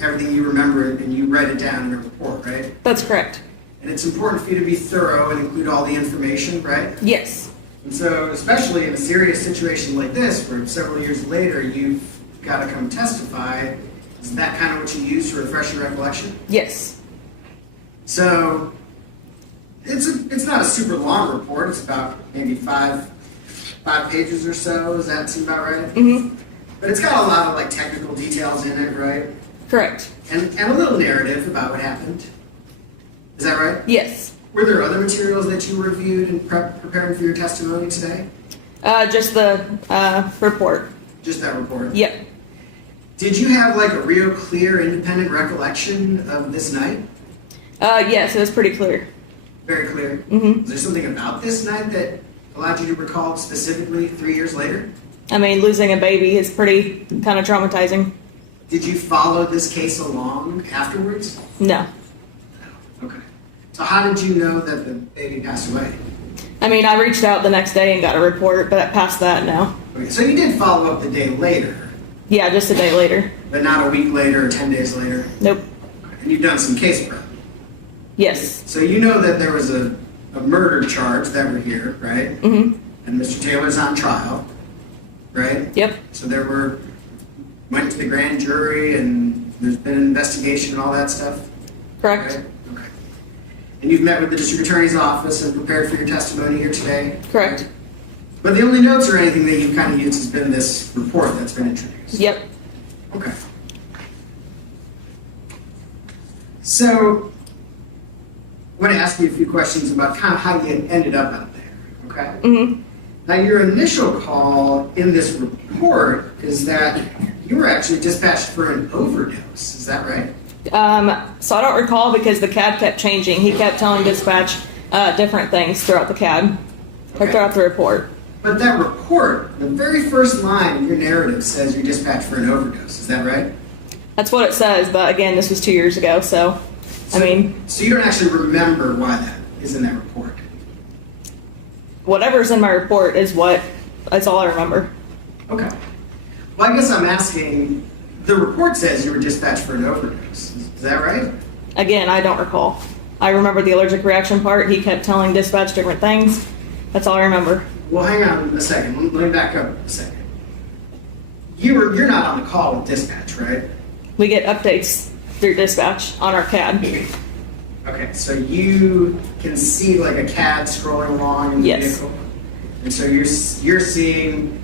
everything you remember and you write it down in a report, right? That's correct. And it's important for you to be thorough and include all the information, right? Yes. And so especially in a serious situation like this, where several years later you've got to come testify, is that kind of what you use to refresh your recollection? Yes. So it's not a super long report. It's about maybe five pages or so. Does that seem about right? Mm-hmm. But it's got a lot of like technical details in it, right? Correct. And a little narrative about what happened. Is that right? Yes. Were there other materials that you reviewed in preparing for your testimony today? Just the report. Just that report? Yep. Did you have like a real clear, independent recollection of this night? Yes, it was pretty clear. Very clear. Mm-hmm. Was there something about this night that allowed you to recall specifically 3 years later? I mean, losing a baby is pretty kind of traumatizing. Did you follow this case along afterwards? No. Okay. So how did you know that the baby passed away? I mean, I reached out the next day and got a report, but past that, no. Okay, so you did follow up the day later, Yeah, just a day later. but not a week later or 10 days later? Nope. And you've done some case prep. Yes. So you know that there was a murder charge that we're here, right? Mm-hmm. And Mr. Taylor's on trial, right? Yep. So went to the grand jury and there's been an investigation and all that stuff? Correct. Right? Okay. And you've met with the district attorney's office and prepared for your testimony here today? Correct. But the only notes or anything that you've kind of used has been this report that's been introduced? Yep. Okay. So, I want to ask you a few questions about kind of how you ended up out there, okay? Mm-hmm. Now, your initial call in this report is that you were actually dispatched for an overdose. Is that right? So I don't recall because the CAD kept changing. He kept telling dispatch different things throughout the CAD, or throughout the report. But that report, the very first line of your narrative says you're dispatched for an overdose. Is that right? That's what it says, but again, this was 2 years ago, so, I mean. So you don't actually remember why that is in that report? Whatever's in my report is that's all I remember. Okay. Well, I guess I'm asking, the report says you were dispatched for an overdose. Is that right? Again, I don't recall. I remember the allergic reaction part. He kept telling dispatch different things. That's all I remember. Well, hang on a second. Let me back up a second. You're not on the call with dispatch, right? We get updates through dispatch on our CAD. Okay, so you can see like a CAD scrolling along in the vehicle? And so you're seeing,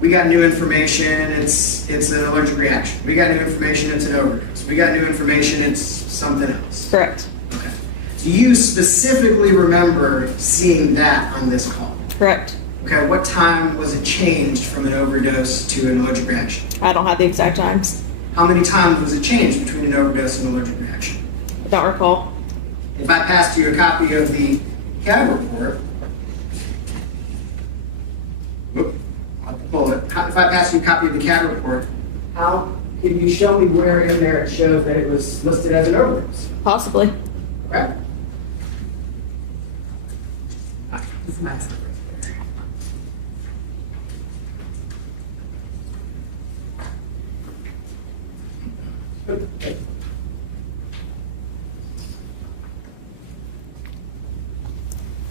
we got new information, it's an allergic reaction. We got new information, it's an overdose. We got new information, it's something else. Correct. Okay. Do you specifically remember seeing that on this call? Correct. Okay, what time was it changed from an overdose to an allergic reaction? I don't have the exact times. How many times was it changed between an overdose and an allergic reaction? I don't recall. If I passed you a copy of the CAD report, I'll have to pull it. If I passed you a copy of the CAD report, how can you show me where in there it shows that it was listed as an overdose? Possibly. Okay.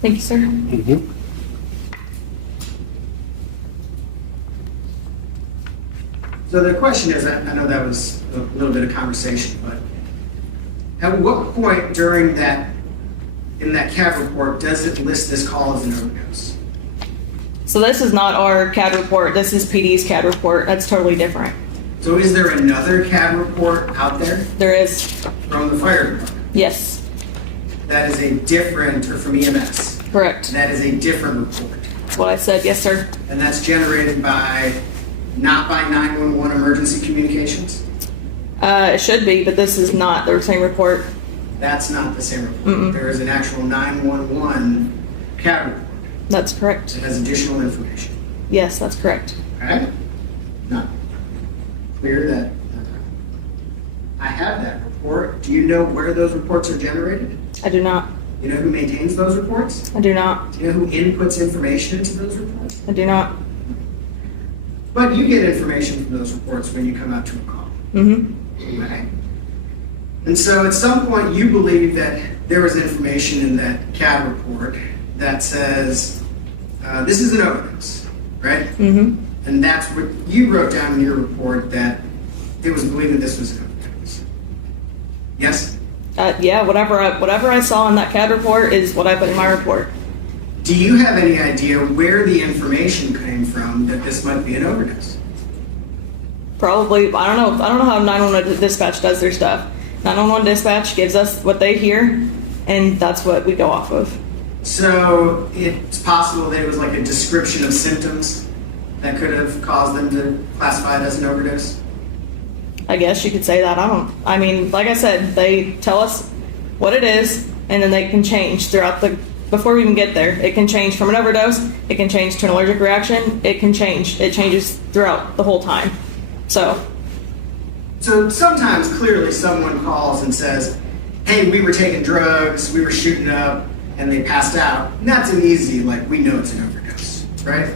Thank you, sir. So the question is, I know that was a little bit of conversation, but at what point during that, in that CAD report, does it list this call as an overdose? So this is not our CAD report. This is PD's CAD report. That's totally different. So is there another CAD report out there? There is. From the fire department? Yes. That is a different, or from EMS? Correct. That is a different report? That's what I said. Yes, sir. And that's generated by, not by 911 emergency communications? It should be, but this is not the same report. That's not the same report. There is an actual 911 CAD report. That's correct. It has additional information. Yes, that's correct. Okay? Not clear that I have that report. Do you know where those reports are generated? I do not. You know who maintains those reports? I do not. Do you know who inputs information into those reports? I do not. But you get information from those reports when you come out to a call. Mm-hmm. Okay. And so at some point you believe that there was information in that CAD report that says, this is an overdose, right? Mm-hmm. And that's what you wrote down in your report, that it was believed that this was an overdose. Yes? Yeah, whatever I saw in that CAD report is what I put in my report. Do you have any idea where the information came from that this might be an overdose? Probably. I don't know how 911 dispatch does their stuff. 911 dispatch gives us what they hear, and that's what we go off of. So it's possible that it was like a description of symptoms that could have caused them to classify it as an overdose? I guess you could say that. I mean, like I said, they tell us what it is, and then they can change before we even get there. It can change from an overdose, it can change to an allergic reaction, it changes throughout the whole time. So sometimes clearly someone calls and says, hey, we were taking drugs, we were shooting up, and they passed out. And that's an easy, like, we know it's an overdose, right?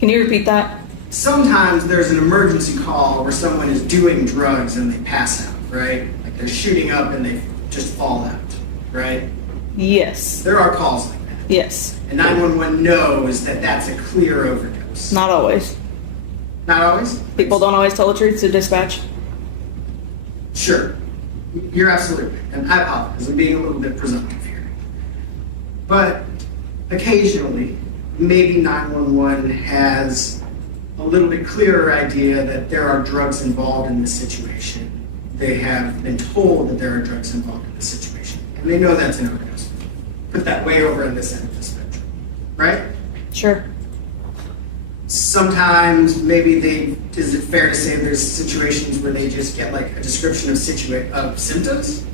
Can you repeat that? Sometimes there's an emergency call where someone is doing drugs and they pass out, right? Like they're shooting up and they just fall out, right? Yes. There are calls like that. Yes. And 911 knows that that's a clear overdose. Not always. Not always? People don't always tell the truth to dispatch. Sure. You're absolutely right. And I apologize. I'm being a little bit presumptive here. But occasionally, maybe 911 has a little bit clearer idea that there are drugs involved in this situation. They have been told that there are drugs involved in this situation. And they know that's an overdose. Put that way over on this end of the spectrum. Right? Sure. sometimes maybe is it fair to say there's situations where they just get like a description of symptoms?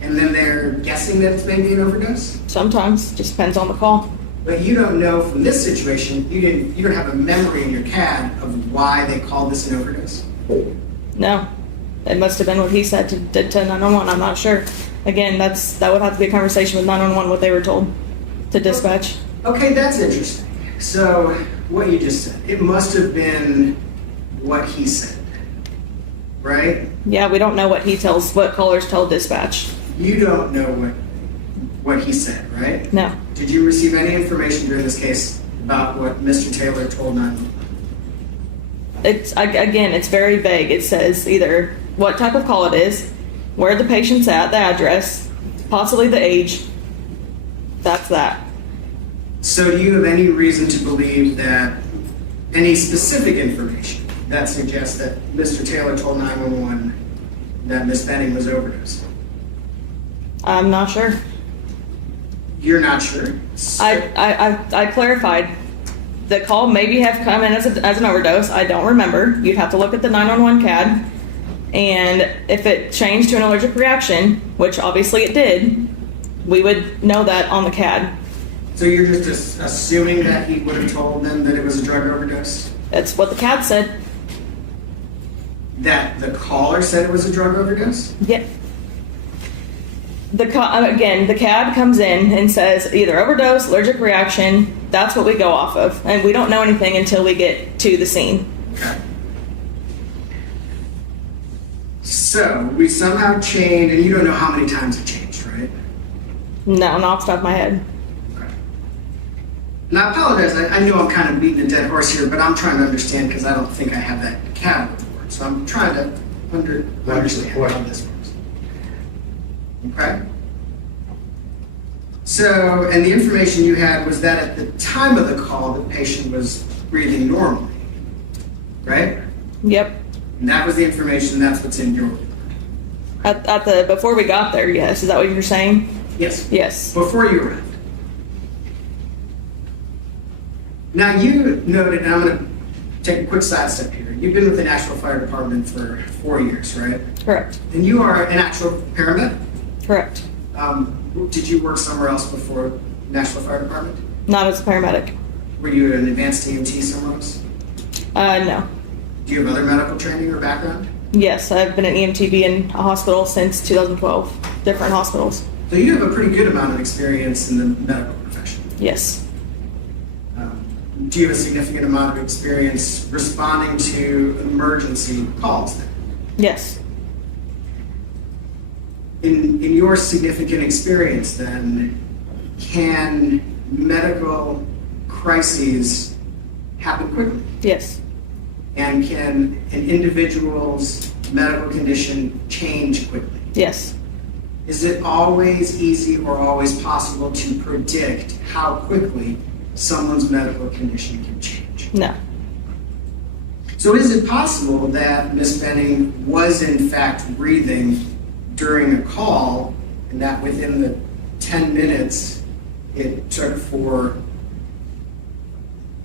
And then they're guessing that it's maybe an overdose? Sometimes, just depends on the call. But you don't know from this situation, you don't have a memory in your CAD of why they called this an overdose? No, it must have been what he said to 911. I'm not sure. Again, that would have to be a conversation with 911 what they were told to dispatch. Okay, that's interesting. So what you just said, it must have been what he said, right? Yeah, we don't know what callers tell dispatch. You don't know what he said, right? No. Did you receive any information during this case about what Mr. Taylor told 911? It's very vague. It says either what type of call it is, where the patient's at, the address, possibly the age. That's that. So do you have any reason to believe that any specific information that suggests that Mr. Taylor told 911 that Miss Benning was overdosed? I'm not sure. You're not sure? I clarified. The call maybe have come in as an overdose. I don't remember. You'd have to look at the 911 CAD. And if it changed to an allergic reaction, which obviously it did, we would know that on the CAD. So you're just assuming that he would have told them that it was a drug overdose? That's what the CAD said. That the caller said it was a drug overdose? Yeah. The CAD comes in and says either overdose, allergic reaction. That's what we go off of. And we don't know anything until we get to the scene. Okay. So we somehow changed, and you don't know how many times it changed, right? No, not off the top of my head. Okay. And I apologize, I know I'm kind of beating a dead horse here, but I'm trying to understand because I don't think I have that CAD report. So I'm trying to understand how this works. Okay? So, and the information you had was that at the time of the call, the patient was breathing normally, right? Yep. And that was the information, that's what's in your report. Before we got there, yes. Is that what you're saying? Yes. Yes. Before you arrived. Now you noted, and I'm going to take a quick sidestep here. You've been with the Nashville Fire Department for 4 years, right? Correct. And you are an actual paramedic? Correct. Did you work somewhere else before Nashville Fire Department? Not as a paramedic. Were you an advanced EMT somewhere else? No. Do you have other medical training or background? Yes, I've been an EMTB in a hospital since 2012. Different hospitals. So you have a pretty good amount of experience in the medical profession. Yes. Do you have a significant amount of experience responding to emergency calls then? Yes. In your significant experience then, can medical crises happen quickly? Yes. And can an individual's medical condition change quickly? Yes. Is it always easy or always possible to predict how quickly someone's medical condition can change? No. So is it possible that Miss Benning was in fact breathing during a call and that within the 10 minutes it took for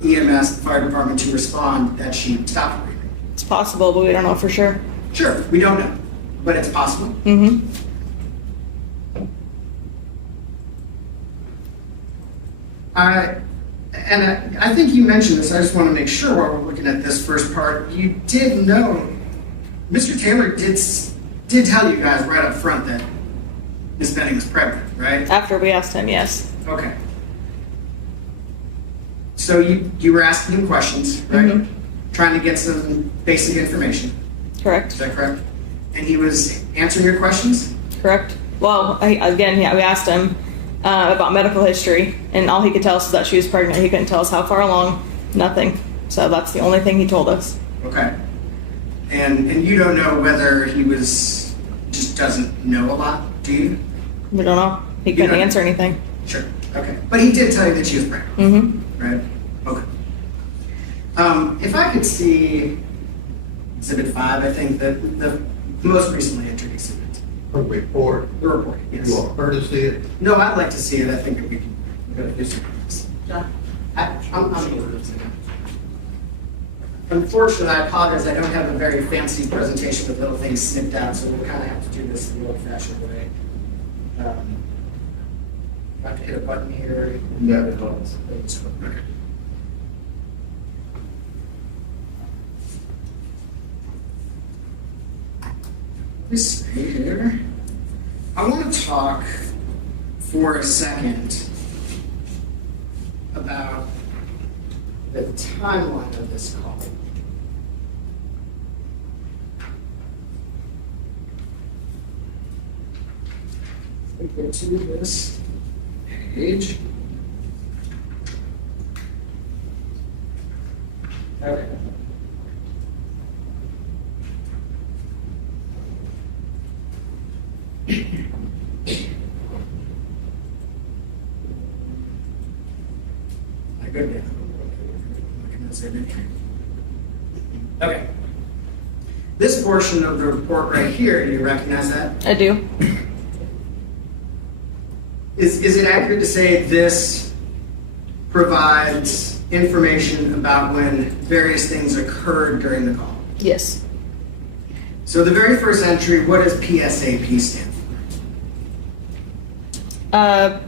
EMS, the fire department, to respond that she stopped breathing? It's possible, but we don't know for sure. Sure, we don't know, but it's possible. Mm-hmm. And I think you mentioned this, I just want to make sure while we're looking at this first part, you did know, Mr. Taylor did tell you guys right up front that Miss Benning was pregnant, right? After we asked him, yes. Okay. So you were asking him questions, right? Mm-hmm. Trying to get some basic information. Correct. Is that correct? And he was answering your questions? Correct. Well, we asked him about medical history, and all he could tell us was that she was pregnant. He couldn't tell us how far along, nothing. So that's the only thing he told us. Okay. And you don't know whether he just doesn't know a lot, do you? We don't know. He couldn't answer anything. Sure. Okay. But he did tell you that she was pregnant. Mm-hmm. Right? Okay. If I could see Exhibit 5, I think the most recently entered exhibit. The report. The report, yes. You want her to see it? No, I'd like to see it. I think that we can go do some things. I'm sure. Unfortunately, I apologize, I don't have a very fancy presentation with little things snipped out, so we'll kind of have to do this the old-fashioned way. I have to hit a button here. Yeah. Okay. This here, I want to talk for a second about the timeline of this call. We get to this page. Okay. My goodness. Okay. This portion of the report right here, do you recognize that? I do. Is it accurate to say this provides information about when various things occurred during the call? Yes. So the very first entry, what does PSAP stand for?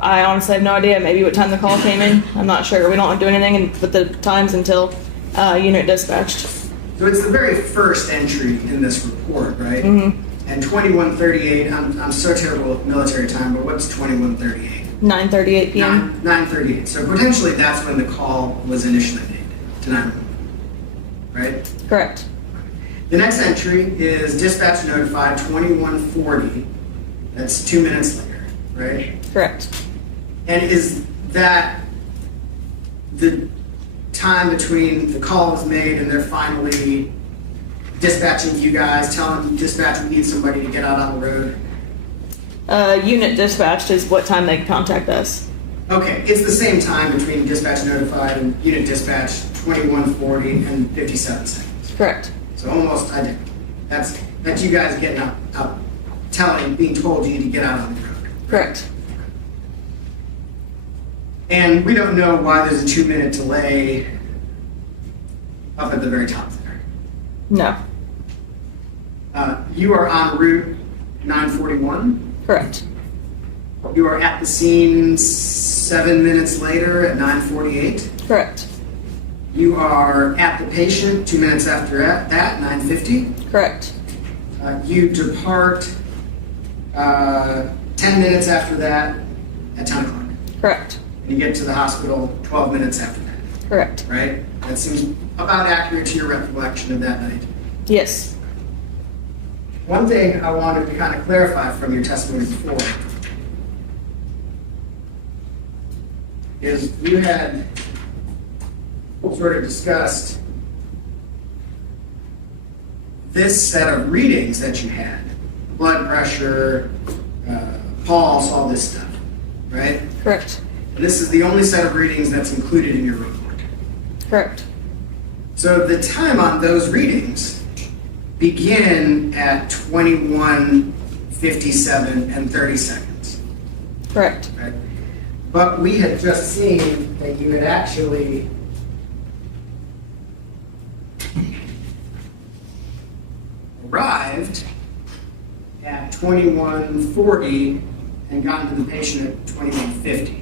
I honestly have no idea. Maybe what time the call came in. I'm not sure. We don't do anything with the times until unit dispatched. So it's the very first entry in this report, right? Mm-hmm. And 2138, I'm so terrible with military time, but what's 2138? 9:38 p.m. 9:38. So potentially that's when the call was initially made to 911, right? Correct. The next entry is dispatch notified 2140. That's 2 minutes later, right? Correct. And is that the time between the call was made and they're finally dispatching you guys, telling dispatch we need somebody to get out on the road? Unit dispatched is what time they contact us. Okay, it's the same time between dispatch notified and unit dispatch, 2140 and 57 seconds. Correct. So almost identical. That's you guys getting up, being told you need to get out on the road. Correct. And we don't know why there's a 2 minute delay up at the very top there. No. You are en route 941. Correct. You are at the scene 7 minutes later at 9:48. Correct. You are at the patient 2 minutes after that, 9:50. Correct. You depart 10 minutes after that at 10 o'clock. Correct. And you get to the hospital 12 minutes after that. Correct. Right? That seems about accurate to your recollection of that night. Yes. One thing I wanted to kind of clarify from your testimony before is you had sort of discussed this set of readings that you had, blood pressure, pulse, all this stuff, right? Correct. And this is the only set of readings that's included in your report. Correct. So the time on those readings begin at 21:57 and 30 seconds. Correct. Right? But we had just seen that you had actually arrived at 21:40 and gotten to the patient at 21:50.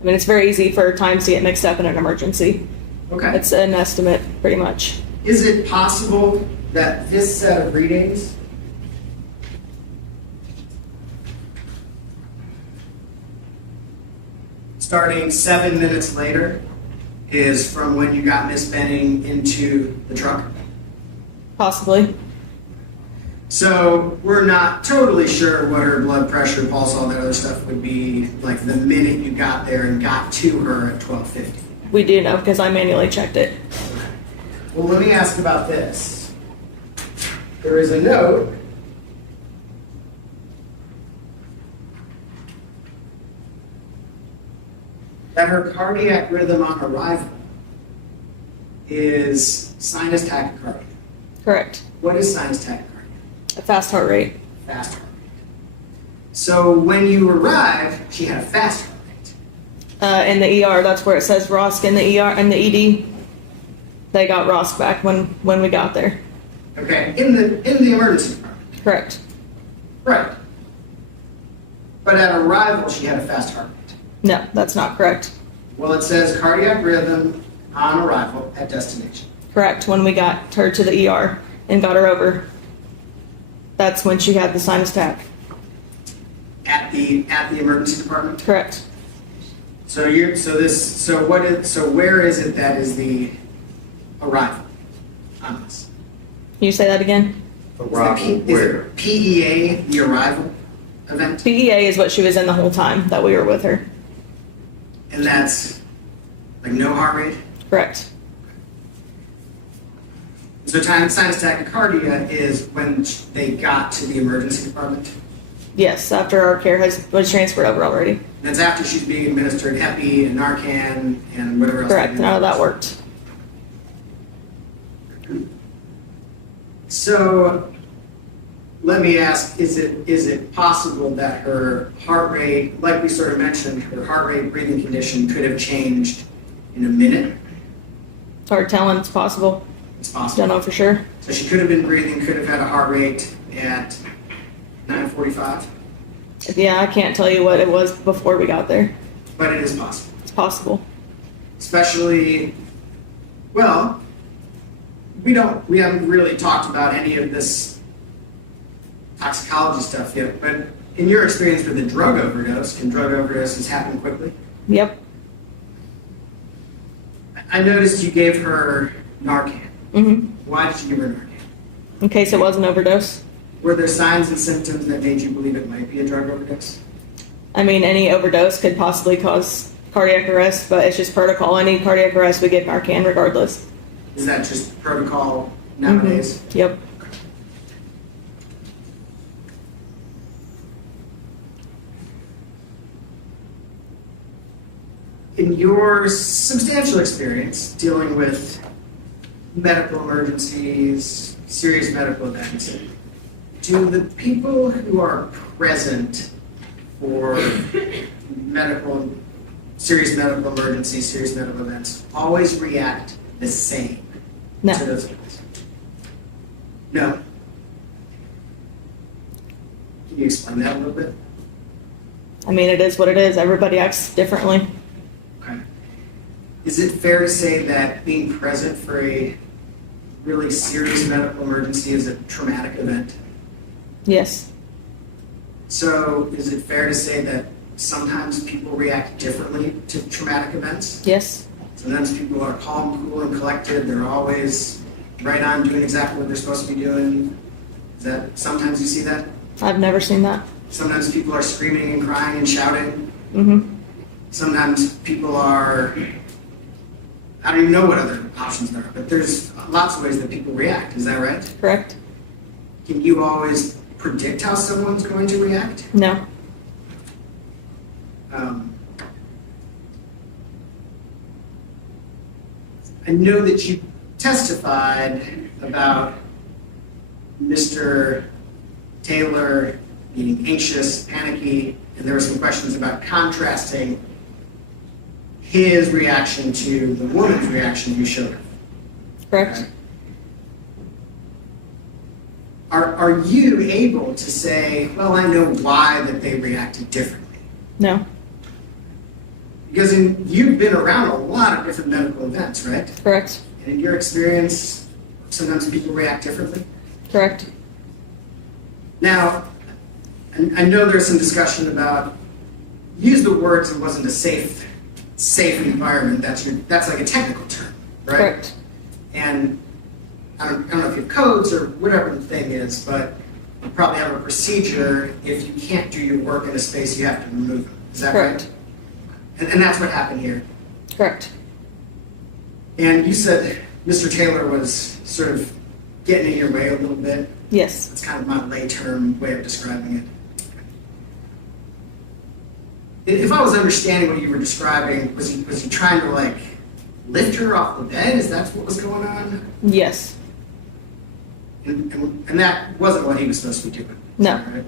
I mean, it's very easy for times to get mixed up in an emergency. Okay. It's an estimate, pretty much. Is it possible that this set of readings starting 7 minutes later is from when you got Miss Benning into the truck? Possibly. So we're not totally sure what her blood pressure, pulse, all that other stuff would be like the minute you got there and got to her at 12:50. We do know because I manually checked it. Well, let me ask about this. There is a note that her cardiac rhythm on arrival is sinus tachycardia. Correct. What is sinus tachycardia? A fast heart rate. Fast heart rate. So when you arrived, she had a fast heart rate. in the ER. That's where it says Rosk in the ER and the ED. They got Rosk back when we got there. Okay, in the emergency department. Correct. Right. But at arrival, she had a fast heart rate. No, that's not correct. Well, it says cardiac rhythm on arrival at destination. Correct. When we got her to the ER and got her over, that's when she had the sinus attack. At the emergency department. Correct. So where is it that is the arrival on this? Can you say that again? Arrival Is it PEA the arrival event? PEA is what she was in the whole time that we were with her. And that's like no heart rate? Correct. So sinus tachycardia is when they got to the emergency department? Yes, after our care was transferred over already. That's after she's being administered Epi and Narcan and whatever else. Correct. None of that worked. So let me ask, is it possible that her heart rate, like we sort of mentioned, her heart rate breathing condition could have changed in a minute? Hard telling. It's possible. It's possible. Don't know for sure. So she could have been breathing, could have had a heart rate at 9:45, Yeah, I can't tell you what it was before we got there. but it is possible. It's possible. Especially, well, we haven't really talked about any of this toxicology stuff yet, but in your experience with a drug overdose, can drug overdoses happen quickly? Yep. I noticed you gave her Narcan. Mm-hmm. Why did you give her Narcan? In case it was an overdose. Were there signs and symptoms that made you believe it might be a drug overdose? I mean, any overdose could possibly cause cardiac arrest, but it's just protocol. Any cardiac arrest, we give Narcan regardless. Is that just protocol nowadays? Mm-hmm. Yep. In your substantial experience dealing with medical emergencies, serious medical events, do the people who are present for serious medical emergencies, serious medical events, always react the same No. to those events? No. Can you explain that a little bit? I mean, it is what it is. Everybody acts differently. Okay. Is it fair to say that being present for a really serious medical emergency is a traumatic event? Yes. So is it fair to say that sometimes people react differently to traumatic events? Yes. Sometimes people are calm, cool, and collected. They're always right on doing exactly what they're supposed to be doing. Is that sometimes you see that? I've never seen that. Sometimes people are screaming and crying and shouting. Mm-hmm. Sometimes people are, I don't even know what other options there are, but there's lots of ways that people react. Is that right? Correct. Can you always predict how someone's going to react? No. I know that you testified about Mr. Taylor being anxious, panicky, and there were some questions about contrasting his reaction to the woman's reaction you showed her. Correct. Okay. Are you able to say, well, I know why that they reacted differently? No. Because you've been around a lot of different medical events, right? Correct. And in your experience, sometimes people react differently? Correct. Now, I know there's some discussion about, use the words it wasn't a safe environment. That's like a technical term, right? Correct. And I don't know if you have codes or whatever the thing is, but you probably have a procedure. If you can't do your work in a space, you have to remove them. Is that Correct. right? And that's what happened here. Correct. And you said Mr. Taylor was sort of getting in your way a little bit. Yes. That's kind of my lay term way of describing it. If I was understanding what you were describing, was he trying to like lift her off the bed? Is that what was going on? Yes. And that wasn't what he was supposed to be doing. No. Right?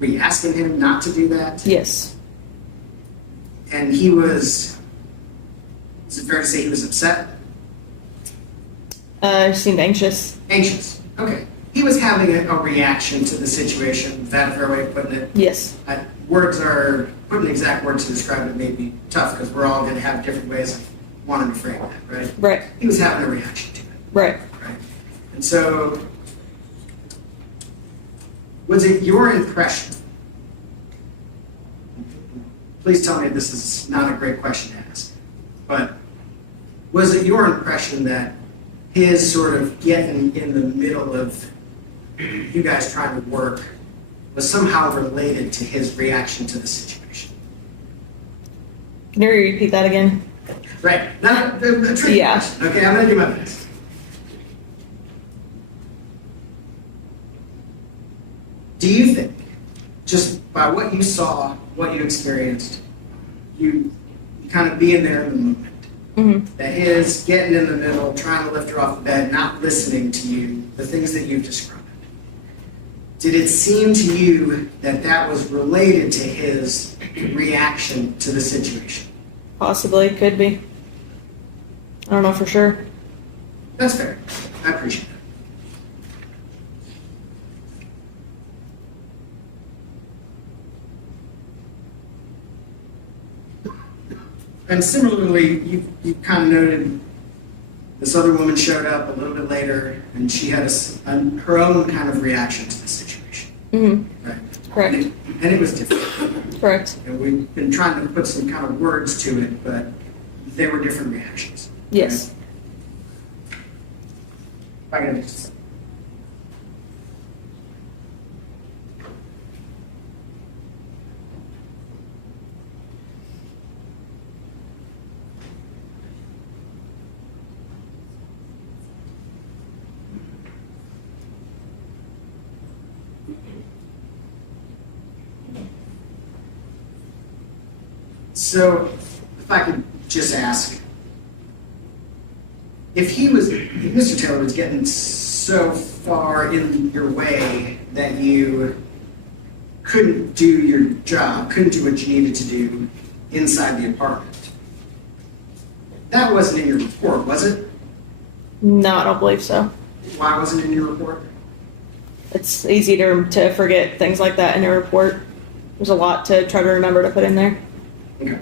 Were you asking him not to do that? Yes. And he was it fair to say he was upset? Seemed anxious. Anxious, okay. He was having a reaction to the situation. Is that a fair way of putting it? Yes. Putting exact words to describe it may be tough because we're all going to have different ways of wanting to frame that, right? Right. He was having a reaction to it. Right. Right. And so, was it your impression? Please tell me this is not a great question to ask, but was it your impression that his sort of getting in the middle of you guys trying to work was somehow related to his reaction to the situation? Can you repeat that again? Right. Not the tricky question. Okay, I'm going to do my best. Do you think, just by what you saw, what you experienced, you kind of being there in the moment, that his getting in the middle, trying to lift her off the bed, not listening to you, the things that you've described, did it seem to you that that was related to his reaction to the situation? Possibly, could be. I don't know for sure. That's fair. I appreciate that. And similarly, you kind of noted this other woman showed up a little bit later, and she had her own kind of reaction to the situation. Mm-hmm. Right. Correct. And it was different. Correct. And we've been trying to put some kind of words to it, but they were different reactions. Yes. Right? If I can just So, if I could just ask, if Mr. Taylor was getting so far in your way that you couldn't do your job, couldn't do what you needed to do inside the apartment, that wasn't in your report, was it? No, I don't believe so. Why wasn't it in your report? It's easy to forget things like that in a report. There's a lot to try to remember to put in there. Okay.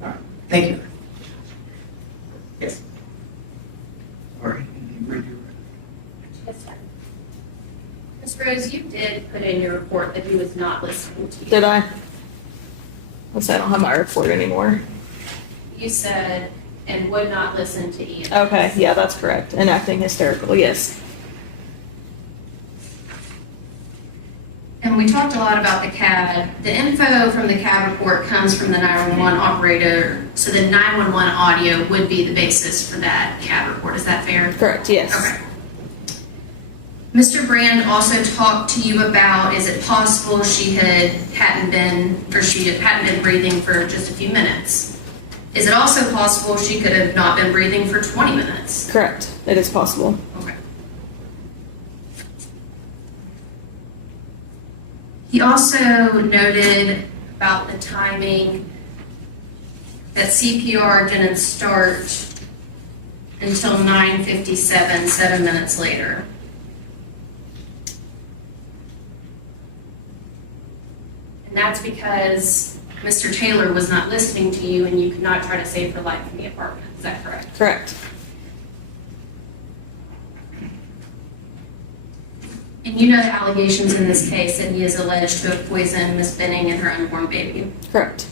All right. Thank you. Yes. All right. Yes, sir. Ms. Rose, you did put in your report that he was not listening to you. Did I? Let's say I don't have my report anymore. You said, and would not listen to Ian. Okay, yeah, that's correct. And acting hysterical, yes. And we talked a lot about the CAD. The info from the CAD report comes from the 911 operator, so the 911 audio would be the basis for that CAD report. Is that fair? Correct, yes. Okay. Mr. Brand also talked to you about, is it possible she hadn't been breathing for just a few minutes? Is it also possible she could have not been breathing for 20 minutes? Correct, it is possible. Okay. He also noted about the timing that CPR didn't start until 9:57, 7 minutes later. And that's because Mr. Taylor was not listening to you and you could not try to save her life in the apartment. Is that correct? Correct. And you know the allegations in this case that he is alleged to have poisoned Miss Benning and her unborn baby. Correct.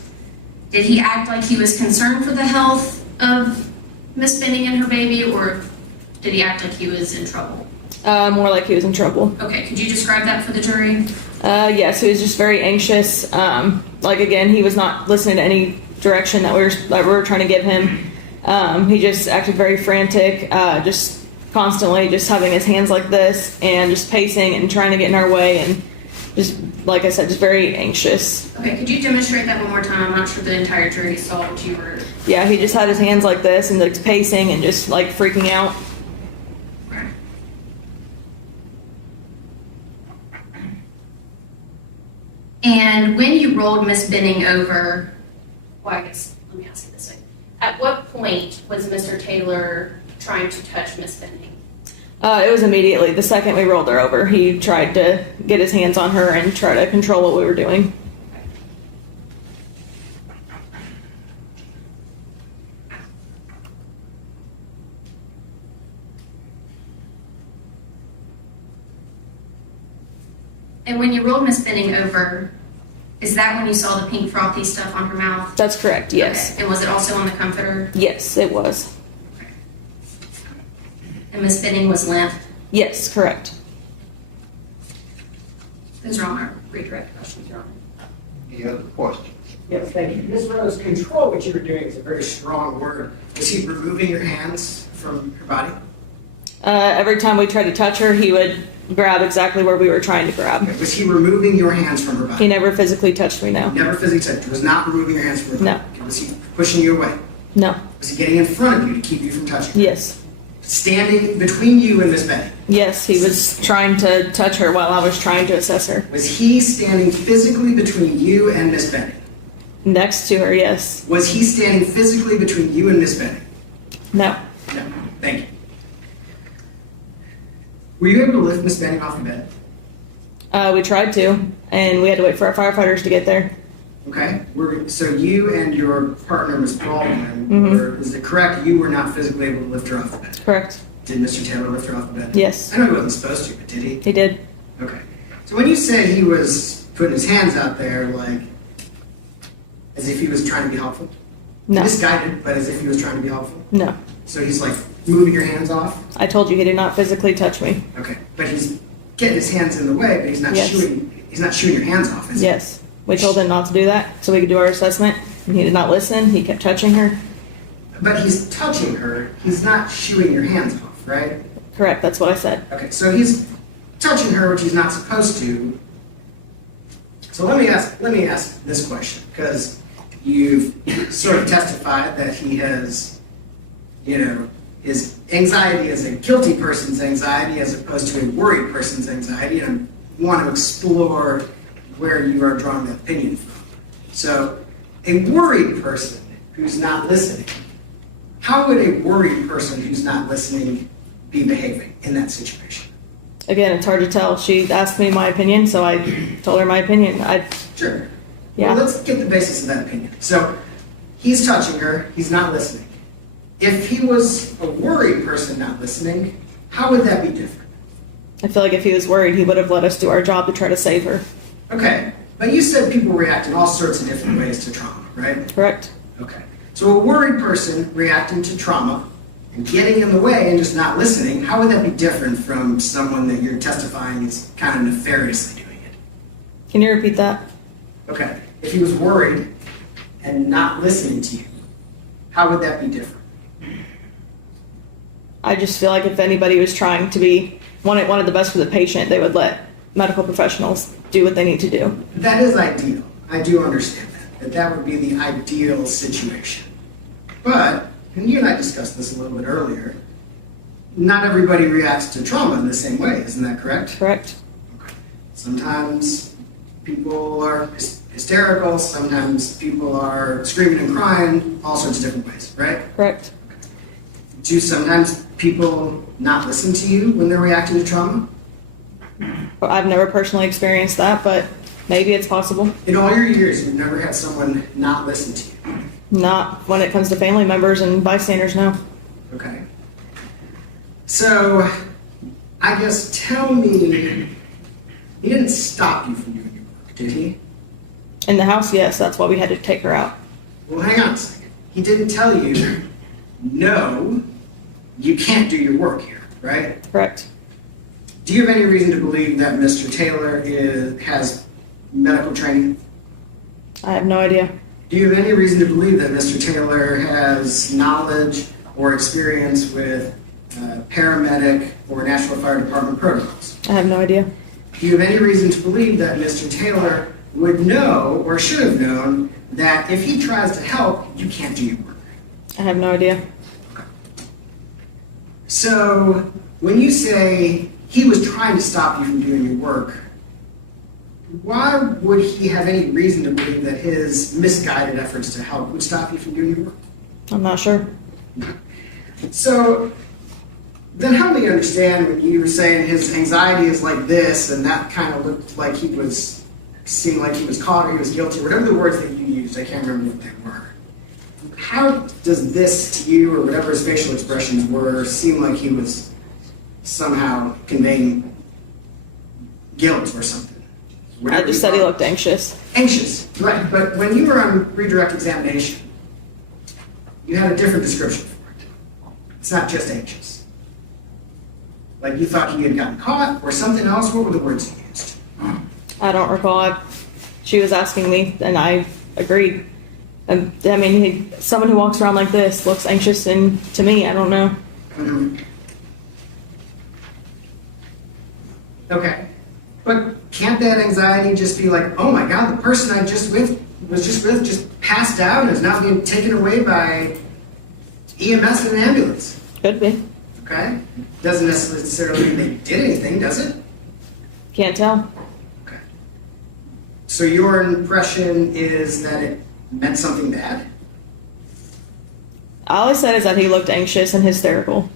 Did he act like he was concerned for the health of Miss Benning and her baby, or did he act like he was in trouble? More like he was in trouble. Okay, could you describe that for the jury? Yes, he was just very anxious. Like again, he was not listening to any direction that we were trying to give him. He just acted very frantic, just constantly just having his hands like this and just pacing and trying to get in our way and just, like I said, just very anxious. Okay, could you demonstrate that one more time? I'm not sure the entire jury saw what you were... Yeah, he just had his hands like this and like pacing and just like freaking out. Okay. And when you rolled Miss Benning over, well, I guess, let me ask it this way. At what point was Mr. Taylor trying to touch Miss Benning? It was immediately. The second we rolled her over, he tried to get his hands on her and try to control what we were doing. And when you rolled Miss Benning over, is that when you saw the pink frothy stuff on her mouth? That's correct, yes. Okay. And was it also on the comforter? Yes, it was. And Miss Benning was limp? Yes, correct. Those are all my redirect questions, Your Honor. Any other questions? Yes, thank you. Ms. Rose, control what you were doing is a very strong word. Was he removing your hands from her body? Every time we tried to touch her, he would grab exactly where we were trying to grab. Was he removing your hands from her body? He never physically touched me, no. Never physically touched. He was not removing your hands from her body? No. Was he pushing you away? No. Was he getting in front of you to keep you from touching her? Yes. Standing between you and Miss Benning? Yes, he was trying to touch her while I was trying to assess her. Was he standing physically between you and Miss Benning? Next to her, yes. Was he standing physically between you and Miss Benning? No. No. Thank you. Were you able to lift Miss Benning off the bed? We tried to, and we had to wait for our firefighters to get there. Okay. So you and your partner, Ms. Baldwin, Mhm. is it correct you were not physically able to lift her off the bed? Correct. Did Mr. Taylor lift her off the bed? Yes. I know he wasn't supposed to, but did he? He did. Okay. So when you say he was putting his hands out there, like, as if he was trying to be helpful? No. Misguided, but as if he was trying to be helpful? No. So he's like moving your hands off? I told you he did not physically touch me. Okay. But he's getting his hands in the way, but he's not Yes. shooting your hands off, is he? Yes. We told him not to do that so we could do our assessment. And he did not listen. He kept touching her. But he's touching her, he's not shooing your hands off, right? Correct. That's what I said. Okay, so he's touching her, which he's not supposed to. So let me ask this question, because you've sort of testified that he has, his anxiety is a guilty person's anxiety as opposed to a worried person's anxiety, and I want to explore where you are drawing that opinion from. So, a worried person who's not listening, how would a worried person who's not listening be behaving in that situation? Again, it's hard to tell. She asked me my opinion, so I told her my opinion. Sure. Yeah. Well, let's get the basis of that opinion. So, he's touching her, he's not listening. If he was a worried person not listening, how would that be different? I feel like if he was worried, he would have let us do our job to try to save her. Okay, but you said people react in all sorts of different ways to trauma, right? Correct. Okay. So a worried person reacting to trauma and getting in the way and just not listening, how would that be different from someone that you're testifying is kind of nefariously doing it? Can you repeat that? Okay. If he was worried and not listening to you, how would that be different? I just feel like if anybody was trying to be wanted the best for the patient, they would let medical professionals do what they need to do. That is ideal. I do understand that would be the ideal situation. But, and you and I discussed this a little bit earlier, not everybody reacts to trauma in the same way, isn't that correct? Correct. Okay. Sometimes people are hysterical, sometimes people are screaming and crying, all sorts of different ways, right? Correct. Do sometimes people not listen to you when they're reacting to trauma? Well, I've never personally experienced that, but maybe it's possible. In all your years, you've never had someone not listen to you? Not when it comes to family members and bystanders, no. Okay. So, I guess tell me, he didn't stop you from doing your work, did he? In the house, yes, that's why we had to take her out. Well, hang on a second. He didn't tell you, no, you can't do your work here, right? Correct. Do you have any reason to believe that Mr. Taylor has medical training? I have no idea. Do you have any reason to believe that Mr. Taylor has knowledge or experience with paramedic or Nashville Fire Department protocols? I have no idea. Do you have any reason to believe that Mr. Taylor would know or should have known that if he tries to help, you can't do your work? I have no idea. So, when you say he was trying to stop you from doing your work, why would he have any reason to believe that his misguided efforts to help would stop you from doing your work? I'm not sure. So then help me understand when you were saying his anxiety is like this, and that kind of looked like he was, seemed like he was caught or he was guilty, whatever the words that you used, I can't remember what they were. How does this to you, or whatever his facial expressions were, seem like he was somehow conveying guilt or something? I just said he looked anxious. Anxious, right. But when you were on redirect examination, you had a different description for it. It's not just anxious. Like you thought he had gotten caught or something else. What were the words you used? I don't recall. She was asking me, and I agreed. I mean, someone who walks around like this looks anxious, and to me, I don't know. Mm-hmm. Okay. But can't that anxiety just be like, oh my God, the person I was just with passed out and is now being taken away by EMS in an ambulance? Could be. Okay. Doesn't necessarily mean they did anything, does it? Can't tell. Okay. So your impression is that it meant something bad? All I said is that he looked anxious and hysterical.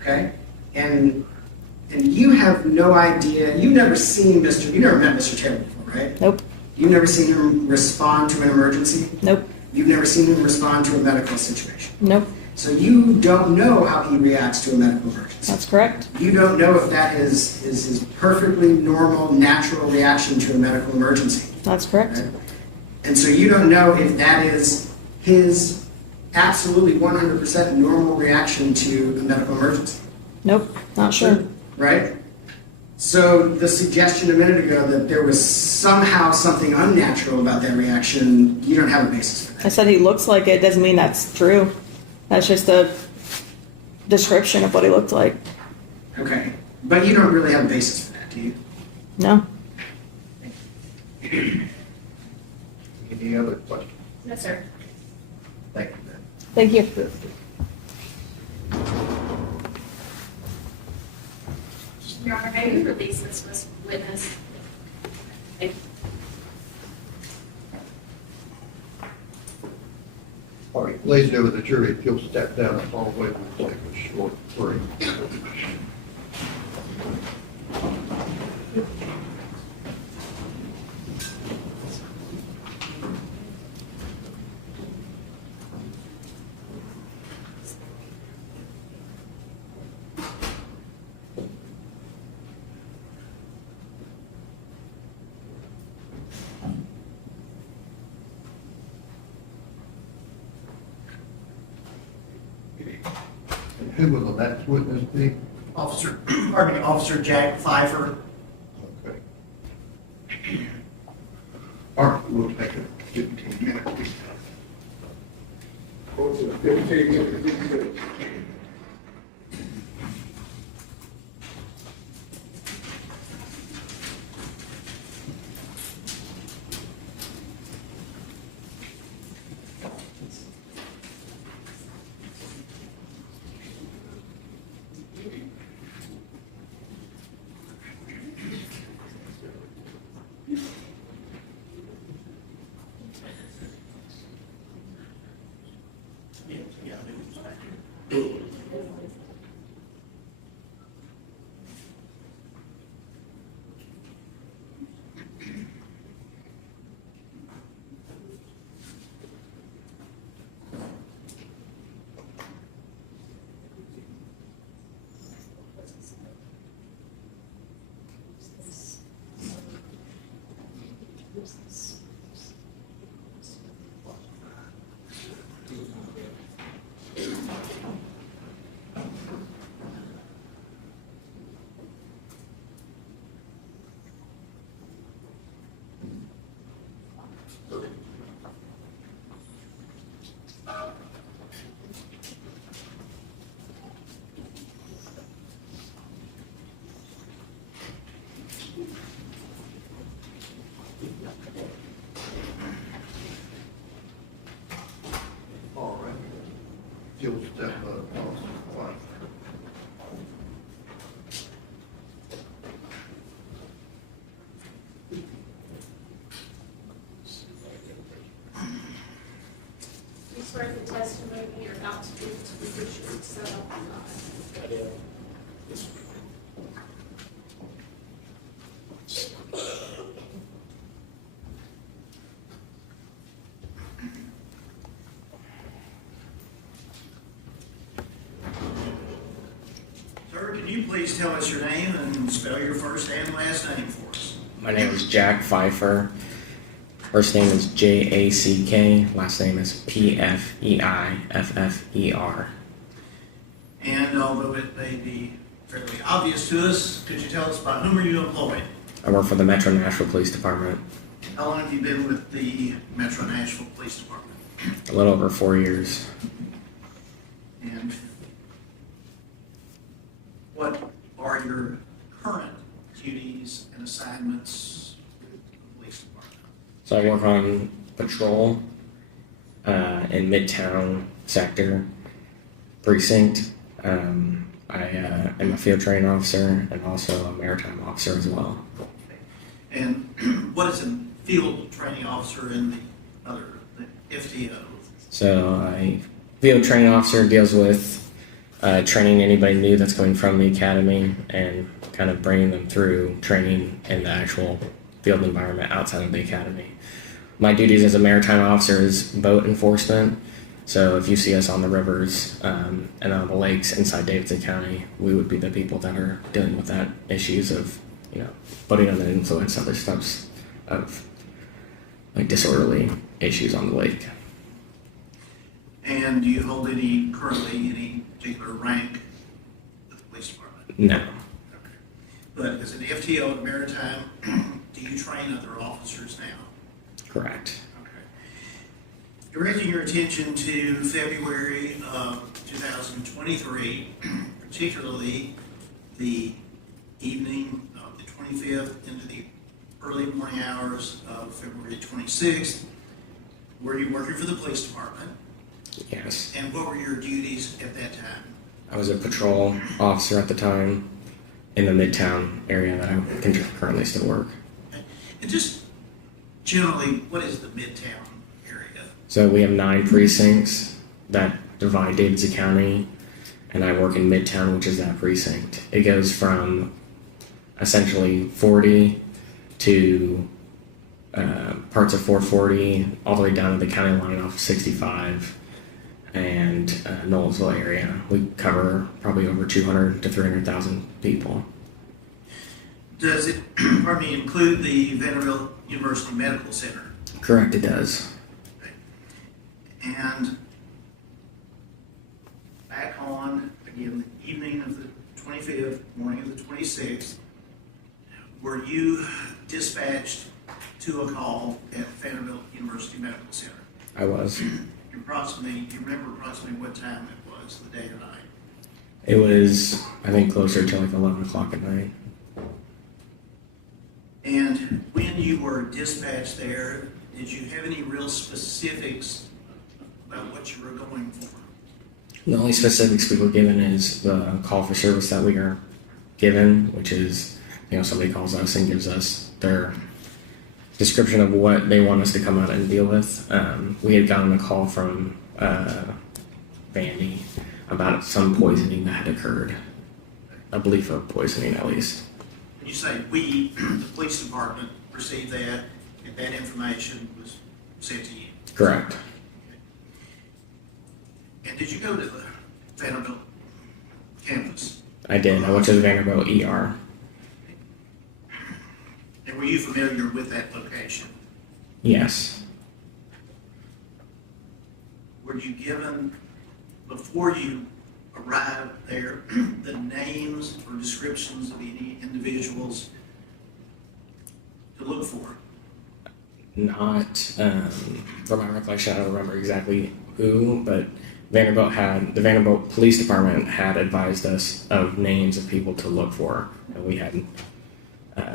Okay. And you have no idea, you never met Mr. Taylor before, right? Nope. You've never seen him respond to an emergency? Nope. You've never seen him respond to a medical situation? Nope. So you don't know how he reacts to a medical emergency? That's correct. You don't know if that is his perfectly normal, natural reaction to a medical emergency? That's correct. Right? And so you don't know if that is his absolutely 100% normal reaction to a medical emergency? Nope. Not sure. Right? So the suggestion a minute ago that there was somehow something unnatural about that reaction, you don't have a basis for that. I said he looks like it. Doesn't mean that's true. That's just a description of what he looked like. Okay. But you don't really have a basis for that, do you? No. Any other questions? No, sir. Thank you, ma'am. Thank you. Your Honor, may we release this witness? Thank you. All right, ladies and gentlemen of the jury, if you'll step down the hallway, we'll take a short break. And who will the next witness be? Officer Jack Pfeiffer. Okay. All right, we'll take a 15-minute recess. Go to the 15 minutes. Yeah. please tell us your name and spell your first and last name for us? My name is Jack Pfeiffer. First name is Jack, last name is Pfeiffer. And although it may be fairly obvious to us, could you tell us by whom are you employed? I work for the Metro Nashville Police Department. How long have you been with the Metro Nashville Police Department? A little over 4 years. And what are your current duties and assignments with the police department? So I work on patrol in Midtown sector precinct. I am a field training officer and also a maritime officer as well. And what is a field training officer in the FTO? So a field training officer deals with training anybody new that's coming from the academy and kind of bringing them through training in the actual field environment outside of the academy. My duties as a maritime officer is boat enforcement. So if you see us on the rivers and on the lakes inside Davidson County, we would be the people that are dealing with that issues of, putting on the influence, other steps of like disorderly issues on the lake. And do you hold currently any particular rank with the police department? No. Okay. But as an FTO at Maritime, do you train other officers now? Correct. Okay. Directing your attention to February of 2023, particularly the evening of the 25th into the early morning hours of February 26th, were you working for the police department? Yes. And what were your duties at that time? I was a patrol officer at the time in the Midtown area that I can currently still work. And just generally, what is the Midtown area? So we have 9 precincts that divide Davidson County, and I work in Midtown, which is that precinct. It goes from essentially 40 to parts of 440 all the way down to the county line off 65 and Knowlesville area. We cover probably over 200 to 300,000 people. Does it include the Vanderbilt University Medical Center? Correct, it does. And back on, again, the evening of the 25th, morning of the 26th, were you dispatched to a call at Vanderbilt University Medical Center? I was. Do you remember approximately what time it was, the day or night? It was, I think, closer to like 11 o'clock at night. And when you were dispatched there, did you have any real specifics about what you were going for? The only specifics we were given is the call for service that we are given, which is, somebody calls us and gives us their description of what they want us to come out and deal with. We had gotten a call from Vandy about some poisoning that had occurred. A belief of poisoning, at least. When you say we, the police department, received that, and that information was sent to you? Correct. And did you go to the Vanderbilt campus? I did. I went to the Vanderbilt ER. And were you familiar with that location? Yes. Were you given, before you arrived there, the names or descriptions of any individuals to look for? Not, from my recollection, I don't remember exactly who, but the Vanderbilt Police Department had advised us of names of people to look for, and we had,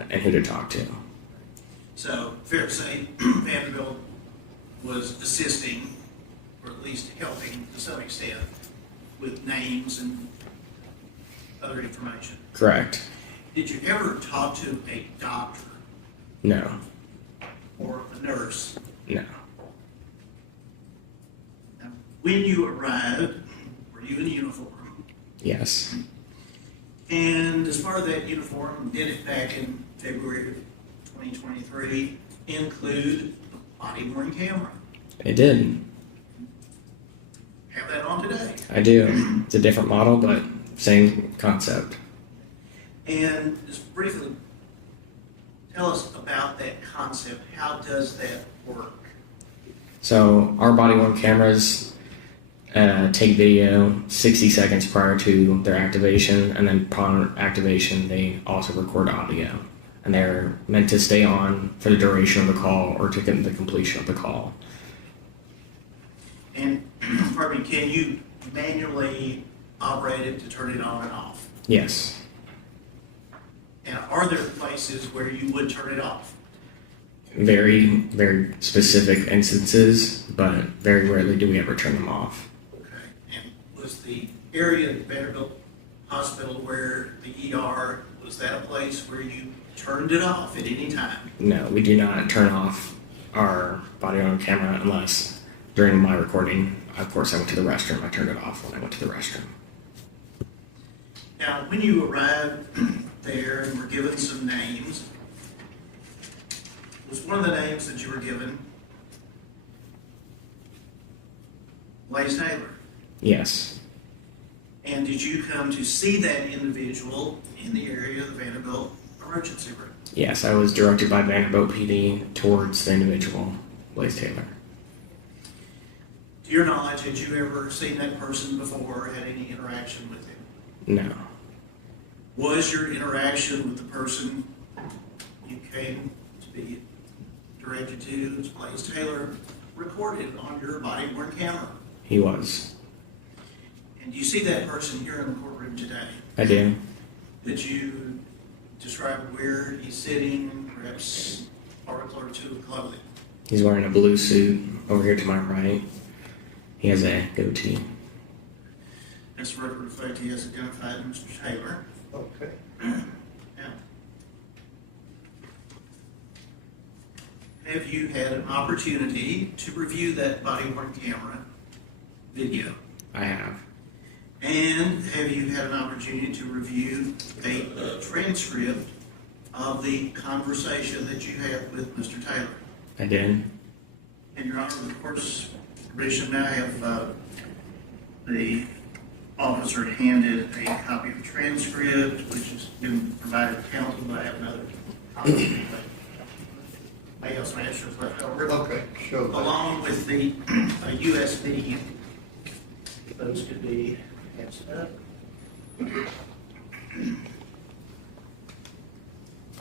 and who to talk to. So, fair to say, Vanderbilt was assisting, or at least helping to some extent, with names and other information. Correct. Did you ever talk to a doctor No. or a nurse? No. Now, when you arrived, were you in uniform? Yes. And as part of that uniform, did it back in February of 2023 include a body-worn camera? It did. Have that on today? I do. It's a different model, but same concept. And just briefly, tell us about that concept. How does that work? So our body-worn cameras take video 60 seconds prior to their activation, and then upon activation, they also record audio. And they're meant to stay on for the duration of the call or to get the completion of the call. And pardon me, can you manually operate it to turn it on and off? Yes. And are there places where you would turn it off? Very, very specific instances, but very rarely do we ever turn them off. Okay. And was the area at Vanderbilt Hospital where the ER, was that a place where you turned it off at any time? No, we do not turn off our body on camera unless during my recording, of course, I went to the restroom. I turned it off when I went to the restroom. Now, when you arrived there and were given some names, was one of the names that you were given Blaise Taylor? Yes. And did you come to see that individual in the area of the Vanderbilt emergency room? Yes, I was directed by Vanderbilt PD towards the individual, Blaise Taylor. To your knowledge, had you ever seen that person before or had any interaction with him? No. Was your interaction with the person you came to be directed to, as Blaise Taylor, recorded on your body-worn camera? He was. And do you see that person here in the courtroom today? I do. Did you describe where he's sitting, perhaps article or two of clothing? He's wearing a blue suit over here to my right. He has a goatee. As the record reflects, he has identified Mr. Taylor. Okay. Now, have you had an opportunity to review that body-worn camera video? I have. And have you had an opportunity to review a transcript of the conversation that you had with Mr. Taylor? I did. And Your Honor, with the court's permission, now I have the officer handed a copy of the transcript, which has been provided to counsel, but I have another copy. I also have extras left over. Okay, show that. Along with the USB. Those could be passed up.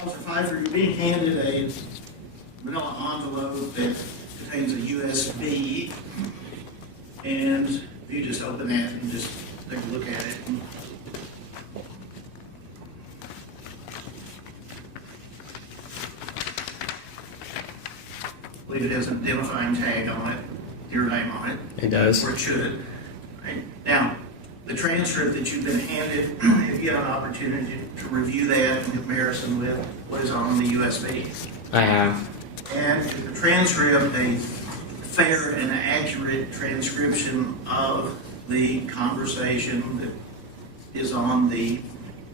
Officer Pfeiffer, you're being handed a manila envelope that contains a USB, and if you just open that and just take a look at it. I believe it has an identifying tag on it, your name on it. It does. Or it should. Right. Now, the transcript that you've been handed, if you had an opportunity to review that in comparison with what is on the USB. I have. And is the transcript a fair and accurate transcription of the conversation that is on the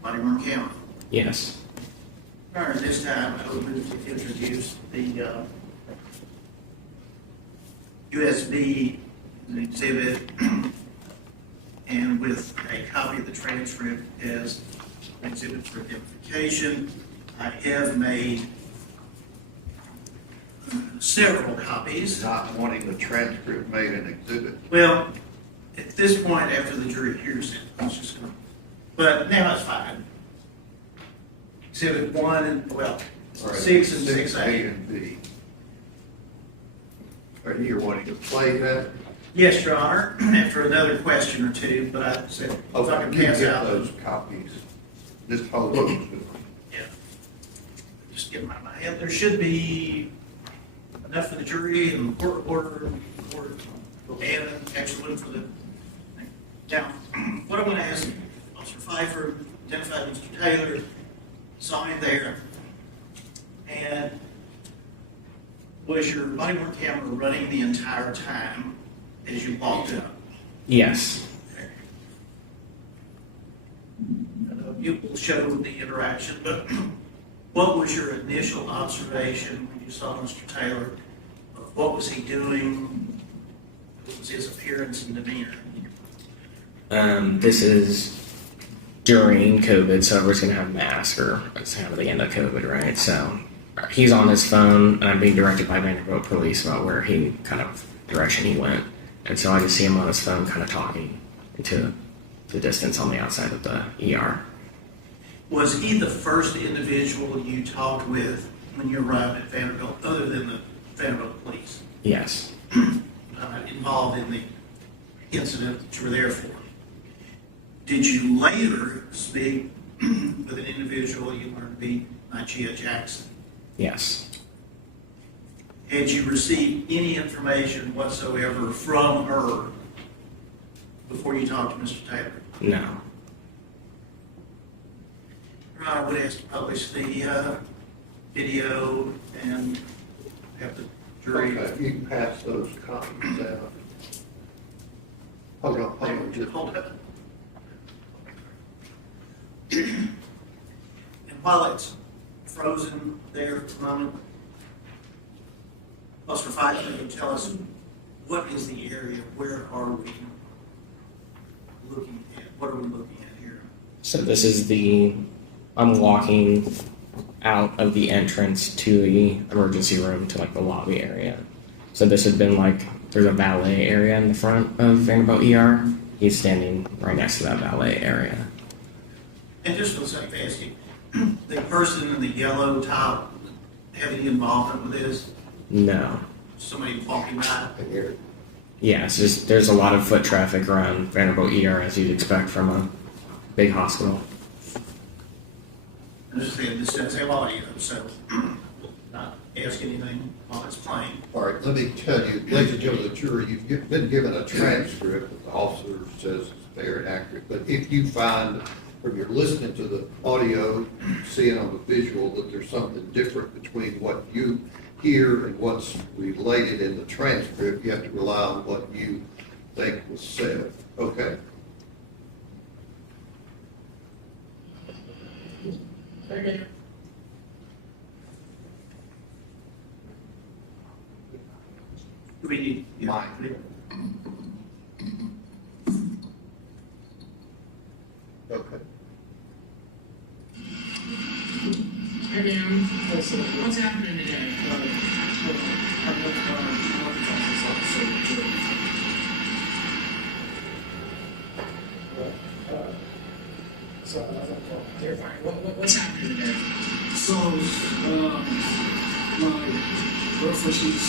body-worn camera? Yes. All right, this time I would move to introduce the USB exhibit and with a copy of the transcript as an exhibit for identification. I have made several copies. Not wanting the transcript made an exhibit. Well, at this point, after the jury hears it, it's just going to, but now it's fine. Exhibit 1 and, well, All right, 6 and 6A. and B. Are you wanting to play that? Yes, Your Honor, after another question or two, but I said, if I can You pass get out those copies. Just hold those. Yeah. Just get my head. There should be enough for the jury and court order, and an extra one for the. Now, what I'm going to ask Officer Pfeiffer, identify Mr. Taylor, saw him there, and was your body-worn camera running the entire time as you walked up? Yes. You will show the interaction, but what was your initial observation when you saw Mr. Taylor? What was he doing? What was his appearance and demeanor? This is during COVID, so everyone's going to have masks, or it's kind of the end of COVID, right? So he's on his phone, and I'm being directed by Vanderbilt police about where he kind of direction he went. And so I just see him on his phone kind of talking into the distance on the outside of the ER. Was he the first individual you talked with when you arrived at Vanderbilt, other than the Vanderbilt police? Yes. Involved in the incident that you were there for? Did you later speak with an individual you learned to be Nichia Jackson? Yes. Had you received any information whatsoever from her before you talked to Mr. Taylor? No. I would ask to publish the video and have the jury. Okay, you can pass those copies out. Hold on, just hold up. And while it's frozen there for the moment, Officer Pfeiffer, can you tell us what is the area? Where are we looking at? What are we looking at here? So this is I'm walking out of the entrance to the emergency room to like the lobby area. So this had been like, there's a valet area in the front of Vanderbilt ER. He's standing right next to that valet area. And just for the sake of asking, the person in the yellow top have any involvement with this? No. Somebody walking by here? Yeah, it's just, there's a lot of foot traffic around Vanderbilt ER as you'd expect from a big hospital. I'm just saying, this does have audio, so not ask anything while it's playing. All right, let me tell you, ladies and gentlemen of the jury, you've been given a transcript that the officer says is fair and accurate, but if you find from your listening to the audio, seeing on the visual, that there's something different between what you hear and what's related in the transcript, you have to rely on what you think was said. Okay? Do we need Mike? Okay. Hi, Dan. What's happening today? You're fine. What's happening today? So, my girlfriend, she's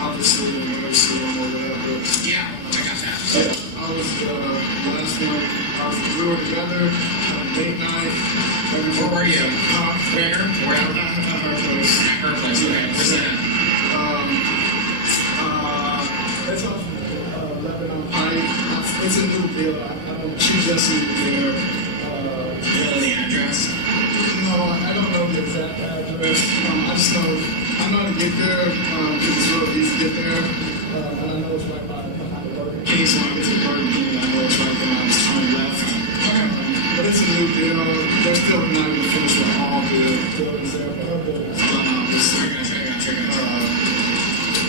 obviously in the nursing home or whatever. Yeah, I got that. I was last one. We were together on date night. Where were you? Where? At her place. At her place. Okay. Where's that? It's off Lebanon Pike. It's a new deal. She just moved there. You know the address? No, I don't know the exact address. I just know I know to get there because it's real easy to get there. And I know it's right by the Burger King, so when I get to Burger King, I know it's right there. I just turn left. But it's a new deal. They're still not even finished with all the buildings there. But her buildings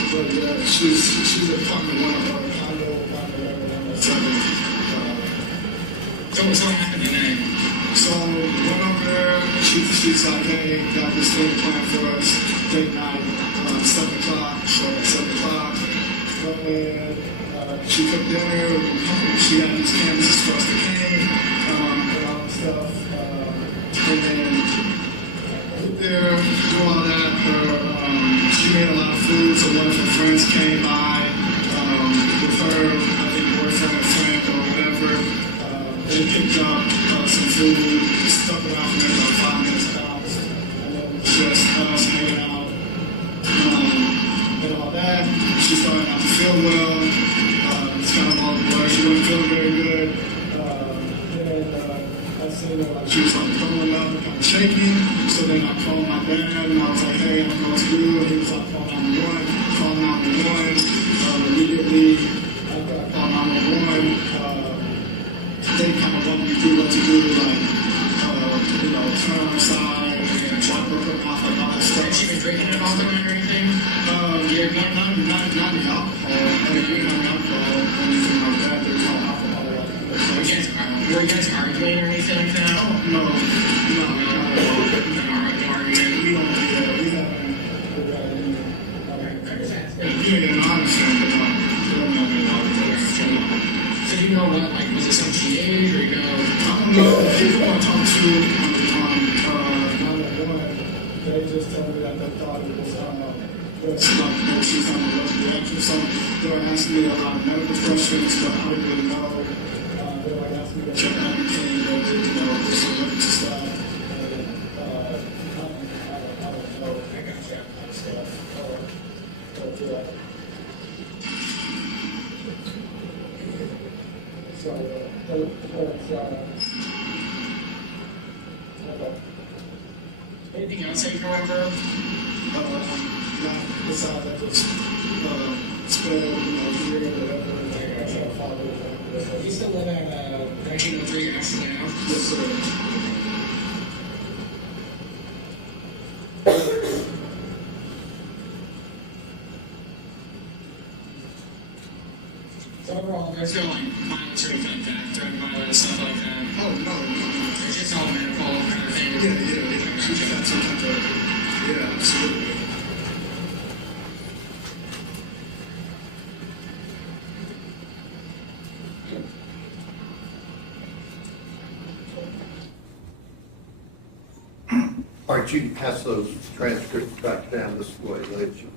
but yeah, she's a fucking one of her. I know So what's happening today? So went over there. She's like, hey, got this thing planned for us. Date night, 7 o'clock. So at 7 o'clock, go ahead. She cooked dinner. She got these canvases for us to hang and all that stuff. And then get there, do all that. She made a lot of food, so one of her friends came by with her, I think boyfriend or friend or whatever. They picked up some food, stuck around for maybe about 5 minutes out, and then just us hanging out and all that. She started not to feel well. It's kind of all the blood. She wasn't feeling very good. I seen her, like, she was like throwing up and kind of shaking. So then I called my dad and I was like, hey, I don't know what to do. And he was like, call 911. Call 911. Immediately, after I called 911, they kind of walked me through what to do, like, turn on her side and drop her off, like all that stuff. Has she been drinking at all the time or anything? Yeah, not the alcohol. We didn't have alcohol or anything like that. There's no alcohol. Were you guys arguing or anything like that? She's on the left direction. So they were asking me a lot of medical questions, but I didn't really know. They were asking me to check out everything, but they didn't know there's some emergency stuff. I don't know. I got that kind of stuff. Anything else I can remember? Not besides that, just spell, year, whatever. I can't follow it. You still live at 1903 Ashland now? Yes, sir. So overall, there's no like violence or anything like that, drug violence, stuff like that. Oh no. It's just all medical kind of thing. Yeah. She's got some type of, yeah, absolutely. All right, you can pass those transcripts back down this way, Legend.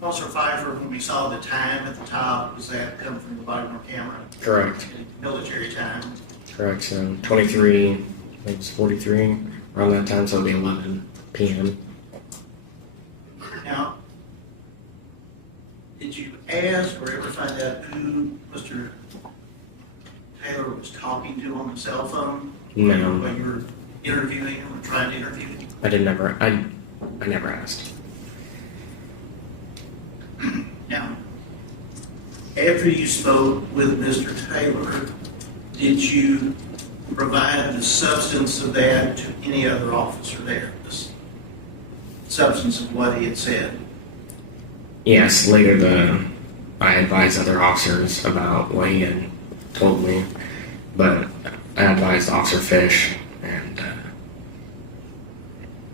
Officer Pfeiffer, when we saw the time at the top, was that coming from the body worn camera? Correct. Military time? Correct. So 23, I think it's 43 around that time, so it'll be 11 p.m. Now, did you ask or ever find out who Mr. Taylor was talking to on the cell phone? No. When you were interviewing him or trying to interview him? I never asked. Now, after you spoke with Mr. Taylor, did you provide the substance of that to any other officer there? The substance of what he had said? Yes, later I advised other officers about what he had told me, but I advised Officer Fish, and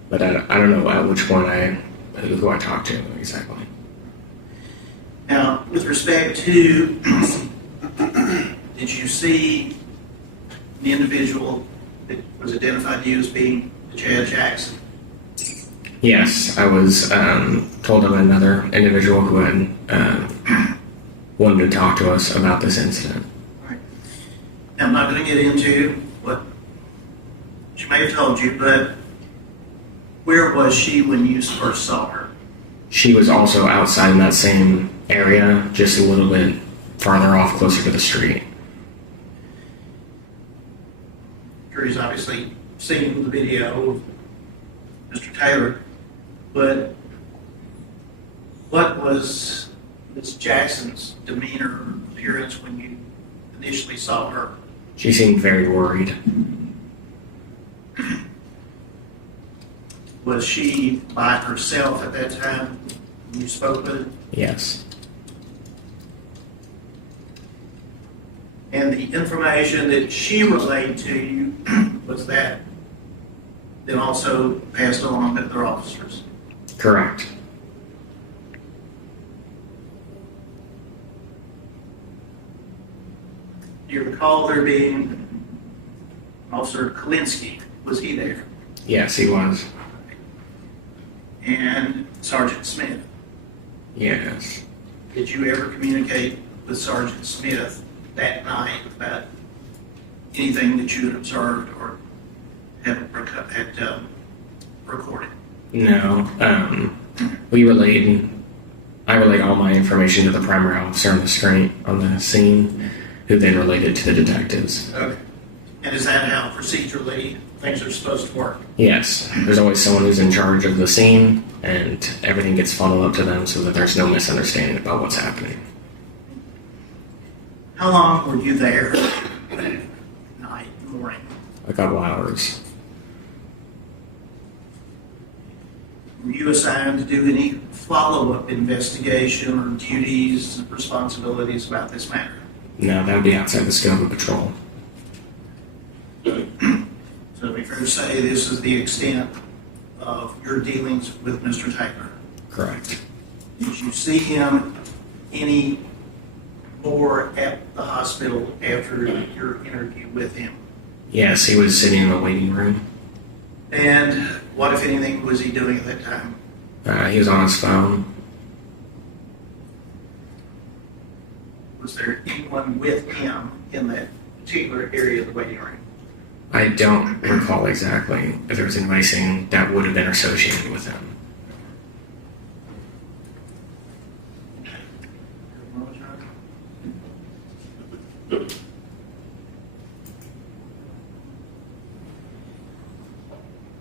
but I don't know at which point who I talked to exactly. Now, with respect to, did you see the individual that was identified to you as being Chad Jackson? Yes, I was told of another individual who had wanted to talk to us about this incident. Right. Now, I'm not going to get into what she may have told you, but where was she when you first saw her? She was also outside in that same area, just a little bit farther off, closer to the street. Jury's obviously seen the video of Mr. Taylor, but what was Ms. Jackson's demeanor or appearance when you initially saw her? She seemed very worried. Was she by herself at that time when you spoke with her? Yes. And the information that she relayed to you was that then also passed on to other officers? Correct. Do you recall there being Officer Kalinsky? Was he there? Yes, he was. And Sergeant Smith? Yes. Did you ever communicate with Sergeant Smith that night about anything that you had observed or had recorded? No. I relayed all my information to the primary officer on the scene, who then relayed to the detectives. Okay. And is that how procedurally things are supposed to work? Yes. There's always someone who's in charge of the scene, and everything gets funneled up to them so that there's no misunderstanding about what's happening. How long were you there that night, morning? A couple hours. Were you assigned to do any follow-up investigation or duties and responsibilities about this matter? No, that would be outside the scope of patrol. So it'd be fair to say this is the extent of your dealings with Mr. Taylor. Correct. Did you see him any more at the hospital after your interview with him? Yes, he was sitting in the waiting room. And what, if anything, was he doing at that time? He was on his phone. Was there anyone with him in that particular area of the waiting room? I don't recall exactly if there was anybody saying that would have been associated with him.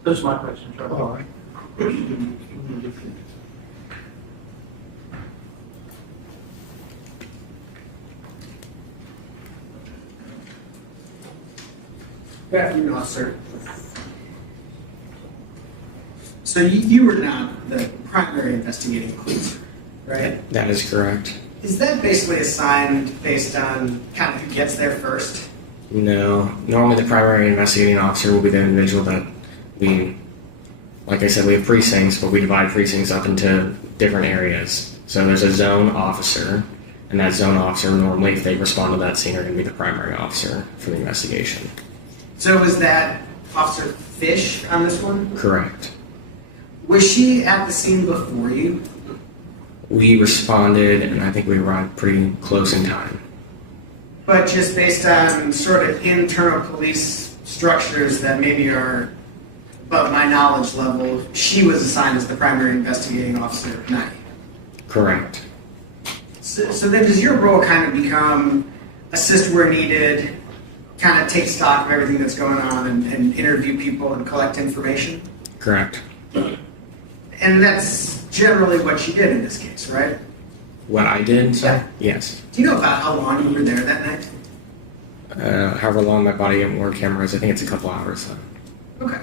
Those are my questions. All right. Good afternoon, officer. So you were not the primary investigating police, right? That is correct. Is that basically assigned based on kind of who gets there first? No. Normally the primary investigating officer will be the individual that we, like I said, we have precincts, but we divide precincts up into different areas. So there's a zone officer, and that zone officer normally, if they respond to that scene, are going to be the primary officer for the investigation. So was that Officer Fish on this one? Correct. Was she at the scene before you? We responded, and I think we arrived pretty close in time. But just based on sort of internal police structures that maybe are above my knowledge level, she was assigned as the primary investigating officer at night. Correct. So then does your role kind of become assist where needed, kind of take stock of everything that's going on and interview people and collect information? Correct. And that's generally what you did in this case, right? What I did? Yeah. Yes. Do you know about how long you were there that night? However long my body worn camera is, I think it's a couple hours. Okay.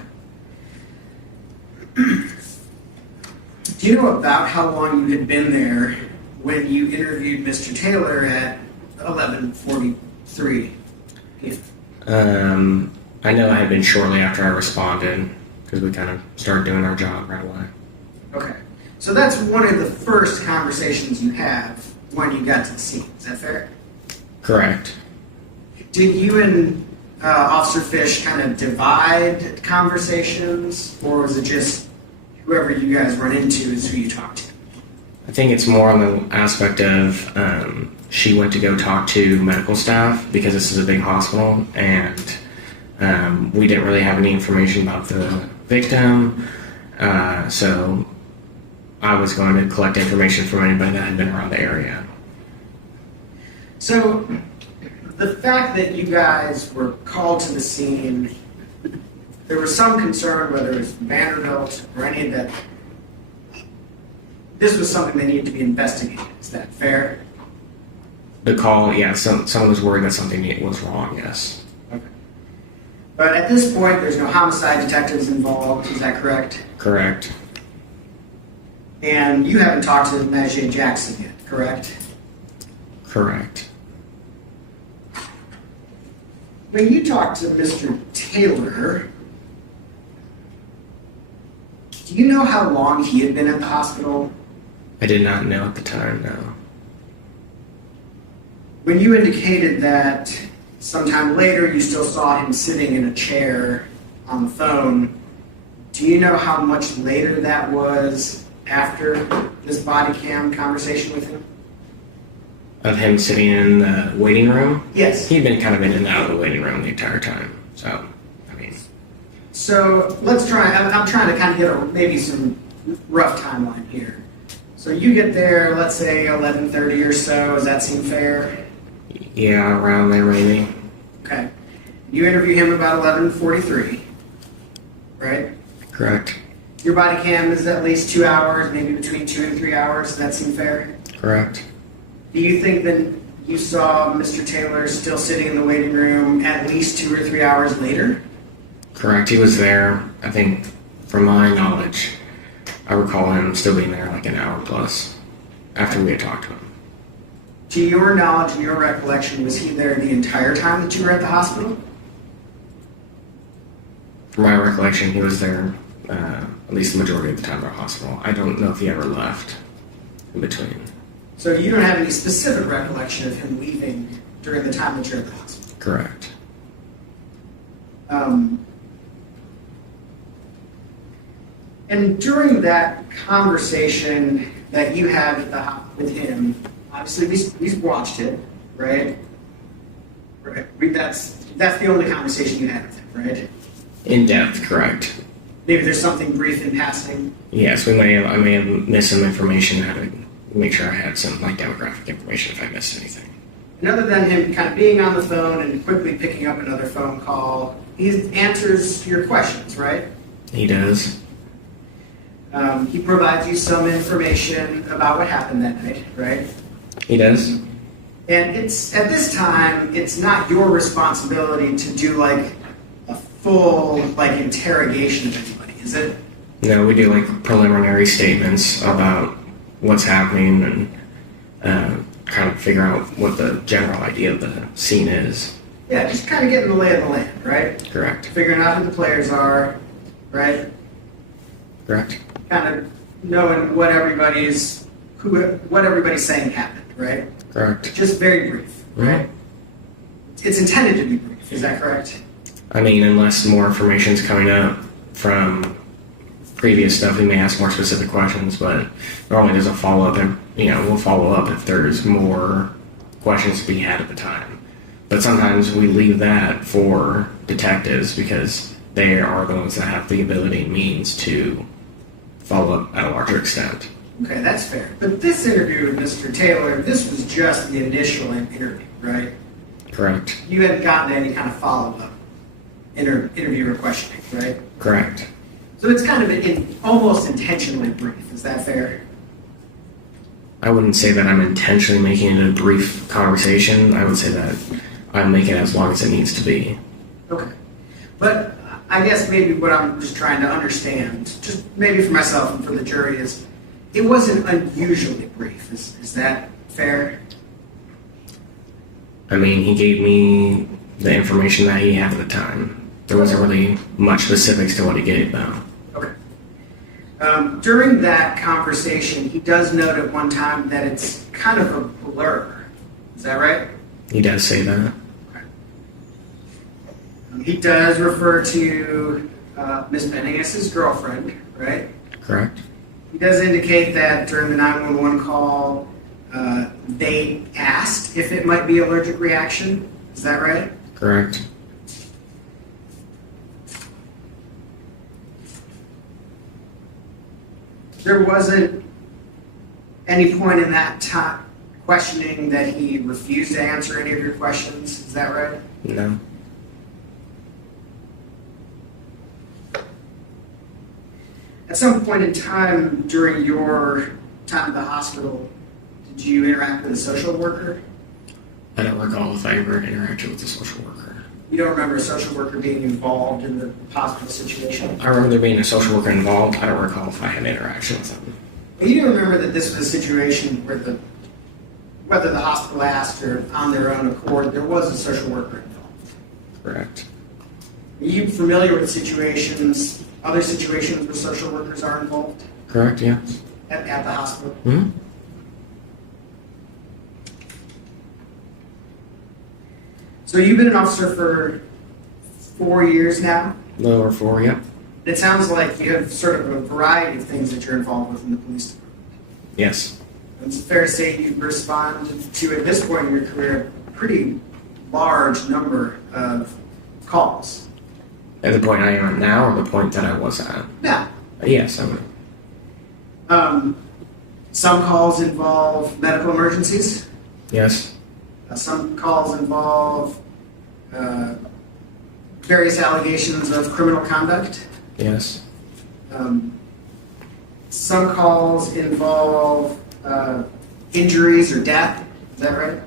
Do you know about how long you had been there when you interviewed Mr. Taylor at 11:43 p.m.? I know I had been shortly after I responded because we kind of started doing our job right away. Okay. So that's one of the first conversations you have when you got to the scene. Is that fair? Correct. Did you and Officer Fish kind of divide conversations, or was it just whoever you guys run into is who you talk to? I think it's more on the aspect of she went to go talk to medical staff because this is a big hospital, and we didn't really have any information about the victim, so I was going to collect information from anybody that had been around the area. So, the fact that you guys were called to the scene, there was some concern whether it was Vanderbilt or any of that. This was something that needed to be investigated. Is that fair? The call, yeah, someone was worried that something was wrong, yes. Okay. But at this point, there's no homicide detectives involved. Is that correct? Correct. And you haven't talked to Jade Jackson yet, correct? Correct. When you talked to Mr. Taylor, do you know how long he had been at the hospital? I did not know at the time, no. When you indicated that sometime later you still saw him sitting in a chair on the phone, do you know how much later that was after this body cam conversation with him? Of him sitting in the waiting room? Yes. He'd been kind of in and out of the waiting room the entire time, so, I mean. So let's try, I'm trying to kind of get maybe some rough timeline here. So you get there, let's say 11:30 or so, does that seem fair? Yeah, around there maybe. Okay. You interview him about 11:43, right? Correct. Your body cam is at least 2 hours, maybe between 2 and 3 hours, does that seem fair? Correct. Do you think that you saw Mr. Taylor still sitting in the waiting room at least 2 or 3 hours later? Correct. He was there, I think, from my knowledge, I recall him still being there like an hour plus after we had talked to him. To your knowledge and your recollection, was he there the entire time that you were at the hospital? From my recollection, he was there at least the majority of the time at our hospital. I don't know if he ever left in between. So you don't have any specific recollection of him leaving during the time that you're at the hospital? Correct. And during that conversation that you had with him, obviously we watched it, right? Right. That's the only conversation you had with him, right? In depth, correct. Maybe there's something brief in passing. Yes, I may have missed some information. Had to make sure I had some like demographic information if I missed anything. And other than him kind of being on the phone and quickly picking up another phone call, he answers your questions, right? He does. He provides you some information about what happened that night, right? He does. And it's at this time, it's not your responsibility to do like a full like interrogation of anybody, is it? No, we do like preliminary statements about what's happening and kind of figure out what the general idea of the scene is. Yeah, just kind of getting the lay of the land, right? Correct. Figuring out who the players are, right? Correct. Kind of knowing what everybody's saying happened, right? Correct. Just very brief, right? It's intended to be brief, is that correct? I mean, unless more information is coming up from previous stuff, we may ask more specific questions, but normally there's a follow-up, and we'll follow up if there's more questions to be had at the time. But sometimes we leave that for detectives because they are the ones that have the ability and means to follow up at a larger extent. Okay, that's fair. But this interview with Mr. Taylor, this was just the initial interview, right? Correct. You hadn't gotten any kind of follow-up interview or questioning, right? Correct. So it's kind of almost intentionally brief. Is that fair? I wouldn't say that I'm intentionally making it a brief conversation. I would say that I make it as long as it needs to be. Okay. But I guess maybe what I'm just trying to understand, just maybe for myself and for the jury, is it wasn't unusually brief. Is that fair? I mean, he gave me the information that he had at the time. There wasn't really much specifics to what he gave, though. Okay. During that conversation, he does note at one time that it's kind of a blur. Is that right? He does say that. Okay. He does refer to Ms. Benning as his girlfriend, right? Correct. He does indicate that during the 911 call, they asked if it might be allergic reaction. Is that right? Correct. There wasn't any point in that time questioning that he refused to answer any of your questions. Is that right? No. At some point in time during your time at the hospital, did you interact with a social worker? I don't recall if I ever interacted with a social worker. You don't remember a social worker being involved in the hospital situation? I remember there being a social worker involved. I don't recall if I had interaction with them. But you do remember that this was a situation where whether the hospital asked or on their own accord, there was a social worker involved. Correct. Are you familiar with situations, other situations where social workers are involved? Correct, yeah. At the hospital? Mm-hmm. So you've been an officer for 4 years now? A little over 4, yep. It sounds like you have sort of a variety of things that you're involved with in the police department. Yes. It's fair to say you've responded to, at this point in your career, a pretty large number of calls. At the point I am at now or the point that I was at? Now. Yes, I would. Some calls involve medical emergencies. Yes. Some calls involve various allegations of criminal conduct. Yes. Some calls involve injuries or death. Is that right?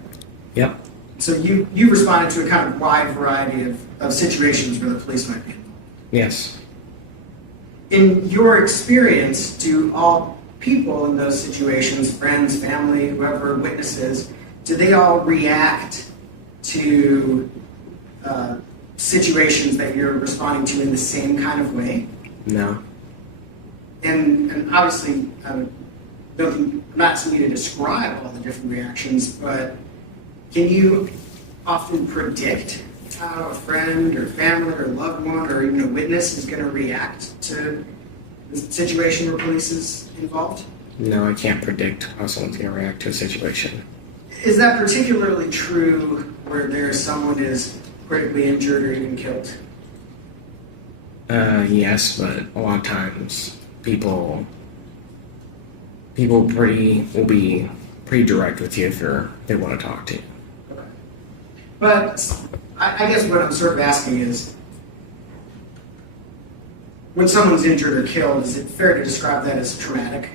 Yep. So you responded to a kind of wide variety of situations where the police might be involved. Yes. In your experience, do all people in those situations, friends, family, whoever, witnesses, do they all react to situations that you're responding to in the same kind of way? No. And obviously, I'm not asking you to describe all the different reactions, but can you often predict how a friend or family or loved one or even a witness is going to react to the situation where police is involved? No, I can't predict how someone's going to react to a situation. Is that particularly true where someone is critically injured or even killed? Yes, but a lot of times people will be pretty direct with you if they want to talk to you. But I guess what I'm sort of asking is, when someone's injured or killed, is it fair to describe that as traumatic?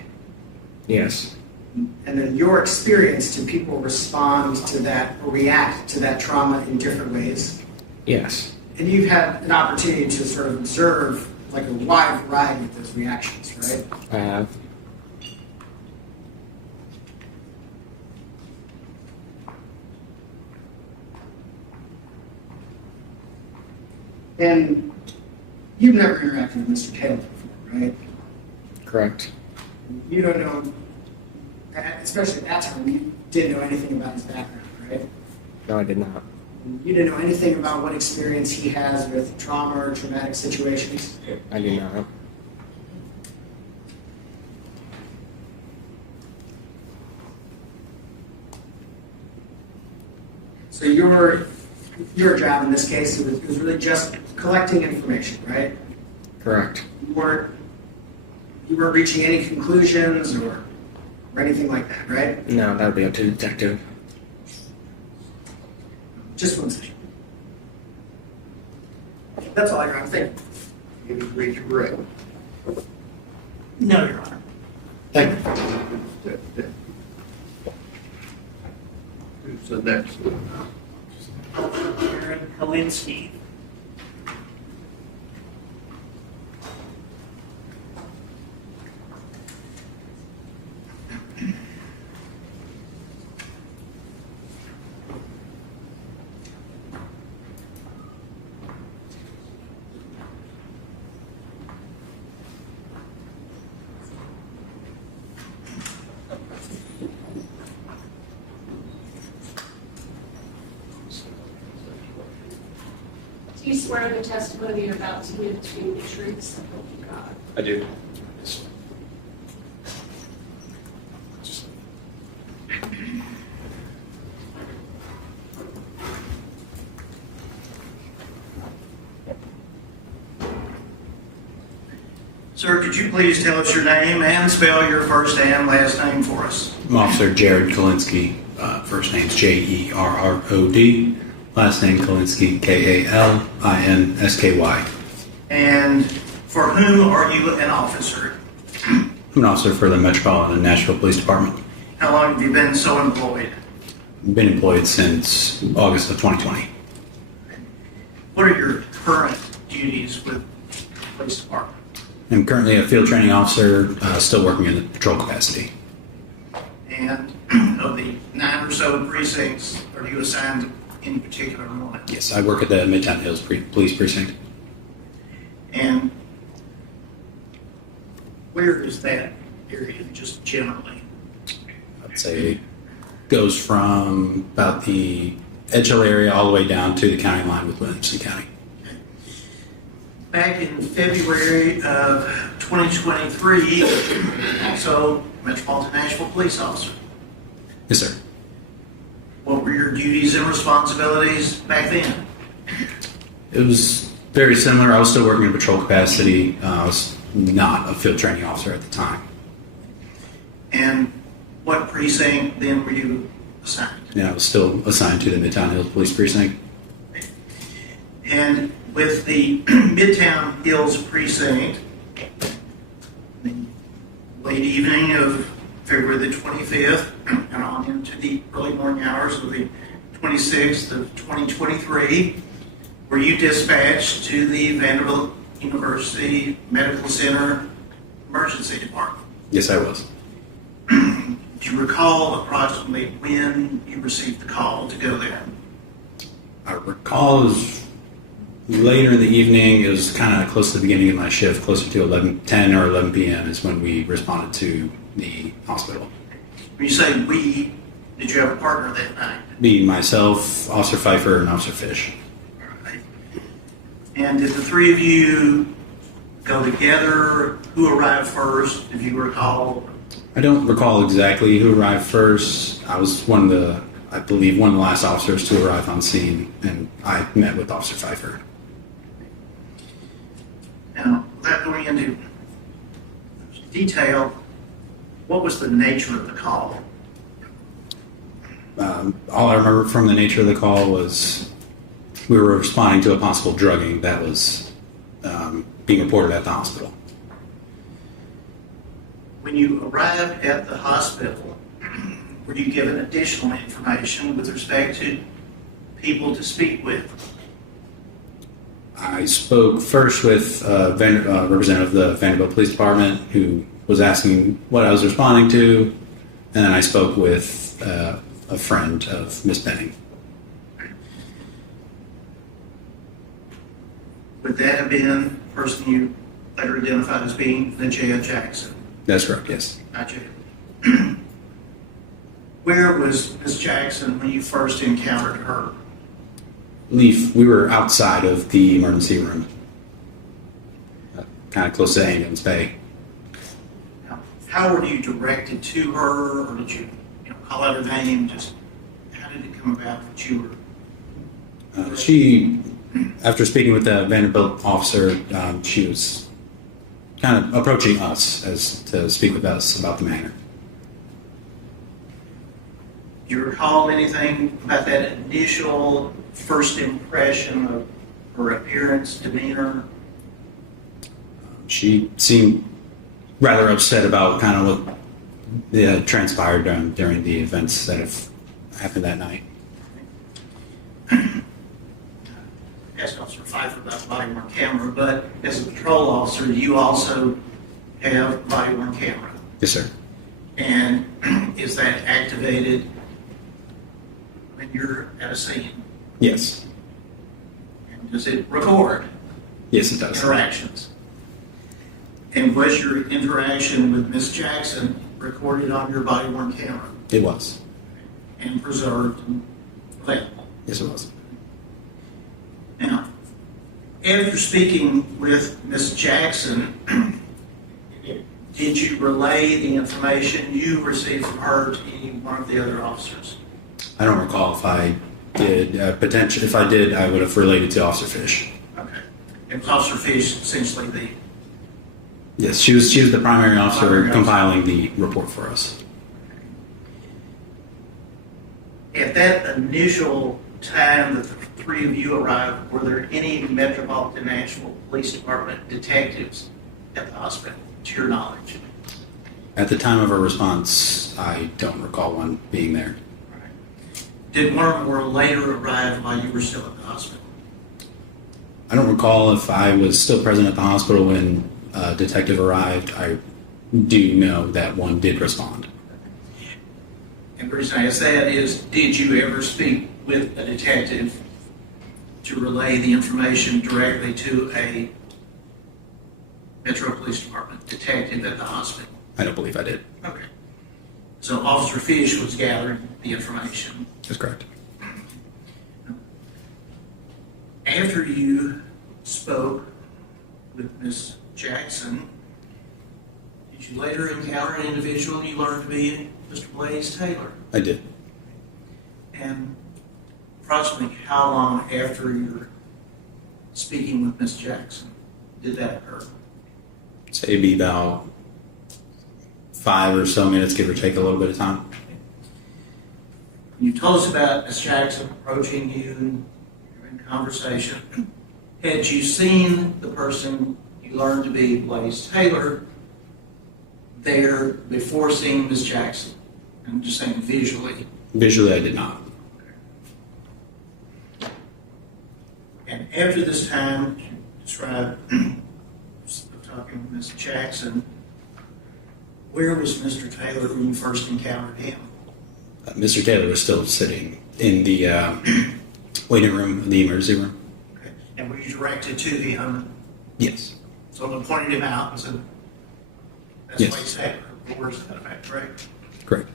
Yes. And then your experience, do people respond to that or react to that trauma in different ways? Yes. And you've had an opportunity to sort of observe like a wide variety of those reactions, right? I have. And you've never interacted with Mr. Taylor before, right? Correct. You don't know, especially at that time, you didn't know anything about his background, right? No, I did not. You didn't know anything about what experience he has with trauma or traumatic situations? I do not. So your job in this case was really just collecting information, right? Correct. You weren't reaching any conclusions or anything like that, right? No, that would be up to the detective. Just one second. That's all I got. Thank you. You read your record. No, Your Honor. Thank you. Who's the next one? Jerrod Kalinsky. Do you swear the testimony you're about to give to the truth, so help you God? I do. Sir, could you please tell us your name and spell your first and last name for us? I'm Officer Jerrod Kalinsky. First name's Jerrod. Last name Kalinsky, Kalinsky. And for whom are you an officer? I'm an officer for the Metropolitan Nashville Police Department. How long have you been so employed? I've been employed since August of 2020. What are your current duties with the police department? I'm currently a field training officer, still working in the patrol capacity. And of the 9 or so precincts, are you assigned to any particular one? Yes, I work at the Midtown Hills Police Precinct. And where is that area, just generally? I'd say it goes from about the Edge Hill area all the way down to the county line with Williamson County. Back in February of 2023, also Metropolitan Nashville police officer. Yes, sir. What were your duties and responsibilities back then? It was very similar. I was still working in patrol capacity. I was not a field training officer at the time. And what precinct then were you assigned? Yeah, I was still assigned to the Midtown Hills Police Precinct. And with the Midtown Hills precinct, the late evening of February the 25th and on into the early morning hours of the 26th of 2023, were you dispatched to the Vanderbilt University Medical Center Emergency Department? Yes, I was. Do you recall approximately when you received the call to go there? I recall it was Later in the evening, it was kind of close to the beginning of my shift, closer to 10 or 11 p.m. is when we responded to the hospital. When you say we, did you have a partner that night? Me, myself, Officer Pfeiffer, and Officer Fish. And did the three of you go together? Who arrived first, if you recall? I don't recall exactly who arrived first. I was I believe one of the last officers to arrive on scene, and I met with Officer Pfeiffer. Now, without going into detail, what was the nature of the call? All I remember from the nature of the call was we were responding to a possible drugging that was being reported at the hospital. When you arrived at the hospital, were you given additional information with respect to people to speak with? I spoke first with a representative of the Vanderbilt Police Department who was asking what I was responding to, and then I spoke with a friend of Miss Benning. Would that have been the person you later identified as being Andrea Jackson? That's correct, yes. Gotcha. Where was Miss Jackson when you first encountered her? We were outside of the emergency room, kind of close to ambulance bay. Now, how were you directed to her, or did you call out her name? Just how did it come about that you were? She, after speaking with the Vanderbilt officer, she was kind of approaching us as to speak with us about the matter. Do you recall anything about that initial first impression of her appearance, demeanor? She seemed rather upset about kind of what transpired during the events that have happened that night. I asked Officer Pfeiffer about body-worn camera, but as a patrol officer, you also have body-worn camera. Yes, sir. And is that activated when you're at a scene? Yes. And does it record? Yes, it does. Interactions. And was your interaction with Miss Jackson recorded on your body-worn camera? It was. And preserved and available? Yes, it was. Now, after speaking with Miss Jackson, did you relay the information you received from her to any one of the other officers? I don't recall if I did. If I did, I would have related to Officer Fish. Okay. And Officer Fish essentially the... Yes, she was the primary officer compiling the report for us. At that initial time that the three of you arrived, were there any Metropolitan Nashville Police Department detectives at the hospital, to your knowledge? At the time of our response, I don't recall one being there. Did one or more later arrive while you were still at the hospital? I don't recall if I was still present at the hospital when a detective arrived. I do know that one did respond. And the reason I ask that is, did you ever speak with a detective to relay the information directly to a Metro Police Department detective at the hospital? I don't believe I did. Okay. So Officer Fish was gathering the information. That's correct. After you spoke with Ms. Jackson, did you later encounter an individual you learned to be Mr. Blaise Taylor? I did. And approximately how long after your speaking with Ms. Jackson did that occur? Say it'd be about 5 or so minutes, give or take a little bit of time. You told us about Ms. Jackson approaching you and you're in conversation. Had you seen the person you learned to be Blaise Taylor there before seeing Ms. Jackson? I'm just saying visually. Visually, I did not. And after this time, you described talking with Ms. Jackson, where was Mr. Taylor when you first encountered him? Mr. Taylor was still sitting in the waiting room, the emergency room. Okay. And were were you directed to him? Yes. Someone pointed him out and said, that's Yes. what he said, or words to that effect, correct? Correct.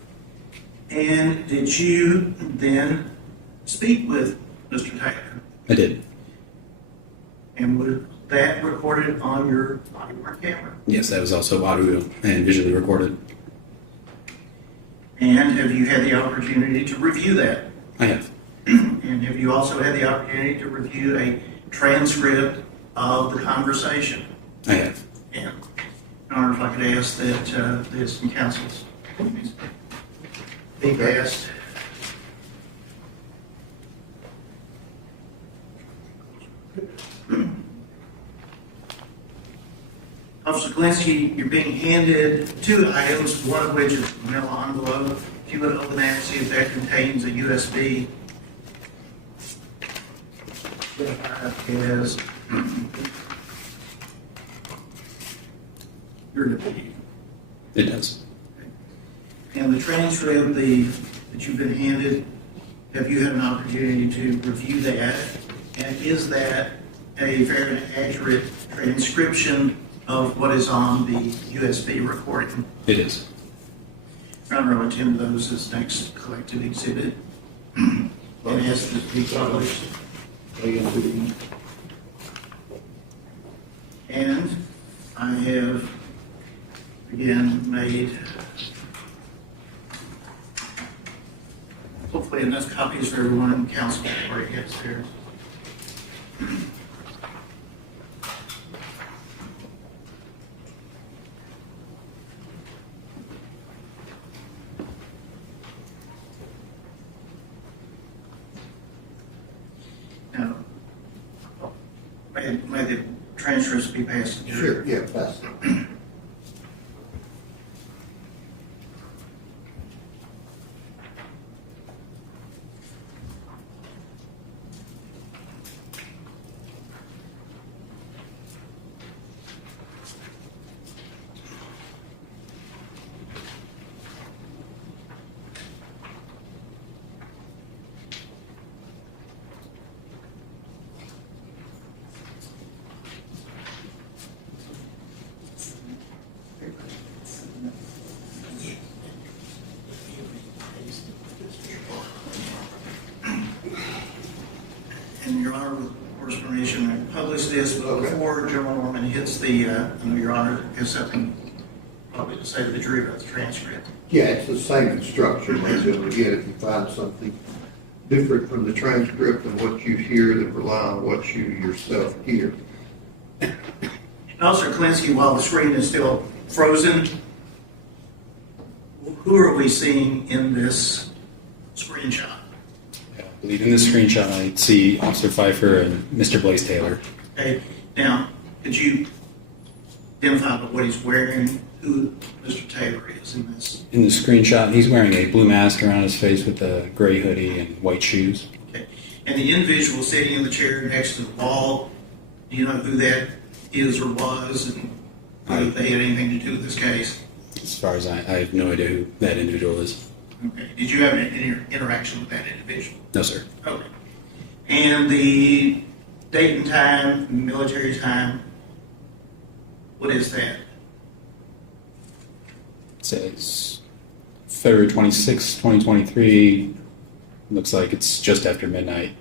And did you then speak with Mr. Taylor? I did. And was that recorded on your body-worn camera? Yes, that was also audio and visually recorded. And have you had the opportunity to review that? I have. And have you also had the opportunity to review a transcript of the conversation? I have. And, Your Honor, if I could ask that the assistant counsels be passed. Officer Kalinsky, you're being handed two items, one of which is a manila envelope. If you would open that and see if that contains a USB. As your deputy. It does. And the transcript that you've been handed, have you had an opportunity to review that? And is that a very accurate transcription of what is on the USB recording? It is. Your Honor, I'll attend those as next collected exhibit. And ask that it be published. And I have, again, made hopefully enough copies for everyone in council before it gets there. Now, may the transcripts be passed to the jury? Sure, yeah, pass it. And Your Honor, with course permission, I publish this, but before General Norman hits the, I know Your Honor has something probably to say to the jury about the transcript. Yeah, it's the same instruction, Marisol. Again, if you find something different from the transcript and what you hear, then rely on what you yourself hear. And Officer Kalinsky, while the screen is still frozen, who are we seeing in this screenshot? I believe in this screenshot I see Officer Pfeiffer and Mr. Blaise Taylor. Okay, now, could you identify what he's wearing, who Mr. Taylor is in this? In the screenshot, he's wearing a blue mask around his face with a gray hoodie and white shoes. Okay, and the individual sitting in the chair next to the wall, do you know who that is or was, and whether they had anything to do with this case? As far as I have no idea who that individual is. Okay, did you have any interaction with that individual? No, sir. Okay. And the date and time, military time, what is that? It says February 26, 2023. Looks like it's just after midnight.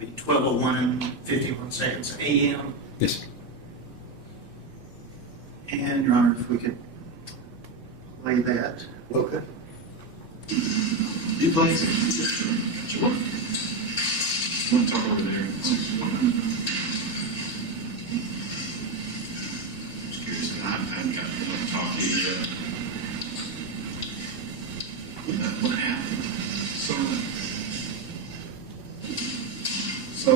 It'd be 12:01 and 51 seconds a.m. Yes. And Your Honor, if we could play that. Okay. You play? Sure. Want to talk over there? Just curious, I haven't got to talk to you yet. What happened? So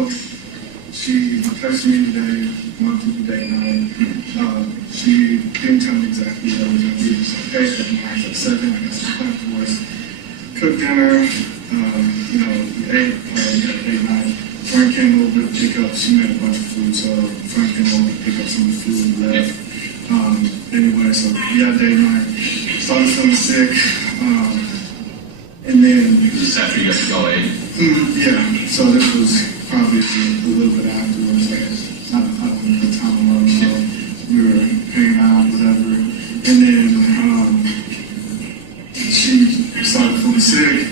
she texted me today, went through the day night. She didn't tell me exactly what I was going to do. So, okay, at 7, I got some plans for us. Cooked dinner, we ate, we had a date night. Friend came over to pick up, she made a bunch of food, so friend came over to pick up some of the food and left. Anyway, so we had date night. Started feeling sick, and then... Just after you got to go, yeah, so this was probably a little bit afterwards. I don't know the time was, so we were hanging out, whatever. And then she started feeling sick.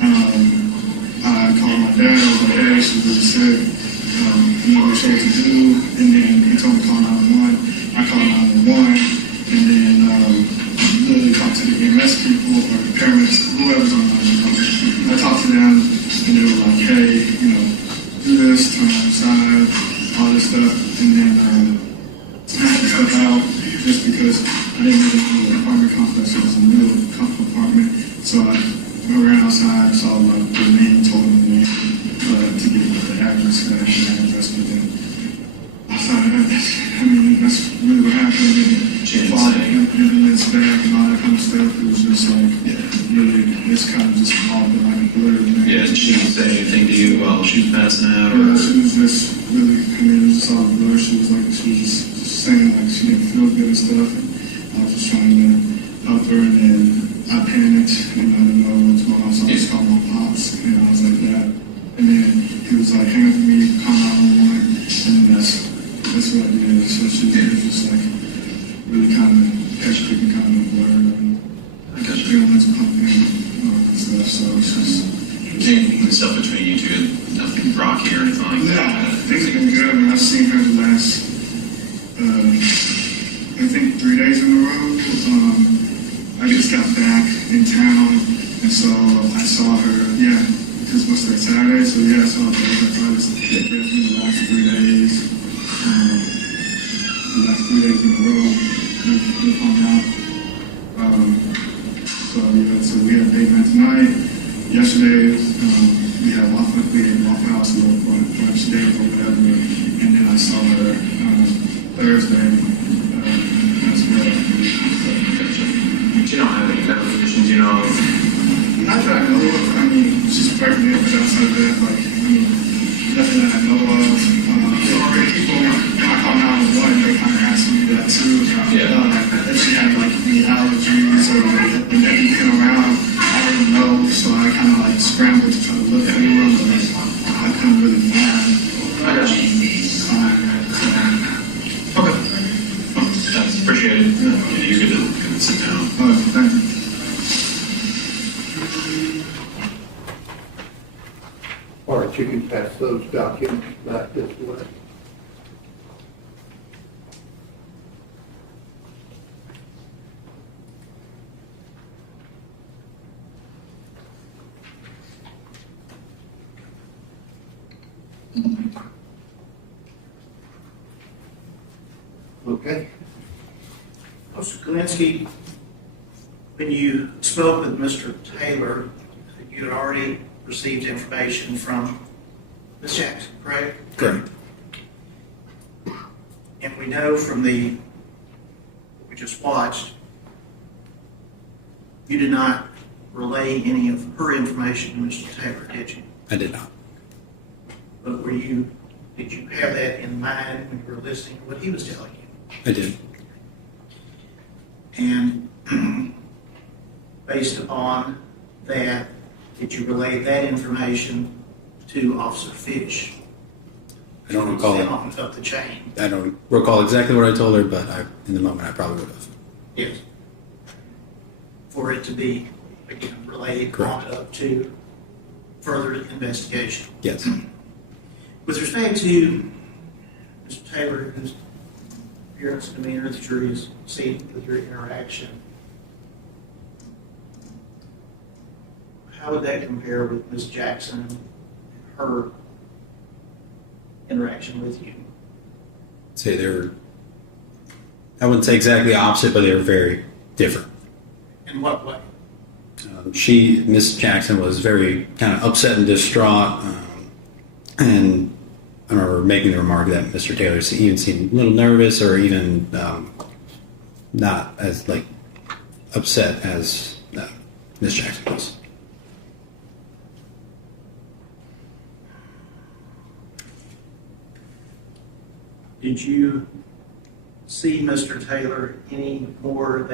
I called my dad. I was like, hey, she's really sick. I'm not sure what to do. And then he told me to call 911. I called 911. And then literally talked to the EMS people or the paramedics, whoever's on 911. I talked to them, and they were like, hey, do this, turn on the side, all this stuff. And then I had to cut out just because I didn't really know the apartment complex. It was a new apartment. So I ran outside, saw the name, told them the name to get the address, that address. But then I thought, that's really what happened. Ambulance back and all that kind of stuff. It was just like, really, it's kind of just all been like a blur. Yeah, did she say anything to you while she was passing out? Yeah, she was just really, it was just all a blur. She was just saying like she didn't feel good and stuff. And I was just trying to help her, and then I panicked and I didn't know what was going on. So I just called my pops, and I was like that. And then he was like, hang up with me, call 911, and then that's what I did. So she was just like really kind of hectic and kind of blurred, and feeling this pumping and stuff. So it's just Stuff between you two, nothing rocky or anything like that? Yeah, things have been good. I mean, I've seen her the last, I think 3 days in a row. I just got back in town, and so I saw her, because what's that, Saturday? So I saw her definitely the last 3 days. The last 3 days in a row, we hung out. So we had date night tonight. Yesterday, we had Waffle House, a little brunch date or whatever, and then I saw her Thursday as well. You don't have any medical conditions, Not that I know of. I mean, she's pregnant, but outside of that, nothing that I know of. People, when I call 911, they kind of ask me that too. If she had any allergies or anything around, I didn't know, so I kind of scrambled to try to look anywhere, but I couldn't really find. I got you. Okay. Well, appreciate it. You're good to sit down. Thank you. All right, you can pass those documents back this way. Okay. Mr. Kalinsky, when you spoke with Mr. Taylor, you had already received information from Ms. Jackson, correct? Correct. And we know from what we just watched, you did not relay any of her information to Mr. Taylor, did you? I did not. But did you have that in mind when you were listening to what he was telling you? I did. And based upon that, did you relay that information to Officer Fish? I don't recall it. Up the chain. I don't recall exactly what I told her, but in the moment I probably would have. Yes. For it to be, again, relayed, brought up to further investigation. Yes. With respect to Mr. Taylor, whose appearance and demeanor the jury has seen with your interaction, how would that compare with Ms. Jackson and her interaction with you? Say I wouldn't say exactly opposite, but they were very different. In what way? Miss Jackson was very kind of upset and distraught, and I remember making the remark that Mr. Taylor even seemed a little nervous or even not as upset as Miss Jackson was. Did you see Mr. Taylor any more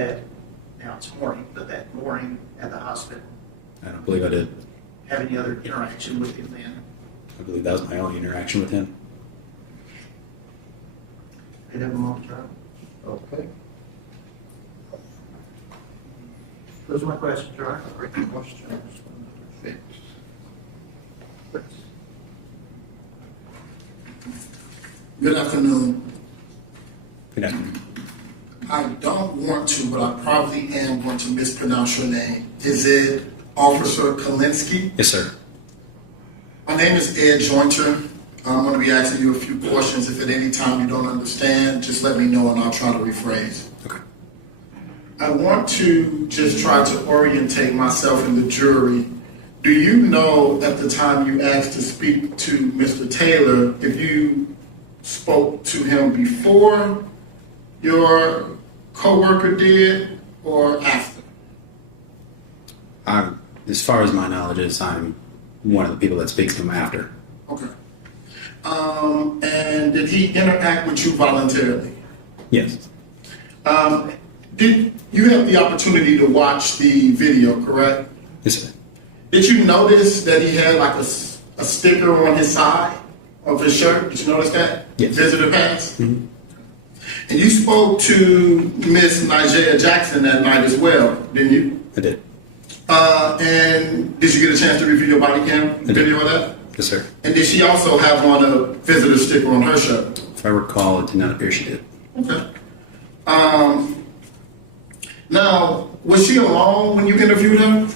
now it's morning, but that morning at the hospital? I don't believe I did. Have any other interaction with him then? I believe that was my only interaction with him. Any of them on trial? Okay. Those are my questions, Your Honor. Great questions. Fix. Good afternoon. Good afternoon. I don't want to, but I probably am going to mispronounce your name. Is it Officer Kalinsky? Yes, sir. My name is Ed Jointer. I'm going to be asking you a few questions. If at any time you don't understand, just let me know and I'll try to rephrase. Okay. I want to just try to orientate myself in the jury. Do you know at the time you asked to speak to Mr. Taylor if you spoke to him before your coworker did or after? As far as my knowledge is, I'm one of the people that speaks to him after. Okay. And did he interact with you voluntarily? Yes. Did you have the opportunity to watch the video, correct? Yes, sir. Did you notice that he had like a sticker on his side of his shirt? Did you notice that? Yes. Visitor pass? Mm-hmm. And you spoke to Miss Andrea Jackson that night as well, didn't you? I did. And did you get a chance to review your body cam video of that? Yes, sir. And did she also have on a visitor sticker on her shirt? If I recall, it did not appear she did. Okay. Now, was she alone when you interviewed her?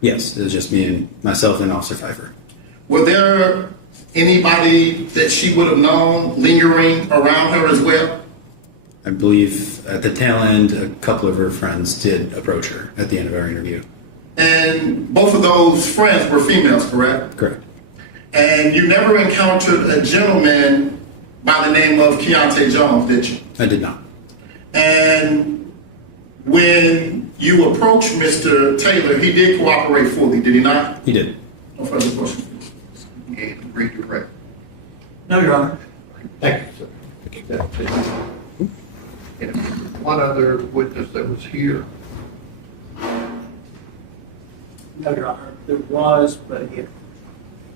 Yes, it was just me and myself and Officer Pfeiffer. Were there anybody that she would have known lingering around her as well? I believe at the tail end, a couple of her friends did approach her at the end of our interview. And both of those friends were females, correct? Correct. And you never encountered a gentleman by the name of Keyaunte Jones, did you? I did not. And when you approached Mr. Taylor, he did cooperate fully, did he not? He did. No further questions. Yeah, read your record. No, Your Honor. Thank you, sir. And one other witness that was here. No, Your Honor. There was, but he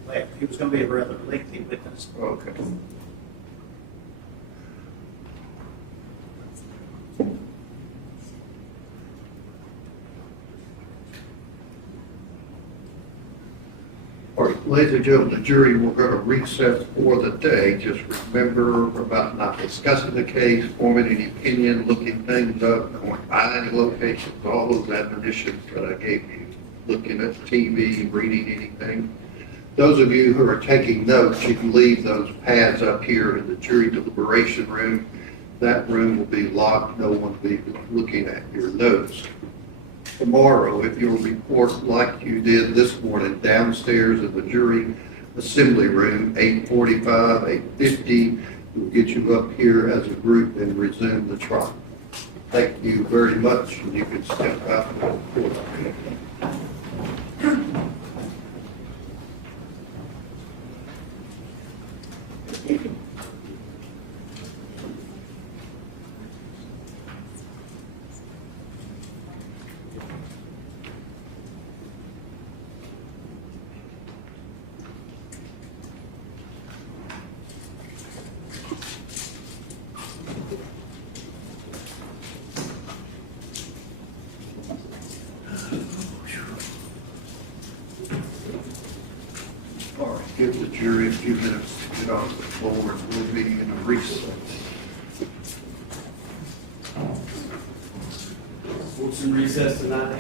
left. He was going to be a rather lengthy witness. Okay. All right, ladies and gentlemen, the jury, we're going to recess for the day. Just remember about not discussing the case, forming any opinion, looking things up, going by any locations, all those admonitions that I gave you, looking at TV, reading anything. Those of you who are taking notes, you can leave those pads up here in the jury deliberation room. That room will be locked. No one will be looking at your notes. Tomorrow, if you'll report like you did this morning downstairs in the jury assembly room, 8:45, 8:50, we'll get you up here as a group and resume the trial. Thank you very much, and you can step out. Give the jury a few minutes to get on the floor, and we'll be in a recess. Court's in recess tonight.